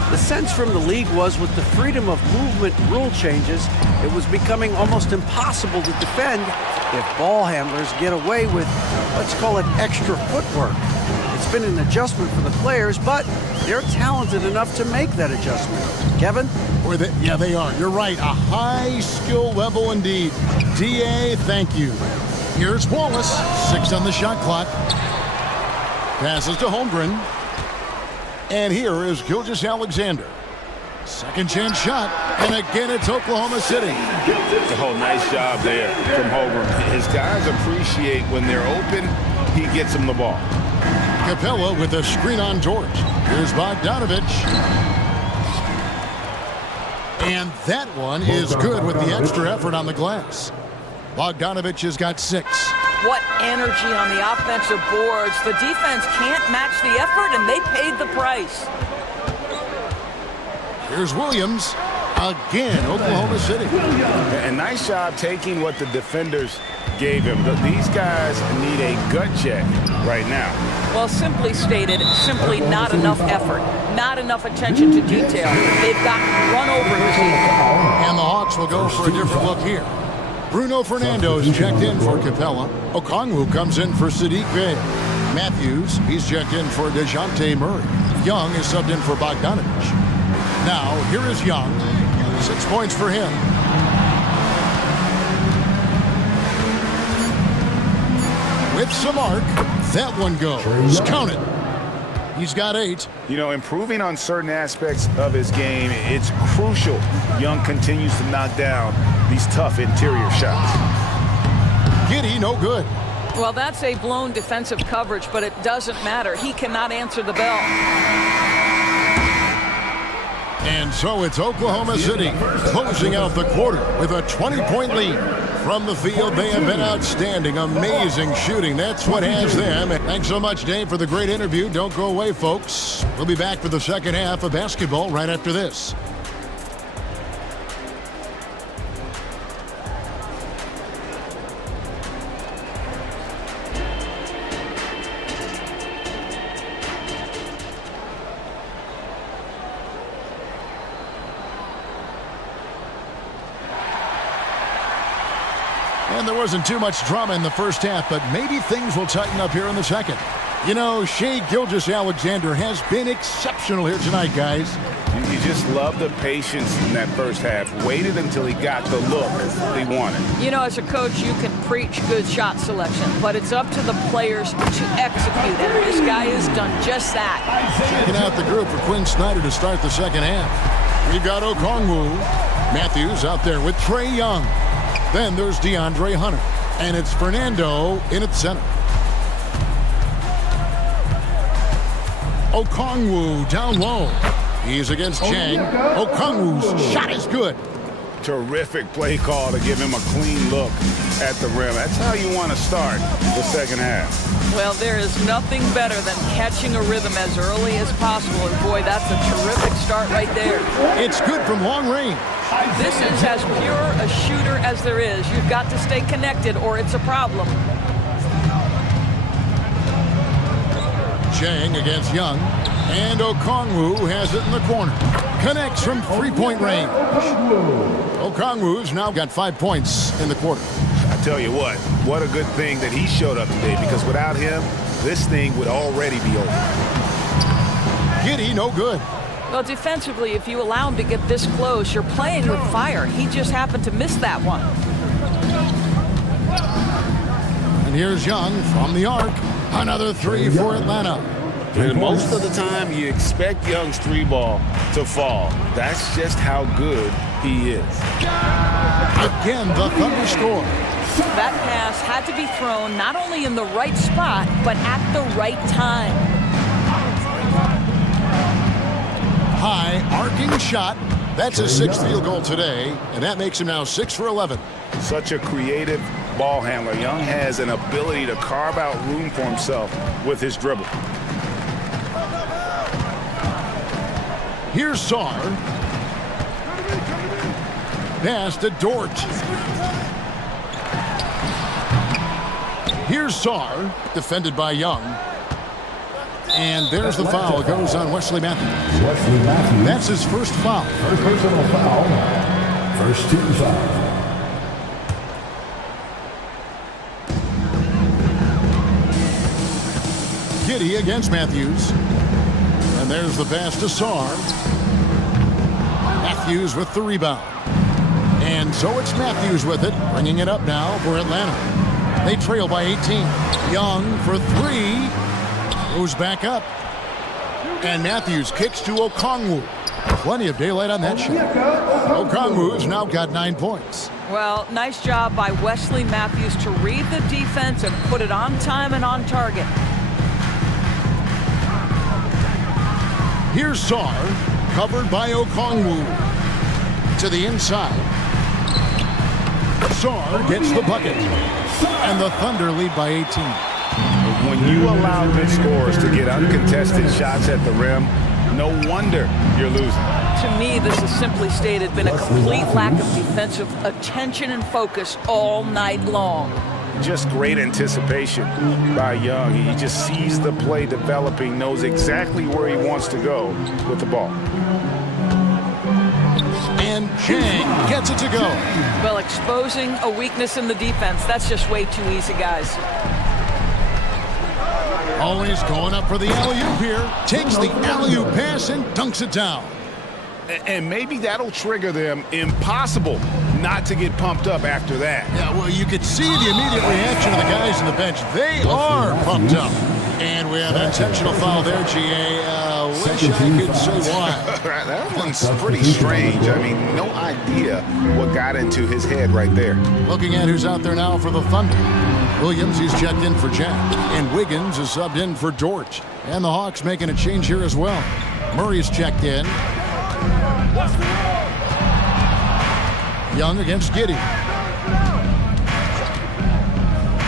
The sense from the league was with the freedom of movement rule changes, it was becoming almost impossible to defend if ball handlers get away with, let's call it, extra footwork. It's been an adjustment for the players, but they're talented enough to make that adjustment. Kevin? Yeah, they are. You're right. A high skill level indeed. DA, thank you. Here's Wallace. 6 on the shot clock. Passes to Holmgren. And here is Gilgeous-Alexander. Second chance shot. And again, it's Oklahoma City. Oh, nice job there from Holmgren. His guys appreciate when they're open, he gets them the ball. Capella with a screen on George. Here's Bogdanovich. And that one is good with the extra effort on the glass. Bogdanovich has got 6. What energy on the offensive boards. The defense can't match the effort, and they paid the price. Here's Williams. Again, Oklahoma City. And nice job taking what the defenders gave him. These guys need a gut check right now. Well, simply stated, simply not enough effort, not enough attention to detail. They've gotten run over this evening. And the Hawks will go for a different look here. Bruno Fernando's checked in for Capella. Okongwu comes in for Sadiq Bey. Matthews, he's checked in for DeJounte Murray. Young is subbed in for Bogdanovich. Now, here is Young. 6 points for him. With some arc, that one goes. Count it. He's got 8. You know, improving on certain aspects of his game, it's crucial Young continues to knock down these tough interior shots. Giddey, no good. Well, that's a blown defensive coverage, but it doesn't matter. He cannot answer the bell. And so it's Oklahoma City closing out the quarter with a 20-point lead. From the field, they have been outstanding. Amazing shooting. That's what has them. Thanks so much, Dave, for the great interview. Don't go away, folks. We'll be back for the second half of basketball right after this. And there wasn't too much drama in the first half, but maybe things will tighten up here in the second. You know, Shea Gilgeous-Alexander has been exceptional here tonight, guys. You just love the patience in that first half. Waited until he got the look he wanted. You know, as a coach, you can preach good shot selection, but it's up to the players to execute, and this guy has done just that. Checking out the group for Quinn Snyder to start the second half. We've got Okongwu. Matthews out there with Trae Young. Then there's DeAndre Hunter. And it's Fernando in at center. Okongwu down low. He's against Chang. Okongwu's shot is good. Terrific play call to give him a clean look at the rim. That's how you want to start the second half. Well, there is nothing better than catching a rhythm as early as possible. And boy, that's a terrific start right there. It's good from long range. This is as pure a shooter as there is. You've got to stay connected or it's a problem. Chang against Young. And Okongwu has it in the corner. Connects from three-point range. Okongwu's now got 5 points in the quarter. I tell you what a good thing that he showed up today, because without him, this thing would already be over. Giddey, no good. Well, defensively, if you allow him to get this close, you're playing with fire. He just happened to miss that one. And here's Young from the arc. Another three for Atlanta. And most of the time, you expect Young's three ball to fall. That's just how good he is. Again, the Thunder score. That pass had to be thrown not only in the right spot, but at the right time. High arcing shot. That's his 6th field goal today, and that makes him now 6 for 11. Such a creative ball handler. Young has an ability to carve out room for himself with his dribble. Here's Saar. Pass to Dort. Here's Saar, defended by Young. And there's the foul. It goes on Wesley Matthews. That's his first foul. First personal foul. First team foul. Giddy against Matthews. And there's the pass to Saar. Matthews with the rebound. And so it's Matthews with it, bringing it up now for Atlanta. They trail by 18. Young for three. Goes back up. And Matthews kicks to Okongwu. Plenty of daylight on that shot. Okongwu's now got 9 points. Well, nice job by Wesley Matthews to read the defense and put it on time and on target. Here's Saar, covered by Okongwu. To the inside. Saar gets the bucket. And the Thunder lead by 18. When you allow good scorers to get uncontested shots at the rim, no wonder you're losing. To me, this has simply stated been a complete lack of defensive attention and focus all night long. Just great anticipation by Young. He just sees the play developing, knows exactly where he wants to go with the ball. And Chang gets it to go. Well, exposing a weakness in the defense, that's just way too easy, guys. Always going up for the alley-oop here. Takes the alley-oop pass and dunks it down. And maybe that'll trigger them. Impossible not to get pumped up after that. Yeah, well, you could see the immediate reaction of the guys on the bench. They are pumped up. And we have an intentional foul there, GA. Wish I could say why. That one's pretty strange. I mean, no idea what got into his head right there. Looking at who's out there now for the Thunder. Williams, he's checked in for Jack. And Wiggins is subbed in for Dort. And the Hawks making a change here as well. Murray's checked in. Young against Giddy.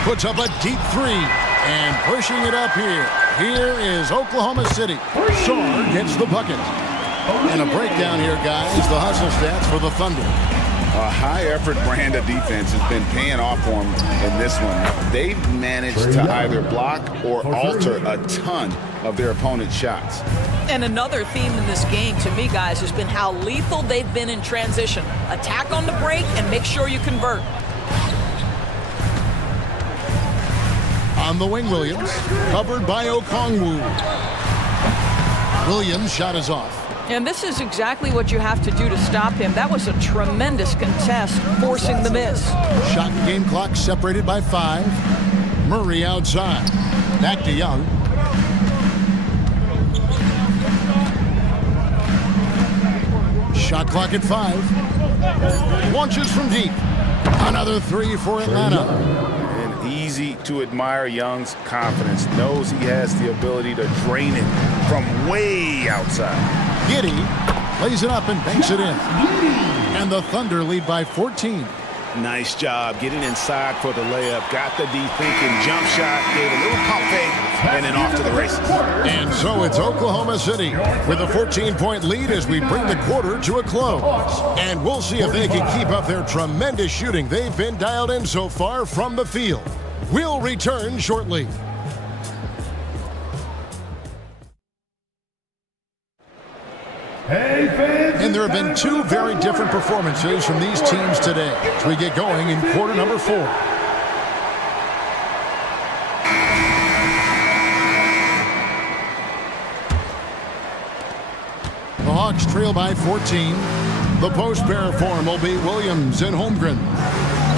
Puts up a deep three. And pushing it up here. Here is Oklahoma City. Saar gets the bucket. And a breakdown here, guys. The hustle stats for the Thunder. A high-effort brand of defense has been paying off for them in this one. They've managed to either block or alter a ton of their opponent's shots. And another theme in this game, to me, guys, has been how lethal they've been in transition. Attack on the break and make sure you convert. On the wing, Williams. Covered by Okongwu. Williams' shot is off. And this is exactly what you have to do to stop him. That was a tremendous contest, forcing the miss. Shot and game clock separated by 5. Murray outside. Back to Young. Shot clock at 5. Launches from deep. Another 3 for Atlanta. And easy to admire Young's confidence. Knows he has the ability to drain it from way outside. Giddy lays it up and banks it in. And the Thunder lead by 14. Nice job getting inside for the layup. Got the deep thinking jump shot, gave a little pump fake, and then off to the races. And so it's Oklahoma City with a 14-point lead as we bring the quarter to a close. And we'll see if they can keep up their tremendous shooting they've been dialed in so far from the field. We'll return shortly. And there have been 2 very different performances from these teams today as we get going in quarter number 4. The Hawks trail by 14. The post pair form will be Williams and Holmgren.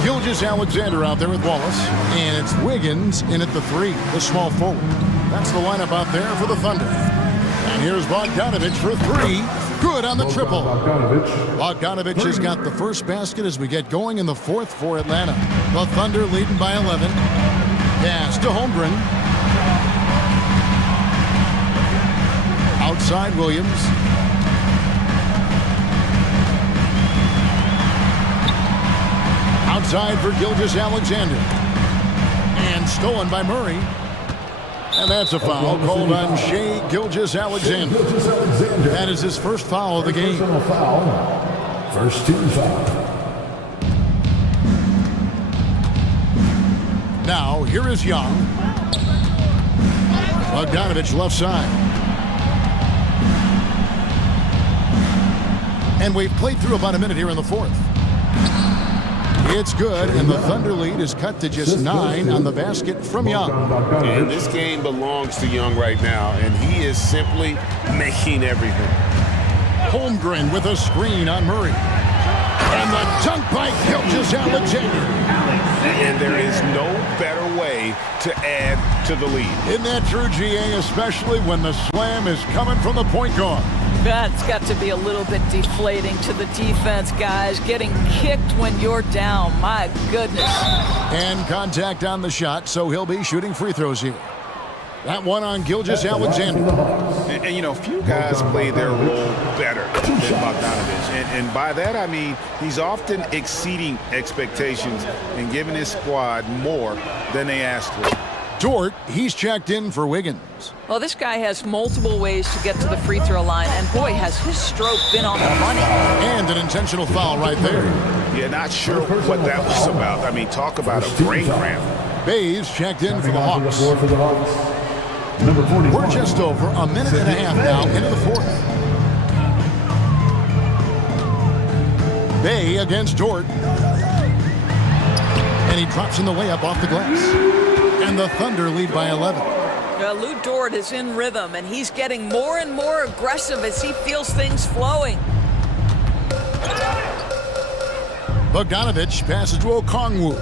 Gilgeous-Alexander out there with Wallace. And it's Wiggins in at the 3, the small forward. That's the lineup out there for the Thunder. And here's Bogdanovich for 3. Good on the triple. Bogdanovich has got the first basket as we get going in the 4th for Atlanta. The Thunder leading by 11. Pass to Holmgren. Outside Williams. Outside for Gilgeous-Alexander. And stolen by Murray. And that's a foul called on Shea Gilgeous-Alexander. That is his first foul of the game. First team foul. Now, here is Young. Bogdanovich left side. And we've played through about a minute here in the fourth. It's good, and the Thunder lead is cut to just 9 on the basket from Young. And this game belongs to Young right now, and he is simply making everything. Holmgren with a screen on Murray. And the dunk by Gilgeous-Alexander. And there is no better way to add to the lead. Isn't that true, GA, especially when the slam is coming from the point guard? That's got to be a little bit deflating to the defense, guys. Getting kicked when you're down, my goodness. And contact on the shot, so he'll be shooting free throws here. That one on Gilgeous-Alexander. And, you know, few guys play their role better than Bogdanovich. And by that, I mean he's often exceeding expectations and giving his squad more than they asked for. Dort, he's checked in for Wiggins. Well, this guy has multiple ways to get to the free throw line, and boy, has his stroke been on the money. And an intentional foul right there. Yeah, not sure what that was about. I mean, talk about a brain cramp. Bays checked in for the Hawks. Number 41. We're just over a minute and a half now into the fourth. Bay against Dort. And he drops in the layup off the glass. And the Thunder lead by 11. Lou Dort is in rhythm, and he's getting more and more aggressive as he feels things flowing. Bogdanovich passes to Okongwu.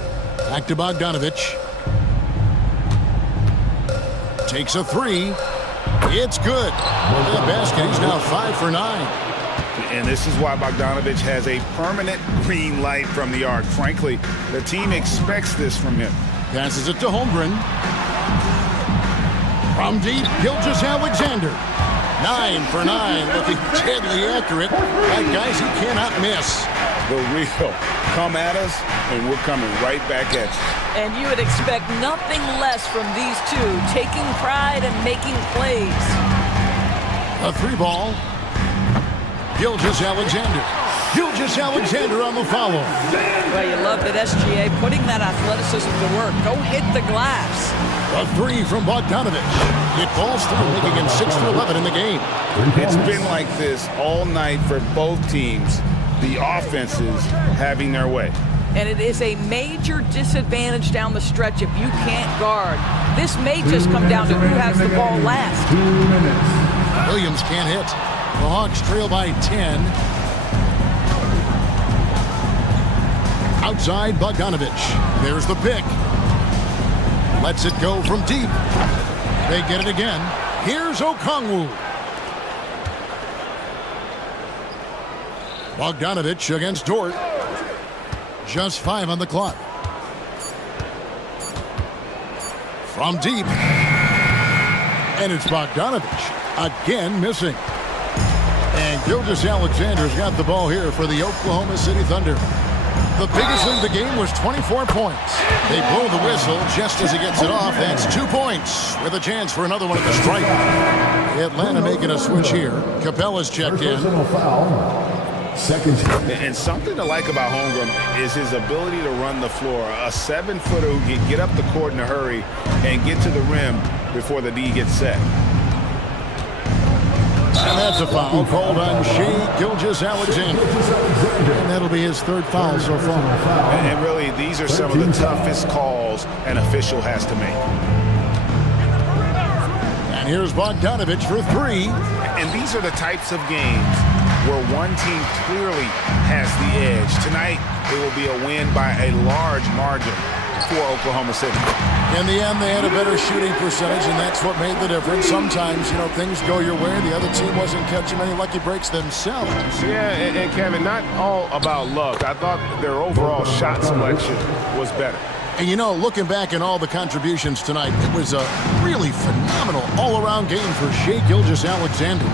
Back to Bogdanovich. Takes a three. It's good. For the basket, he's now 5 for 9. And this is why Bogdanovich has a permanent green light from the arc. Frankly, the team expects this from him. Passes it to Holmgren. From deep, Gilgeous-Alexander. 9 for 9, looking deadly accurate. Like guys, he cannot miss. The real. Come at us, and we're coming right back at you. And you would expect nothing less from these two, taking pride and making plays. A 3-ball. Gilgeous-Alexander. Gilgeous-Alexander on the follow. Well, you love that SGA putting that athleticism to work. Go hit the glass. A 3 from Bogdanovich. It falls through, making him 6 for 11 in the game. It's been like this all night for both teams. The offenses having their way. And it is a major disadvantage down the stretch if you can't guard. This may just come down to who has the ball last. 2 minutes. Williams can't hit. The Hawks trail by 10. Outside Bogdanovich. There's the pick. Lets it go from deep. They get it again. Here's Okongwu. Bogdanovich against Dort. Just 5 on the clock. From deep. And it's Bogdanovich again missing. And Gilgeous-Alexander's got the ball here for the Oklahoma City Thunder. The biggest lead of the game was 24 points. They blow the whistle just as he gets it off. That's 2 points with a chance for another one at the stripe. Atlanta making a switch here. Capella's checked in. Second. And something to like about Holmgren is his ability to run the floor. A 7-footer who can get up the court in a hurry and get to the rim before the D gets set. And that's a foul called on Shea Gilgeous-Alexander. And that'll be his 3rd foul so far. And really, these are some of the toughest calls an official has to make. And here's Bogdanovich for 3. And these are the types of games where one team clearly has the edge. Tonight, it will be a win by a large margin for Oklahoma City. In the end, they had a better shooting percentage, and that's what made the difference. Sometimes, you know, things go your way. The other team wasn't catching many lucky breaks themselves. Yeah, and Kevin, not all about luck. I thought their overall shot selection was better. And, you know, looking back at all the contributions tonight, it was a really phenomenal all-around game for Shea Gilgeous-Alexander.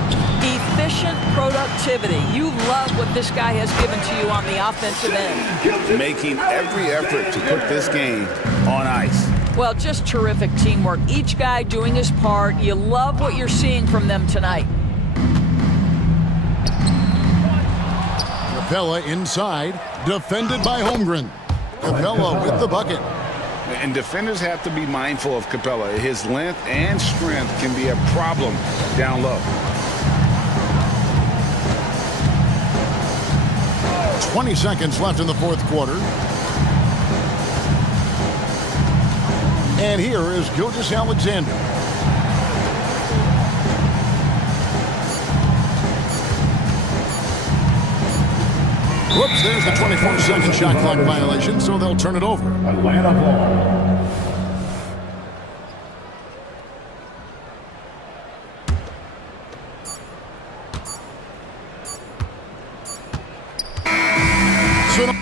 Efficient productivity. You love what this guy has given to you on the offensive end. Making every effort to put this game on ice. Well, just terrific teamwork. Each guy doing his part. You love what you're seeing from them tonight. Capella inside, defended by Holmgren. Capella with the bucket. And defenders have to be mindful of Capella. His length and strength can be a problem down low. 20 seconds left in the fourth quarter. And here is Gilgeous Alexander. Whoops, there's the 24-second shot clock violation, so they'll turn it over. Atlanta ball. So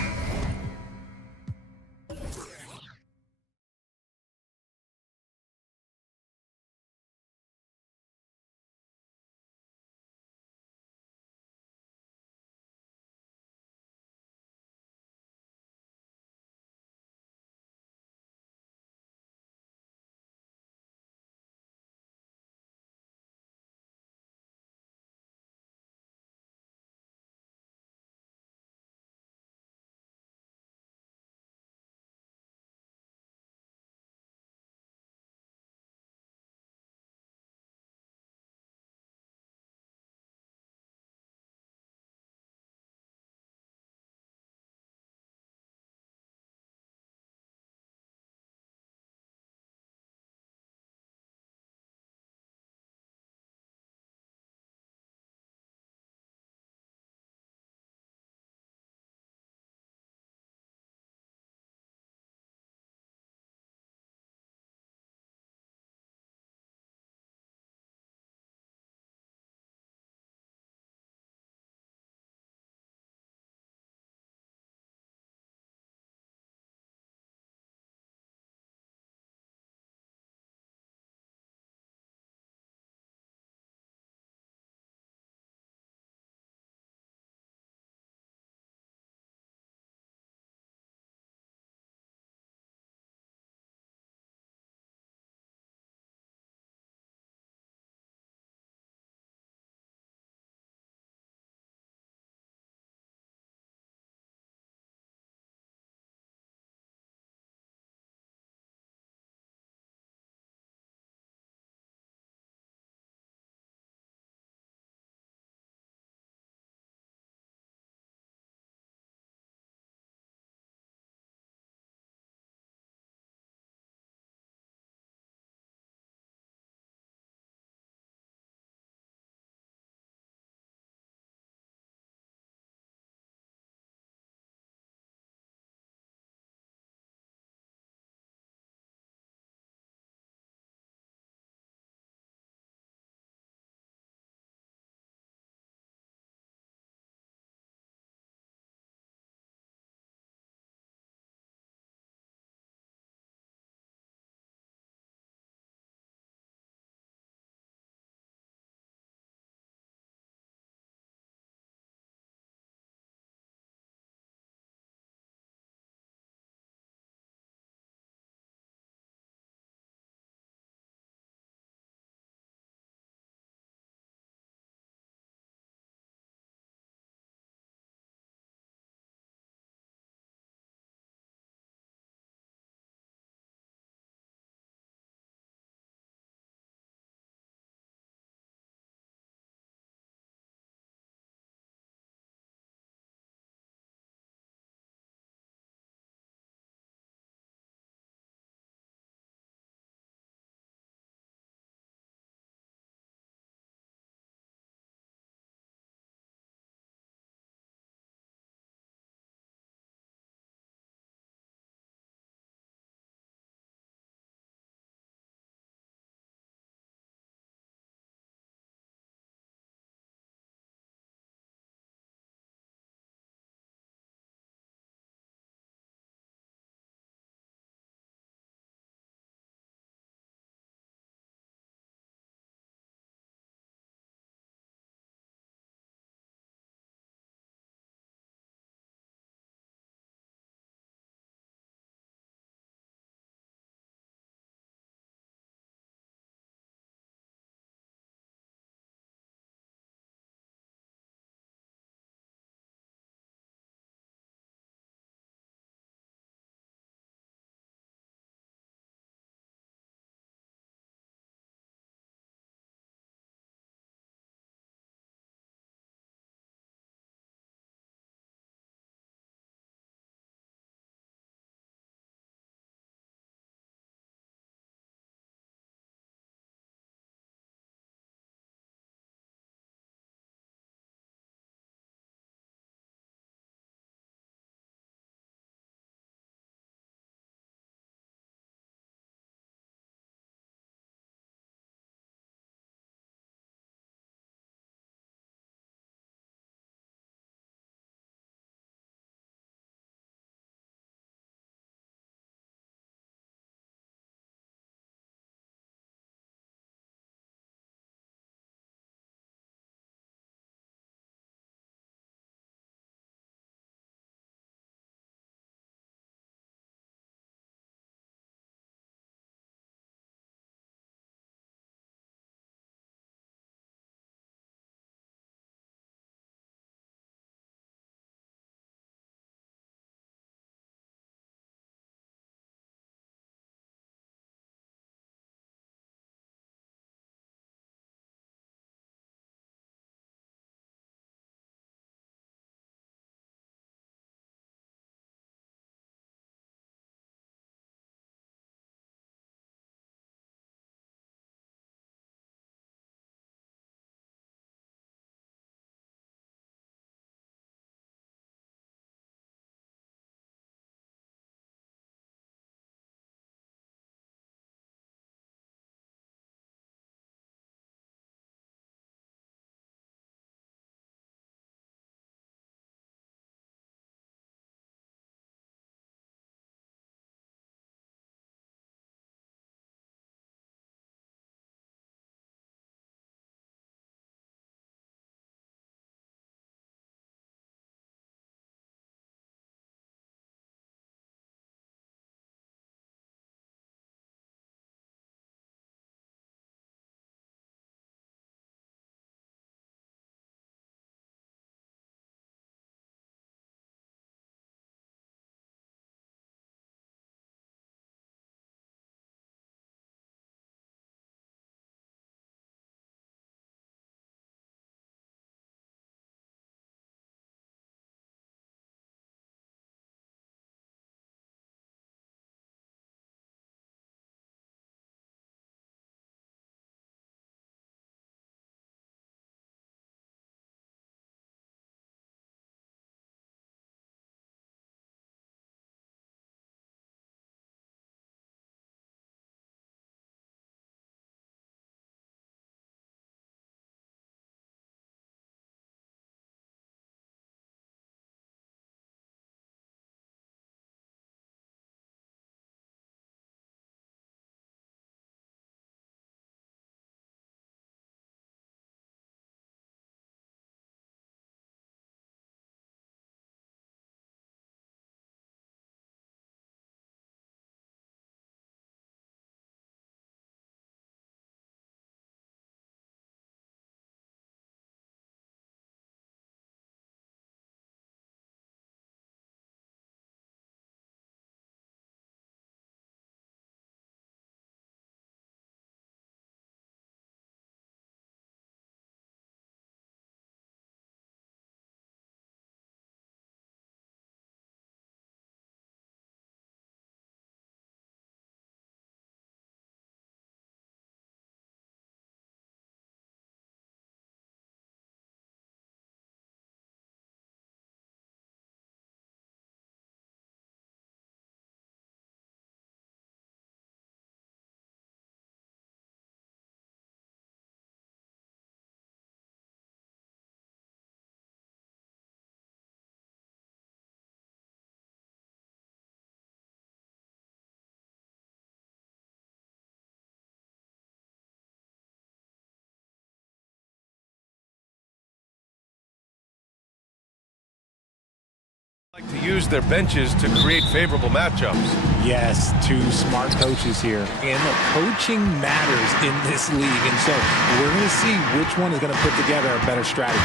use their benches to create favorable matchups. Yes, two smart coaches here. And the coaching matters in this league. And so we're going to see which one is going to put together a better strategy.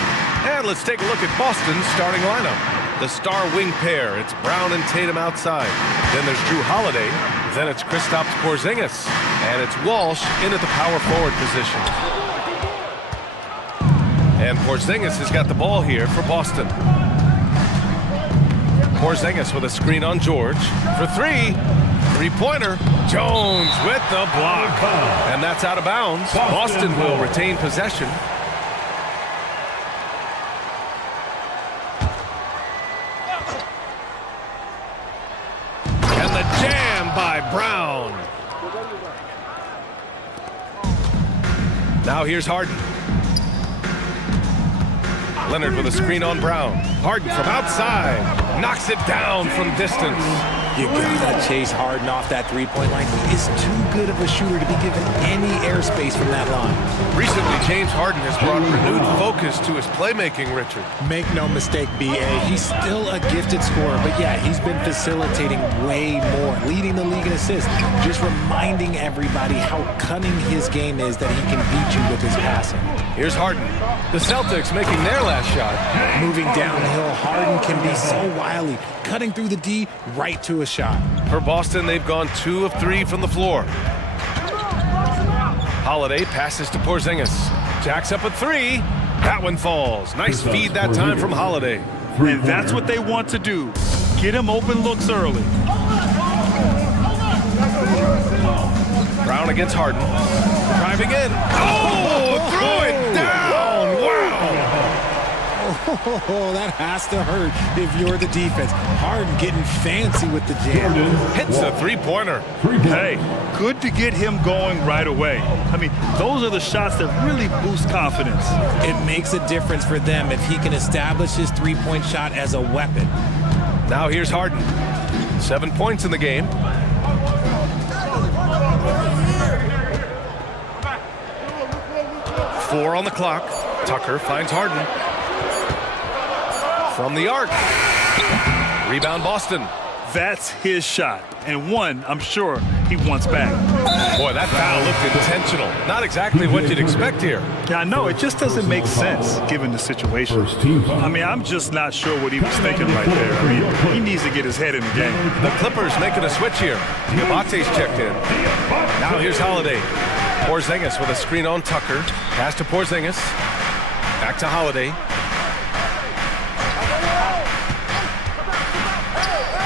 And let's take a look at Boston's starting lineup. The star wing pair, it's Brown and Tatum outside. Then there's Drew Holiday. Then it's Kristaps Porzingis. And it's Walsh in at the power forward position. And Porzingis has got the ball here for Boston. Porzingis with a screen on George for three. Three-pointer. Jones with the block. And that's out of bounds. Boston will retain possession. And the jam by Brown. Now here's Harden. Leonard with a screen on Brown. Harden from outside. Knocks it down from distance. You gotta chase Harden off that three-point line. He is too good of a shooter to be given any airspace from that line. Recently, James Harden has brought a renewed focus to his playmaking, Richard. Make no mistake, B.A., he's still a gifted scorer, but yeah, he's been facilitating way more, leading the league in assists, just reminding everybody how cunning his game is, that he can beat you with his passing. Here's Harden. The Celtics making their last shot. Moving downhill, Harden can be so wily, cutting through the D right to a shot. For Boston, they've gone 2 of 3 from the floor. Holiday passes to Porzingis. Jacks up a 3. That one falls. Nice feed that time from Holiday. And that's what they want to do. Get him open looks early. Brown against Harden. Driving in. Oh, throw it down. Wow. Oh, that has to hurt if you're the defense. Harden getting fancy with the jam. Hits a three-pointer. Hey, good to get him going right away. I mean, those are the shots that really boost confidence. It makes a difference for them if he can establish his three-point shot as a weapon. Now here's Harden. 7 points in the game. Four on the clock. Tucker finds Harden. From the arc. Rebound Boston. That's his shot. And one, I'm sure, he wants back. Boy, that foul looked intentional. Not exactly what you'd expect here. Yeah, I know. It just doesn't make sense given the situation. I mean, I'm just not sure what he was thinking right there. I mean, he needs to get his head in the game. The Clippers making a switch here. Diabate's checked in. Now here's Holiday. Porzingis with a screen on Tucker. Pass to Porzingis. Back to Holiday.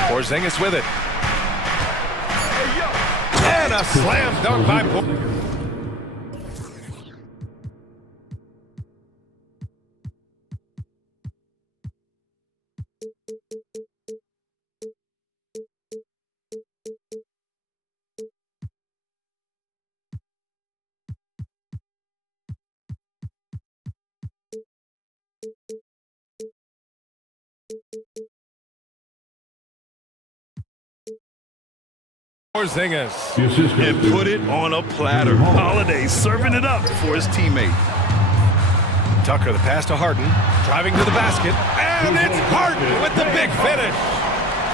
Porzingis with it. And a slam dunk by Porzingis. And put it on a platter. Holiday serving it up for his teammate. Tucker, the pass to Harden. Driving to the basket. And it's Harden with the big finish.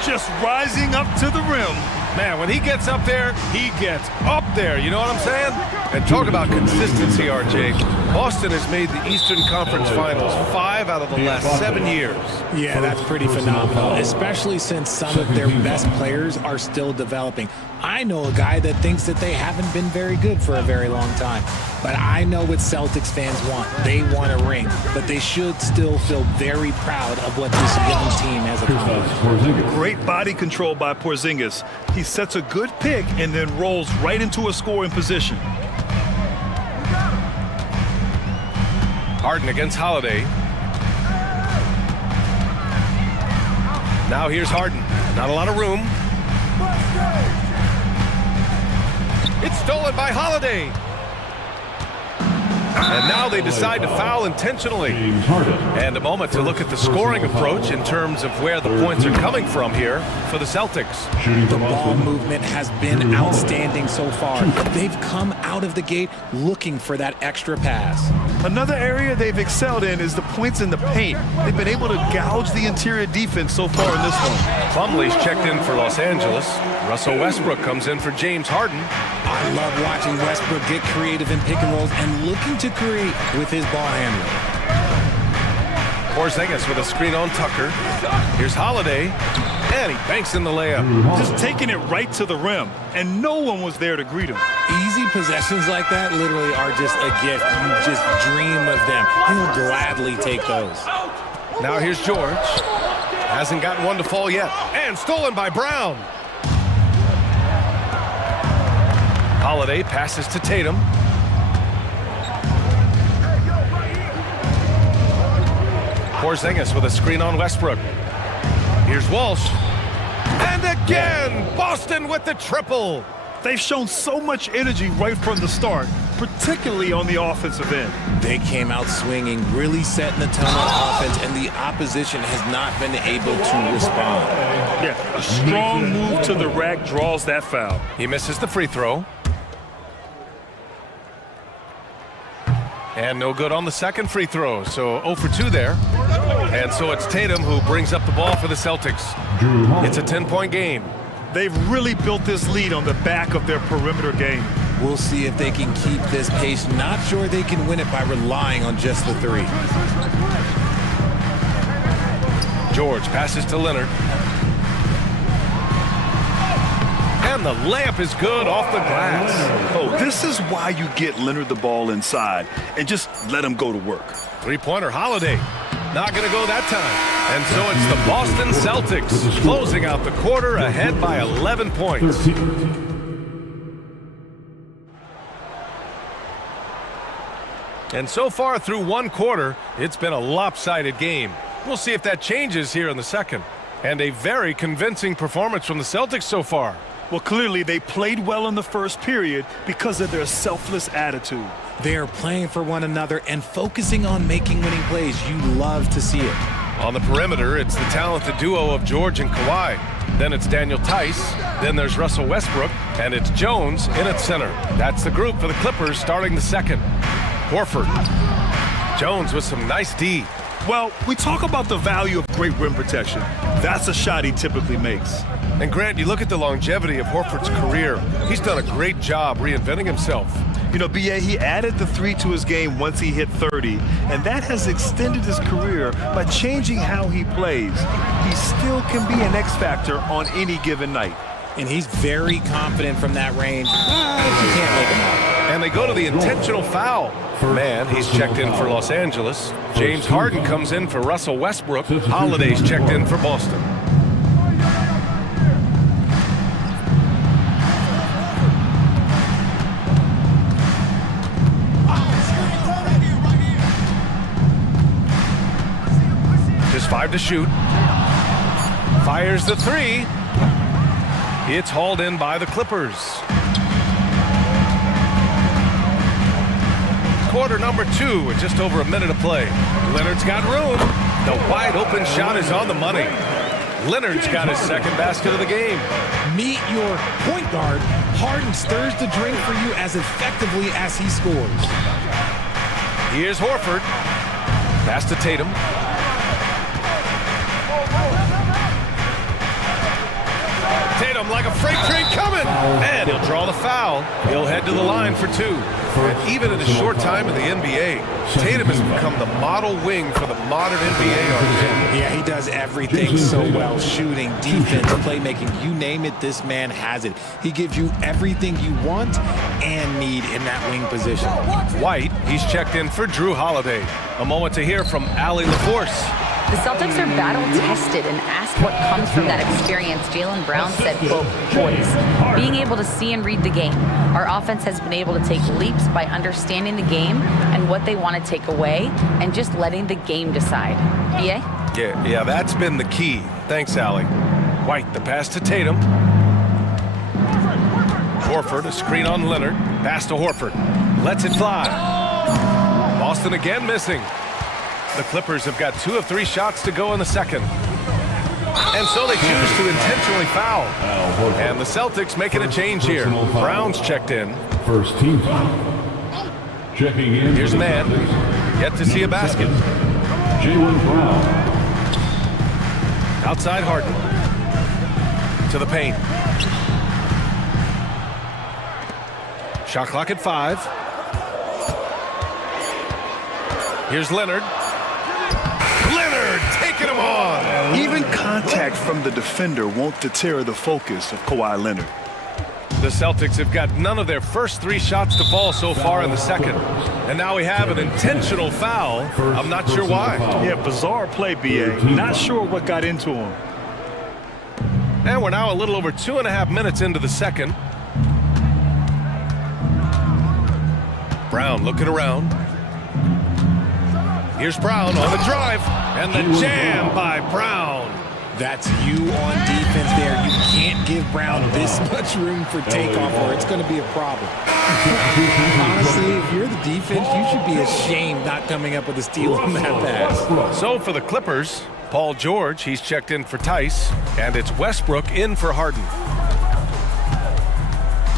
Just rising up to the rim. Man, when he gets up there, he gets up there. You know what I'm saying? And talk about consistency, RJ. Boston has made the Eastern Conference Finals 5 out of the last 7 years. Yeah, that's pretty phenomenal, especially since some of their best players are still developing. I know a guy that thinks that they haven't been very good for a very long time. But I know what Celtics fans want. They want a ring. But they should still feel very proud of what this young team has accomplished. Great body control by Porzingis. He sets a good pick and then rolls right into a scoring position. Harden against Holiday. Now here's Harden. Not a lot of room. It's stolen by Holiday. And now they decide to foul intentionally. And a moment to look at the scoring approach in terms of where the points are coming from here for the Celtics. The ball movement has been outstanding so far. They've come out out of the gate looking for that extra pass. Another area they've excelled in is the points in the paint. They've been able to gouge the interior defense so far in this one. Plumlee's checked in for Los Angeles. Russell Westbrook comes in for James Harden. I love watching Westbrook get creative in pick and rolls and looking to create with his ball handling. Porzingis with a screen on Tucker. Here's Holiday, and he banks in the layup. Just taking it right to the rim, and no one was there to greet him. Easy possessions like that literally are just a gift. You just dream of them. He'll gladly take those. Now here's George. Hasn't gotten one to fall yet, and stolen by Brown. Holiday passes to Tatum. Porzingis with a screen on Westbrook. Here's Walsh. And again, Boston with the triple. They've shown so much energy right from the start, particularly on the offensive end. They came out swinging, really setting the tone on offense, and the opposition has not been able to respond. Yeah, a strong move to the rack draws that foul. He misses the free throw. And no good on the second free throw, so 0 for 2 there. And so it's Tatum who brings up the ball for the Celtics. It's a 10-point game. They've really built this lead on the back of their perimeter game. We'll see if they can keep this pace. Not sure they can win it by relying on just the three. George passes to Leonard. And the layup is good off the glass. Oh, this is why you get Leonard the ball inside and just let him go to work. Three-pointer Holiday. Not going to go that time. And so it's the Boston Celtics closing out the quarter ahead by 11 points. And so far through one quarter, it's been a lopsided game. We'll see if that changes here in the second. And a very convincing performance from the Celtics so far. Well, clearly they played well in the first period because of their selfless attitude. They are playing for one another and focusing on making winning plays. You love to see it. On the perimeter, it's the talented duo of George and Kawhi. Then it's Daniel Tice. Then there's Russell Westbrook. And it's Jones in at center. That's the group for the Clippers starting the second. Horford. Jones with some nice D. Well, we talk about the value of great rim protection. That's a shot he typically makes. And Grant, you look at the longevity of Horford's career. He's done a great job reinventing himself. You know, B.A., he added the three to his game once he hit 30, and that has extended his career by changing how he plays. He still can be an X factor on any given night. And he's very confident from that range. You can't make him out. And they go to the intentional foul. Man, he's checked in for Los Angeles. James Harden comes in for Russell Westbrook. Holiday's checked in for Boston. Just 5 to shoot. Fires the three. It's hauled in by the Clippers. Quarter number 2 with just over a minute of play. Leonard's got room. The wide open shot is on the money. Leonard's got his second basket of the game. Meet your point guard. Harden stirs the drink for you as effectively as he scores. Here's Horford. Pass to Tatum. Tatum like a freight train coming. And he'll draw the foul. He'll head to the line for 2. And even in his short time in the NBA, Tatum has become the model wing for the modern NBA artist. Yeah, he does everything so well. Shooting, defense, playmaking, you name it, this man has it. He gives you everything you want and need in that wing position. White, he's checked in for Drew Holiday. A moment to hear from Allie LaForce. The Celtics are battle-tested, and asked what comes from that experience, Jaylen Brown said, quote, poise, being able to see and read the game. Our offense has been able to take leaps by understanding the game and what they want to take away and just letting the game decide. B.A.? Yeah, that's been the key. Thanks, Allie. White, the pass to Tatum. Horford, a screen on Leonard. Pass to Horford. Lets it fly. Boston again missing. The Clippers have got 2 of 3 shots to go in the second. And so they choose to intentionally foul. And the Celtics making a change here. Brown's checked in. First team foul. Checking in. Here's man. Yet to see a basket. Jaylen Brown. Outside Harden. To the paint. Shot clock at 5. Here's Leonard. Leonard taking him on. Even contact from the defender won't deter the focus of Kawhi Leonard. The Celtics have got none of their first 3 shots to fall so far in the second. And now we have an intentional foul. I'm not sure why. Yeah, bizarre play, B.A. Not sure what got into him. And we're now a little over 2.5 minutes into the second. Brown looking around. Here's Brown on the drive. And the jam by Brown. That's you on defense there. You can't give Brown this much room for takeoff or it's going to be a problem. Honestly, if you're the defense, you should be ashamed not coming up with a steal on that pass. So for the Clippers, Paul George, he's checked in for Tice, and it's Westbrook in for Harden.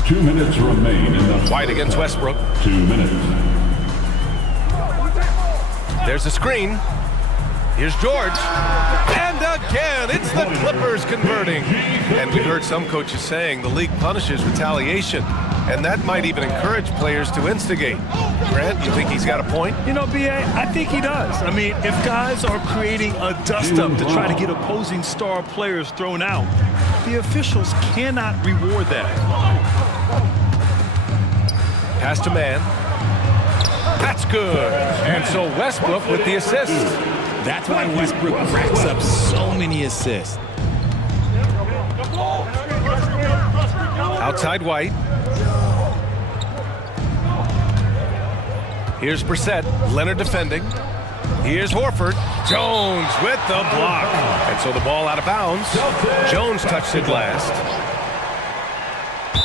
2 minutes remain in the White against Westbrook. 2 minutes. There's a screen. Here's George. And again, it's the Clippers converting. And we've heard some coaches saying the league punishes retaliation. And that might even encourage players to instigate. Grant, you think he's got a point? You know, B.A., I think he does. I mean, if guys are creating a dust-up to try to get opposing star players thrown out, the officials cannot reward that. Pass to man. That's good. And so Westbrook with the assist. That's why Westbrook racks up so many assists. Outside White. Here's Brissett. Leonard defending. Here's Horford. Jones with the block. And so the ball out of bounds. Jones touched it last.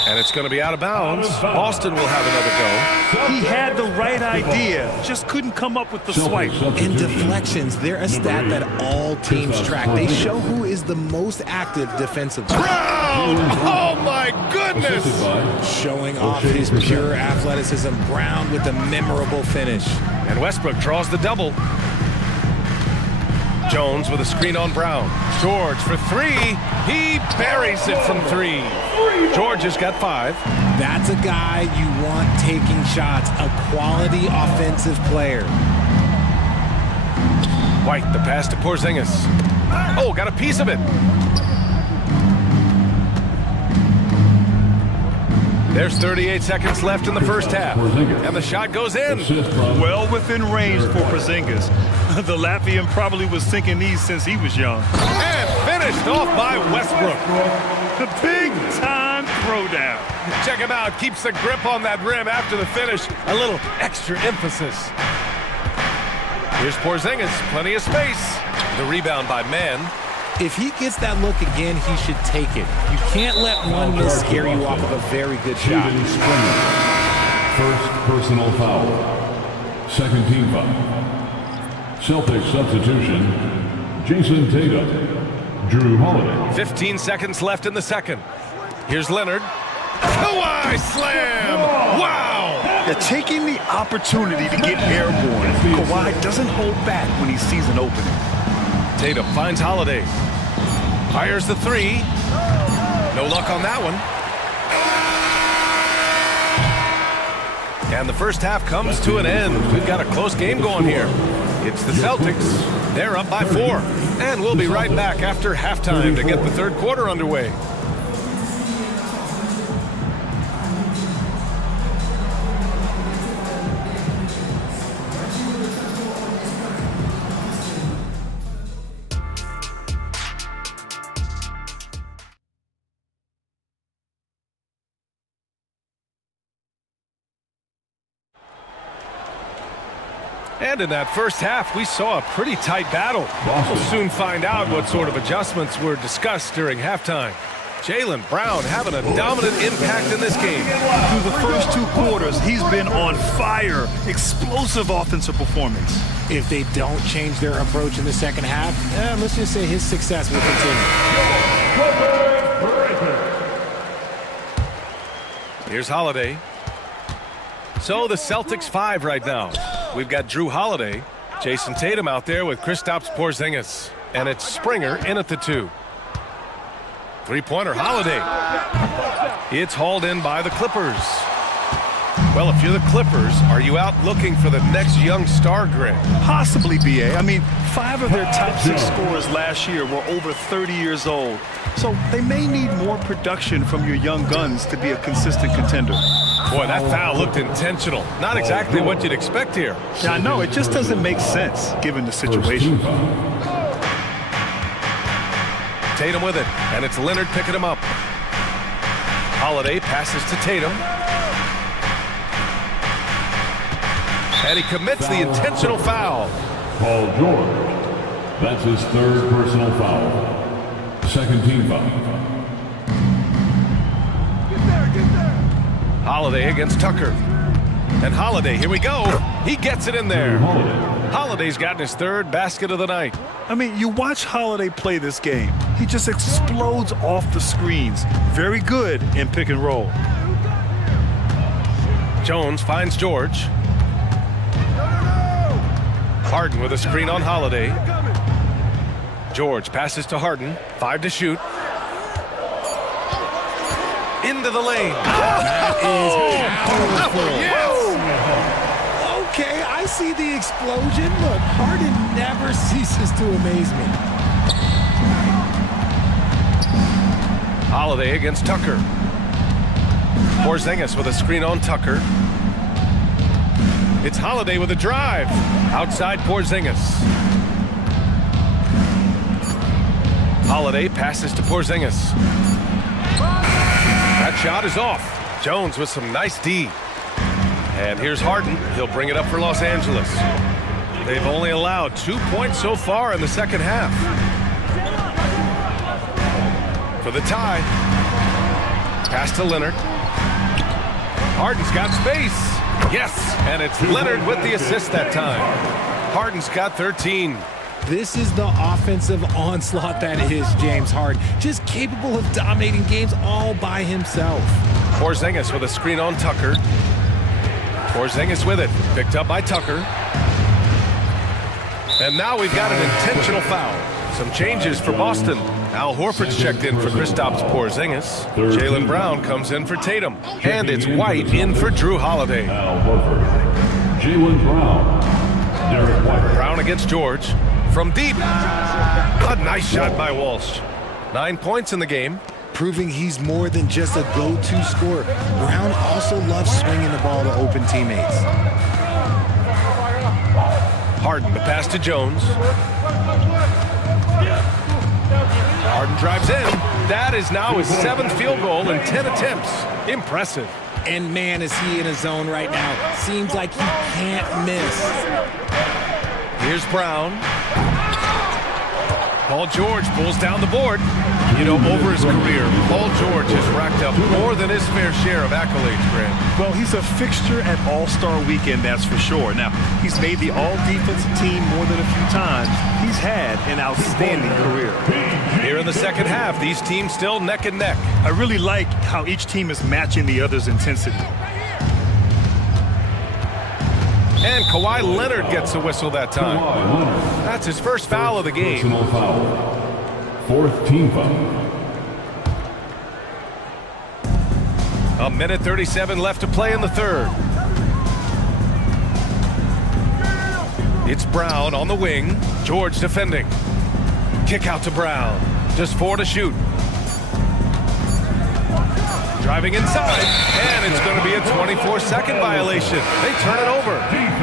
And it's going to be out of bounds. Boston will have another go. He had the right idea, just couldn't come up with the swipe. And deflections, they're a stat that all teams track. They show who is the most active defensively. Brown! Oh my goodness! Showing off his pure athleticism. Brown with a memorable finish. And Westbrook draws the double. Jones with a screen on Brown. George for 3. He buries it from 3. George has got 5. That's a guy you want taking shots, a quality offensive player. White, the pass to Porzingis. Oh, got a piece of it. There's 38 seconds left in the first half. And the shot goes in. Well within range for Porzingis. The Latvian probably was sinking these since he was young. And finished off by Westbrook. The big-time throwdown. Check him out. Keeps the grip on that rim after the finish. A little extra emphasis. Here's Porzingis. Plenty of space. The rebound by Mann. If he gets that look again, he should take it. You can't let one miss scare you off of a very good shot. First personal foul. Second team foul. Celtics substitution. Jason Tatum. Drew Holiday. 15 seconds left in the second. Here's Leonard. Kawhi slam! Wow! They're taking the opportunity to get airborne. Kawhi doesn't hold back when he sees an opening. Tatum finds Holiday. Fires the 3. No luck on that one. And the first half comes to an end. We've got a close game going here. It's the Celtics. They're up by 4. And we'll be right back after halftime to get the third quarter underway. And in that first half, we saw a pretty tight battle. We'll soon find out what sort of adjustments were discussed during halftime. Jaylen Brown having a dominant impact in this game. Through the first 2 quarters, he's been on fire. Explosive offensive performance. If they don't change their approach in the second half, let's just say his success will continue. Here's Holiday. So the Celtics 5 right now. We've got Drew Holiday, Jason Tatum out there with Kristaps Porzingis. And it's Springer in at the 2. Three-pointer, Holiday. It's hauled in by the Clippers. Well, if you're the Clippers, are you out looking for the next young star, Greg? Possibly, BA. I mean, 5 of their top 6 scorers last year were over 30 years old. So they may need more production from your young guns to be a consistent contender. Boy, that foul looked intentional. Not exactly what you'd expect here. Yeah, I know. It just doesn't make sense given the situation. Tatum with it, and it's Leonard picking him up. Holiday passes to Tatum. And he commits the intentional foul. Paul George. That's his 3rd personal foul. 2nd team foul. Holiday against Tucker. And Holiday, here we go. He gets it in there. Holiday's gotten his 3rd basket of the night. I mean, you watch Holiday play this game. He just explodes off the screens. Very good in pick and roll. Jones finds George. Harden with a screen on Holiday. George passes to Harden. 5 to shoot. Into the lane. That is powerful. Yes. Okay, I see the explosion. Look, Harden never ceases to amaze me. Holiday against Tucker. Porzingis with a screen on Tucker. It's Holiday with a drive. Outside Porzingis. Holiday passes to Porzingis. That shot is off. Jones with some nice D. And here's Harden. He'll bring it up for Los Angeles. They've only allowed 2 points so far in the second half. For the tie. Pass to Leonard. Harden's got space. Yes, and it's Leonard with the assist that time. Harden's got 13. This is the offensive onslaught that is James Harden. Just capable of dominating games all by himself. Porzingis with a screen on Tucker. Porzingis with it. Picked up by Tucker. And now we've got an intentional foul. Some changes for Boston. Al Horford's checked in for Kristaps Porzingis. Jaylen Brown comes in for Tatum. And it's White in for Drew Holiday. Al Horford. Jaylen Brown. Derek White. Brown against George. From deep. A nice shot by Walsh. 9 points in the game. Proving he's more than just a go-to scorer. Brown also loves swinging the ball to open teammates. Harden, the pass to Jones. Harden drives in. That is now his 7th field goal in 10 attempts. Impressive. And man, is he in a zone right now. Seems like he can't miss. Here's Brown. Paul George pulls down the board. You know, over his career, Paul George has racked up more than his fair share of accolades, Grant. Well, he's a fixture at All-Star Weekend, that's for sure. Now, he's made the All-Defensive team more than a few times. He's had an outstanding career. Here in the second half, these teams still neck and neck. I really like how each team is matching the other's intensity. And Kawhi Leonard gets a whistle that time. That's his first foul of the game. Personal foul. 4th team foul. A minute 37 left to play in the third. It's Brown on the wing. George defending. Kick out to Brown. Just 4 to shoot. Driving inside, and it's going to be a 24-second violation. They turn it over.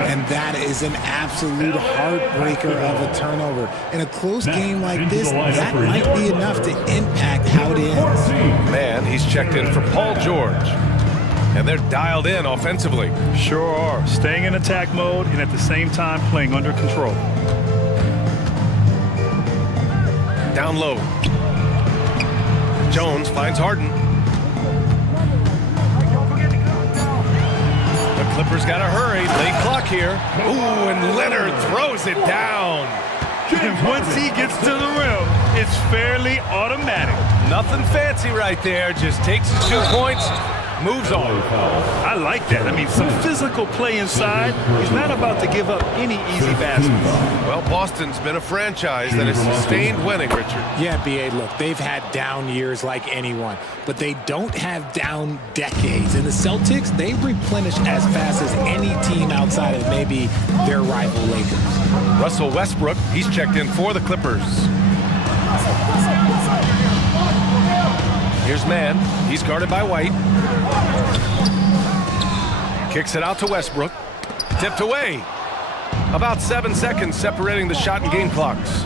And that is an absolute heartbreaker of a turnover. In a close game like this, that might be enough to impact how it ends. Man, he's checked in for Paul George. And they're dialed in offensively. Sure are. Staying in attack mode and at the same time playing under control. Down low. Jones finds Harden. Clippers got to hurry. Late clock here. Ooh, and Leonard throws it down. And once he gets to the rim, it's fairly automatic. Nothing fancy right there. Just takes his 2 points, moves on. I like that. I mean, some physical play inside. He's not about to give up any easy baskets. Well, Boston's been a franchise that has sustained winning, Richard. Yeah, B.A., look, they've had down years like anyone, but they don't have down decades. And the Celtics, they replenish as fast as any team outside of maybe their rival Lakers. Russell Westbrook, he's checked in for the Clippers. Here's Mann. He's guarded by White. Kicks it out to Westbrook. Tipped away. About 7 seconds separating the shot and game clocks.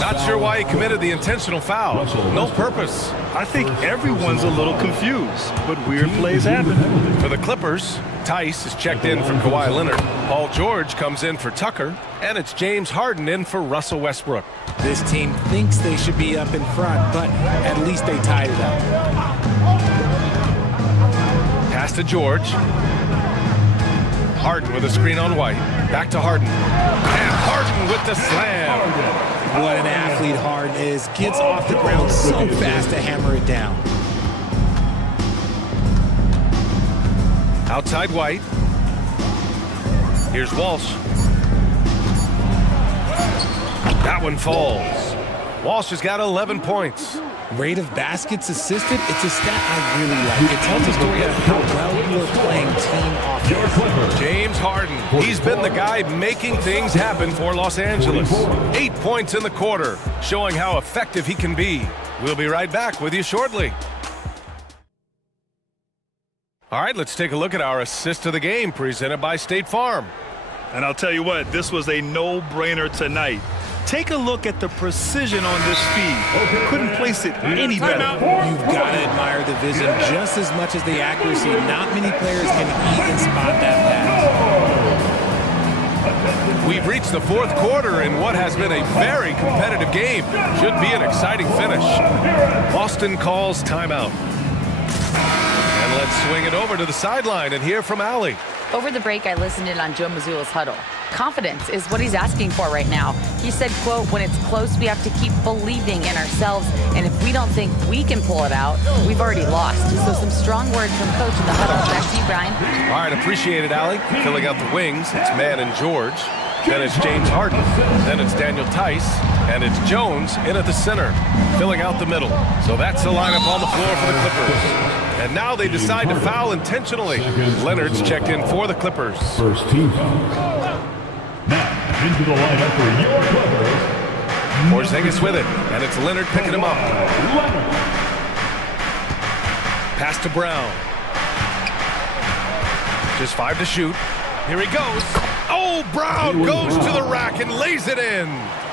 Not sure why he committed the intentional foul. No purpose. I think everyone's a little confused, but weird plays happen. For the Clippers, Tice is checked in for Kawhi Leonard. Paul George comes in for Tucker. And it's James Harden in for Russell Westbrook. This team thinks they should be up in front, but at least they tied it up. Pass to George. Harden with a screen on White. Back to Harden. And Harden with the slam. What an athlete Harden is. Gets off the ground so fast to hammer it down. Outside White. Here's Walsh. That one falls. Walsh has got 11 points. Rate of baskets assisted, it's a stat I really like. It tells a story of how well you're playing team offense. James Harden, he's been the guy making things happen for Los Angeles. 8 points in the quarter, showing how effective he can be. We'll be right back with you shortly. All right, let's take a look at our assist of the game presented by State Farm. And I'll tell you what, this was a no-brainer tonight. Take a look at the precision on this feed. Couldn't place it any better. You've got to admire the vision just as much as the accuracy. Not many players can even spot that pass. We've reached the fourth quarter in what has been a very competitive game. Should be an exciting finish. Boston calls timeout. And let's swing it over to the sideline and hear from Allie. Over the break, I listened in on Joe Mazzulla's huddle. Confidence is what he's asking for right now. He said, quote, when it's close, we have to keep believing in ourselves. And if we don't think we can pull it out, we've already lost. So some strong words from coach in the huddle. Back to you, Brian. All right, appreciate it, Allie. Filling out the wings, it's Mann and George. Then it's James Harden. Then it's Daniel Tice. And it's Jones in at the center, filling out the middle. So that's the lineup on the floor for the Clippers. And now they decide to foul intentionally. Leonard's checked in for the Clippers. First team foul. Now, into the lineup for your Clippers. Porzingis with it, and it's Leonard picking him up. Leonard. Pass to Brown. Just 5 to shoot. Here he goes. Oh, Brown goes to the rack and lays it in.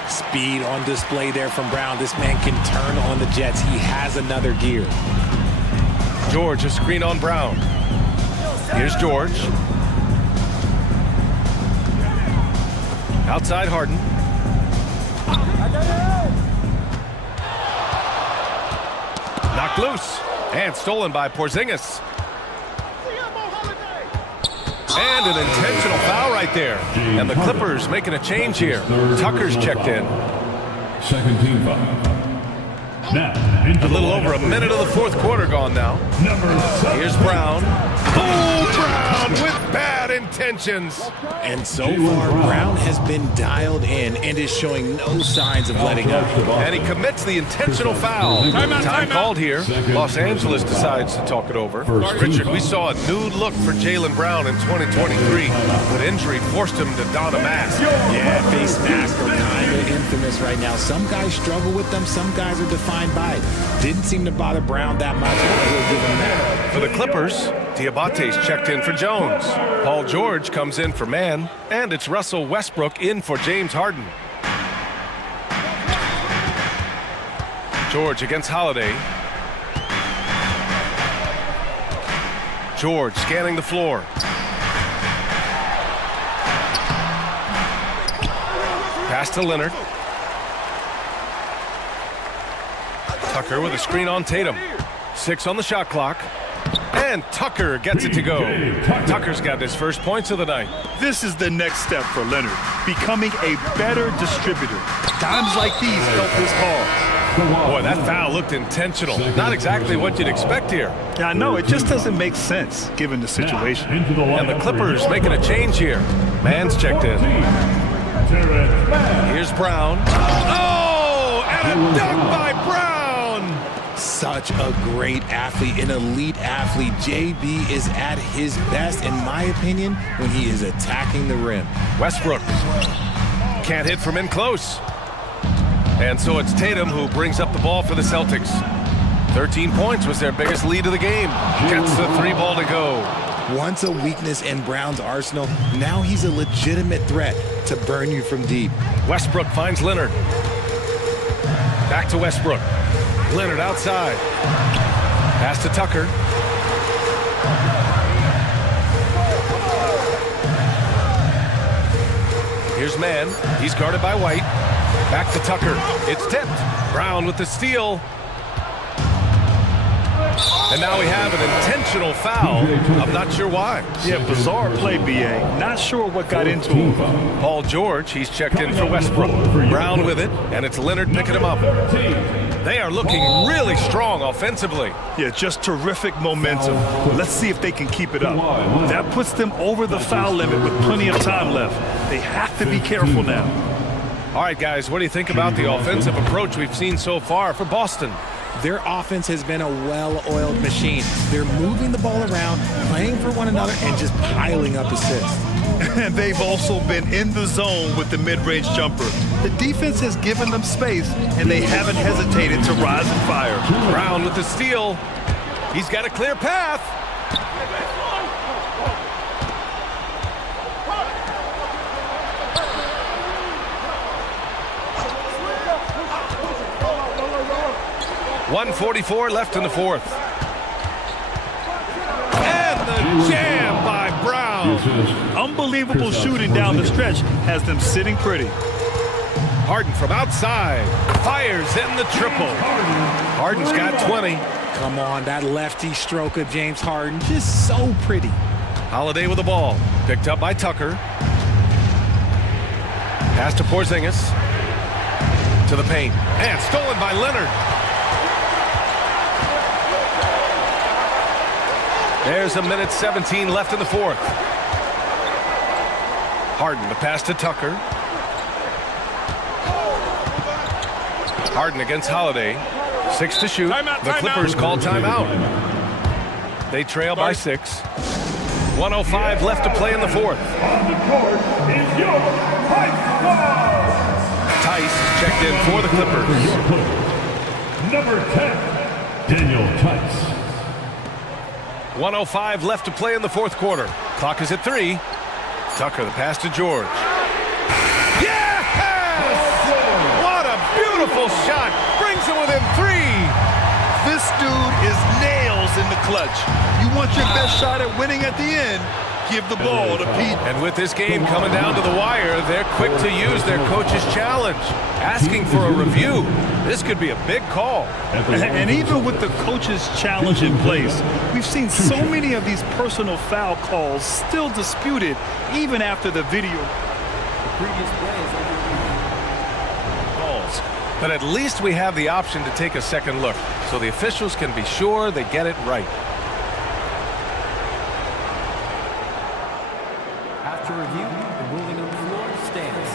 Speed on display there from Brown. This man can turn on the Jets. He has another gear. George, a screen on Brown. Here's George. Outside Harden. Knocked loose. And stolen by Porzingis. And an intentional foul right there. And the Clippers making a change here. Tucker's checked in. Second team foul. Now, a little over a minute of the fourth quarter gone now. Here's Brown. Oh, Brown with bad intentions. And so far, Brown has been dialed in and is showing no signs of letting up. And he commits the intentional foul. Time called here. Los Angeles decides to talk it over. Richard, we saw a nude look for Jaylen Brown in 2023, but injury forced him to don a mask. Yeah, face masks are kind of infamous right now. Some guys struggle with them. Some guys are defined by it. Didn't seem to bother Brown that much. I will give him that. For the Clippers, Diabate's checked in for Jones. Paul George comes in for Mann, and it's Russell Westbrook in for James Harden. George against Holiday. George scanning the floor. Pass to Leonard. Tucker with a screen on Tatum. 6 on the shot clock. And Tucker gets it to go. Tucker's got his first points of the night. This is the next step for Leonard, becoming a better distributor. Times like these help his cause. Boy, that foul looked intentional. Not exactly what you'd expect here. Yeah, I know. It just doesn't make sense given the situation. And the Clippers making a change here. Man's checked in. Here's Brown. Oh, and a dunk by Brown. Such a great athlete, an elite athlete. JB is at his best, in my opinion, when he is attacking the rim. Westbrook can't hit from in close. And so it's Tatum who brings up the ball for the Celtics. 13 points was their biggest lead of the game. Gets the 3-ball to go. Once a weakness in Brown's arsenal, now he's a legitimate threat to burn you from deep. Westbrook finds Leonard. Back to Westbrook. Leonard outside. Pass to Tucker. Here's Mann. He's guarded by White. Back to Tucker. It's tipped. Brown with the steal. And now we have an intentional foul. I'm not sure why. Yeah, bizarre play, B.A. Not sure what got into him. Paul George, he's checked in for Westbrook. Brown with it, and it's Leonard picking him up. They are looking really strong offensively. Yeah, just terrific momentum. Let's see if they can keep it up. That puts them over the foul limit with plenty of time left. They have to be careful now. All right, guys, what do you think about the offensive approach we've seen so far for Boston? Their offense has been a well-oiled machine. They're moving the ball around, playing for one another, and just piling up assists. And they've also been in the zone with the mid-range jumper. The defense has given them space, and they haven't hesitated to rise and fire. Brown with the steal. He's got a clear path. .144 left in the fourth. And the jam by Brown. Unbelievable shooting down the stretch has them sitting pretty. Harden from outside. Fires in the triple. Harden's got 20. Come on, that lefty stroke of James Harden, just so pretty. Holiday with the ball. Picked up by Tucker. Pass to Porzingis. To the paint. And stolen by Leonard. There's a minute 17 left in the fourth. Harden, the pass to Tucker. Harden against Holiday. 6 to shoot. The Clippers call timeout. They trail by 6. 1:05 left to play in the fourth. On the court is your Tice checked in for the Clippers. Number 10, Daniel Tice. 1:05 left to play in the fourth quarter. Clock is at 3. Tucker, the pass to George. Yes! What a beautiful shot. Brings it within 3. This dude is nails in the clutch. You want your best shot at winning at the end, give the ball to Pete. And with this game coming down to the wire, they're quick to use their coach's challenge. Asking for a review. This could be a big call. And even with the coach's challenge in place, we've seen so many of these personal foul calls still disputed even after the video. The previous plays calls. But at least we have the option to take a second look, so the officials can be sure they get it right. After review, the ruling on the floor stands.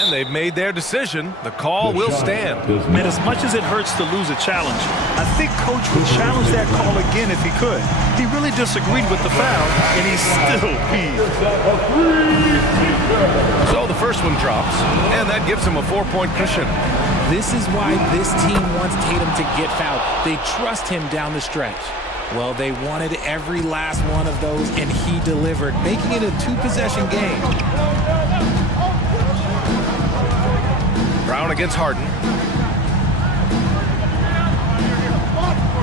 And they've made their decision. The call will stand. And as much as it hurts to lose a challenge, I think Coach would challenge that call again if he could. He really disagreed with the foul, and he's still peeved. So the first one drops, and that gives him a 4-point cushion. This is why this team wants Tatum to get fouled. They trust him down the stretch. Well, they wanted every last one of those, and he delivered, making it a 2-possession game. Brown against Harden.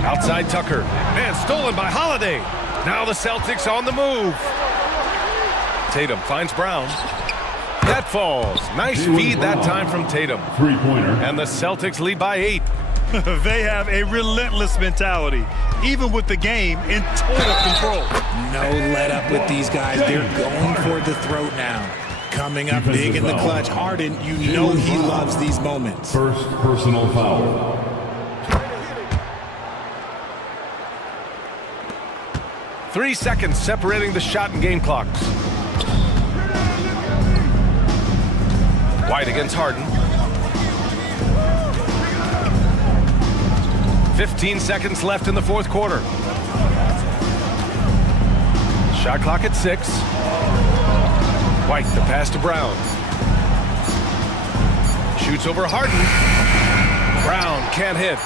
Outside Tucker. And stolen by Holiday. Now the Celtics on the move. Tatum finds Brown. That falls. Nice feed that time from Tatum. Three-pointer. And the Celtics lead by 8. They have a relentless mentality, even with the game in total control. No let up with these guys. They're going for the throat now. Coming up big in the clutch. Harden, you know he loves these moments. First personal foul. Three seconds separating the shot and game clocks. White against Harden. 15 seconds left in the fourth quarter. Shot clock at 6. White, the pass to Brown. Shoots over Harden. Brown can't hit.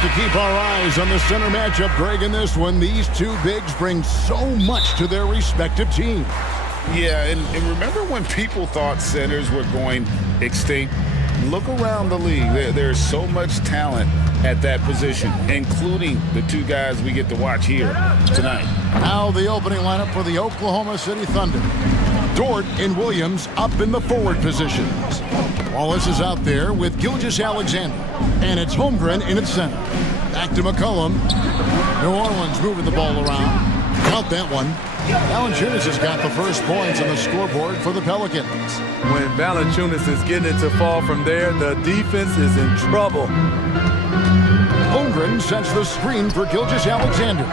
have to keep our eyes on the center matchup, Greg, in this one. These two bigs bring so much to their respective teams. Yeah, and remember when people thought centers were going extinct? Look around the league. There's so much talent at that position, including the two guys we get to watch here tonight. Now the opening lineup for the Oklahoma City Thunder. Dort and Williams up in the forward positions. Wallace is out there with Gilgeous-Alexander. And it's Holmgren in its center. Back to McCollum. New Orleans moving the ball around. Count that one. Valanciunas has got the first points on the scoreboard for the Pelicans. When Valanciunas is getting it to fall from there, the defense is in trouble. Holmgren sets the screen for Gilgeous-Alexander.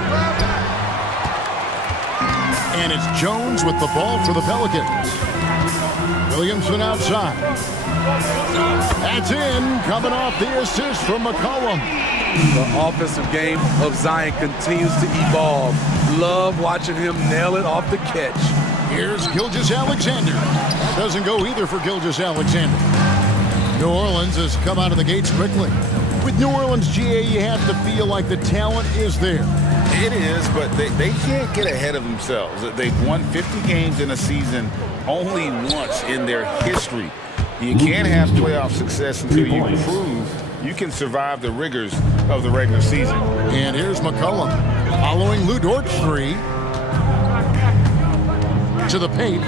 And it's Jones with the ball for the Pelicans. Williamson outside. That's in, coming off the assist from McCollum. The offensive game of Zion continues to evolve. Love watching him nail it off the catch. Here's Gilgeous-Alexander. That doesn't go either for Gilgeous-Alexander. New Orleans has come out of the gates quickly. With New Orleans, GA, you have to feel like the talent is there. It is, but they can't get ahead of themselves. They've won 50 games in a season only once in their history. You can't have playoff success until you prove you can survive the rigors of the regular season. And here's McCollum following Lou Dort's three. To the paint.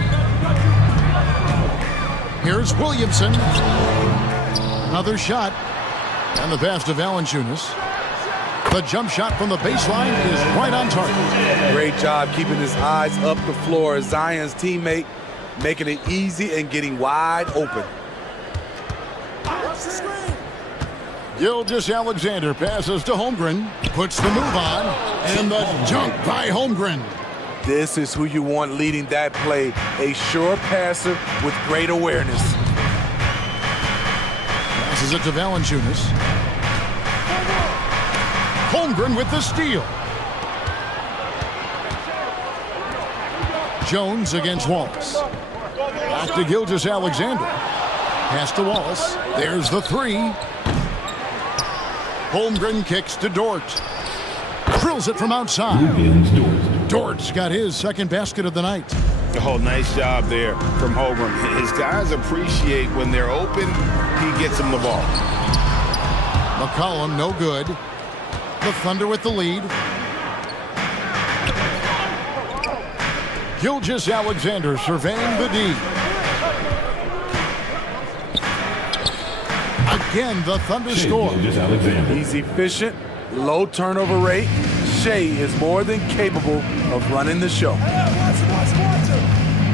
Here's Williamson. Another shot. And the pass to Valanciunas. The jump shot from the baseline is right on target. Great job keeping his eyes up the floor. Zion's teammate making it easy and getting wide open. Gilgeous-Alexander passes to Holmgren. Puts the move on. And the dunk by Holmgren. This is who you want leading that play. A sure passer with great awareness. Passes it to Valanciunas. Holmgren with the steal. Jones against Wallace. Back to Gilgeous-Alexander. Pass to Wallace. There's the three. Holmgren kicks to Dort. Drills it from outside. Dort's got his second basket of the night. Oh, nice job there from Holmgren. His guys appreciate when they're open, he gets them the ball. McCollum, no good. The Thunder with the lead. Gilgeous-Alexander surveying the D. Again, the Thunder score. He's efficient, low turnover rate. Shea is more than capable of running the show.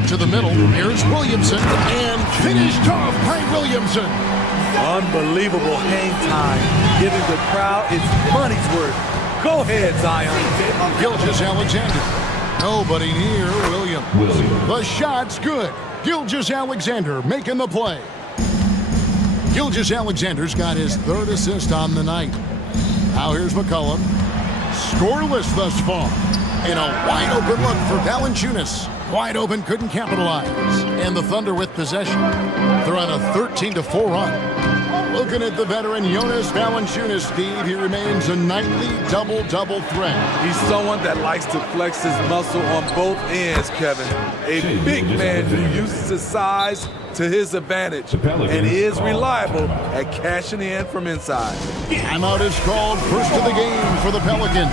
To the middle, here's Williamson, and finished off by Williamson. Unbelievable hang time, giving the crowd its money's worth. Go ahead, Zion. Gilgeous-Alexander. Nobody near Williams. The shot's good. Gilgeous-Alexander making the play. Gilgeous-Alexander's got his third assist on the night. Now here's McCollum. Scoreless thus far. And a wide open look for Valanciunas. Wide open, couldn't capitalize. And the Thunder with possession. They're on a 13-4 run. Looking at the veteran Jonas Valanciunas, Steve, he remains a nightly double-double threat. He's someone that likes to flex his muscle on both ends, Kevin. A big man who uses his size to his advantage and is reliable at cashing in from inside. Timeout is called, first of the game for the Pelicans.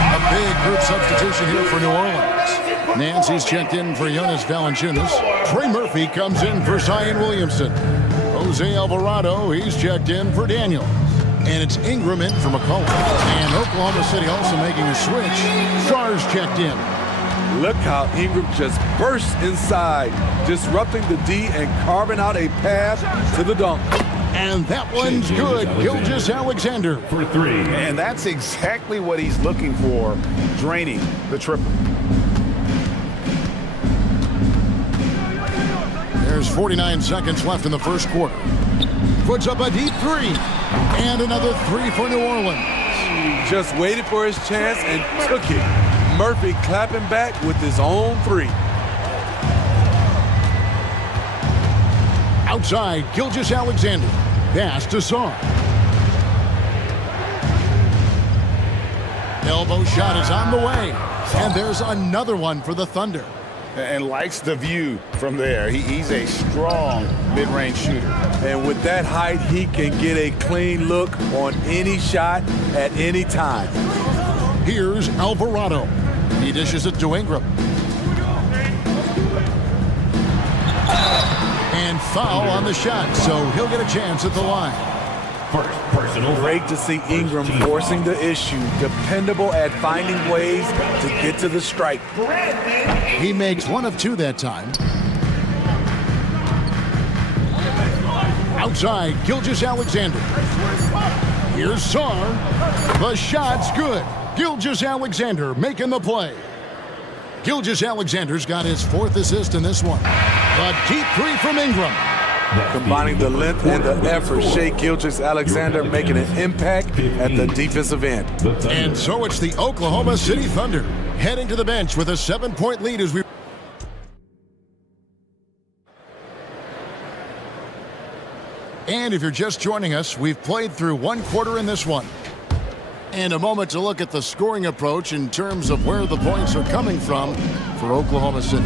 A big group substitution here for New Orleans. Nancy's checked in for Jonas Valanciunas. Trey Murphy comes in for Zion Williamson. Jose Alvarado, he's checked in for Daniel. And it's Ingram in for McCollum. And Oklahoma City also making a switch. Stars checked in. Look how Ingram just bursts inside, disrupting the D and carving out a pass to the dunk. And that one's good. Gilgeous-Alexander for three. And that's exactly what he's looking for, draining the triple. There's 49 seconds left in the first quarter. Puts up a deep three. And another three for New Orleans. Just waited for his chance and took it. Murphy clapping back with his own three. Outside, Gilgeous Alexander. Pass to Sarr. Elbow shot is on the way. And there's another one for the Thunder. And likes the view from there. He's a strong mid-range shooter. And with that height, he can get a clean look on any shot at any time. Here's Alvarado. He dishes it to Ingram. And foul on the shot, so he'll get a chance at the line. First personal. Great to see Ingram forcing the issue, dependable at finding ways to get to the stripe. He makes one of two that time. Outside, Gilgeous Alexander. Here's Sarr. The shot's good. Gilgeous Alexander making the play. Gilgeous Alexander's got his 4th assist in this one. A deep three from Ingram. Combining the length and the effort, Shai Gilgeous-Alexander making an impact at the defensive end. And so it's the Oklahoma City Thunder heading to the bench with a 7-point lead as we... And if you're just joining us, we've played through 1 quarter in this one. And a moment to look at the scoring approach in terms of where the points are coming from for Oklahoma City.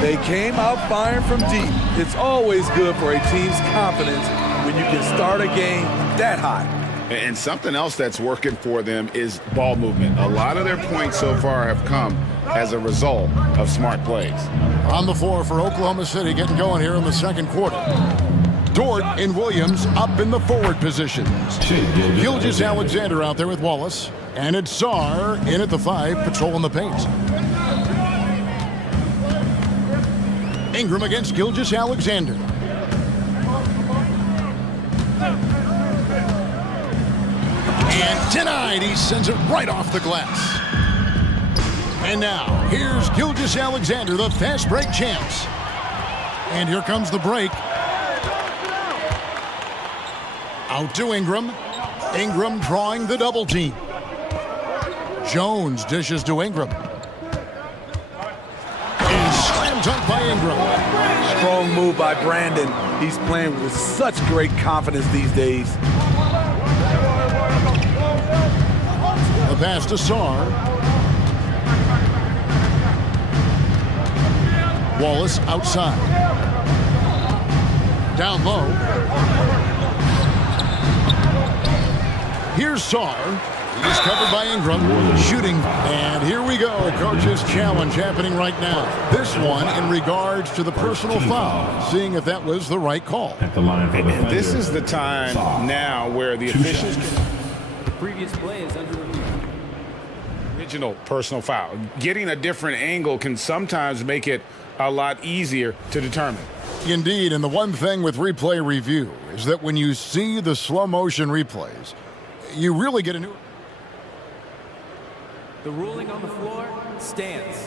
They came out firing from deep. It's always good for a team's confidence when you can start a game that high. And something else that's working for them is ball movement. A lot of their points so far have come as a result of smart plays. On the floor for Oklahoma City, getting going here in the 2nd quarter. Dort and Williams up in the forward positions. Gilgeous Alexander out there with Wallace. And it's Sarr in at the 5, patrolling the paint. Ingram against Gilgeous Alexander. And denied. He sends it right off the glass. And now, here's Gilgeous Alexander, the fast break champs. And here comes the break. Out to Ingram. Ingram drawing the double team. Jones dishes to Ingram. And slam dunk by Ingram. Strong move by Brandon. He's playing with such great confidence these days. The pass to Sarr. Wallace outside. Down low. Here's Sarr. He's covered by Ingram. Shooting. And here we go. Coach's challenge happening right now. This one in regards to the personal foul. Seeing if that was the right call. And this is the time now where the officials... The previous play is under review. Original personal foul. Getting a different angle can sometimes make it a lot easier to determine. Indeed, and the one thing with replay review is that when you see the slow motion replays, you really get a new... The ruling on the floor stands.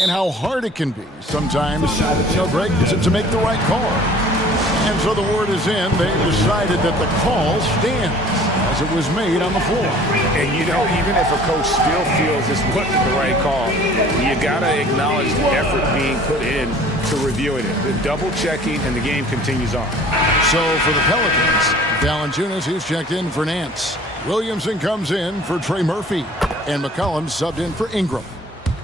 And how hard it can be sometimes, Greg, to make the right call. And so the word is in. They decided that the call stands as it was made on the floor. And even if a coach still feels this wasn't the right call, you got to acknowledge the effort being put in to reviewing it. The double checking, and the game continues on. So for the Pelicans, Valanciunas, he's checked in for Nance. Williamson comes in for Trey Murphy. And McCollum subbed in for Ingram.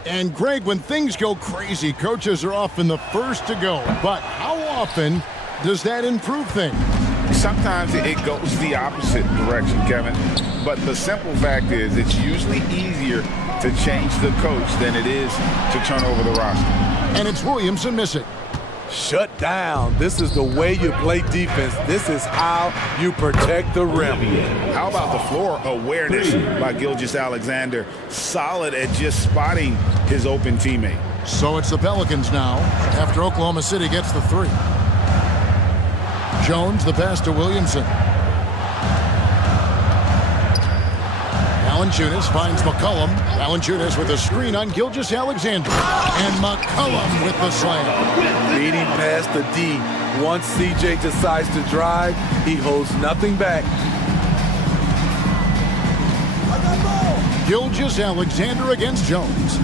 And Greg, when things go crazy, coaches are often the first to go. But how often does that improve things? Sometimes it goes the opposite direction, Kevin. But the simple fact is it's usually easier to change the coach than it is to turn over the roster. And it's Williamson missing. Shut down. This is the way you play defense. This is how you protect the rim. How about the floor awareness by Gilgeous Alexander? Solid at just spotting his open teammate. So it's the Pelicans now after Oklahoma City gets the 3. Jones, the pass to Williamson. Valanciunas finds McCollum. Valanciunas with a screen on Gilgeous Alexander. And McCollum with the slam. Beating past the D. Once CJ decides to drive, he holds nothing back. Gilgeous Alexander against Jones.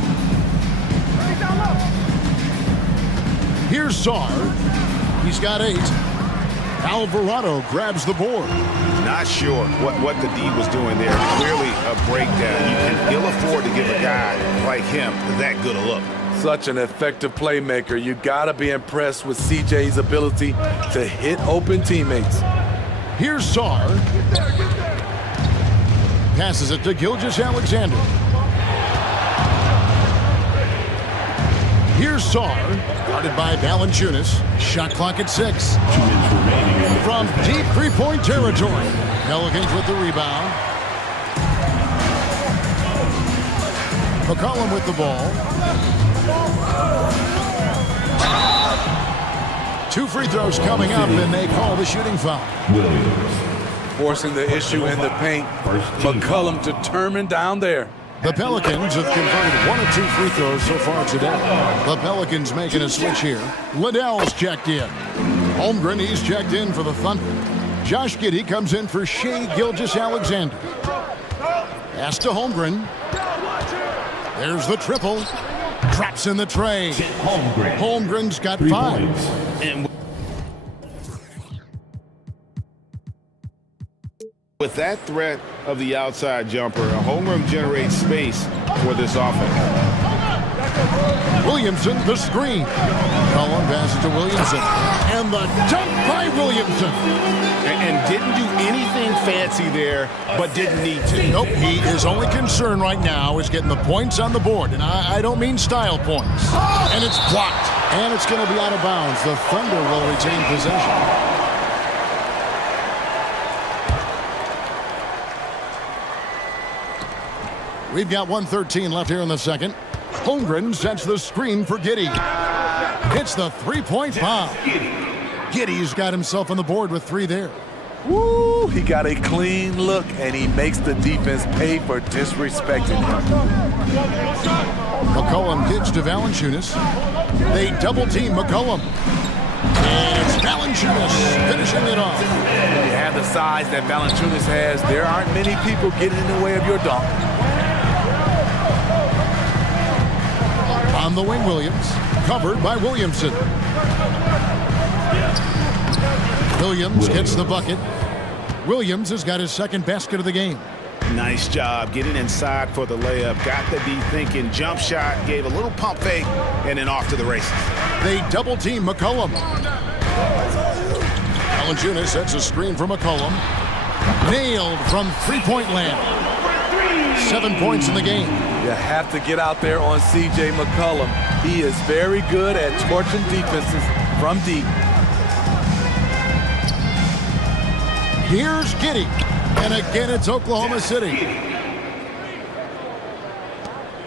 Here's Sarr. He's got 8. Alvarado grabs the board. Not sure what the D was doing there. Clearly a breakdown. You can ill afford to give a guy like him that good a look. Such an effective playmaker. You gotta be impressed with CJ's ability to hit open teammates. Here's Sarr. Passes it to Gilgeous-Alexander. Here's Sarr, guarded by Valanciunas. Shot clock at 6. From deep three-point territory. Pelicans with the rebound. McCollum with the ball. 2 free throws coming up, and they call the shooting foul. Forcing the issue in the paint. McCollum determined down there. The Pelicans have converted 1 of 2 free throws so far today. The Pelicans making a switch here. Liddell's checked in. Holmgren, he's checked in for the Thunder. Josh Giddey comes in for Shai Gilgeous-Alexander. Pass to Holmgren. There's the triple. Traps in the tray. Holmgren's got 5. And with that threat of the outside jumper, Holmgren generates space for this offense. Williamson, the screen. Cullen passes to Williamson. And the dunk by Williamson. And didn't do anything fancy there, but didn't need to. Nope, his only concern right now is getting the points on the board. And I don't mean style points. And it's blocked. And it's going to be out of bounds. The Thunder will retain possession. We've got 1:13 left here in the second. Holmgren sets the screen for Giddey. Hits the three-point bomb. Giddey's got himself on the board with 3 there. Woo! He got a clean look, and he makes the defense pay for disrespecting him. McCollum gives to Valanciunas. They double-team McCollum. And it's Valanciunas finishing it off. You have the size that Valanciunas has. There aren't many people getting in the way of your dunk. On the wing, Williams. Covered by Williamson. Williams gets the bucket. Williams has got his second basket of the game. Nice job getting inside for the layup. Got the D thinking, jump shot, gave a little pump fake, and then off to the races. They double-team McCollum. Valanciunas sets a screen for McCollum. Nailed from three-point land. 7 points in the game. You have to get out there on C.J. McCollum. He is very good at torching defenses from deep. Here's Giddey. And again, it's Oklahoma City.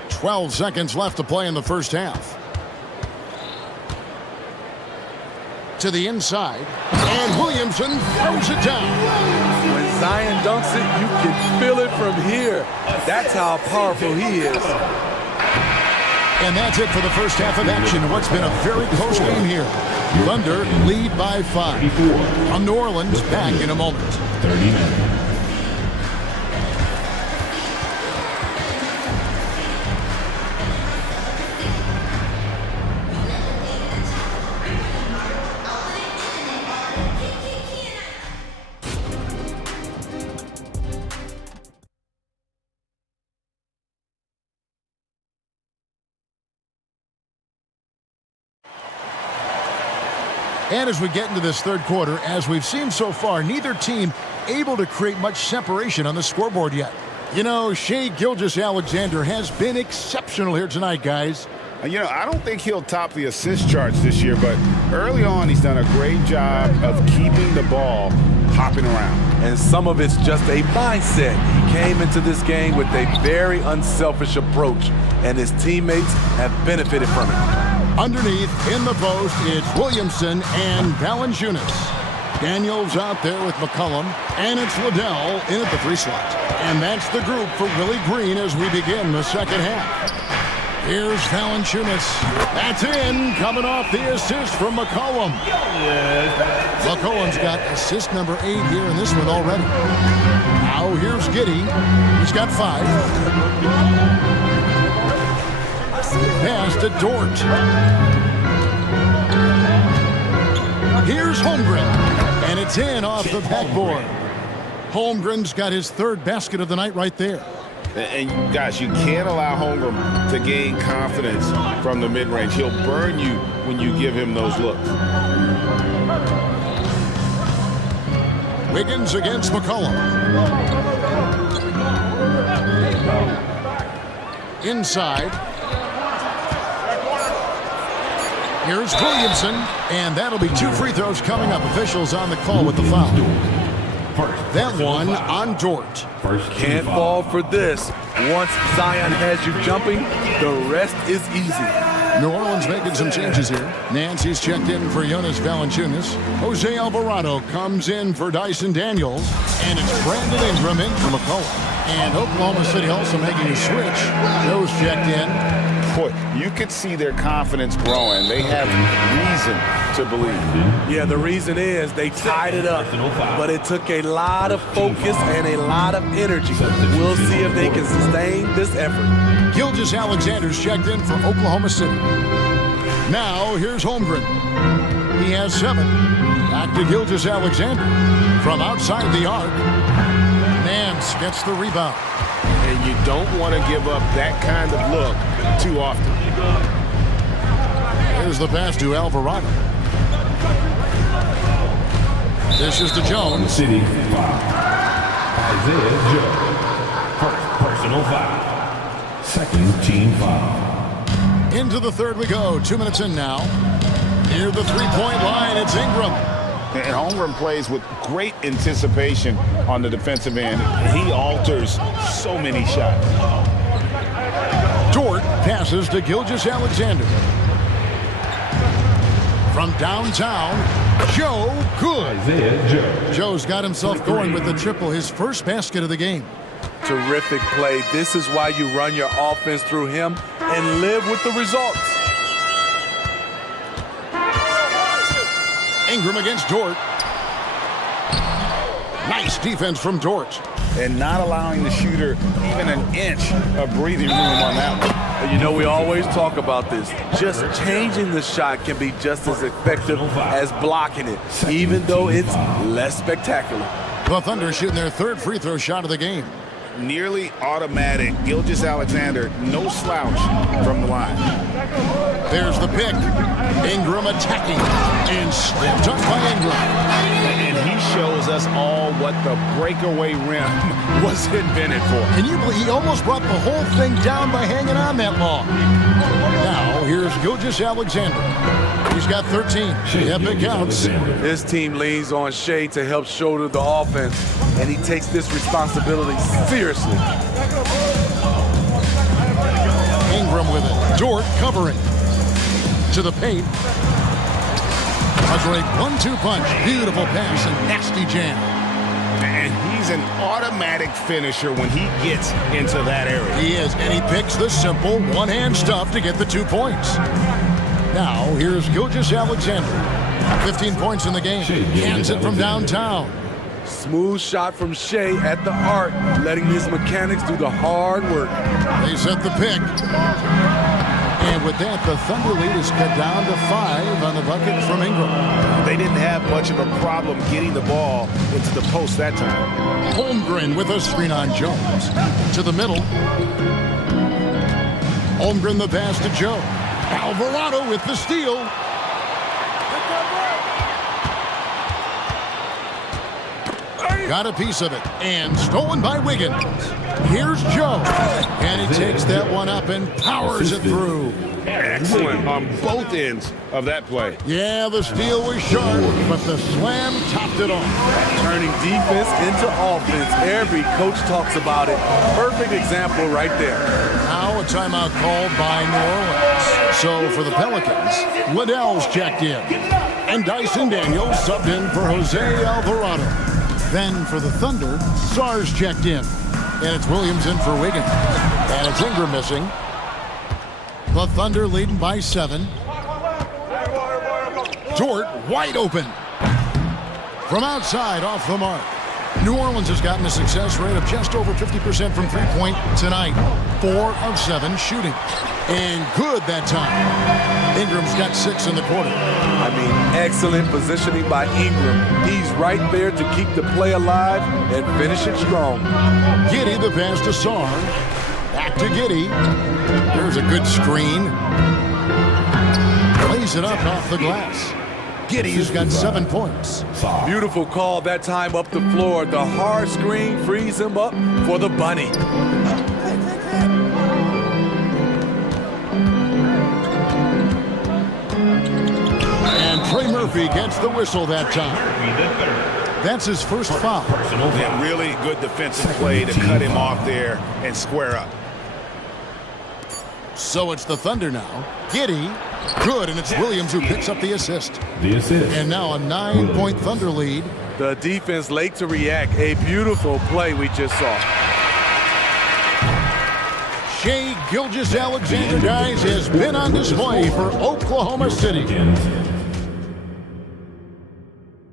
12 seconds left to play in the first half. To the inside. And Williamson throws it down. When Zion dunks it, you can feel it from here. That's how powerful he is. And that's it for the first half of action. What's been a very close game here. Thunder lead by 5. On New Orleans, back in a moment. 30 minutes. And as we get into this third quarter, as we've seen so far, neither team able to create much separation on the scoreboard yet. You know, Shai Gilgeous-Alexander has been exceptional here tonight, guys. You know, I don't think he'll top the assist charts this year, but early on he's done a great job of keeping the ball hopping around. And some of it's just a mindset. He came into this game with a very unselfish approach, and his teammates have benefited from it. Underneath, in the post, it's Williamson and Valanciunas. Daniels out there with McCollum, and it's Liddell in at the 3 slot. And that's the group for Willie Green as we begin the second half. Here's Valanciunas. That's in, coming off the assist from McCollum. McCollum's got assist number 8 here in this one already. Now here's Giddey. He's got 5. Pass to Dort. Here's Holmgren, and it's in off the backboard. Holmgren's got his third basket of the night right there. And guys, you can't allow Holmgren to gain confidence from the mid-range. He'll burn you when you give him those looks. Wiggins against McCollum. Inside. Here's Williamson, and that'll be 2 free throws coming up. Officials on the call with the foul. That one on Dort. Can't fall for this. Once Zion has you jumping, the rest is easy. New Orleans making some changes here. Nancy's checked in for Jonas Valanciunas. Jose Alvarado comes in for Dyson Daniels. And it's Brandon Ingram in for McCollum. And Oklahoma City also making a switch. Joe's checked in. Boy, you could see their confidence growing. They have reason to believe. Yeah, the reason is they tied it up, but it took a lot of focus and a lot of energy. We'll see if they can sustain this effort. Gilgeous Alexander's checked in for Oklahoma City. Now, here's Holmgren. He has 7. Back to Gilgeous Alexander. From outside the arc, Nance gets the rebound. And you don't want to give up that kind of look too often. Here's the pass to Alvarado. This is to Jones. City foul. Isaiah Joe. First personal foul. Second team foul. Into the third we go. 2 minutes in now. Near the three-point line, it's Ingram. And Holmgren plays with great anticipation on the defensive end. He alters so many shots. Dort passes to Gilgeous Alexander. From downtown, Joe good. Isaiah Joe. Joe's got himself going with the triple, his first basket of the game. Terrific play. This is why you run your offense through him and live with the results. Ingram against Dort. Nice defense from Dort. And not allowing the shooter even an inch of breathing room on that one. You know, we always talk about this. Just changing the shot can be just as effective as blocking it, even though it's less spectacular. The Thunder shooting their third free throw shot of the game. Nearly automatic. Gilgeous Alexander, no slouch from the line. There's the pick. Ingram attacking. And slammed up by Ingram. And he shows us all what the breakaway rim was invented for. Can you believe he almost brought the whole thing down by hanging on that long? Now, here's Gilgeous Alexander. He's got 13. Epic counts. This team leans on Shea to help shoulder the offense, and he takes this responsibility seriously. Ingram with it. Dort covering. To the paint. A great 1-2 punch. Beautiful pass and nasty jam. And he's an automatic finisher when he gets into that area. He is, and he picks the simple one-hand stuff to get the 2 points. Now, here's Gilgeous Alexander. 15 points in the game. Hands it from downtown. Smooth shot from Shea at the arc, letting his mechanics do the hard work. They set the pick. And with that, the Thunder lead is cut down to 5 on the bucket from Ingram. They didn't have much of a problem getting the ball into the post that time. Holmgren with a screen on Jones. To the middle. Holmgren the pass to Joe. Alvarado with the steal. Got a piece of it. And stolen by Wiggins. Here's Joe. And he takes that one up and powers it through. Excellent on both ends of that play. Yeah, the steal was sharp, but the slam topped it off. Turning defense into offense. Every coach talks about it. Perfect example right there. Now a timeout called by New Orleans. So for the Pelicans, Liddell's checked in. And Dyson Daniels subbed in for Jose Alvarado. Then for the Thunder, Sar's checked in. And it's Williams in for Wiggins. And it's Ingram missing. The Thunder leading by 7. Dort wide open. From outside off the mark. New Orleans has gotten a success rate of just over 50% from three-point tonight. 4 of 7 shooting. And good that time. Ingram's got 6 in the quarter. I mean, excellent positioning by Ingram. He's right there to keep the play alive and finish it strong. Giddey the pass to Sarr. Back to Giddey. There's a good screen. Plays it up off the glass. Giddey's got 7 points. Beautiful call that time up the floor. The hard screen frees him up for the bunny. And Trey Murphy gets the whistle that time. That's his first foul. Yeah, really good defensive play to cut him off there and square up. So it's the Thunder now. Giddey, good, and it's Williams who picks up the assist. And now a 9-point Thunder lead. The defense late to react. A beautiful play we just saw. Shai Gilgeous-Alexander, guys, has been on display for Oklahoma City.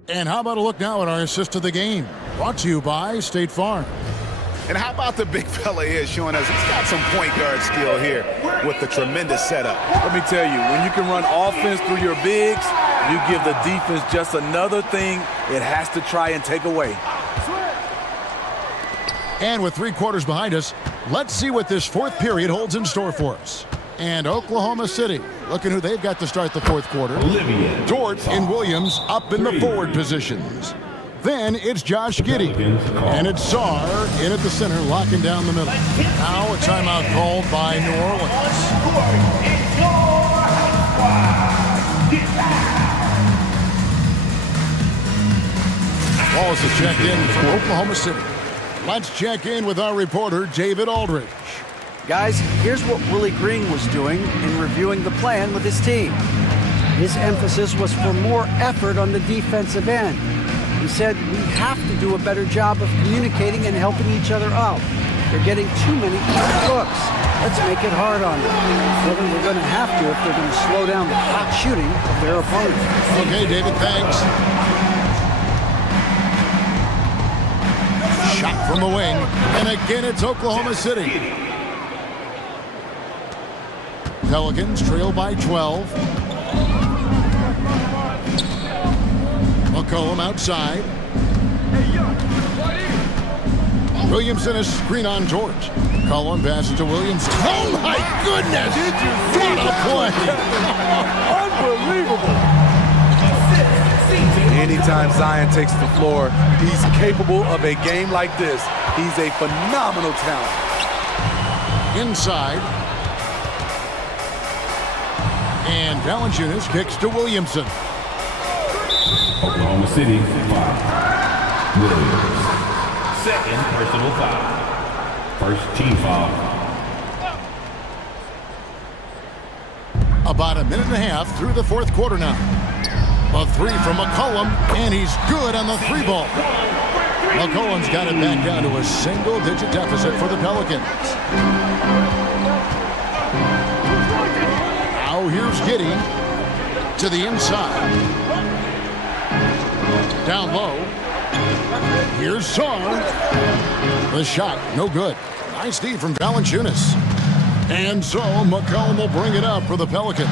And how about a look now at our assist of the game? Brought to you by State Farm. And how about the big fella here showing us he's got some point guard skill here with the tremendous setup. Let me tell you, when you can run offense through your bigs, you give the defense just another thing it has to try and take away. And with 3 quarters behind us, let's see what this fourth period holds in store for us. And Oklahoma City, looking who they've got to start the fourth quarter. Dort and Williams up in the forward positions. Then it's Josh Giddey. And it's Sarr in at the center, locking down the middle. Now a timeout called by New Orleans. Wallace is checked in from Oklahoma City. Let's check in with our reporter, David Aldridge. Guys, here's what Willie Green was doing in reviewing the plan with his team. His emphasis was for more effort on the defensive end. He said we have to do a better job of communicating and helping each other out. They're getting too many looks. Let's make it hard on them. Well, then we're going to have to if they're going to slow down the hot shooting of their opponent. Okay, David, thanks. Shot from the wing. And again, it's Oklahoma City. Pelicans trail by 12. McCollum outside. Williamson a screen on George. McCollum passes to Williamson. Oh my goodness! Did you see what a play? Unbelievable. Anytime Zion takes the floor, he's capable of a game like this. He's a phenomenal talent. Inside. And Valanciunas kicks to Williamson. Oklahoma City, foul. Williams. Second personal foul. First team foul. About a minute and a half through the fourth quarter now. A 3 from McCollum, and he's good on the 3 ball. McCollum's got it back down to a single-digit deficit for the Pelicans. Now here's Giddey to the inside. Down low. Here's Sarr. The shot, no good. Nice D from Valanciunas. And so McCollum will bring it up for the Pelicans.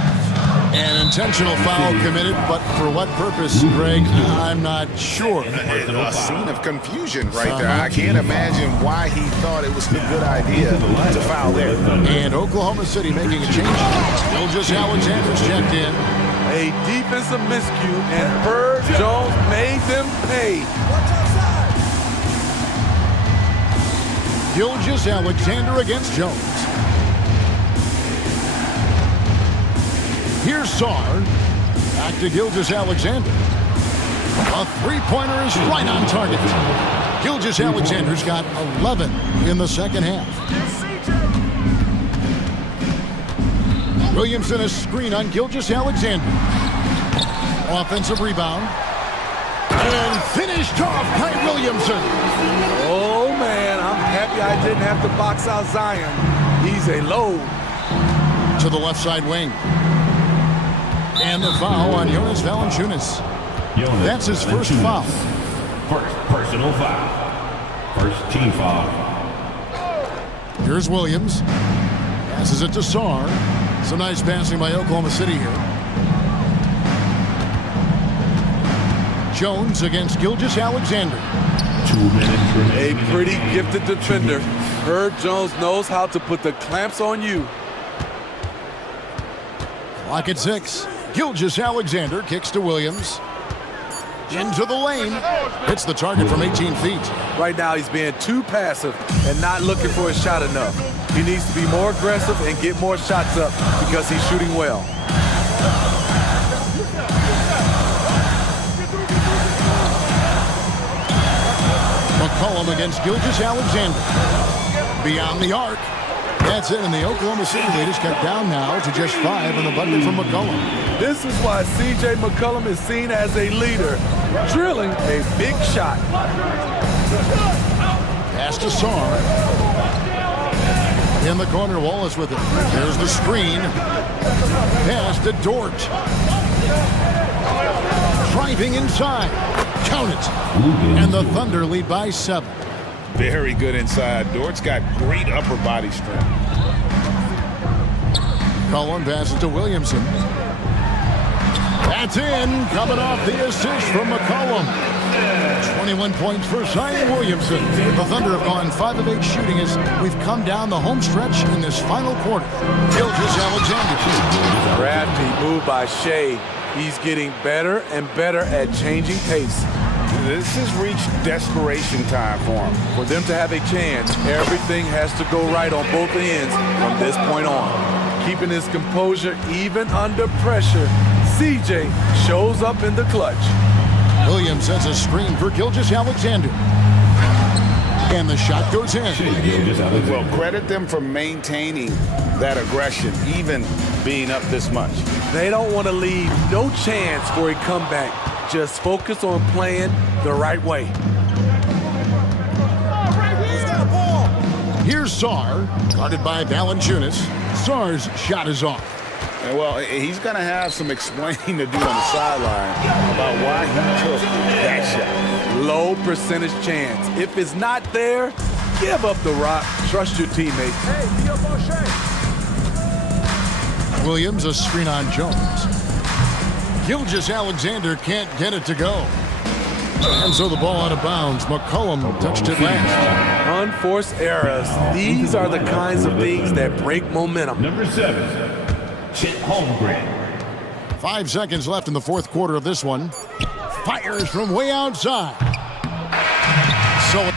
An intentional foul committed, but for what purpose, Greg, I'm not sure. A scene of confusion right there. I can't imagine why he thought it was a good idea to foul there. And Oklahoma City making a change. Gilgeous-Alexander's checked in. A defensive miscue, and Herb Jones made them pay. Gilgeous-Alexander against Jones. Here's Sarr. Back to Gilgeous-Alexander. A three-pointer is right on target. Gilgeous-Alexander's got 11 in the second half. Williamson a screen on Gilgeous-Alexander. Offensive rebound. And finished off by Williamson. Oh, man, I'm happy I didn't have to box out Zion. He's a load. To the left side wing. And the foul on Jonas Valanciunas. That's his first foul. First personal foul. First team foul. Here's Williams. Passes it to Sarr. Some nice passing by Oklahoma City here. Jones against Gilgeous-Alexander. 2 minutes remaining. A pretty gifted defender. Herb Jones knows how to put the clamps on you. Clock at 6. Gilgeous-Alexander kicks to Williams. Into the lane. Hits the target from 18 feet. Right now he's being too passive and not looking for a shot enough. He needs to be more aggressive and get more shots up because he's shooting well. McCollum against Gilgeous-Alexander. Beyond the arc. That's it, and the Oklahoma City lead is cut down now to just 5 on the bucket from McCollum. This is why C.J. McCollum is seen as a leader, drilling a big shot. Pass to Sarr. In the corner, Wallace with it. There's the screen. Pass to Dort. Driving inside. Count it. And the Thunder lead by 7. Very good inside. Dort's got great upper body strength. Cullen passes to Williamson. That's in. Coming off the assist from McCollum. 21 points for Zion Williamson. The Thunder have gone 5 of 8 shooting as we've come down the home stretch in this final quarter. Gilgeous-Alexander. Crafty move by Shea. He's getting better and better at changing pace. This has reached desperation time for him. For them to have a chance, everything has to go right on both ends from this point on. Keeping his composure even under pressure, CJ shows up in the clutch. Williams sets a screen for Gilgeous-Alexander. And the shot goes in. Well, credit them for maintaining that aggression, even being up this much. They don't want to leave no chance for a comeback. Just focus on playing the right way. Here's Sarr, guarded by Valanciunas. Sarr's shot is off. And well, he's going to have some explaining to do on the sideline about why he took that shot. Low percentage chance. If it's not there, give up the rock. Trust your teammates. Williams, a screen on Jones. Gilgeous-Alexander can't get it to go. And so the ball out of bounds. McCollum touched it last. Unforced errors. These are the kinds of things that break momentum. Number 7, Chet Holmgren. 5 seconds left in the fourth quarter of this one. Fires from way outside. So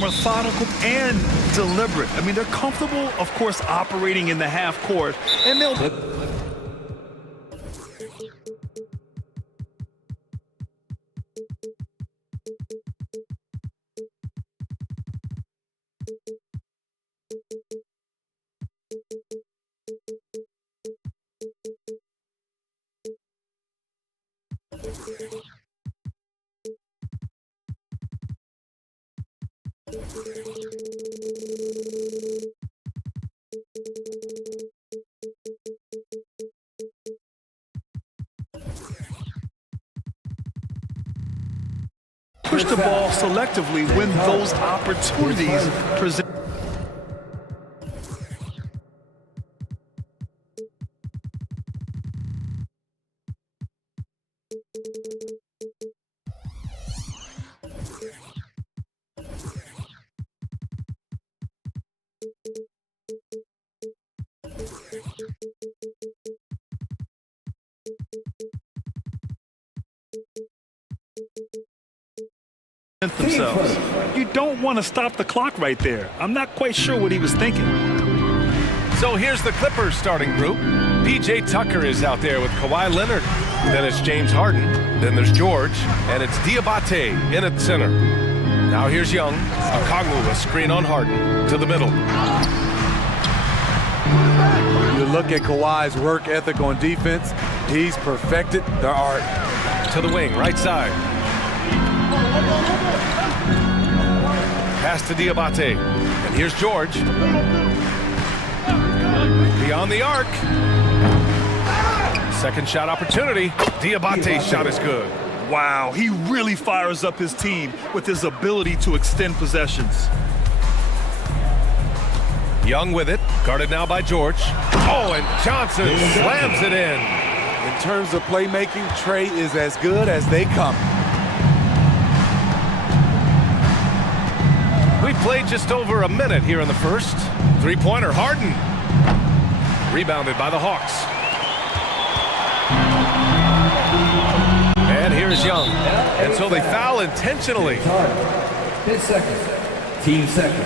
methodical and deliberate. I mean, they're comfortable, of course, operating in the half court, and they'll... push the ball selectively when those opportunities present. Themselves. You don't want to stop the clock right there. I'm not quite sure what he was thinking. So here's the Clippers starting group. P.J. Tucker is out there with Kawhi Leonard. Then it's James Harden. Then there's George. And it's Diabate in at center. Now here's Young. Okongwu, a screen on Harden to the middle. You look at Kawhi's work ethic on defense. He's perfected the art. To the wing, right side. Pass to Diabate. And here's George. Beyond the arc. Second shot opportunity. Diabate's shot is good. Wow, he really fires up his team with his ability to extend possessions. Young with it. Guarded now by George. Oh, and Johnson slams it in. In terms of playmaking, Trey is as good as they come. We played just over a minute here in the first. Three-pointer, Harden. Rebounded by the Hawks. And here's Young. And so they foul intentionally. 10 seconds. Team second.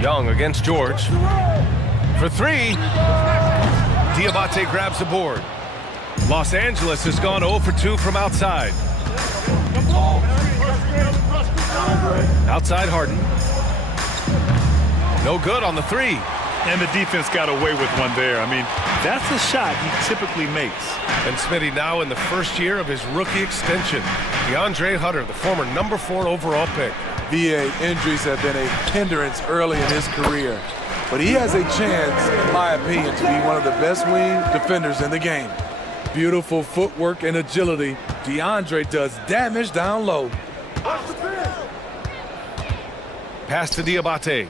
Young against George. For three. Diabate grabs the board. Los Angeles has gone 0 for 2 from outside. Outside Harden. No good on the three. And the defense got away with one there. I mean, that's a shot he typically makes. And Smitty now in the first year of his rookie extension. DeAndre Hunter, the former number 4 overall pick. VA injuries have been a hindrance early in his career. But he has a chance, in my opinion, to be one of the best wing defenders in the game. Beautiful footwork and agility. DeAndre does damage down low. Pass to Diabate.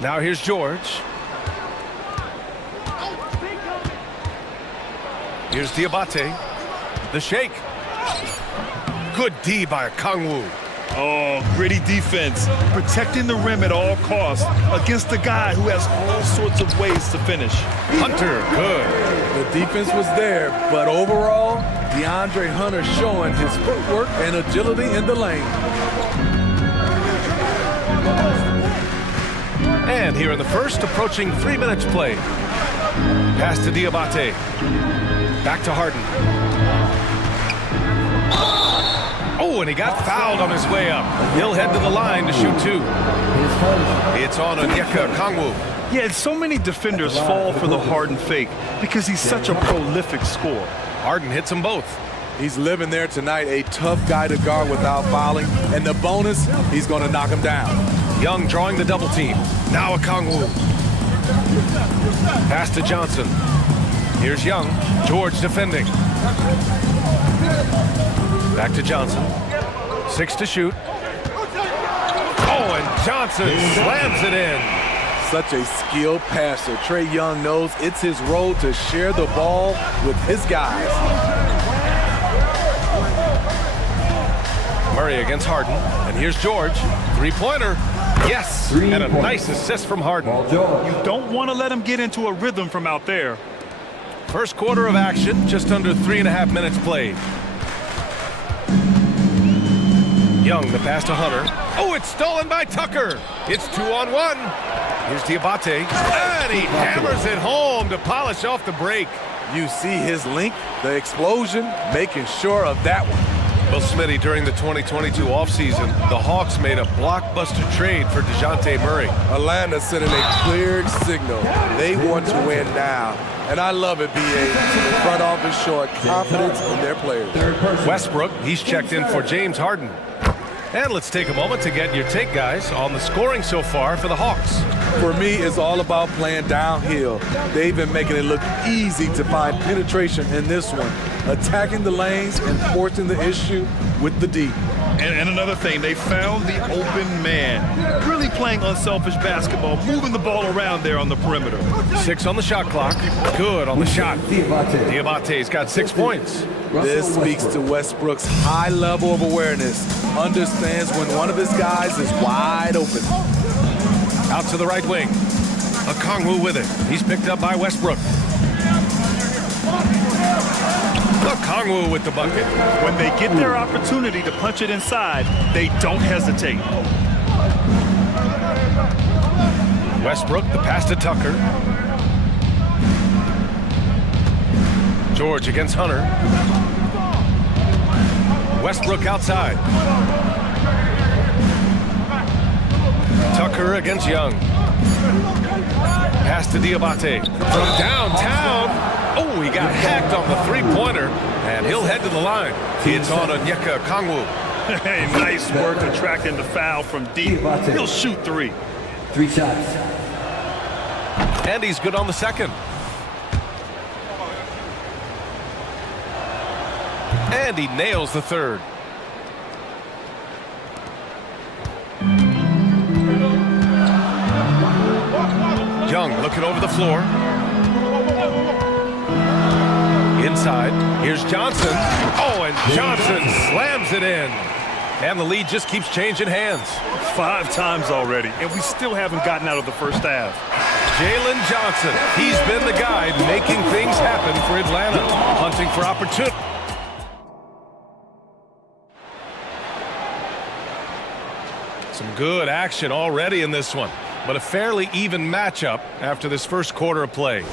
Now here's George. Here's Diabate. The shake. Good D by Okongwu. Oh, gritty defense. Protecting the rim at all costs against a guy who has all sorts of ways to finish. Hunter, good. The defense was there, but overall, DeAndre Hunter showing his footwork and agility in the lane. And here in the first, approaching 3 minutes played. Pass to Diabate. Back to Harden. Oh, and he got fouled on his way up. He'll head to the line to shoot 2. It's on Onyeka Okongwu. Yeah, so many defenders fall for the Harden fake because he's such a prolific scorer. Harden hits them both. He's living there tonight, a tough guy to guard without fouling. And the bonus, he's going to knock him down. Young drawing the double team. Now Okongwu. Pass to Johnson. Here's Young. George defending. Back to Johnson. 6 to shoot. Oh, and Johnson slams it in. Such a skilled passer. Trae Young knows it's his role to share the ball with his guys. Murray against Harden. And here's George. Three-pointer. Yes. And a nice assist from Harden. You don't want to let him get into a rhythm from out there. First quarter of action, just under 3.5 minutes played. Young, the pass to Hunter. Oh, it's stolen by Tucker. It's 2-on-1. Here's Diabate, and he hammers it home to polish off the break. You see his length, the explosion, making sure of that one. Well, Smitty, during the 2022 offseason, the Hawks made a blockbuster trade for DeJounte Murray. Atlanta sending a clear signal. They want to win now. And I love it, B.A. The front office showing confidence in their players. Westbrook, he's checked in for James Harden. And let's take a moment to get your take, guys, on the scoring so far for the Hawks. For me, it's all about playing downhill. They've been making it look easy to find penetration in this one, attacking the lanes and forcing the issue with the D. And another thing, they found the open man. Really playing unselfish basketball, moving the ball around there on the perimeter. 6 on the shot clock. Good on the shot. Diabate's got 6 points. This speaks to Westbrook's high level of awareness. Understands when one of his guys is wide open. Out to the right wing. Okongwu with it. He's picked up by Westbrook. Okongwu with the bucket. When they get their opportunity to punch it inside, they don't hesitate. Westbrook, the pass to Tucker. George against Hunter. Westbrook outside. Tucker against Young. Pass to Diabate. From downtown. Oh, he got hacked on the three-pointer, and he'll head to the line. It's on Onyeka Okongwu. Hey, nice work attracting the foul from deep. He'll shoot 3. 3 shots. And he's good on the second. And he nails the third. Young looking over the floor. Inside, here's Johnson. Oh, and Johnson slams it in. And the lead just keeps changing hands. 5 times already, and we still haven't gotten out of the first half. Jalen Johnson, he's been the guy making things happen for Atlanta. Hunting for opportunity. Some good action already in this one, but a fairly even matchup after this first quarter of play.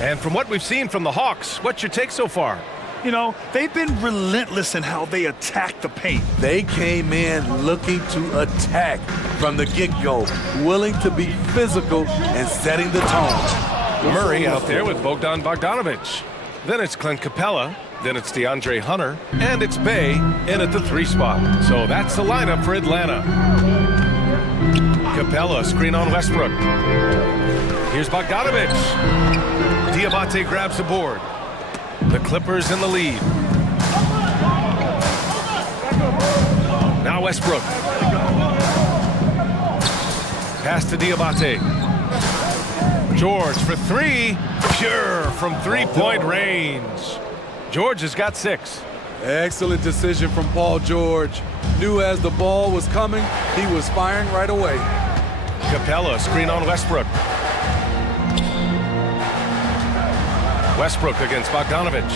And from what we've seen from the Hawks, what's your take so far? You know, they've been relentless in how they attack the paint. They came in looking to attack from the get-go, willing to be physical and setting the tone. Murray out there with Bogdan Bogdanovic. Then it's Clint Capella. Then it's DeAndre Hunter. And it's Bay in at the 3 spot. So that's the lineup for Atlanta. Capella, screen on Westbrook. Here's Bogdanovic. Diabate grabs the board. The Clippers in the lead. Now Westbrook. Pass to Diabate. George for 3. Pure from 3-point range. George has got 6. Excellent decision from Paul George. Knew as the ball was coming, he was firing right away. Capella, screen on Westbrook. Westbrook against Bogdanovic.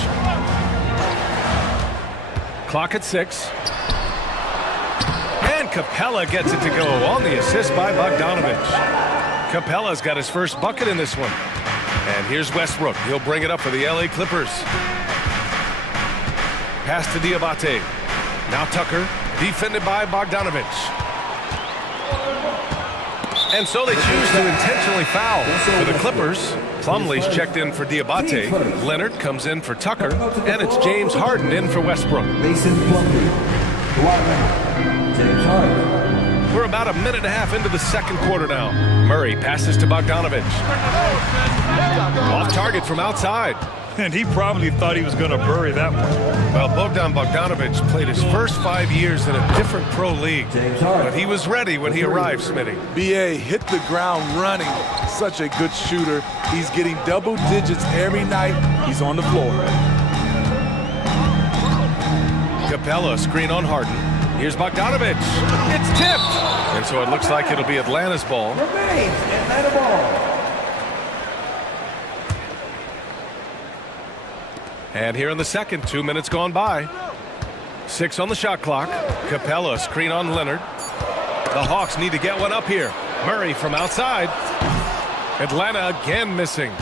Clock at 6. And Capella gets it to go on the assist by Bogdanovic. Capella's got his first bucket in this one. And here's Westbrook. He'll bring it up for the LA Clippers. Pass to Diabate. Now Tucker, defended by Bogdanovic. And so they choose to intentionally foul. For the Clippers, Plumlee's checked in for Diabate. Leonard comes in for Tucker. And it's James Harden in for Westbrook. We're about a minute and a half into the second quarter now. Murray passes to Bogdanovic. Off target from outside. And he probably thought he was going to bury that one. Well, Bogdan Bogdanovic played his first 5 years in a different pro league. But he was ready when he arrived, Smitty. B.A. hit the ground running. Such a good shooter. He's getting double digits every night he's on the floor. Capella, screen on Harden. Here's Bogdanovic. It's tipped. And so it looks like it'll be Atlanta's ball. Remains Atlanta ball. And here in the second, 2 minutes gone by. 6 on the shot clock. Capella, screen on Leonard. The Hawks need to get one up here. Murray from outside. Atlanta again missing.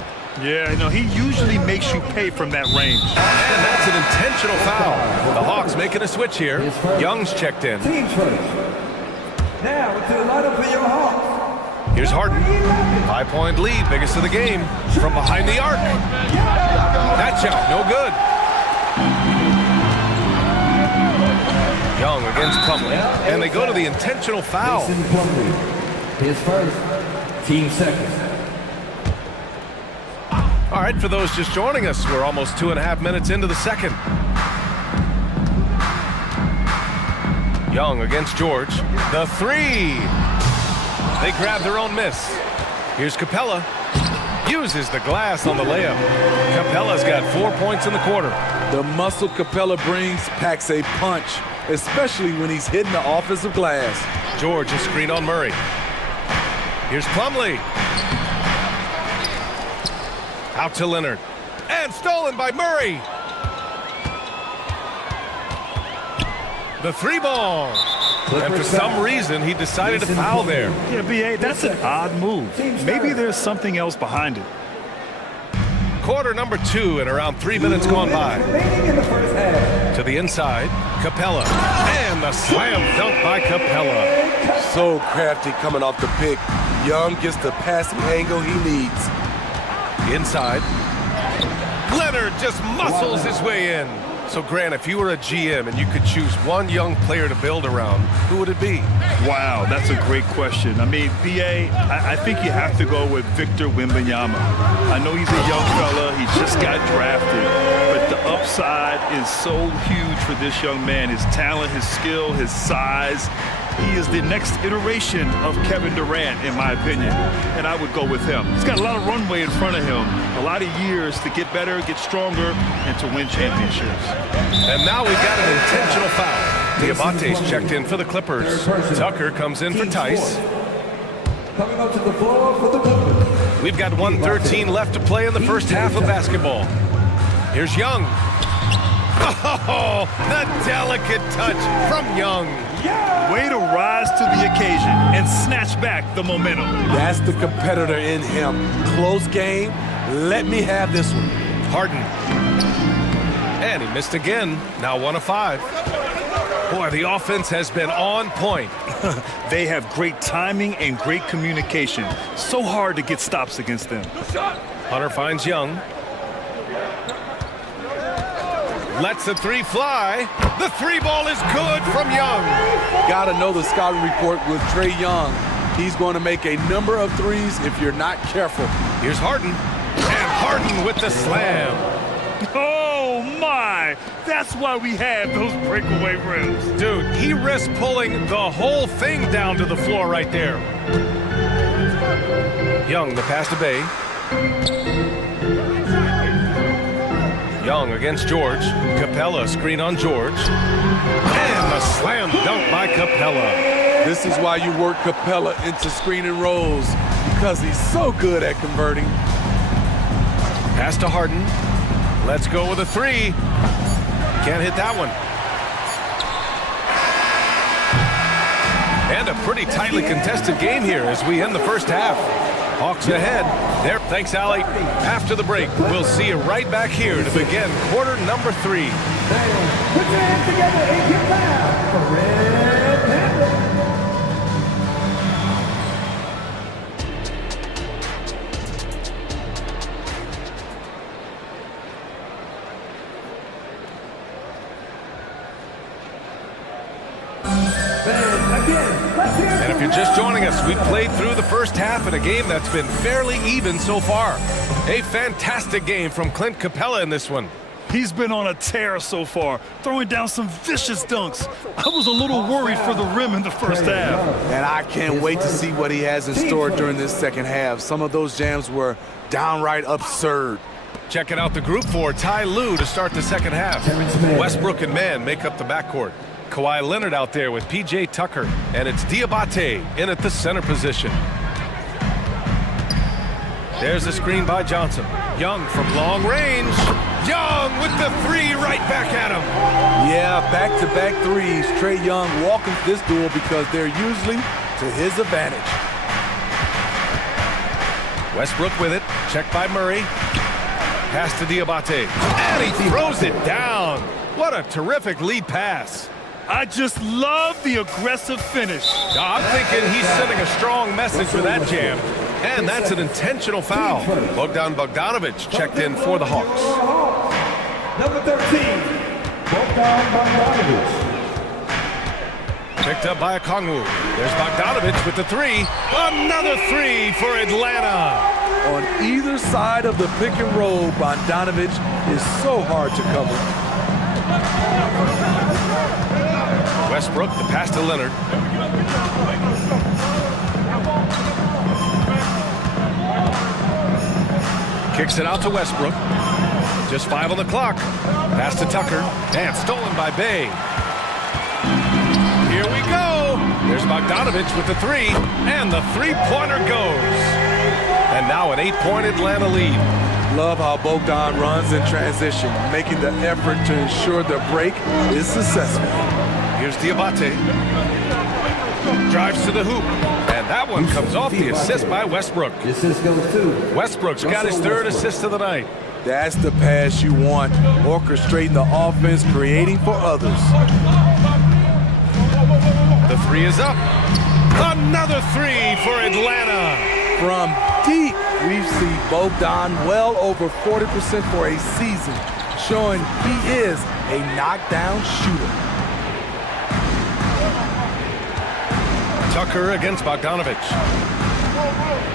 Yeah, you know, he usually makes you pay from that range. And that's an intentional foul. The Hawks making a switch here. Young's checked in. Now to the lineup for your Hawks. Here's Harden. 5-point lead, biggest of the game. From behind the arc. That shot, no good. Young against Plumlee. And they go to the intentional foul. His first, team second. All right, for those just joining us, we're almost 2.5 minutes into the second. Young against George. The three. They grab their own miss. Here's Capella. Uses the glass on the layup. Capella's got 4 points in the quarter. The muscle Capella brings packs a punch, especially when he's hitting the offensive glass. George is screen on Murray. Here's Plumlee. Out to Leonard. And stolen by Murray. The three ball. And for some reason, he decided to foul there. Yeah, B.A., that's an odd move. Maybe there's something else behind it. Quarter number 2 and around 3 minutes gone by. To the inside, Capella. And the slam dunk by Capella. So crafty coming off the pick. Young gets the passing angle he needs. Inside. Leonard just muscles his way in. So, Grant, if you were a GM and you could choose one young player to build around, who would it be? Wow, that's a great question. I mean, B.A., I think you have to go with Victor Wembanyama. I know he's a young fella. He just got drafted. But the upside is so huge for this young man. His talent, his skill, his size. He is the next iteration of Kevin Durant, in my opinion, and I would go with him. He's got a lot of runway in front of him, a lot of years to get better, get stronger, and to win championships. And now we've got an intentional foul. Diabate's checked in for the Clippers. Tucker comes in for Tice. Coming up to the floor for the Clippers. We've got 1:13 left to play in the first half of basketball. Here's Young. Oh, the delicate touch from Young. Way to rise to the occasion and snatch back the momentum. That's the competitor in him. Close game. Let me have this one. Harden. And he missed again. Now 1 of 5. Boy, the offense has been on point. They have great timing and great communication. So hard to get stops against them. Hunter finds Young. Lets the three fly. The three ball is good from Young. Gotta know the scouting report with Trae Young. He's going to make a number of threes if you're not careful. Here's Harden. And Harden with the slam. Oh, my. That's why we have those breakaway rims. Dude, he risked pulling the whole thing down to the floor right there. Young, the pass to Bay. Young against George. Capella, screen on George. And the slam dunk by Capella. This is why you work Capella into screening roles, because he's so good at converting. Pass to Harden. Let's go with a three. Can't hit that one. And a pretty tightly contested game here as we end the first half. Hawks ahead. There. Thanks, Allie. After the break, we'll see you right back here to begin quarter number 3. Put your hands together and get loud for Red Panther. And if you're just joining us, we played through the first half in a game that's been fairly even so far. A fantastic game from Clint Capella in this one. He's been on a tear so far, throwing down some vicious dunks. I was a little worried for the rim in the first half. And I can't wait to see what he has in store during this second half. Some of those jams were downright absurd. Checking out the group for Ty Lue to start the second half. Westbrook and Mann make up the backcourt. Kawhi Leonard out there with P.J. Tucker, and it's Diabate in at the center position. There's a screen by Johnson. Young from long range. Young with the three right back at him. Yeah, back-to-back threes. Trae Young walking this duel because they're usually to his advantage. Westbrook with it. Checked by Murray. Pass to Diabate. And he throws it down. What a terrific lead pass. I just love the aggressive finish. I'm thinking he's sending a strong message with that jam. And that's an intentional foul. Bogdan Bogdanovic checked in for the Hawks. Number 13, Bogdan Bogdanovic. Picked up by Okongwu. There's Bogdanovic with the three. Another three for Atlanta. On either side of the pick and roll, Bogdanovic is so hard to cover. Westbrook, the pass to Leonard. Kicks it out to Westbrook. Just 5 on the clock. Pass to Tucker. And stolen by Bay. Here we go. There's Bogdanovic with the three. And the three-pointer goes. And now an 8-point Atlanta lead. Love how Bogdan runs in transition, making the effort to ensure the break is successful. Here's Diabate. Drives to the hoop. And that one comes off the assist by Westbrook. Assist goes to Westbrook's got his third assist of the night. That's the pass you want. Orchestrating the offense, creating for others. The three is up. Another three for Atlanta. From deep, we've seen Bogdan well over 40% for a season, showing he is a knockdown shooter. Tucker against Bogdanovic.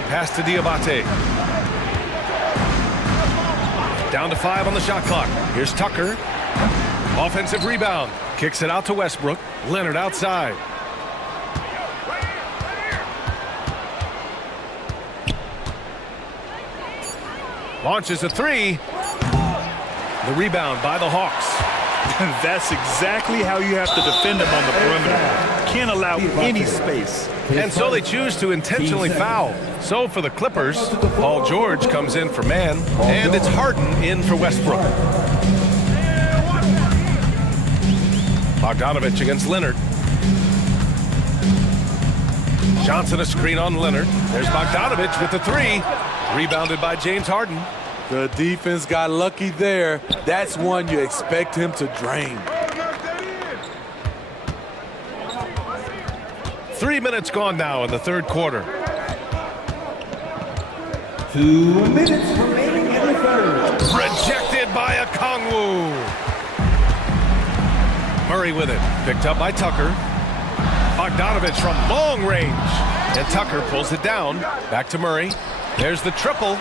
Pass to Diabate. Down to 5 on the shot clock. Here's Tucker. Offensive rebound. Kicks it out to Westbrook. Leonard outside. Launches a three. The rebound by the Hawks. And that's exactly how you have to defend them on the perimeter. Can't allow any space. And so they choose to intentionally foul. So for the Clippers, Paul George comes in for man, and it's Harden in for Westbrook. Bogdanovic against Leonard. Johnson a screen on Leonard. There's Bogdanovic with the three. Rebounded by James Harden. The defense got lucky there. That's one you expect him to drain. 3 minutes gone now in the third quarter. 2 minutes remaining in the third. Rejected by Okongwu. Murray with it. Picked up by Tucker. Bogdanovic from long range. And Tucker pulls it down. Back to Murray. There's the triple.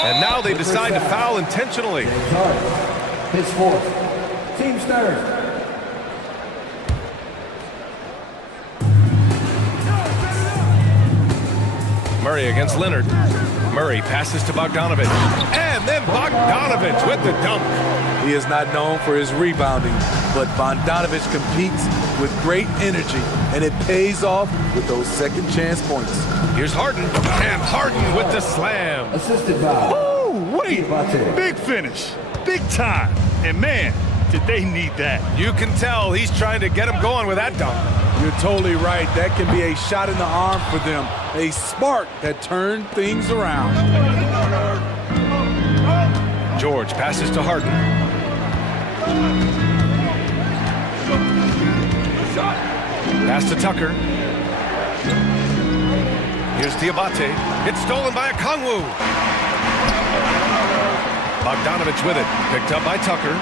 And now they decide to foul intentionally. His fourth. Team's third. Murray against Leonard. Murray passes to Bogdanovic. And then Bogdanovic with the dunk. He is not known for his rebounding, but Bogdanovic competes with great energy, and it pays off with those second chance points. Here's Harden, and Harden with the slam. Assisted by. Oh, wait. Big finish. Big time. And man, did they need that. You can tell he's trying to get him going with that dunk. You're totally right. That can be a shot in the arm for them. A spark that turned things around. George passes to Harden. Pass to Tucker. Here's Diabate. It's stolen by Okongwu. Bogdanovic with it. Picked up by Tucker.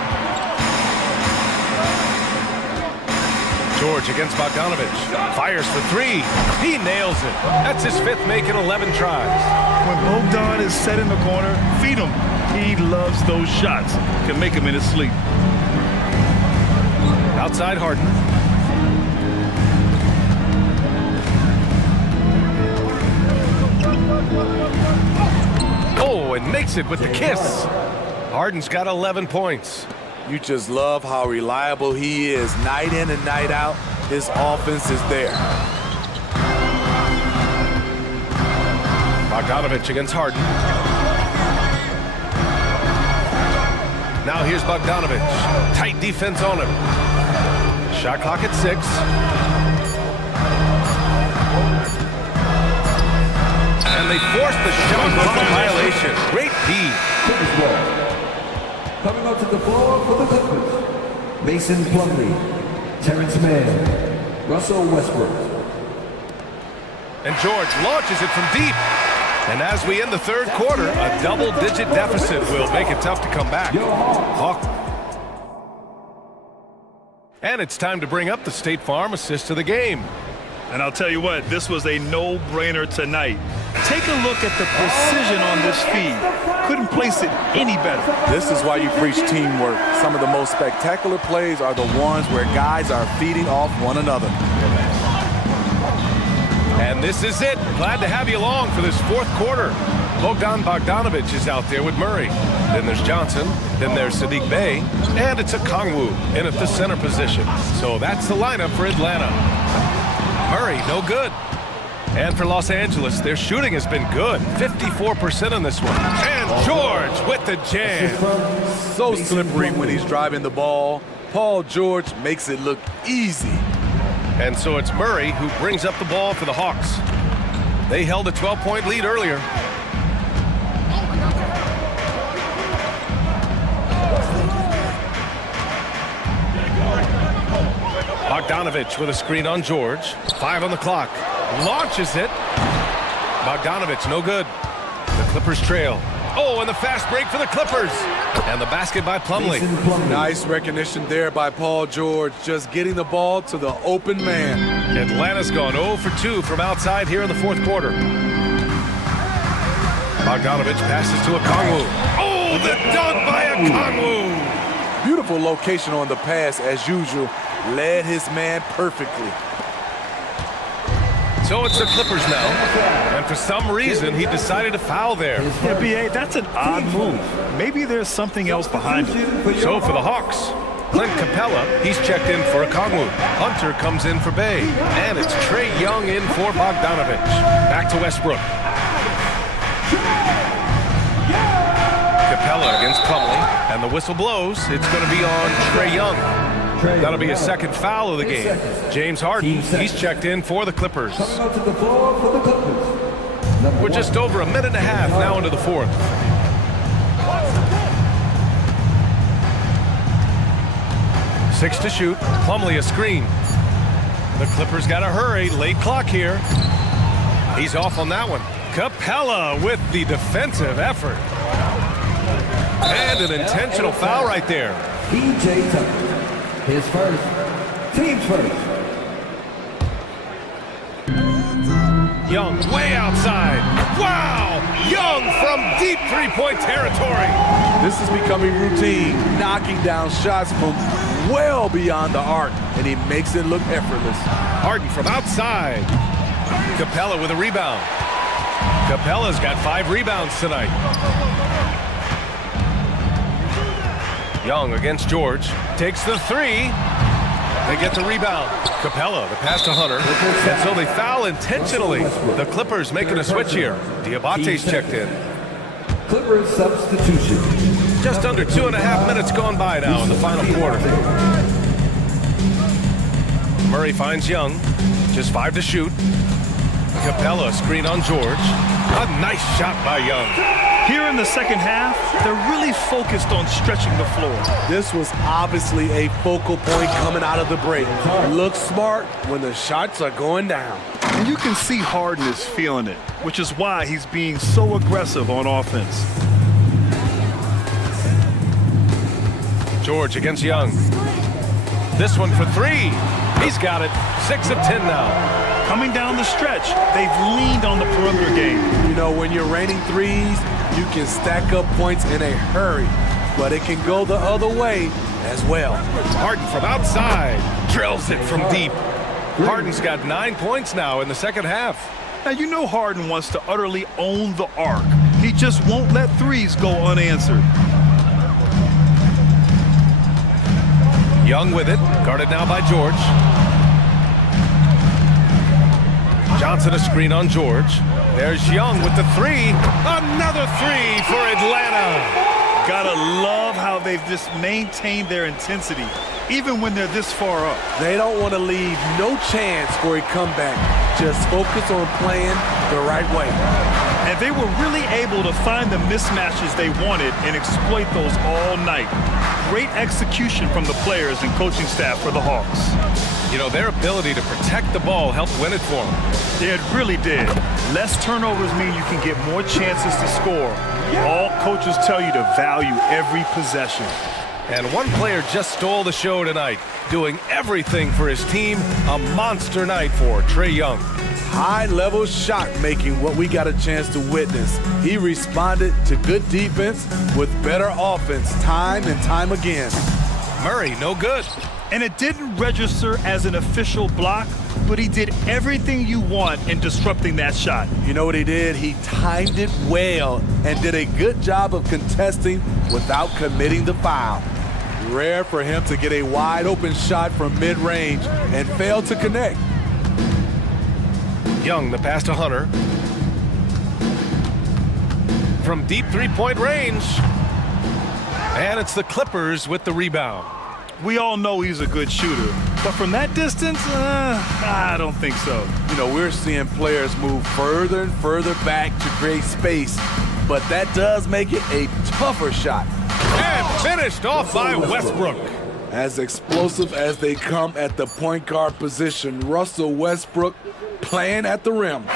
George against Bogdanovic. Fires for three. He nails it. That's his fifth make in 11 tries. When Bogdan is set in the corner, feed him. He loves those shots. Can make him in his sleep. Outside Harden. Oh, and makes it with the kiss. Harden's got 11 points. You just love how reliable he is. Night in and night out, his offense is there. Bogdanovic against Harden. Now here's Bogdanovich. Tight defense on him. Shot clock at 6. And they forced the shot clock violation. Great D. Coming onto the floor for the Clippers, Mason Plumlee, Terrence Mann, Russell Westbrook. And George launches it from deep. And as we end the third quarter, a double-digit deficit will make it tough to come back. Hawk. And it's time to bring up the State Farm assist of the game. And I'll tell you what, this was a no-brainer tonight. Take a look at the precision on this feed. Couldn't place it any better. This is why you preach teamwork. Some of the most spectacular plays are the ones where guys are feeding off one another. And this is it. Glad to have you along for this fourth quarter. Bogdanovich is out there with Murray. Then there's Johnson. Then there's Sadiq Bey. And it's a Kongwu in at the center position. So that's the lineup for Atlanta. Murray, no good. And for Los Angeles, their shooting has been good. 54% on this one. And George with the jam. So slippery when he's driving the ball. Paul George makes it look easy. And so it's Murray who brings up the ball for the Hawks. They held a 12-point lead earlier. Bogdanovich with a screen on George. 5 on the clock. Launches it. Bogdanovich, no good. The Clippers trail. Oh, and the fast break for the Clippers. And the basket by Plumlee. Nice recognition there by Paul George, just getting the ball to the open man. Atlanta's gone 0 for 2 from outside here in the fourth quarter. Bogdanovich passes to Okongwu. Oh, the dunk by Okongwu. Beautiful location on the pass as usual. Led his man perfectly. So it's the Clippers now. And for some reason, he decided to foul there. Yeah, B.A., that's an odd move. Maybe there's something else behind it. So for the Hawks, Clint Capella, he's checked in for Okongwu. Hunter comes in for Bey. And it's Trae Young in for Bogdanovich. Back to Westbrook. Capella against Plumlee. And the whistle blows. It's going to be on Trae Young. That'll be a second foul of the game. James Harden, he's checked in for the Clippers. We're just over a minute and a half now into the fourth. Six to shoot. Plumlee a screen. The Clippers got to hurry. Late clock here. He's off on that one. Capella with the defensive effort. And an intentional foul right there. P.J. Tucker. His first, team's first. Young way outside. Wow! Young from deep three-point territory. This is becoming routine, knocking down shots from well beyond the arc, and he makes it look effortless. Harden from outside. Capella with a rebound. Capella's got 5 rebounds tonight. Young against George. Takes the 3. They get the rebound. Capella, the pass to Hunter. And so they foul intentionally. The Clippers making a switch here. Diabate's checked in. Clippers substitution. Just under 2.5 minutes gone by now in the final quarter. Murray finds Young. Just 5 to shoot. Capella screen on George. A nice shot by Young. Here in the second half, they're really focused on stretching the floor. This was obviously a focal point coming out of the break. Looks smart when the shots are going down. And you can see Harden is feeling it, which is why he's being so aggressive on offense. George against Young. This one for 3. He's got it. 6 of 10 now. Coming down the stretch, they've leaned on the perimeter game. You know, when you're raining threes, you can stack up points in a hurry, but it can go the other way as well. Harden from outside drills it from deep. Harden's got 9 points now in the second half. Now, you know Harden wants to utterly own the arc. He just won't let threes go unanswered. Young with it, guarded now by George. Johnson a screen on George. There's Young with the 3. Another 3 for Atlanta. Gotta love how they've just maintained their intensity, even when they're this far up. They don't want to leave no chance for a comeback. Just focus on playing the right way. And they were really able to find the mismatches they wanted and exploit those all night. Great execution from the players and coaching staff for the Hawks. You know, their ability to protect the ball helped win it for them. It really did. Less turnovers mean you can get more chances to score. All coaches tell you to value every possession. And one player just stole the show tonight, doing everything for his team. A monster night for Trae Young. High-level shot making, what we got a chance to witness. He responded to good defense with better offense time and time again. Murray, no good. And it didn't register as an official block, but he did everything you want in disrupting that shot. You know what he did? He timed it well and did a good job of contesting without committing the foul. Rare for him to get a wide-open shot from mid-range and fail to connect. Young, the pass to Hunter. From deep three-point range. And it's the Clippers with the rebound. We all know he's a good shooter, but from that distance, I don't think so. You know, we're seeing players move further and further back to create space, but that does make it a tougher shot. And finished off by Westbrook. As explosive as they come at the point guard position, Russell Westbrook playing at the rim.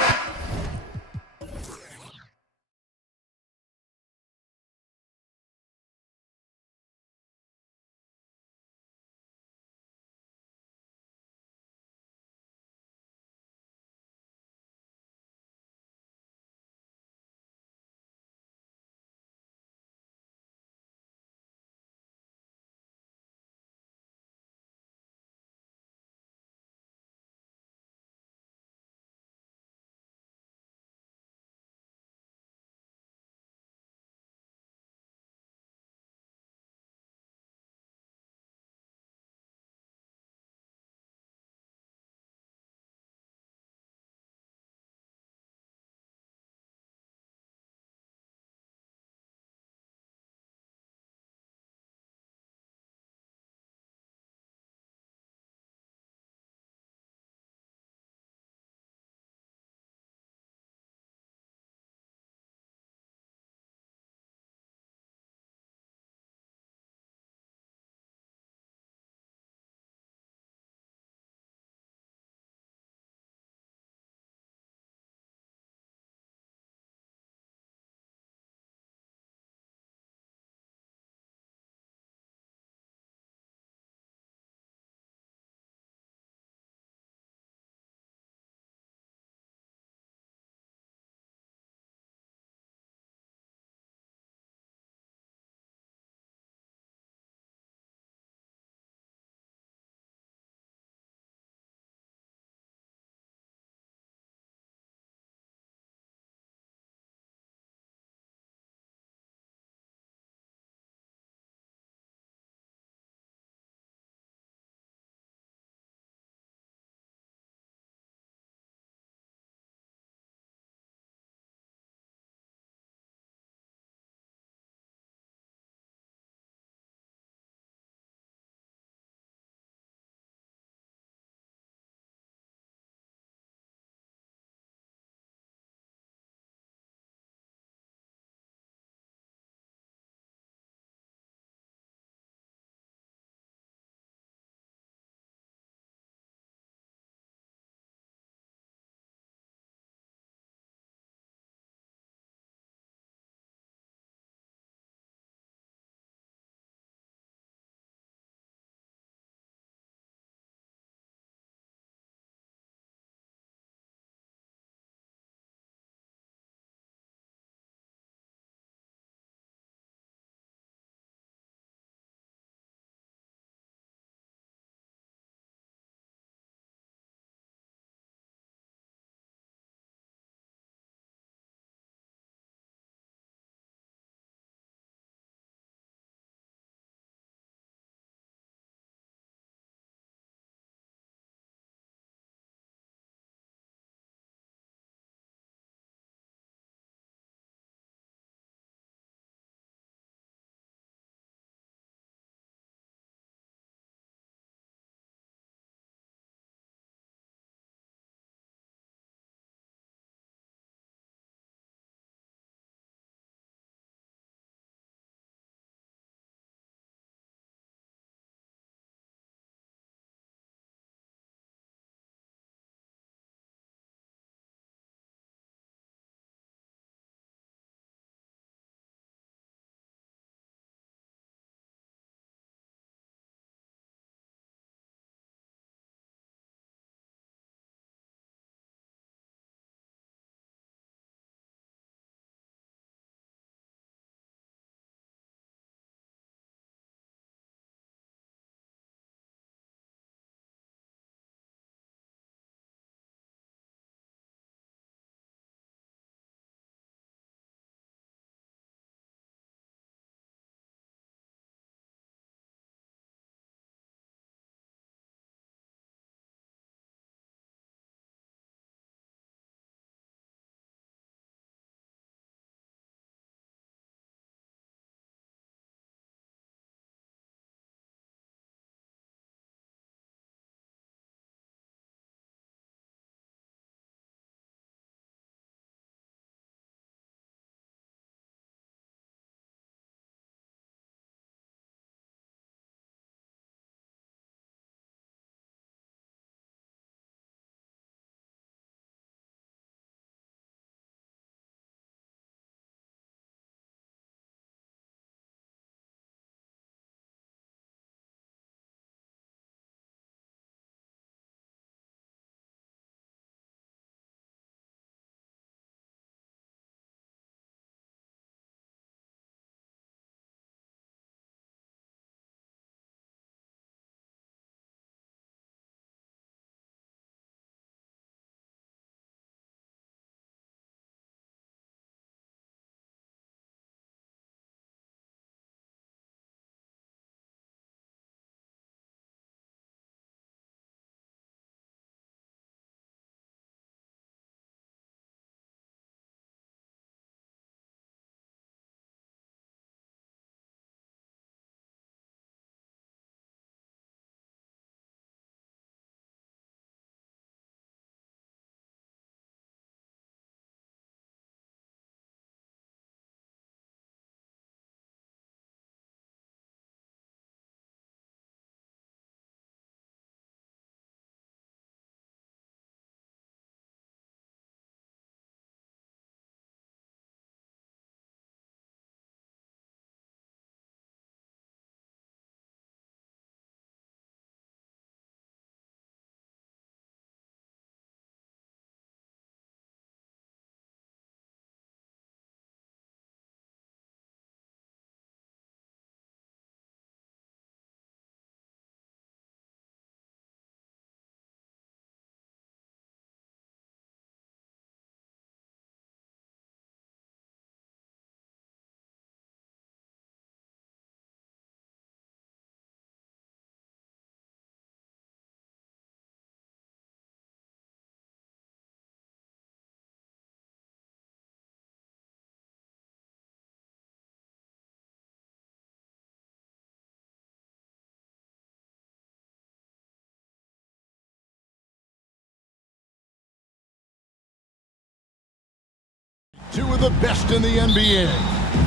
of the best in the NBA.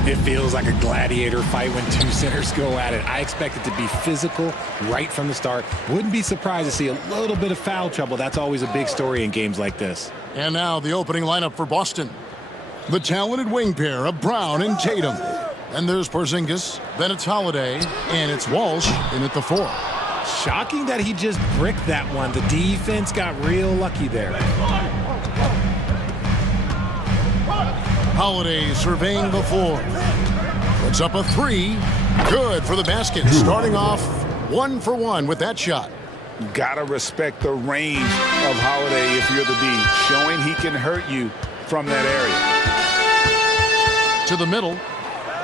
It feels like a gladiator fight when two centers go at it. I expect it to be physical right from the start. Wouldn't be surprised to see a little bit of foul trouble. That's always a big story in games like this. And now the opening lineup for Boston. The talented wing pair of Brown and Tatum. And there's Porzingis, then it's Holiday, and it's Walsh in at the 4. Shocking that he just bricked that one. The defense got real lucky there. Holiday surveying the floor. Puts up a 3. Good for the basket. Starting off 1 for 1 with that shot. Gotta respect the range of Holiday if you're the D, showing he can hurt you from that area. To the middle.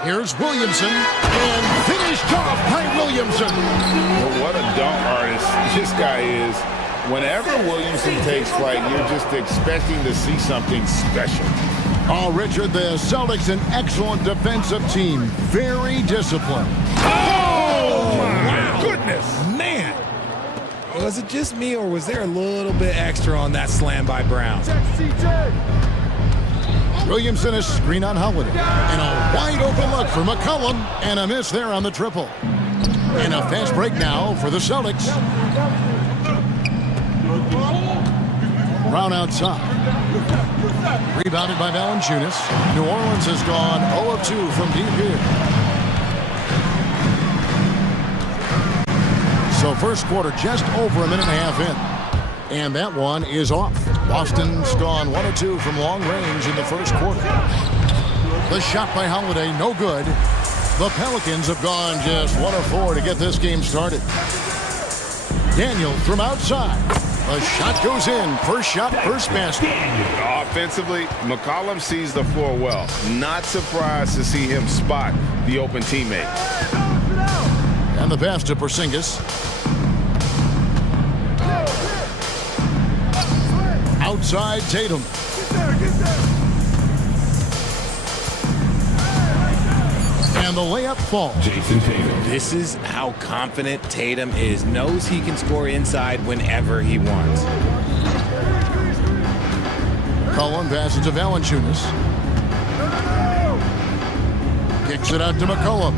Here's Williamson, and finished off by Williamson. Well, what a dunk artist this guy is. Whenever Williamson takes flight, you're just expecting to see something special. Oh, Richard, the Celtics, an excellent defensive team. Very disciplined. Oh, my goodness. Man. Was it just me, or was there a little bit extra on that slam by Brown? Williamson is screen on Holiday. And a wide open look for McCollum. And a miss there on the triple. And a fast break now for the Celtics. Brown outside. Rebounded by Valanciunas. New Orleans has gone 0 of 2 from deep here. So first quarter just over a minute and a half in. And that one is off. Boston's gone 1 of 2 from long range in the first quarter. The shot by Holiday, no good. The Pelicans have gone just 1 of 4 to get this game started. Daniel from outside. The shot goes in. First shot, first basket. Offensively, McCollum sees the floor well. Not surprised to see him spot the open teammate. And the pass to Porzingis. Outside Tatum. And the layup falls. Jason Tatum. This is how confident Tatum is. Knows he can score inside whenever he wants. Cullen passes to Valanciunas. Kicks it out to McCollum.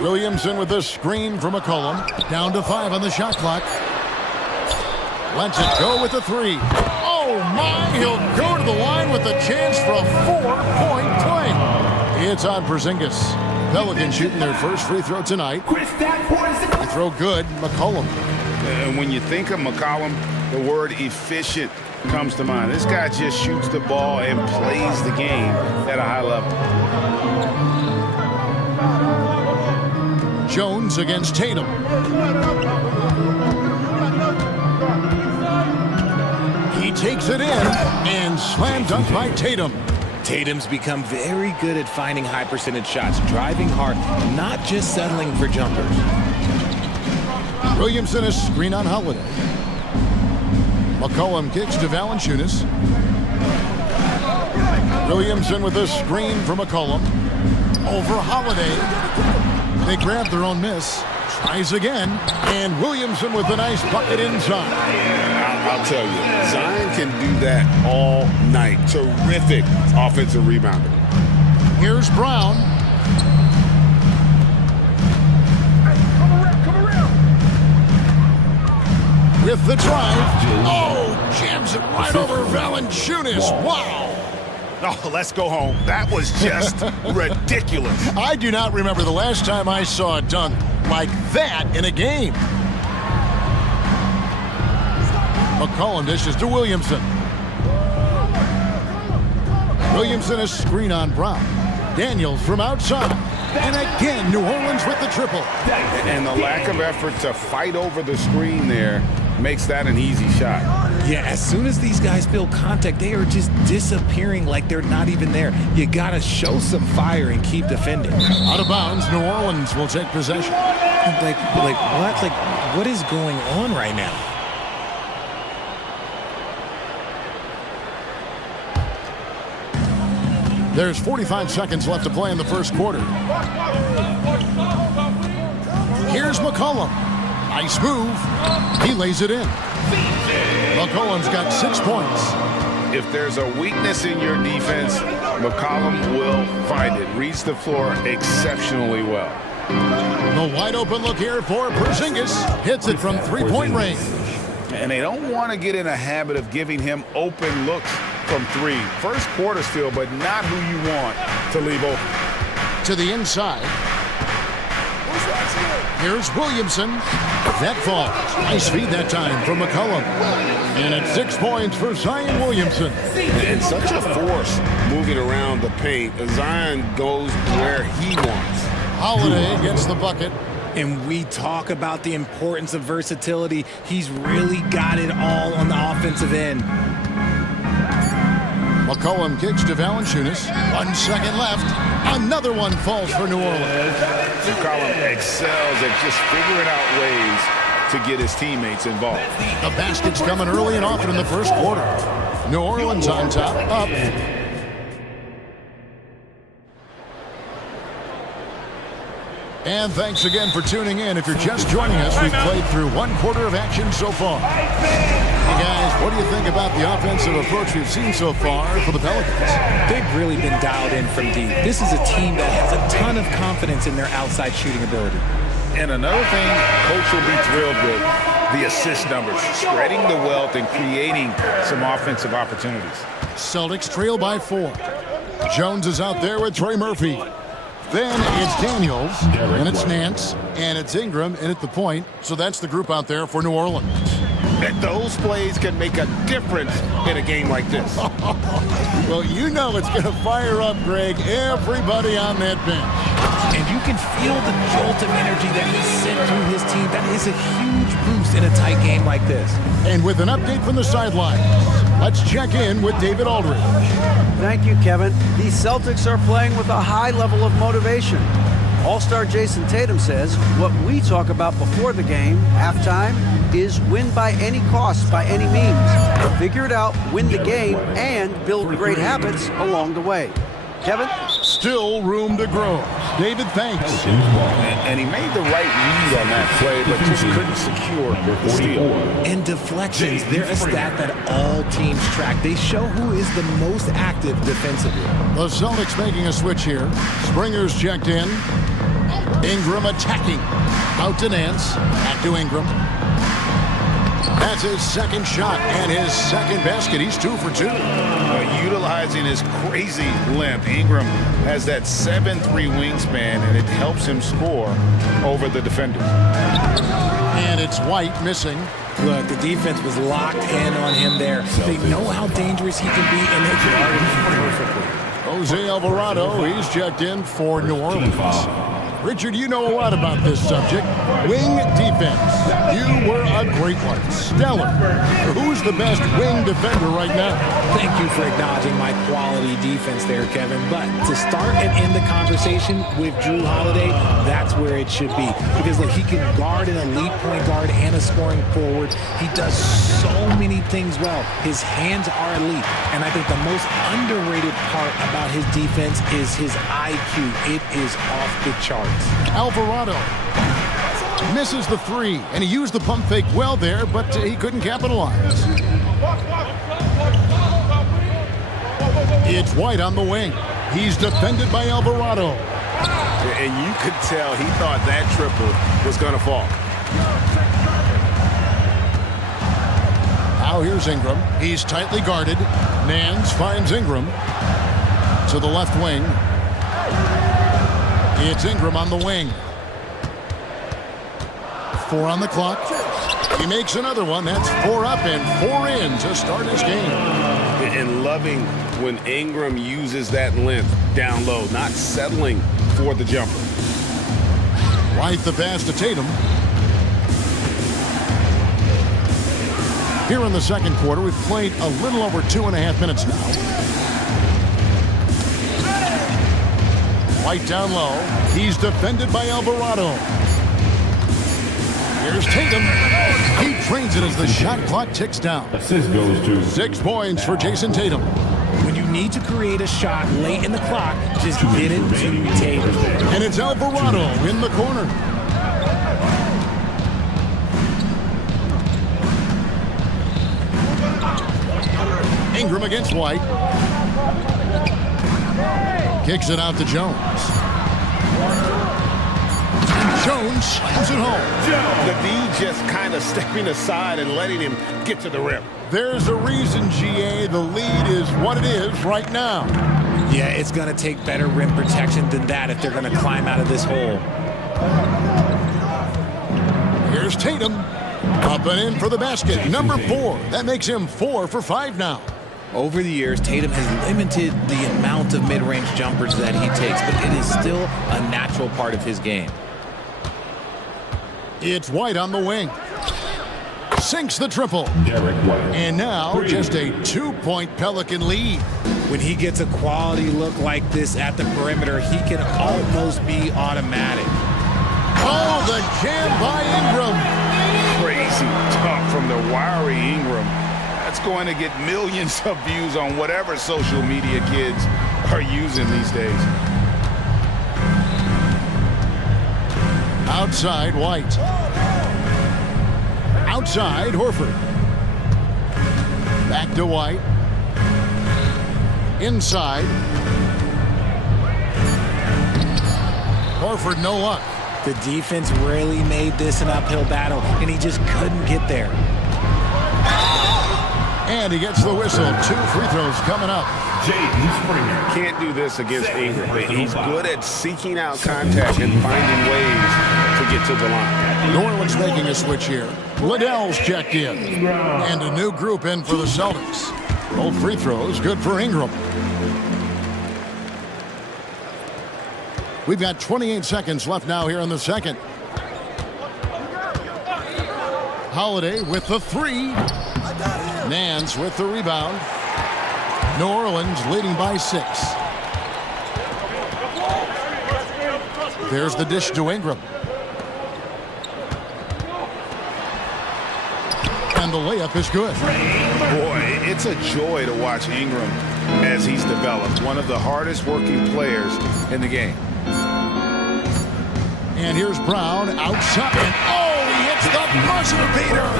Williamson with the screen from McCollum. Down to 5 on the shot clock. Lets it go with the 3. Oh my, he'll go to the line with a chance for a 4-point play. It's on Porzingis. Pelicans shooting their first free throw tonight. They throw good, McCollum. And when you think of McCollum, the word efficient comes to mind. This guy just shoots the ball and plays the game at a high level. Jones against Tatum. He takes it in and slam dunk by Tatum. Tatum's become very good at finding high percentage shots, driving hard, not just settling for jumpers. Williamson is screen on Holiday. McCollum kicks to Valanciunas. Williamson with a screen from McCollum. Over Holiday. They grab their own miss. Tries again. And Williamson with a nice bucket inside. I'll tell you, Zion can do that all night. Terrific offensive rebounder. Here's Brown. With the drive. Oh, jams it right over Valanciunas. Wow. Oh, let's go home. That was just ridiculous. I do not remember the last time I saw a dunk like that in a game. McCollum dishes to Williamson. Williamson is screen on Brown. Daniels from outside. And again, New Orleans with the triple. And the lack of effort to fight over the screen there makes that an easy shot. Yeah, as soon as these guys feel contact, they are just disappearing like they're not even there. You gotta show some fire and keep defending. Out of bounds, New Orleans will take possession. Like what? Like, what is going on right now? There's 45 seconds left to play in the first quarter. Here's McCollum. Nice move. He lays it in. McCollum's got 6 points. If there's a weakness in your defense, McCollum will find it. Reads the floor exceptionally well. The wide open look here for Porzingis. Hits it from 3-point range. And they don't want to get in a habit of giving him open looks from 3. First quarter still, but not who you want to leave open. To the inside. Here's Williamson. That falls. Nice feed that time from McCollum. And it's 6 points for Zion Williamson. And such a force moving around the paint. Zion goes where he wants. Holiday gets the bucket. And we talk about the importance of versatility. He's really got it all on the offensive end. McCollum kicks to Valanciunas. 1 second left. Another one falls for New Orleans. McCollum excels at just figuring out ways to get his teammates involved. The basket's coming early and often in the first quarter. New Orleans on top, up. And thanks again for tuning in. If you're just joining us, we've played through 1 quarter of action so far. Hey guys, what do you think about the offensive approach we've seen so far for the Pelicans? They've really been dialed in from deep. This is a team that has a ton of confidence in their outside shooting ability. And another thing Coach will be thrilled with, the assist numbers, spreading the wealth and creating some offensive opportunities. Celtics trail by 4. Jones is out there with Trey Murphy. Then it's Daniels, and it's Nance, and it's Ingram in at the point. So that's the group out there for New Orleans. And those plays can make a difference in a game like this. Well, you know it's going to fire up, Greg, everybody on that bench. And you can feel the jolt of energy that he sent through his team. That is a huge boost in a tight game like this. And with an update from the sidelines, let's check in with David Aldridge. Thank you, Kevin. The Celtics are playing with a high level of motivation. All-star Jason Tatum says what we talk about before the game, halftime, is win by any cost, by any means. Figure it out, win the game, and build great habits along the way. Kevin? Still room to grow. David, thanks. And he made the right read on that play, but just couldn't secure the steal. And deflections, they're a stat that all teams track. They show who is the most active defensively. The Celtics making a switch here. Springer's checked in. Ingram attacking. Out to Nance. Back to Ingram. That's his second shot and his second basket. He's 2 for 2. Utilizing his crazy length, Ingram has that 7'3" wingspan, and it helps him score over the defenders. And it's White missing. Look, the defense was locked in on him there. They know how dangerous he can be, and they guarded him perfectly. Jose Alvarado, he's checked in for New Orleans. Richard, you know a lot about this subject. Wing defense. You were a great one. Stellar. Who's the best wing defender right now? Thank you for acknowledging my quality defense there, Kevin. But to start and end the conversation with Drew Holiday, that's where it should be. Because look, he can guard an elite point guard and a scoring forward. He does so many things well. His hands are elite. And I think the most underrated part about his defense is his IQ. It is off the charts. Alvarado misses the 3, and he used the pump fake well there, but he couldn't capitalize. It's White on the wing. He's defended by Alvarado. And you could tell he thought that triple was going to fall. Now here's Ingram. He's tightly guarded. Nance finds Ingram to the left wing. It's Ingram on the wing. 4 on the clock. He makes another one. That's 4 up and 4 in to start his game. And loving when Ingram uses that length down low, not settling for the jumper. White the pass to Tatum. Here in the second quarter, we've played a little over 2.5 minutes now. White down low. He's defended by Alvarado. Here's Tatum. He trains it as the shot clock ticks down. Assist goes to 6 points for Jason Tatum. When you need to create a shot late in the clock, just get it to Tatum. And it's Alvarado in the corner. Ingram against White. Kicks it out to Jones. Jones slams it home. The D just kind of stepping aside and letting him get to the rim. There's a reason, GA, the lead is what it is right now. Yeah, it's going to take better rim protection than that if they're going to climb out of this hole. Here's Tatum. Up and in for the basket. Number 4. That makes him 4 for 5 now. Over the years, Tatum has limited the amount of mid-range jumpers that he takes, but it is still a natural part of his game. It's White on the wing. Sinks the triple. And now just a 2-point Pelican lead. When he gets a quality look like this at the perimeter, he can almost be automatic. Oh, the jam by Ingram. Crazy talk from the wiry Ingram. That's going to get millions of views on whatever social media kids are using these days. Outside, White. Outside, Horford. Back to White. Inside. Horford, no luck. The defense really made this an uphill battle, and he just couldn't get there. And he gets the whistle. 2 free throws coming up. Can't do this against Ingram, but he's good at seeking out contact and finding ways to get to the line. New Orleans making a switch here. Liddell's checked in. And a new group in for the Celtics. Both free throws, good for Ingram. We've got 28 seconds left now here in the second. Holiday with the 3. Nance with the rebound. New Orleans leading by 6. There's the dish to Ingram. And the layup is good. Boy, it's a joy to watch Ingram as he's developed. One of the hardest working players in the game. And here's Brown outside. And oh, he hits the buzzer beater.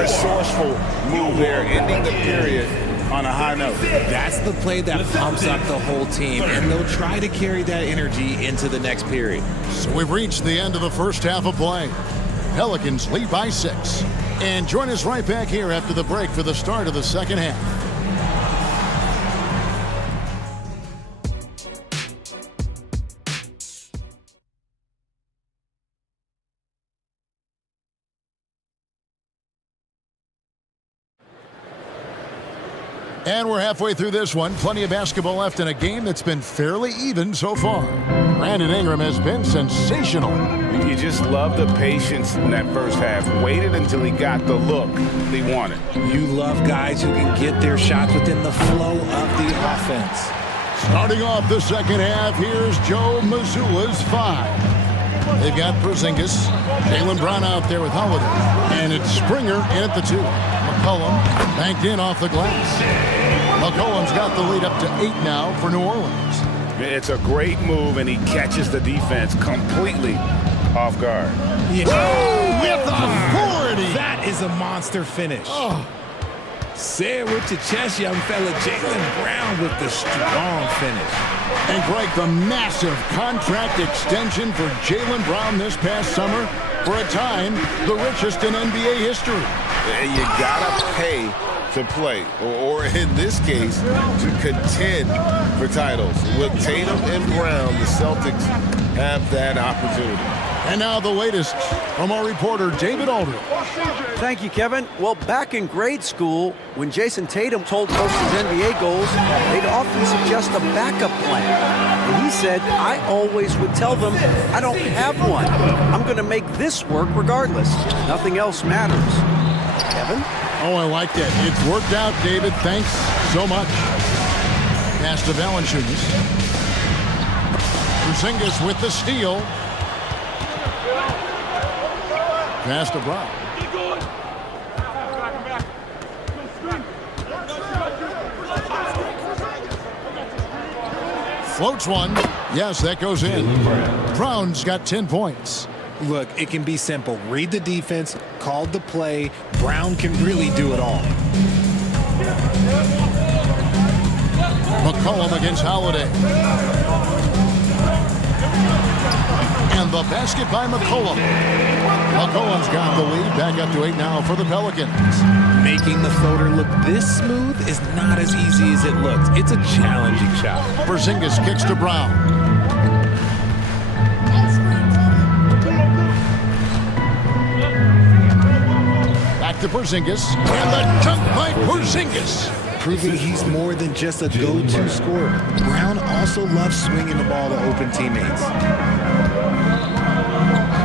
Resourceful move there, ending the period on a high note. That's the play that pumps up the whole team, and they'll try to carry that energy into the next period. So we've reached the end of the first half of play. Pelicans lead by 6. And join us right back here after the break for the start of the second half. And we're halfway through this one. Plenty of basketball left in a game that's been fairly even so far. Brandon Ingram has been sensational. You just love the patience in that first half. Waited until he got the look he wanted. You love guys who can get their shots within the flow of the offense. Starting off the second half, here's Joe Mazzulla's 5. They've got Porzingis, Jaylen Brown out there with Holiday. And it's Springer in at the 2. McCollum banked in off the glass. McCollum's got the lead up to 8 now for New Orleans. It's a great move, and he catches the defense completely off guard. Yeah. With authority! That is a monster finish. Oh. Say it with your chest, young fella. Jaylen Brown with the strong finish. And Greg, the massive contract extension for Jaylen Brown this past summer, for a time, the richest in NBA history. You gotta pay to play, or in this case, to contend for titles. With Tatum and Brown, the Celtics have that opportunity. And now the latest from our reporter, David Aldridge. Thank you, Kevin. Well, back in grade school, when Jason Tatum told coaches NBA goals, they'd often suggest a backup plan. And he said, I always would tell them, I don't have one. I'm going to make this work regardless. Nothing else matters. Kevin? Oh, I like that. It's worked out, David. Thanks so much. Pass to Valanciunas. Porzingis with the steal. Pass to Brown. Floats one. Yes, that goes in. Brown's got 10 points. Look, it can be simple. Read the defense, call the play. Brown can really do it all. McCollum against Holiday. And the basket by McCollum. McCollum's got the lead, back up to 8 now for the Pelicans. Making the floater look this smooth is not as easy as it looks. It's a challenging shot. Porzingis kicks to Brown. Back to Porzingis, and the dunk by Porzingis. Proving he's more than just a go-to scorer. Brown also loves swinging the ball to open teammates.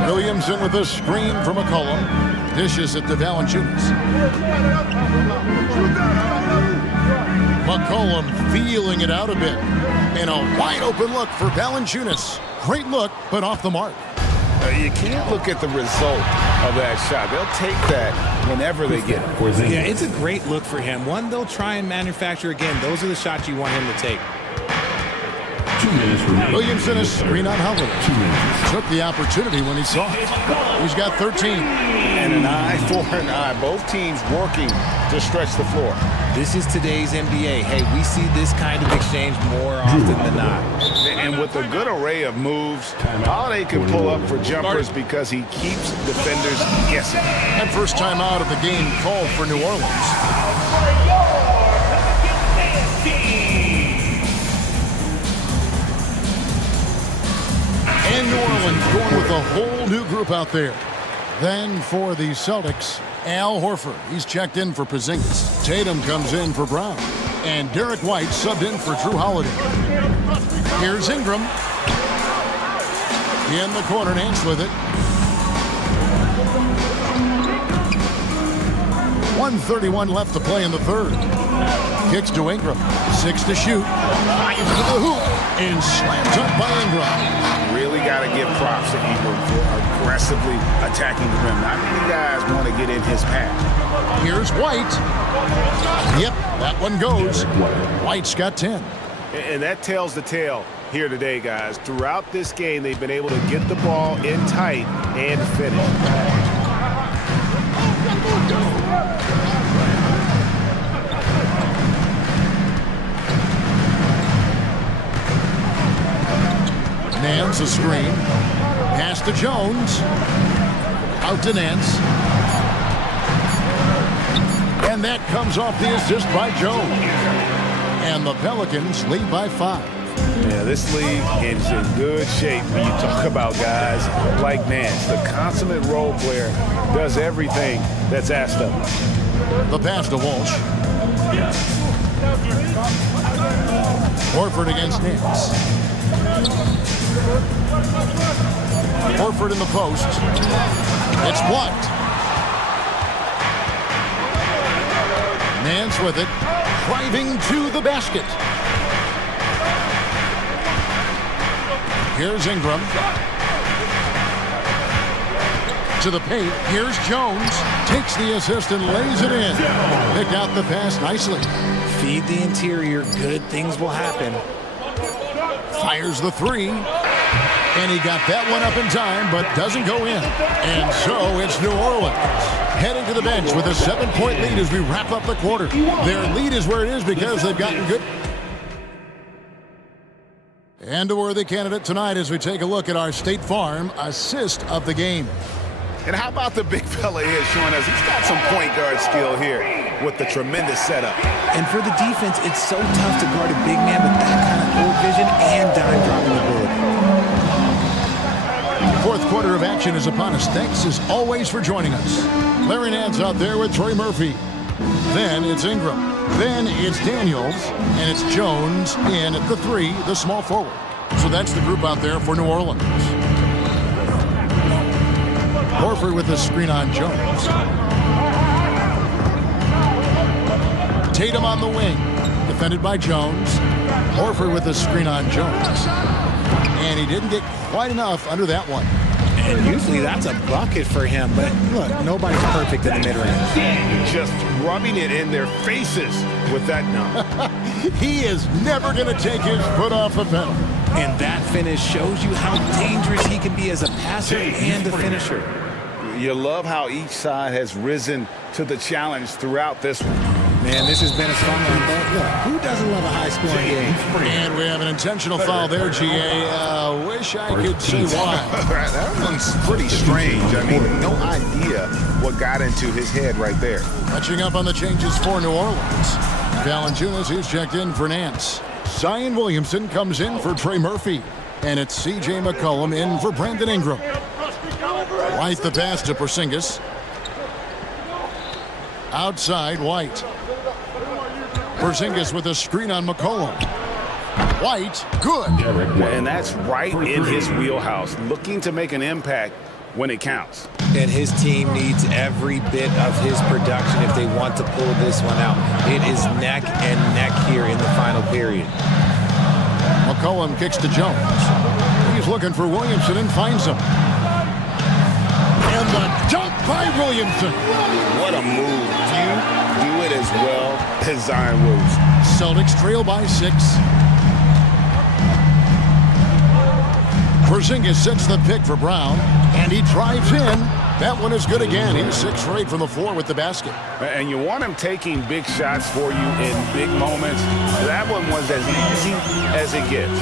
Williamson with a screen from McCollum. Dishes it to Valanciunas. McCollum feeling it out a bit. And a wide open look for Valanciunas. Great look, but off the mark. You can't look at the result of that shot. They'll take that whenever they get it. Yeah, it's a great look for him. One they'll try and manufacture again. Those are the shots you want him to take. 2 minutes remaining. Williamson a screen on Howard. Took the opportunity when he saw it. He's got 13. And an eye for an eye. Both teams working to stretch the floor. This is today's NBA. Hey, we see this kind of exchange more often than not. And with a good array of moves, Holiday can pull up for jumpers because he keeps defenders guessing. And first time out of the game called for New Orleans. And New Orleans going with a whole new group out there. Then for the Celtics, Al Horford. He's checked in for Porzingis. Tatum comes in for Brown. And Derek White subbed in for Drew Holiday. Here's Ingram. In the corner, Nance with it. 1:31 left to play in the third. Kicks to Ingram. 6 to shoot. Drives to the hoop. And slams up by Ingram. Really got to give props to Ingram for aggressively attacking the rim. Not many guys want to get in his path. Here's White. Yep, that one goes. White's got 10. And that tells the tale here today, guys. Throughout this game, they've been able to get the ball in tight and finish. Nance a screen. Pass to Jones. Out to Nance. And that comes off the assist by Jones. And the Pelicans lead by 5. Yeah, this league is in good shape when you talk about guys like Nance. The consummate role player does everything that's asked of him. The pass to Walsh. Horford against Nance. Horford in the post. It's blocked. Nance with it. Driving to the basket. Here's Ingram. To the paint. Here's Jones. Takes the assist and lays it in. Picked out the pass nicely. Feed the interior. Good things will happen. Fires the three. And he got that one up in time, but doesn't go in. And so it's New Orleans heading to the bench with a 7-point lead as we wrap up the quarter. Their lead is where it is because they've gotten good. And a worthy candidate tonight as we take a look at our State Farm assist of the game. And how about the big fella here showing us he's got some point guard skill here with the tremendous setup. And for the defense, it's so tough to guard a big man with that kind of court vision and dime dropping ability. Fourth quarter of action is upon us. Thanks as always for joining us. Larry Nance out there with Troy Murphy. Then it's Ingram. Then it's Daniels. And it's Jones in at the 3, the small forward. So that's the group out there for New Orleans. Horford with the screen on Jones. Tatum on the wing. Defended by Jones. Horford with the screen on Jones. And he didn't get quite enough under that one. And usually that's a bucket for him, but look, nobody's perfect in the mid-range. Just rubbing it in their faces with that number. He is never going to take his foot off the pedal. And that finish shows you how dangerous he can be as a passer and a finisher. You love how each side has risen to the challenge throughout this one. Man, this has been as fun on that. Look, who doesn't love a high-scoring game? And we have an intentional foul there, GA. Wish I could say why. That one's pretty strange. I mean, no idea what got into his head right there. Catching up on the changes for New Orleans. Valanciunas, who's checked in for Nance. Zion Williamson comes in for Trey Murphy. And it's C.J. McCollum in for Brandon Ingram. White the pass to Porzingis. Outside, White. Porzingis with a screen on McCollum. White, good. And that's right in his wheelhouse, looking to make an impact when it counts. And his team needs every bit of his production if they want to pull this one out. It is neck and neck here in the final period. McCollum kicks to Jones. He's looking for Williamson and finds him. And the dunk by Williamson. What a move. Few do it as well as Zion Williamson. Celtics trail by 6. Porzingis sets the pick for Brown, and he drives in. That one is good again. He's 6 for 8 from the floor with the basket. And you want him taking big shots for you in big moments. That one was as easy as it gets.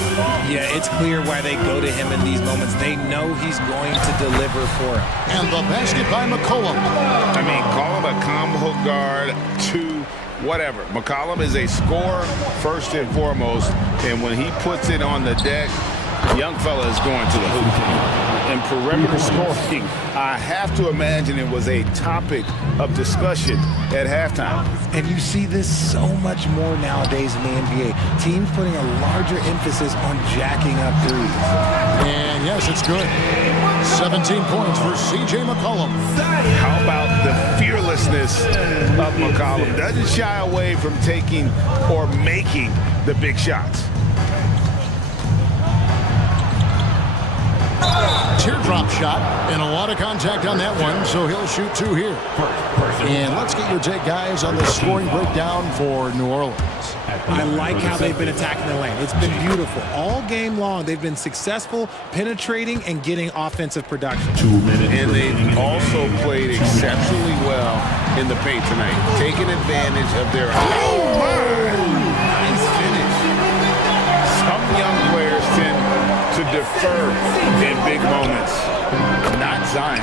Yeah, it's clear why they go to him in these moments. They know he's going to deliver for them. And the basket by McCollum. I mean, call him a combo guard to whatever. McCollum is a scorer first and foremost, and when he puts it on the deck, young fella is going to the hoop. And perimeter scoring, I have to imagine it was a topic of discussion at halftime. And you see this so much more nowadays in the NBA. Teams putting a larger emphasis on jacking up threes. And yes, it's good. 17 points for C.J. McCollum. How about the fearlessness of McCollum? Doesn't shy away from taking or making the big shots. Teardrop shot, and a lot of contact on that one, so he'll shoot 2 here. And let's get your take, guys, on the scoring breakdown for New Orleans. I like how they've been attacking the lane. It's been beautiful. All game long, they've been successful penetrating and getting offensive production. 2 minutes. And they've also played exceptionally well in the paint tonight, taking advantage of their... Oh, my! Nice finish. Some young players tend to defer in big moments. Not Zion.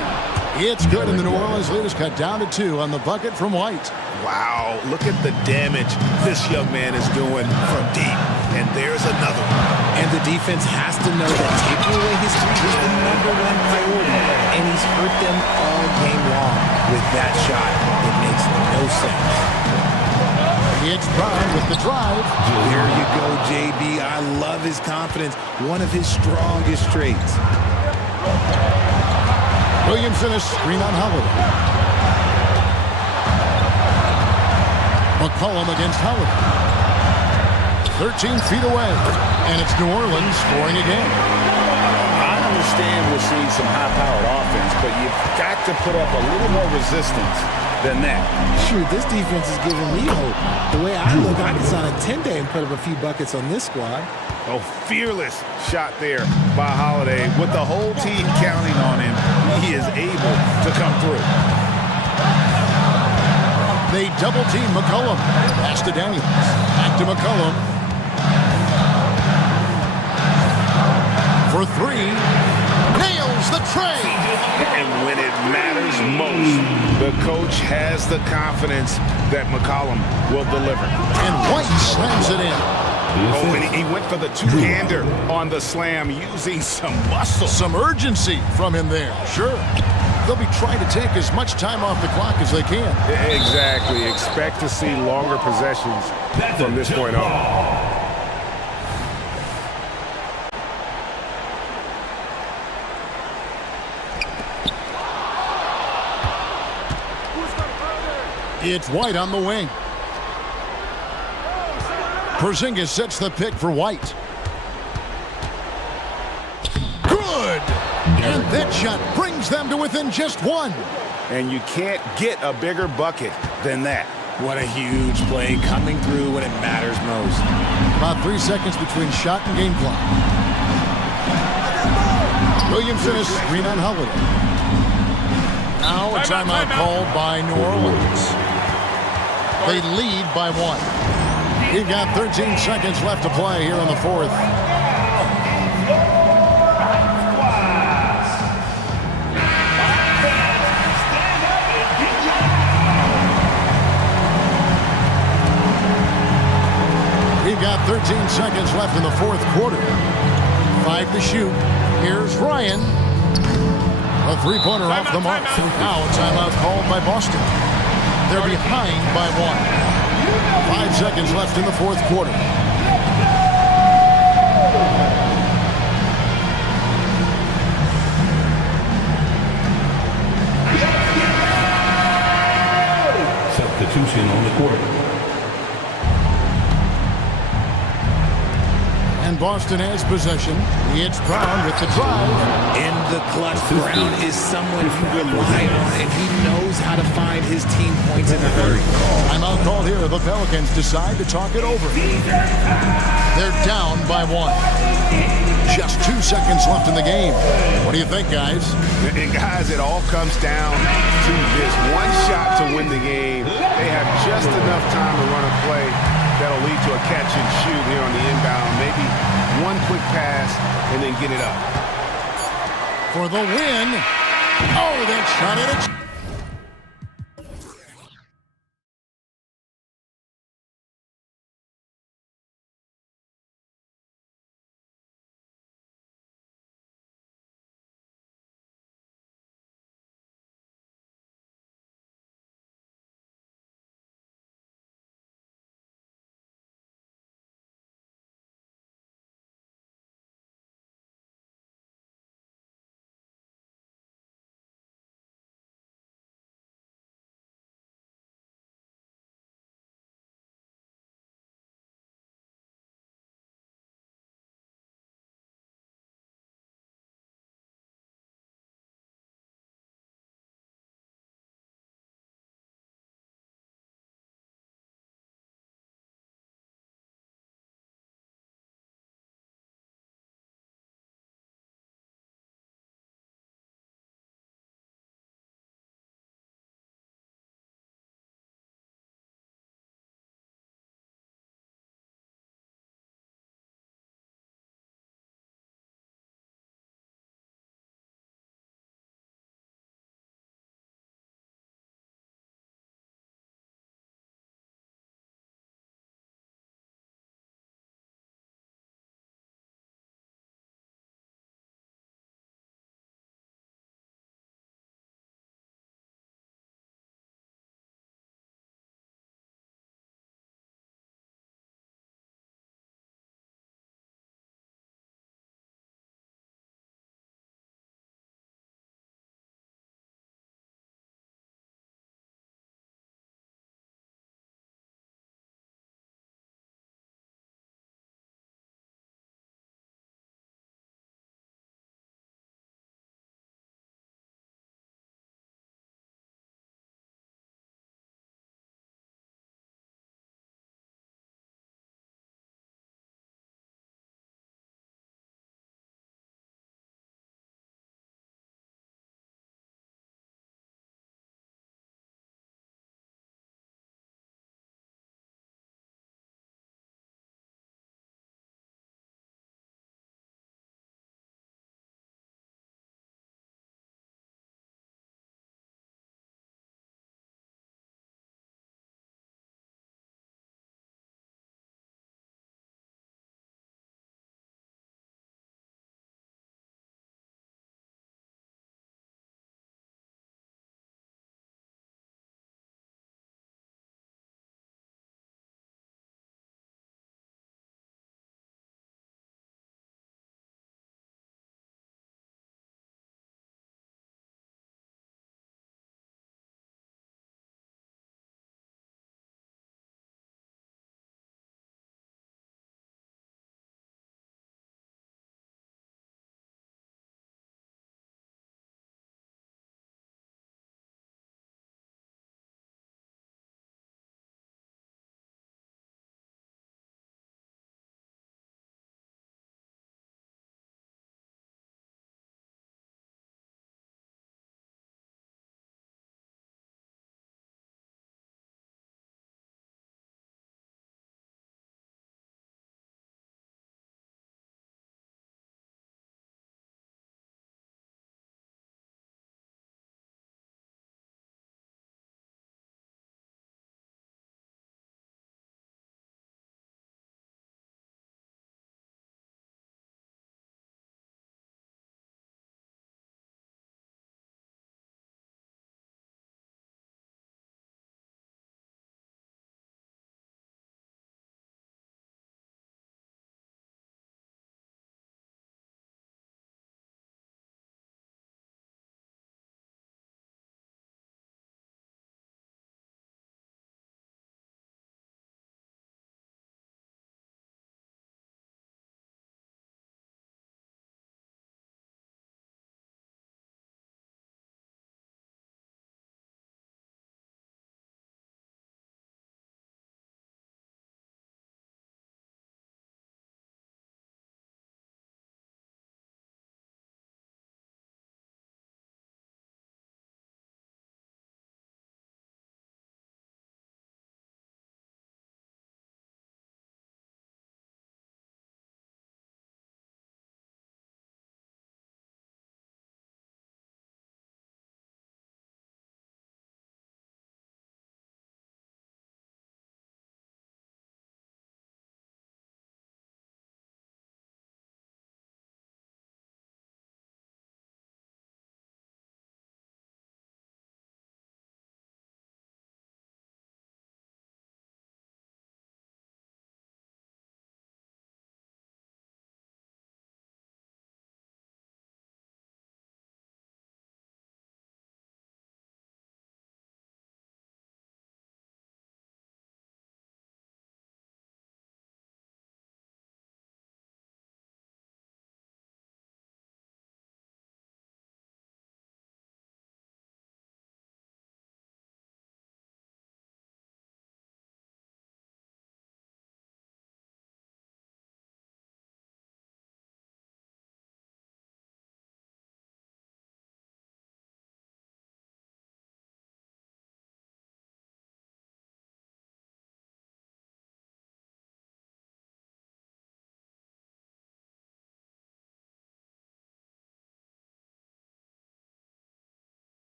It's good, and the New Orleans lead is cut down to 2 on the bucket from White. Wow, look at the damage this young man is doing from deep. And there's another one. And the defense has to know that taking away his three is the #1 priority. And he's hurt them all game long with that shot. It makes no sense. It's Brown with the drive. There you go, JB. I love his confidence. One of his strongest traits. Williamson is screen on Holiday. McCollum against Holiday. 13 feet away. And it's New Orleans scoring again. I understand we're seeing some high-powered offense, but you've got to put up a little more resistance than that. Shoot, this defense is giving me hope. The way I look, I can sign a 10-day and put up a few buckets on this squad. Oh, fearless shot there by Holiday. With the whole team counting on him, he is able to come through. They double-team McCollum. Pass to Daniels. Back to McCollum. For 3. Nails the tray. And when it matters most, the coach has the confidence that McCollum will deliver. And White slams it in. Oh, and he went for the two-hander on the slam using some muscle. Some urgency from him there. Sure. They'll be trying to take as much time off the clock as they can. Exactly. Expect to see longer possessions from this point on. It's White on the wing. Porzingis sets the pick for White. Good! And that shot brings them to within just 1. And you can't get a bigger bucket than that. What a huge play coming through when it matters most. About 3 seconds between shot and game clock. Williamson is screen on Holiday. Now a timeout called by New Orleans. They lead by 1. We've got 13 seconds left to play here in the fourth. We've got 13 seconds left in the fourth quarter. 5 to shoot. Here's Ryan. A three-pointer off the mark. Now a timeout called by Boston. They're behind by 1. 5 seconds left in the fourth quarter. Substitution on the court. And Boston has possession. It's Brown with the drive. In the clutch, Brown is someone you rely on, and he knows how to find his team points in a hurry. Timeout called here. The Pelicans decide to talk it over. They're down by 1. Just 2 seconds left in the game. What do you think, guys? And guys, it all comes down to this one shot to win the game. They have just enough time to run a play that'll lead to a catch and shoot here on the inbound. Maybe one quick pass and then get it up. For the win. Oh, that shot at it.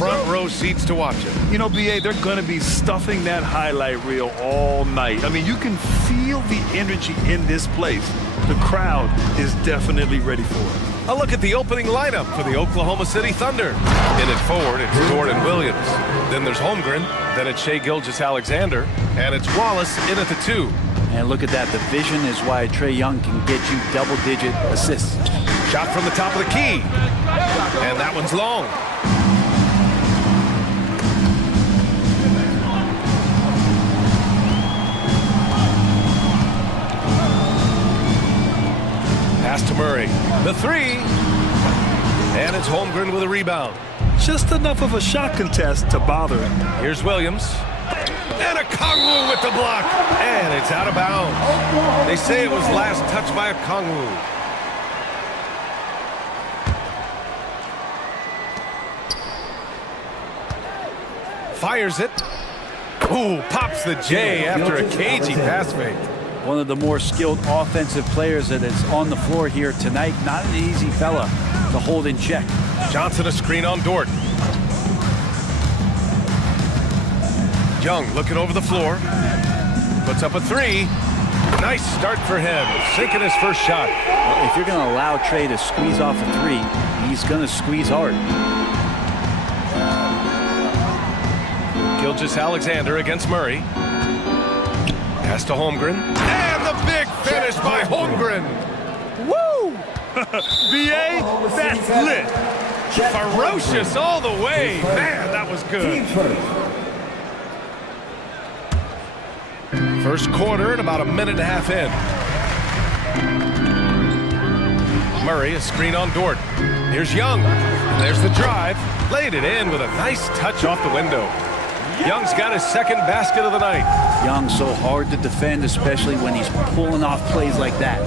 front row seats to watch it. You know, BA, they're going to be stuffing that highlight reel all night. I mean, you can feel the energy in this place. The crowd is definitely ready for it. A look at the opening lineup for the Oklahoma City Thunder. In at forward, it's Jordan Williams. Then there's Holmgren. Then it's Shai Gilgeous-Alexander. And it's Wallace in at the 2. And look at that. The vision is why Trae Young can get you double-digit assists. Shot from the top of the key. And that one's long. Pass to Murray. The 3. And it's Holmgren with a rebound. Just enough of a shot contest to bother him. Here's Williams. And a Kongwu with the block. And it's out of bounds. They say it was last touched by a Kongwu. Fires it. Ooh, pops the J after a cagey pass fake. One of the more skilled offensive players that is on the floor here tonight. Not an easy fella to hold in check. Johnson a screen on Dort. Young looking over the floor. Puts up a 3. Nice start for him. Sinking his first shot. Well, if you're going to allow Trae to squeeze off a 3, he's going to squeeze hard. Gilgeous-Alexander against Murray. Pass to Holmgren. And the big finish by Holmgren. Woo! BA, that's lit. Ferocious all the way. Man, that was good. First quarter and about a minute and a half in. Murray, a screen on Dort. Here's Young. And there's the drive. Laid it in with a nice touch off the window. Young's got his second basket of the night. Young's so hard to defend, especially when he's pulling off plays like that.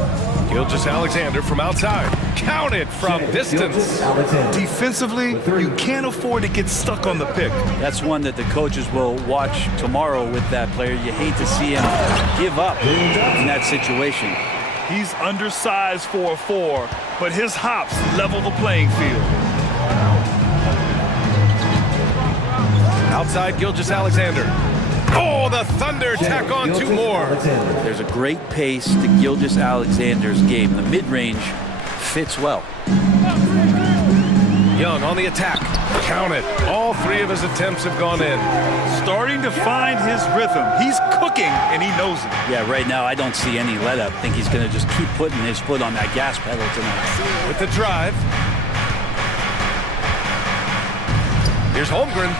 Gilgeous-Alexander from outside. Counted from distance. Defensively, you can't afford to get stuck on the pick. That's one that the coaches will watch tomorrow with that player. You hate to see him give up in that situation. He's undersized for a 4, but his hops level the playing field. Outside Gilgeous-Alexander. Oh, the Thunder tack on 2 more. There's a great pace to Gilgeous-Alexander's game. The mid-range fits well. Young on the attack. Counted. All 3 of his attempts have gone in. Starting to find his rhythm. He's cooking, and he knows it. Yeah, right now I don't see any let-up. I think he's going to just keep putting his foot on that gas pedal tonight. With the drive. Here's Holmgren.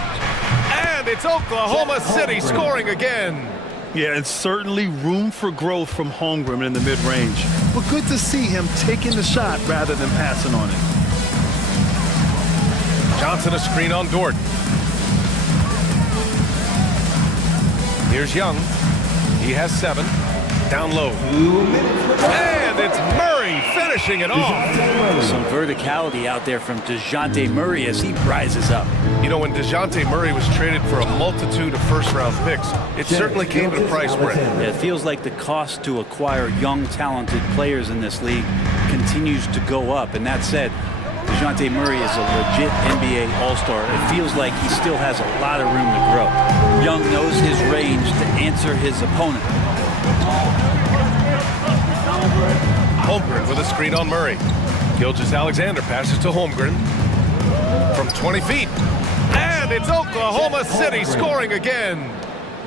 And it's Oklahoma City scoring again. Yeah, and certainly room for growth from Holmgren in the mid-range. But good to see him taking the shot rather than passing on it. Johnson a screen on Dort. Here's Young. He has 7. Down low. And it's Murray finishing it off. Some verticality out there from DeJounte Murray as he rises up. You know, when DeJounte Murray was traded for a multitude of first-round picks, it certainly came at a price, Brent. Yeah, it feels like the cost to acquire young, talented players in this league continues to go up. And that said, DeJounte Murray is a legit NBA All-Star. It feels like he still has a lot of room to grow. Young knows his range to answer his opponent. Holmgren with a screen on Murray. Gilgeous-Alexander passes to Holmgren from 20 feet. And it's Oklahoma City scoring again.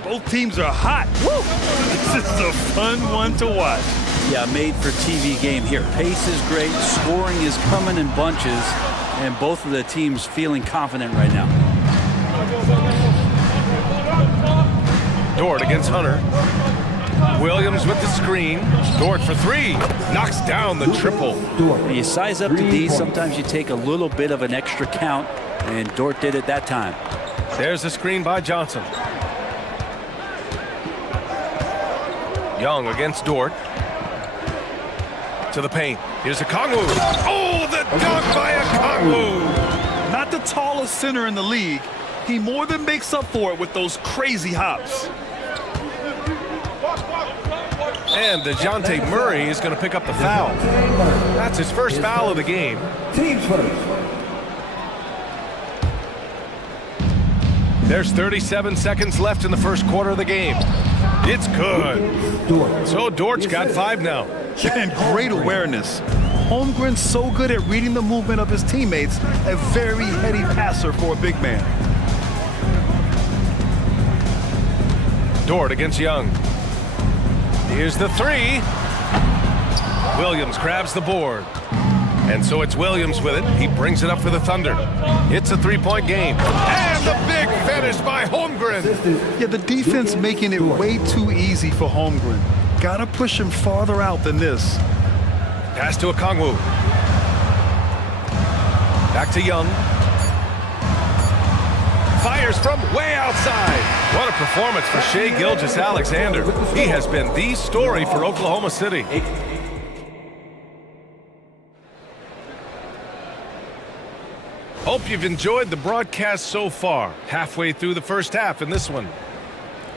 Both teams are hot. Woo! This is a fun one to watch. Yeah, made for TV game here. Pace is great, scoring is coming in bunches, and both of the teams feeling confident right now. Dort against Hunter. Williams with the screen. Dort for 3. Knocks down the triple. When you size up to D, sometimes you take a little bit of an extra count, and Dort did it that time. There's the screen by Johnson. Young against Dort. To the paint. Here's a Kongwu. Oh, the dunk by a Kongwu. Not the tallest center in the league. He more than makes up for it with those crazy hops. And DeJounte Murray is going to pick up the foul. That's his first foul of the game. Team first. There's 37 seconds left in the first quarter of the game. It's good. So Dortch got 5 now. And great awareness. Holmgren's so good at reading the movement of his teammates, a very heady passer for a big man. Dort against Young. Here's the 3. Williams grabs the board. And so it's Williams with it. He brings it up for the Thunder. It's a 3-point game. And the big finish by Holmgren. Yeah, the defense making it way too easy for Holmgren. Gotta push him farther out than this. Pass to Okongwu. Back to Young. Fires from way outside. What a performance for Shai Gilgeous-Alexander. He has been the story for Oklahoma City. Hope you've enjoyed the broadcast so far. Halfway through the first half in this one.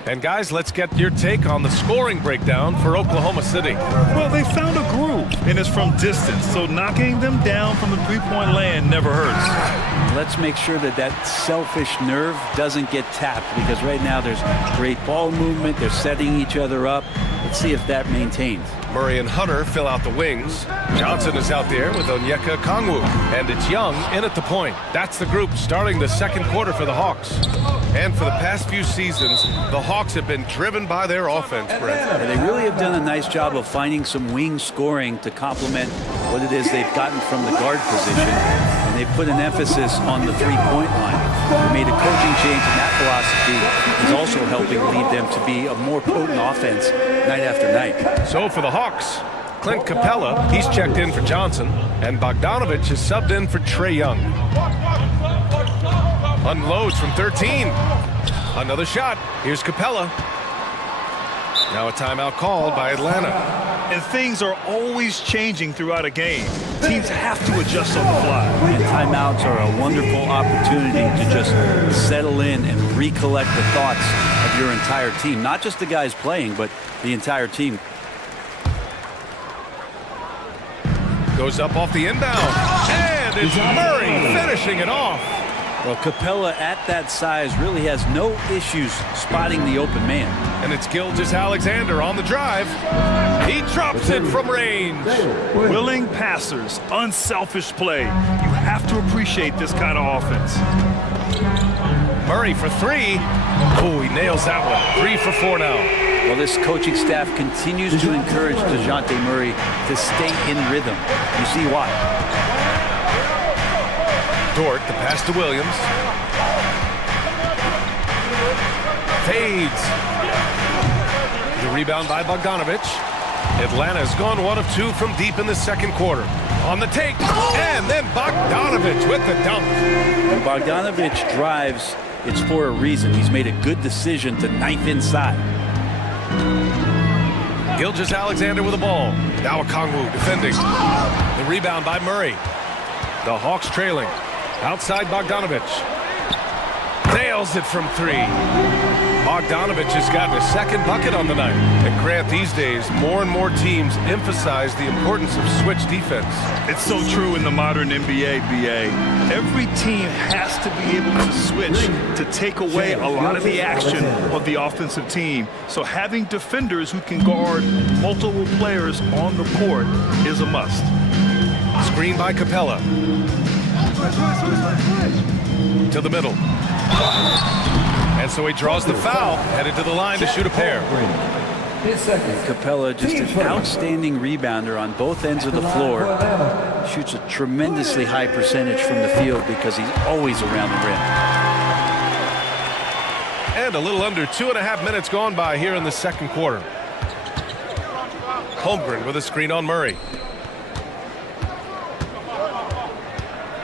And guys, let's get your take on the scoring breakdown for Oklahoma City. Well, they found a groove, and it's from distance, so knocking them down from the three-point land never hurts. Let's make sure that that selfish nerve doesn't get tapped, because right now there's great ball movement. They're setting each other up. Let's see if that maintains. Murray and Hunter fill out the wings. Johnson is out there with Onyeka Okongwu. And it's Young in at the point. That's the group starting the second quarter for the Hawks. And for the past few seasons, the Hawks have been driven by their offense, Brent. Yeah, they really have done a nice job of finding some wing scoring to complement what it is they've gotten from the guard position. And they've put an emphasis on the three-point line. They made a coaching change, and that philosophy is also helping lead them to be a more potent offense night after night. So for the Hawks, Clint Capella, he's checked in for Johnson, and Bogdanovich is subbed in for Trae Young. Unloads from 13. Another shot. Here's Capella. Now a timeout called by Atlanta. And things are always changing throughout a game. Teams have to adjust on the fly. And timeouts are a wonderful opportunity to just settle in and recollect the thoughts of your entire team. Not just the guys playing, but the entire team. Goes up off the inbound. And it's Murray finishing it off. Well, Capella at that size really has no issues spotting the open man. And it's Gilgeous-Alexander on the drive. He drops it from range. Willing passers, unselfish play. You have to appreciate this kind of offense. Murray for 3. Oh, he nails that one. 3 for 4 now. Well, this coaching staff continues to encourage DeJounte Murray to stay in rhythm. You see why. Dort, the pass to Williams. Fades. The rebound by Bogdanovich. Atlanta's gone 1 of 2 from deep in the second quarter. On the take, and then Bogdanovich with the dunk. When Bogdanovich drives, it's for a reason. He's made a good decision to knife inside. Gilgeous-Alexander with the ball. Now Okongwu defending. The rebound by Murray. The Hawks trailing. Outside Bogdanovich. Nails it from 3. Bogdanovich has gotten a second bucket on the night. And Grant, these days, more and more teams emphasize the importance of switch defense. It's so true in the modern NBA, BA. Every team has to be able to switch to take away a lot of the action of the offensive team. So having defenders who can guard multiple players on the court is a must. Screen by Capella. To the middle. And so he draws the foul, headed to the line to shoot a pair. Capella, just an outstanding rebounder on both ends of the floor. Shoots a tremendously high percentage from the field because he's always around the rim. And a little under 2.5 minutes gone by here in the second quarter. Holmgren with a screen on Murray.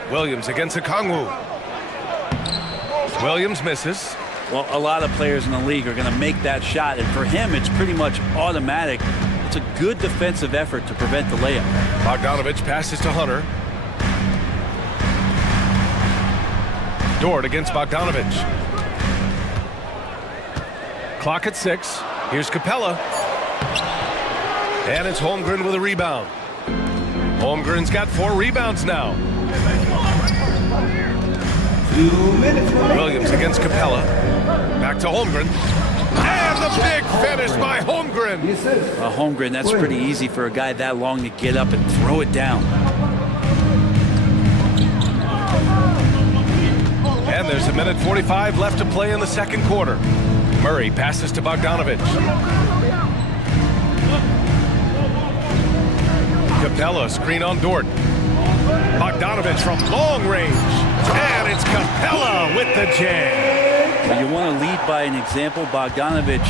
Williams against Okongwu. Williams misses. Well, a lot of players in the league are going to make that shot, and for him, it's pretty much automatic. It's a good defensive effort to prevent the layup. Bogdanovich passes to Hunter. Dort against Bogdanovich. Clock at 6. Here's Capella. And it's Holmgren with a rebound. Holmgren's got 4 rebounds now. Williams against Capella. Back to Holmgren. And the big finish by Holmgren. Holmgren, that's pretty easy for a guy that long to get up and throw it down. And there's 1:45 left to play in the second quarter. Murray passes to Bogdanovic. Capella screen on Dort. Bogdanovic from long range. And it's Capella with the jam. Well, you want to lead by an example. Bogdanovic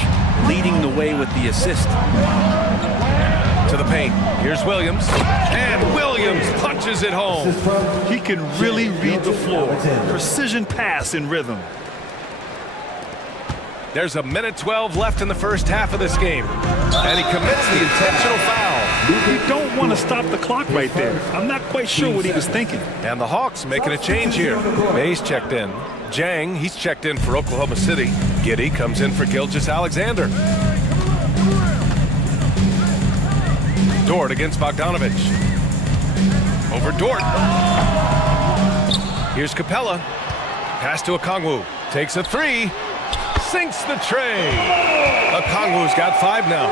leading the way with the assist. To the paint. Here's Williams. And Williams punches it home. He can really read the floor. Precision pass in rhythm. There's 1:12 left in the first half of this game. And he commits the intentional foul. You don't want to stop the clock right there. I'm not quite sure what he was thinking. And the Hawks making a change here. Mays checked in. Jang, he's checked in for Oklahoma City. Giddey comes in for Gilgeous Alexander. Dort against Bogdanovic. Over Dort. Here's Capella. Pass to Okongwu. Takes a three. Sinks the tray. Okongwu's got 5 now.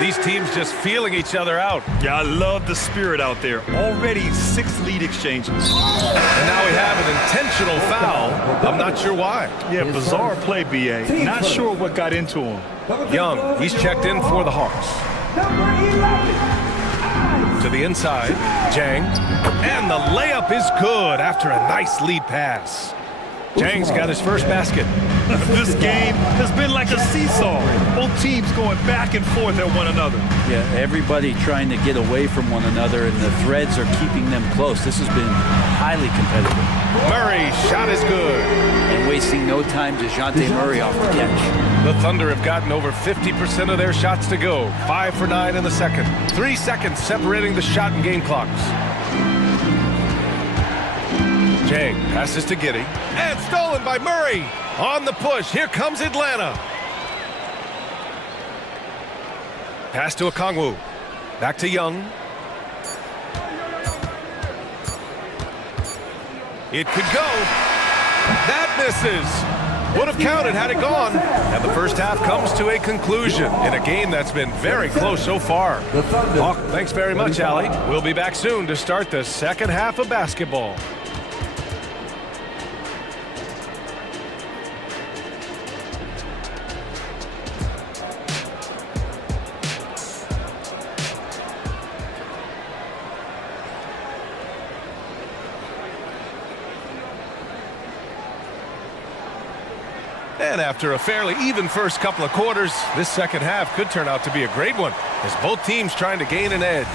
These teams just feeling each other out. Yeah, I love the spirit out there. Already 6 lead exchanges. And now we have an intentional foul. I'm not sure why. Yeah, bizarre play, B.A. Not sure what got into him. Young, he's checked in for the Hawks. To the inside, Jang. And the layup is good after a nice lead pass. Jang's got his first basket. This game has been like a seesaw. Both teams going back and forth at one another. Yeah, everybody trying to get away from one another, and the threads are keeping them close. This has been highly competitive. Murray's shot is good. And wasting no time to DeJounte Murray off the catch. The Thunder have gotten over 50% of their shots to go. 5 for 9 in the second. 3 seconds separating the shot and game clocks. Jang passes to Giddey. And stolen by Murray. On the push. Here comes Atlanta. Pass to Okongwu. Back to Young. It could go. That misses. Would have counted had it gone. And the first half comes to a conclusion in a game that's been very close so far. Hawk, thanks very much, Allie. We'll be back soon to start the second half of basketball. And after a fairly even first couple of quarters, this second half could turn out to be a great one, as both teams trying to gain an edge.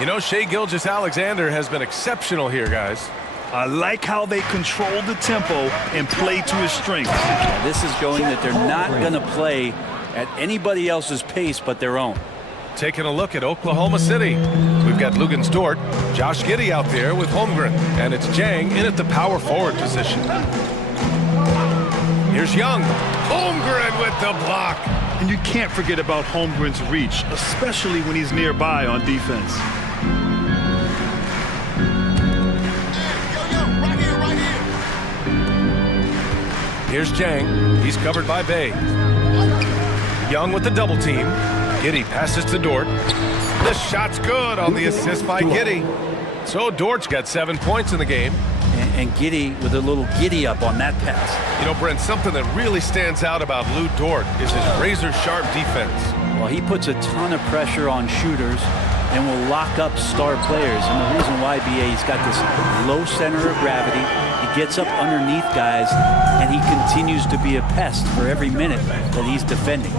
You know, Shai Gilgeous-Alexander has been exceptional here, guys. I like how they control the tempo and play to his strengths. Yeah, this is showing that they're not going to play at anybody else's pace but their own. Taking a look at Oklahoma City. We've got Luguentz Dort, Josh Giddey out there with Holmgren, and it's Jang in at the power forward position. Here's Young. Holmgren with the block. And you can't forget about Holmgren's reach, especially when he's nearby on defense. Here's Jang. He's covered by Bay. Young with the double team. Giddey passes to Dort. The shot's good on the assist by Giddey. So Dort's got 7 points in the game. And Giddey with a little giddy up on that pass. You know, Brent, something that really stands out about Lou Dort is his razor-sharp defense. Well, he puts a ton of pressure on shooters and will lock up star players. And the reason why, BA, he's got this low center of gravity. He gets up underneath guys, and he continues to be a pest for every minute that he's defending.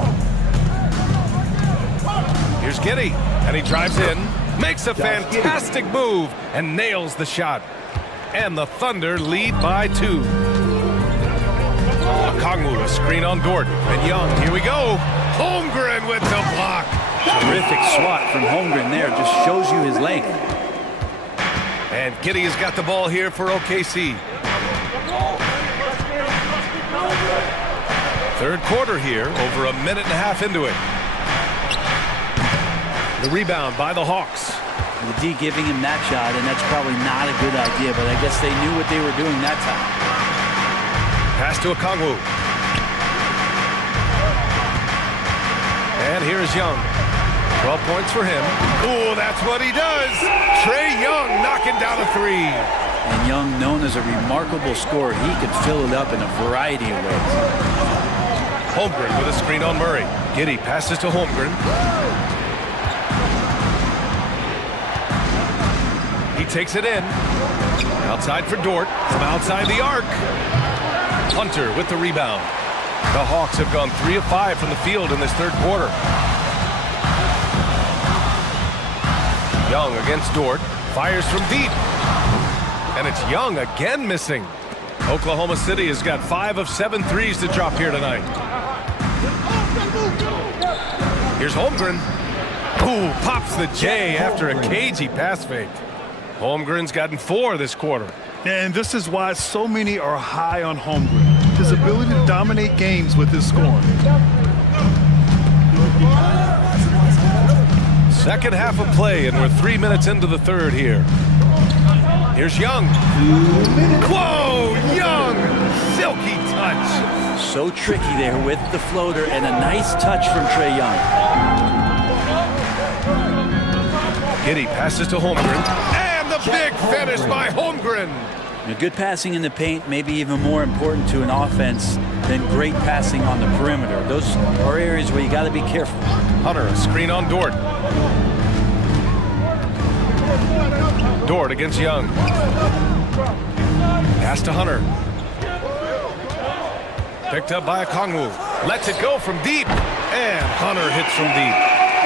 Here's Giddey, and he drives in, makes a fantastic move, and nails the shot. And the Thunder lead by 2. Okongwu, a screen on Dort. And Young, here we go. Holmgren with the block. Terrific swat from Holmgren there. Just shows you his length. And Giddey has got the ball here for OKC. Third quarter here, over a minute and a half into it. The rebound by the Hawks. The D giving him that shot, and that's probably not a good idea, but I guess they knew what they were doing that time. Pass to Okongwu. And here's Young. 12 points for him. Ooh, that's what he does. Trae Young knocking down a three. And Young, known as a remarkable scorer, he could fill it up in a variety of ways. Holmgren with a screen on Murray. Giddey passes to Holmgren. He takes it in. Outside for Dort. From outside the arc. Hunter with the rebound. The Hawks have gone 3 of 5 from the field in this third quarter. Young against Dort. Fires from deep. And it's Young again missing. Oklahoma City has got 5 of 7 threes to drop here tonight. Here's Holmgren. Ooh, pops the J after a cagey pass fake. Holmgren's gotten 4 this quarter. And this is why so many are high on Holmgren. His ability to dominate games with his scoring. Second half of play, and we're 3 minutes into the third here. Here's Young. Whoa, Young! Silky touch. So tricky there with the floater, and a nice touch from Trae Young. Giddey passes to Holmgren. And the big finish by Holmgren. Good passing in the paint may be even more important to an offense than great passing on the perimeter. Those are areas where you got to be careful. Hunter, a screen on Dort. Dort against Young. Pass to Hunter. Picked up by Okongwu. Lets it go from deep. And Hunter hits from deep.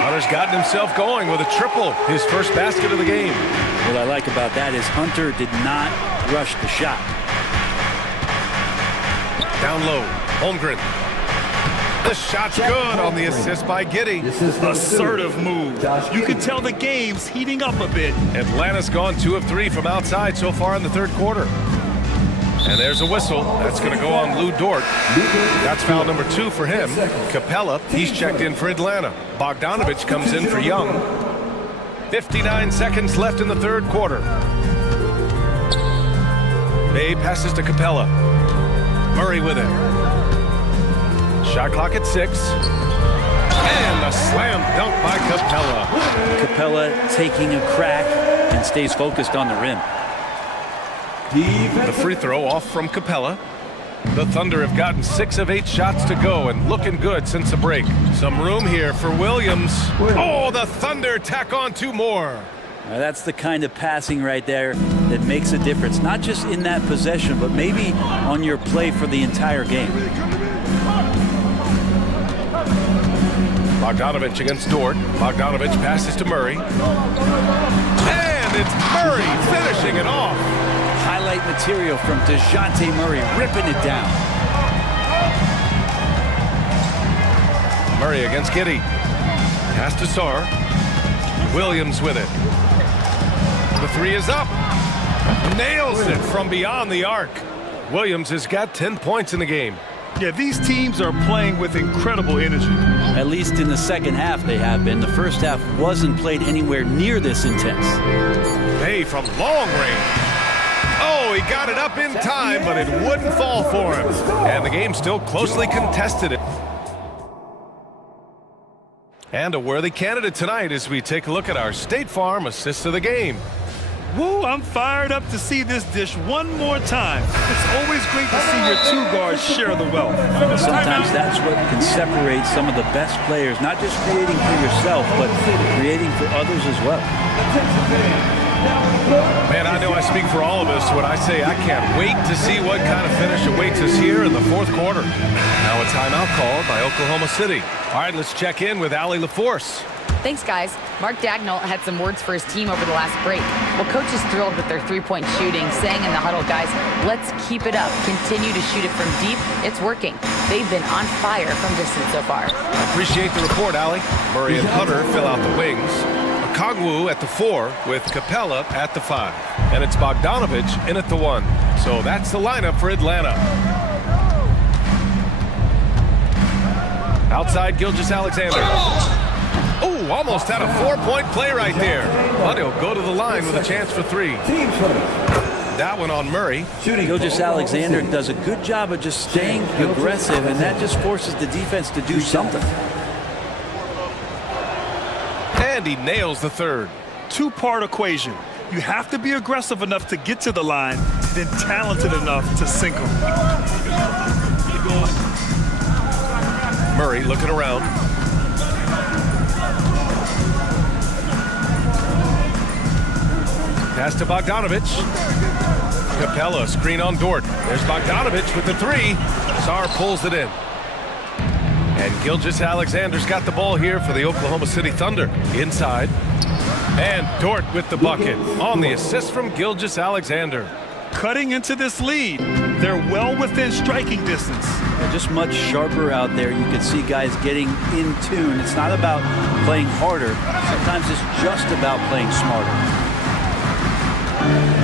Hunter's gotten himself going with a triple. His first basket of the game. What I like about that is Hunter did not rush the shot. Down low. Holmgren. The shot's good on the assist by Giddey. Assertive move. You can tell the game's heating up a bit. Atlanta's gone 2 of 3 from outside so far in the third quarter. And there's a whistle. That's going to go on Lou Dort. That's foul number 2 for him. Capella, he's checked in for Atlanta. Bogdanovich comes in for Young. 59 seconds left in the third quarter. Bay passes to Capella. Murray with it. Shot clock at 6. And a slam dunk by Capella. Capella taking a crack and stays focused on the rim. The free throw off from Capella. The Thunder have gotten 6 of 8 shots to go and looking good since the break. Some room here for Williams. Oh, the Thunder tack on 2 more. Now that's the kind of passing right there that makes a difference, not just in that possession, but maybe on your play for the entire game. Bogdanovich against Dort. Bogdanovich passes to Murray. And it's Murray finishing it off. Highlight material from DeJounte Murray, ripping it down. Murray against Giddey. Pass to Sarr. Williams with it. The 3 is up. Nails it from beyond the arc. Williams has got 10 points in the game. Yeah, these teams are playing with incredible energy. At least in the second half they have been. The first half wasn't played anywhere near this intense. Bay from long range. Oh, he got it up in time, but it wouldn't fall for him. And the game's still closely contested. And a worthy candidate tonight as we take a look at our State Farm assist of the game. Woo, I'm fired up to see this dish one more time. It's always great to see your 2 guards share the wealth. Sometimes that's what can separate some of the best players, not just creating for yourself, but creating for others as well. Man, I know I speak for all of us when I say I can't wait to see what kind of finish awaits us here in the fourth quarter. Now a timeout called by Oklahoma City. All right, let's check in with Allie LaForce. Thanks, guys. Mark Dagnall had some words for his team over the last break. Well, coach is thrilled with their 3-point shooting, saying in the huddle, guys, let's keep it up. Continue to shoot it from deep. It's working. They've been on fire from distance so far. I appreciate the report, Allie. Murray and Hunter fill out the wings. Okongwu at the 4 with Capella at the 5. And it's Bogdanovich in at the 1. So that's the lineup for Atlanta. Outside Gilgeous-Alexander. Oh, almost had a 4-point play right there. But he'll go to the line with a chance for 3. That one on Murray. Gilgeous-Alexander does a good job of just staying aggressive, and that just forces the defense to do something. And he nails the third. Two-part equation. You have to be aggressive enough to get to the line, then talented enough to sink them. Murray looking around. Pass to Bogdanovic. Capella, screen on Dort. There's Bogdanovic with the three. Sarr pulls it in. And Gilgeous-Alexander's got the ball here for the Oklahoma City Thunder. Inside. And Dort with the bucket on the assist from Gilgeous-Alexander. Cutting into this lead. They're well within striking distance. They're just much sharper out there. You can see guys getting in tune. It's not about playing harder. Sometimes it's just about playing smarter.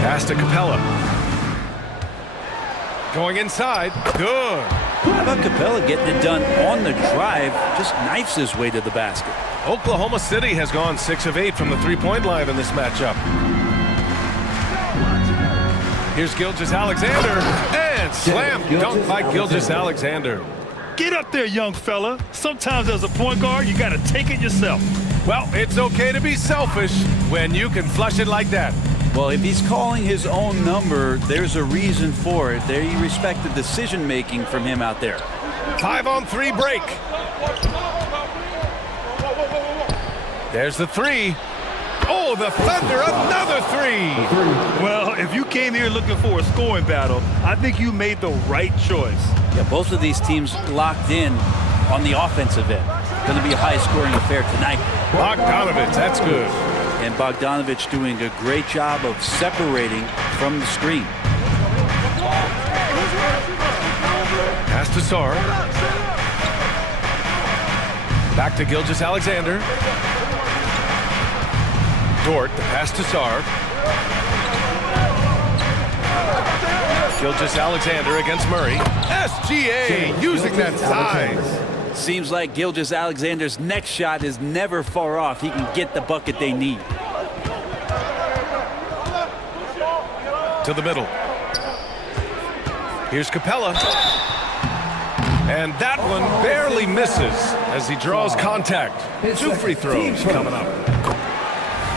Pass to Capella. Going inside. Good. How about Capella getting it done on the drive? Just knifes his way to the basket. Oklahoma City has gone 6 of 8 from the three-point line in this matchup. Here's Gilgeous-Alexander, and slam dunk by Gilgeous-Alexander. Get up there, young fella. Sometimes as a point guard, you got to take it yourself. Well, it's okay to be selfish when you can flush it like that. Well, if he's calling his own number, there's a reason for it. There, you respect the decision-making from him out there. 5-on-3 break. There's the three. Oh, the Thunder, another three. Well, if you came here looking for a scoring battle, I think you made the right choice. Yeah, both of these teams locked in on the offensive end. Going to be a high-scoring affair tonight. Bogdanovic, that's good. And Bogdanovic doing a great job of separating from the screen. Pass to Sarr. Back to Gilgeous-Alexander. Dort, the pass to Sarr. Gilgeous-Alexander against Murray. SGA using that size. Seems like Gilgeous-Alexander's next shot is never far off. He can get the bucket they need. To the middle. Here's Capella. And that one barely misses as he draws contact. 2 free throws coming up.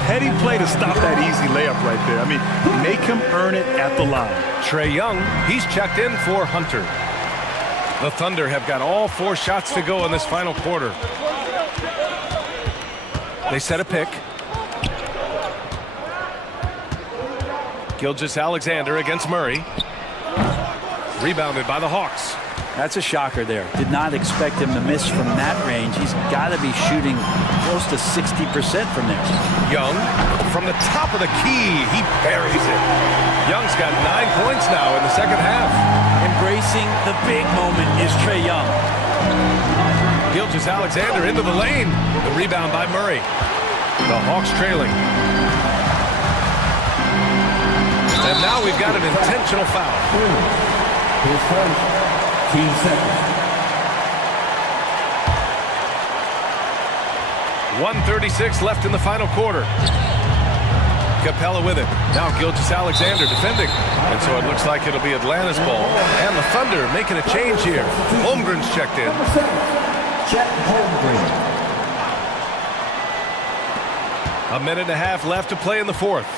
Heady play to stop that easy layup right there. I mean, make him earn it at the line. Trae Young, he's checked in for Hunter. The Thunder have got all 4 shots to go in this final quarter. They set a pick. Gilgeous-Alexander against Murray. Rebounded by the Hawks. That's a shocker there. Did not expect him to miss from that range. He's got to be shooting close to 60% from there. Young from the top of the key. He buries it. Young's got 9 points now in the second half. Embracing the big moment is Trae Young. Gilgeous-Alexander into the lane. The rebound by Murray. The Hawks trailing. And now we've got an intentional foul. His first. 15 seconds. 1:36 left in the final quarter. Capella with it. Now Gilgeous-Alexander defending. And so it looks like it'll be Atlanta's ball. And the Thunder making a change here. Holmgren's checked in. Chet Holmgren. 1.5 minutes left to play in the fourth.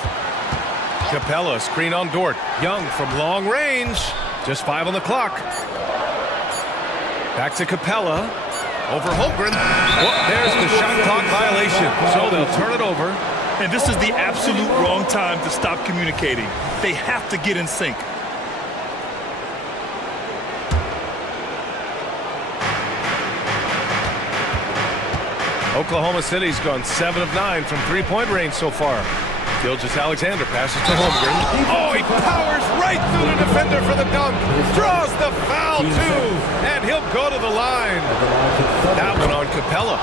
Capella, screen on Dort. Young from long range. Just 5 on the clock. Back to Capella. Over Holmgren. Well, there's the shot clock violation. So they'll turn it over. And this is the absolute wrong time to stop communicating. They have to get in sync. Oklahoma City's gone 7 of 9 from three-point range so far. Gilgeous-Alexander passes to Holmgren. Oh, he powers right through the defender for the dunk. Draws the foul, too. And he'll go to the line. That one on Capella.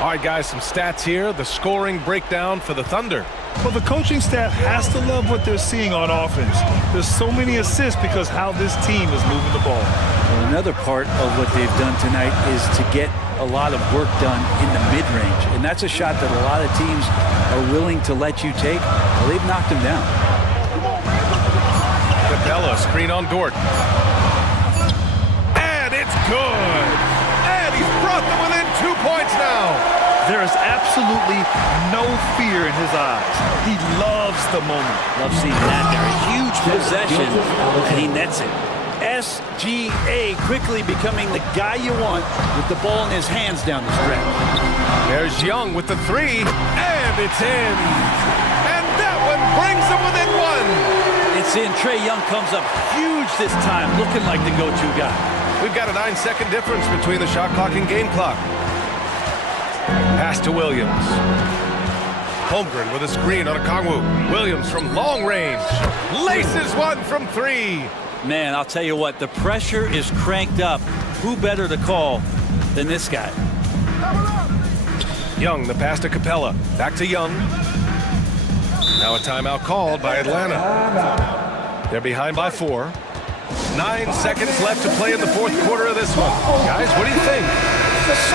All right, guys, some stats here. The scoring breakdown for the Thunder. Well, the coaching staff has to love what they're seeing on offense. There's so many assists because how this team is moving the ball. Well, another part of what they've done tonight is to get a lot of work done in the mid-range. And that's a shot that a lot of teams are willing to let you take. Well, they've knocked them down. Capella, screen on Dort. And it's good. And he's brought them within 2 points now. There is absolutely no fear in his eyes. He loves the moment. Love seeing that there. A huge possession, and he nets it. SGA quickly becoming the guy you want with the ball in his hands down the stretch. There's Young with the three, and it's in. And that one brings them within one. It's in. Trae Young comes up huge this time, looking like the go-to guy. We've got a 9-second difference between the shot clock and game clock. Pass to Williams. Holmgren with a screen on a Kongwu. Williams from long range. Laces one from three. Man, I'll tell you what, the pressure is cranked up. Who better to call than this guy? Young, the pass to Capella. Back to Young. Now a timeout called by Atlanta. They're behind by 4. 9 seconds left to play in the fourth quarter of this one. Guys, what do you think?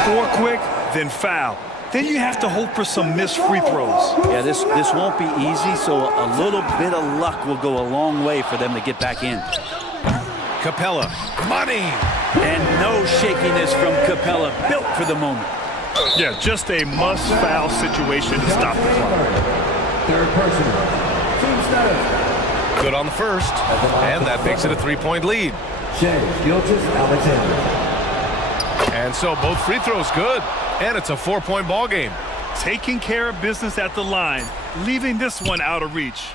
Score quick, then foul. Then you have to hope for some missed free throws. Yeah, this won't be easy, so a little bit of luck will go a long way for them to get back in. Capella, money! And no shakiness from Capella, built for the moment. Yeah, just a must-foul situation to stop the clock. Third personal. Team status. Good on the first, and that makes it a 3-point lead. Alexander. And so both free throws good, and it's a 4-point ball game. Taking care of business at the line, leaving this one out of reach.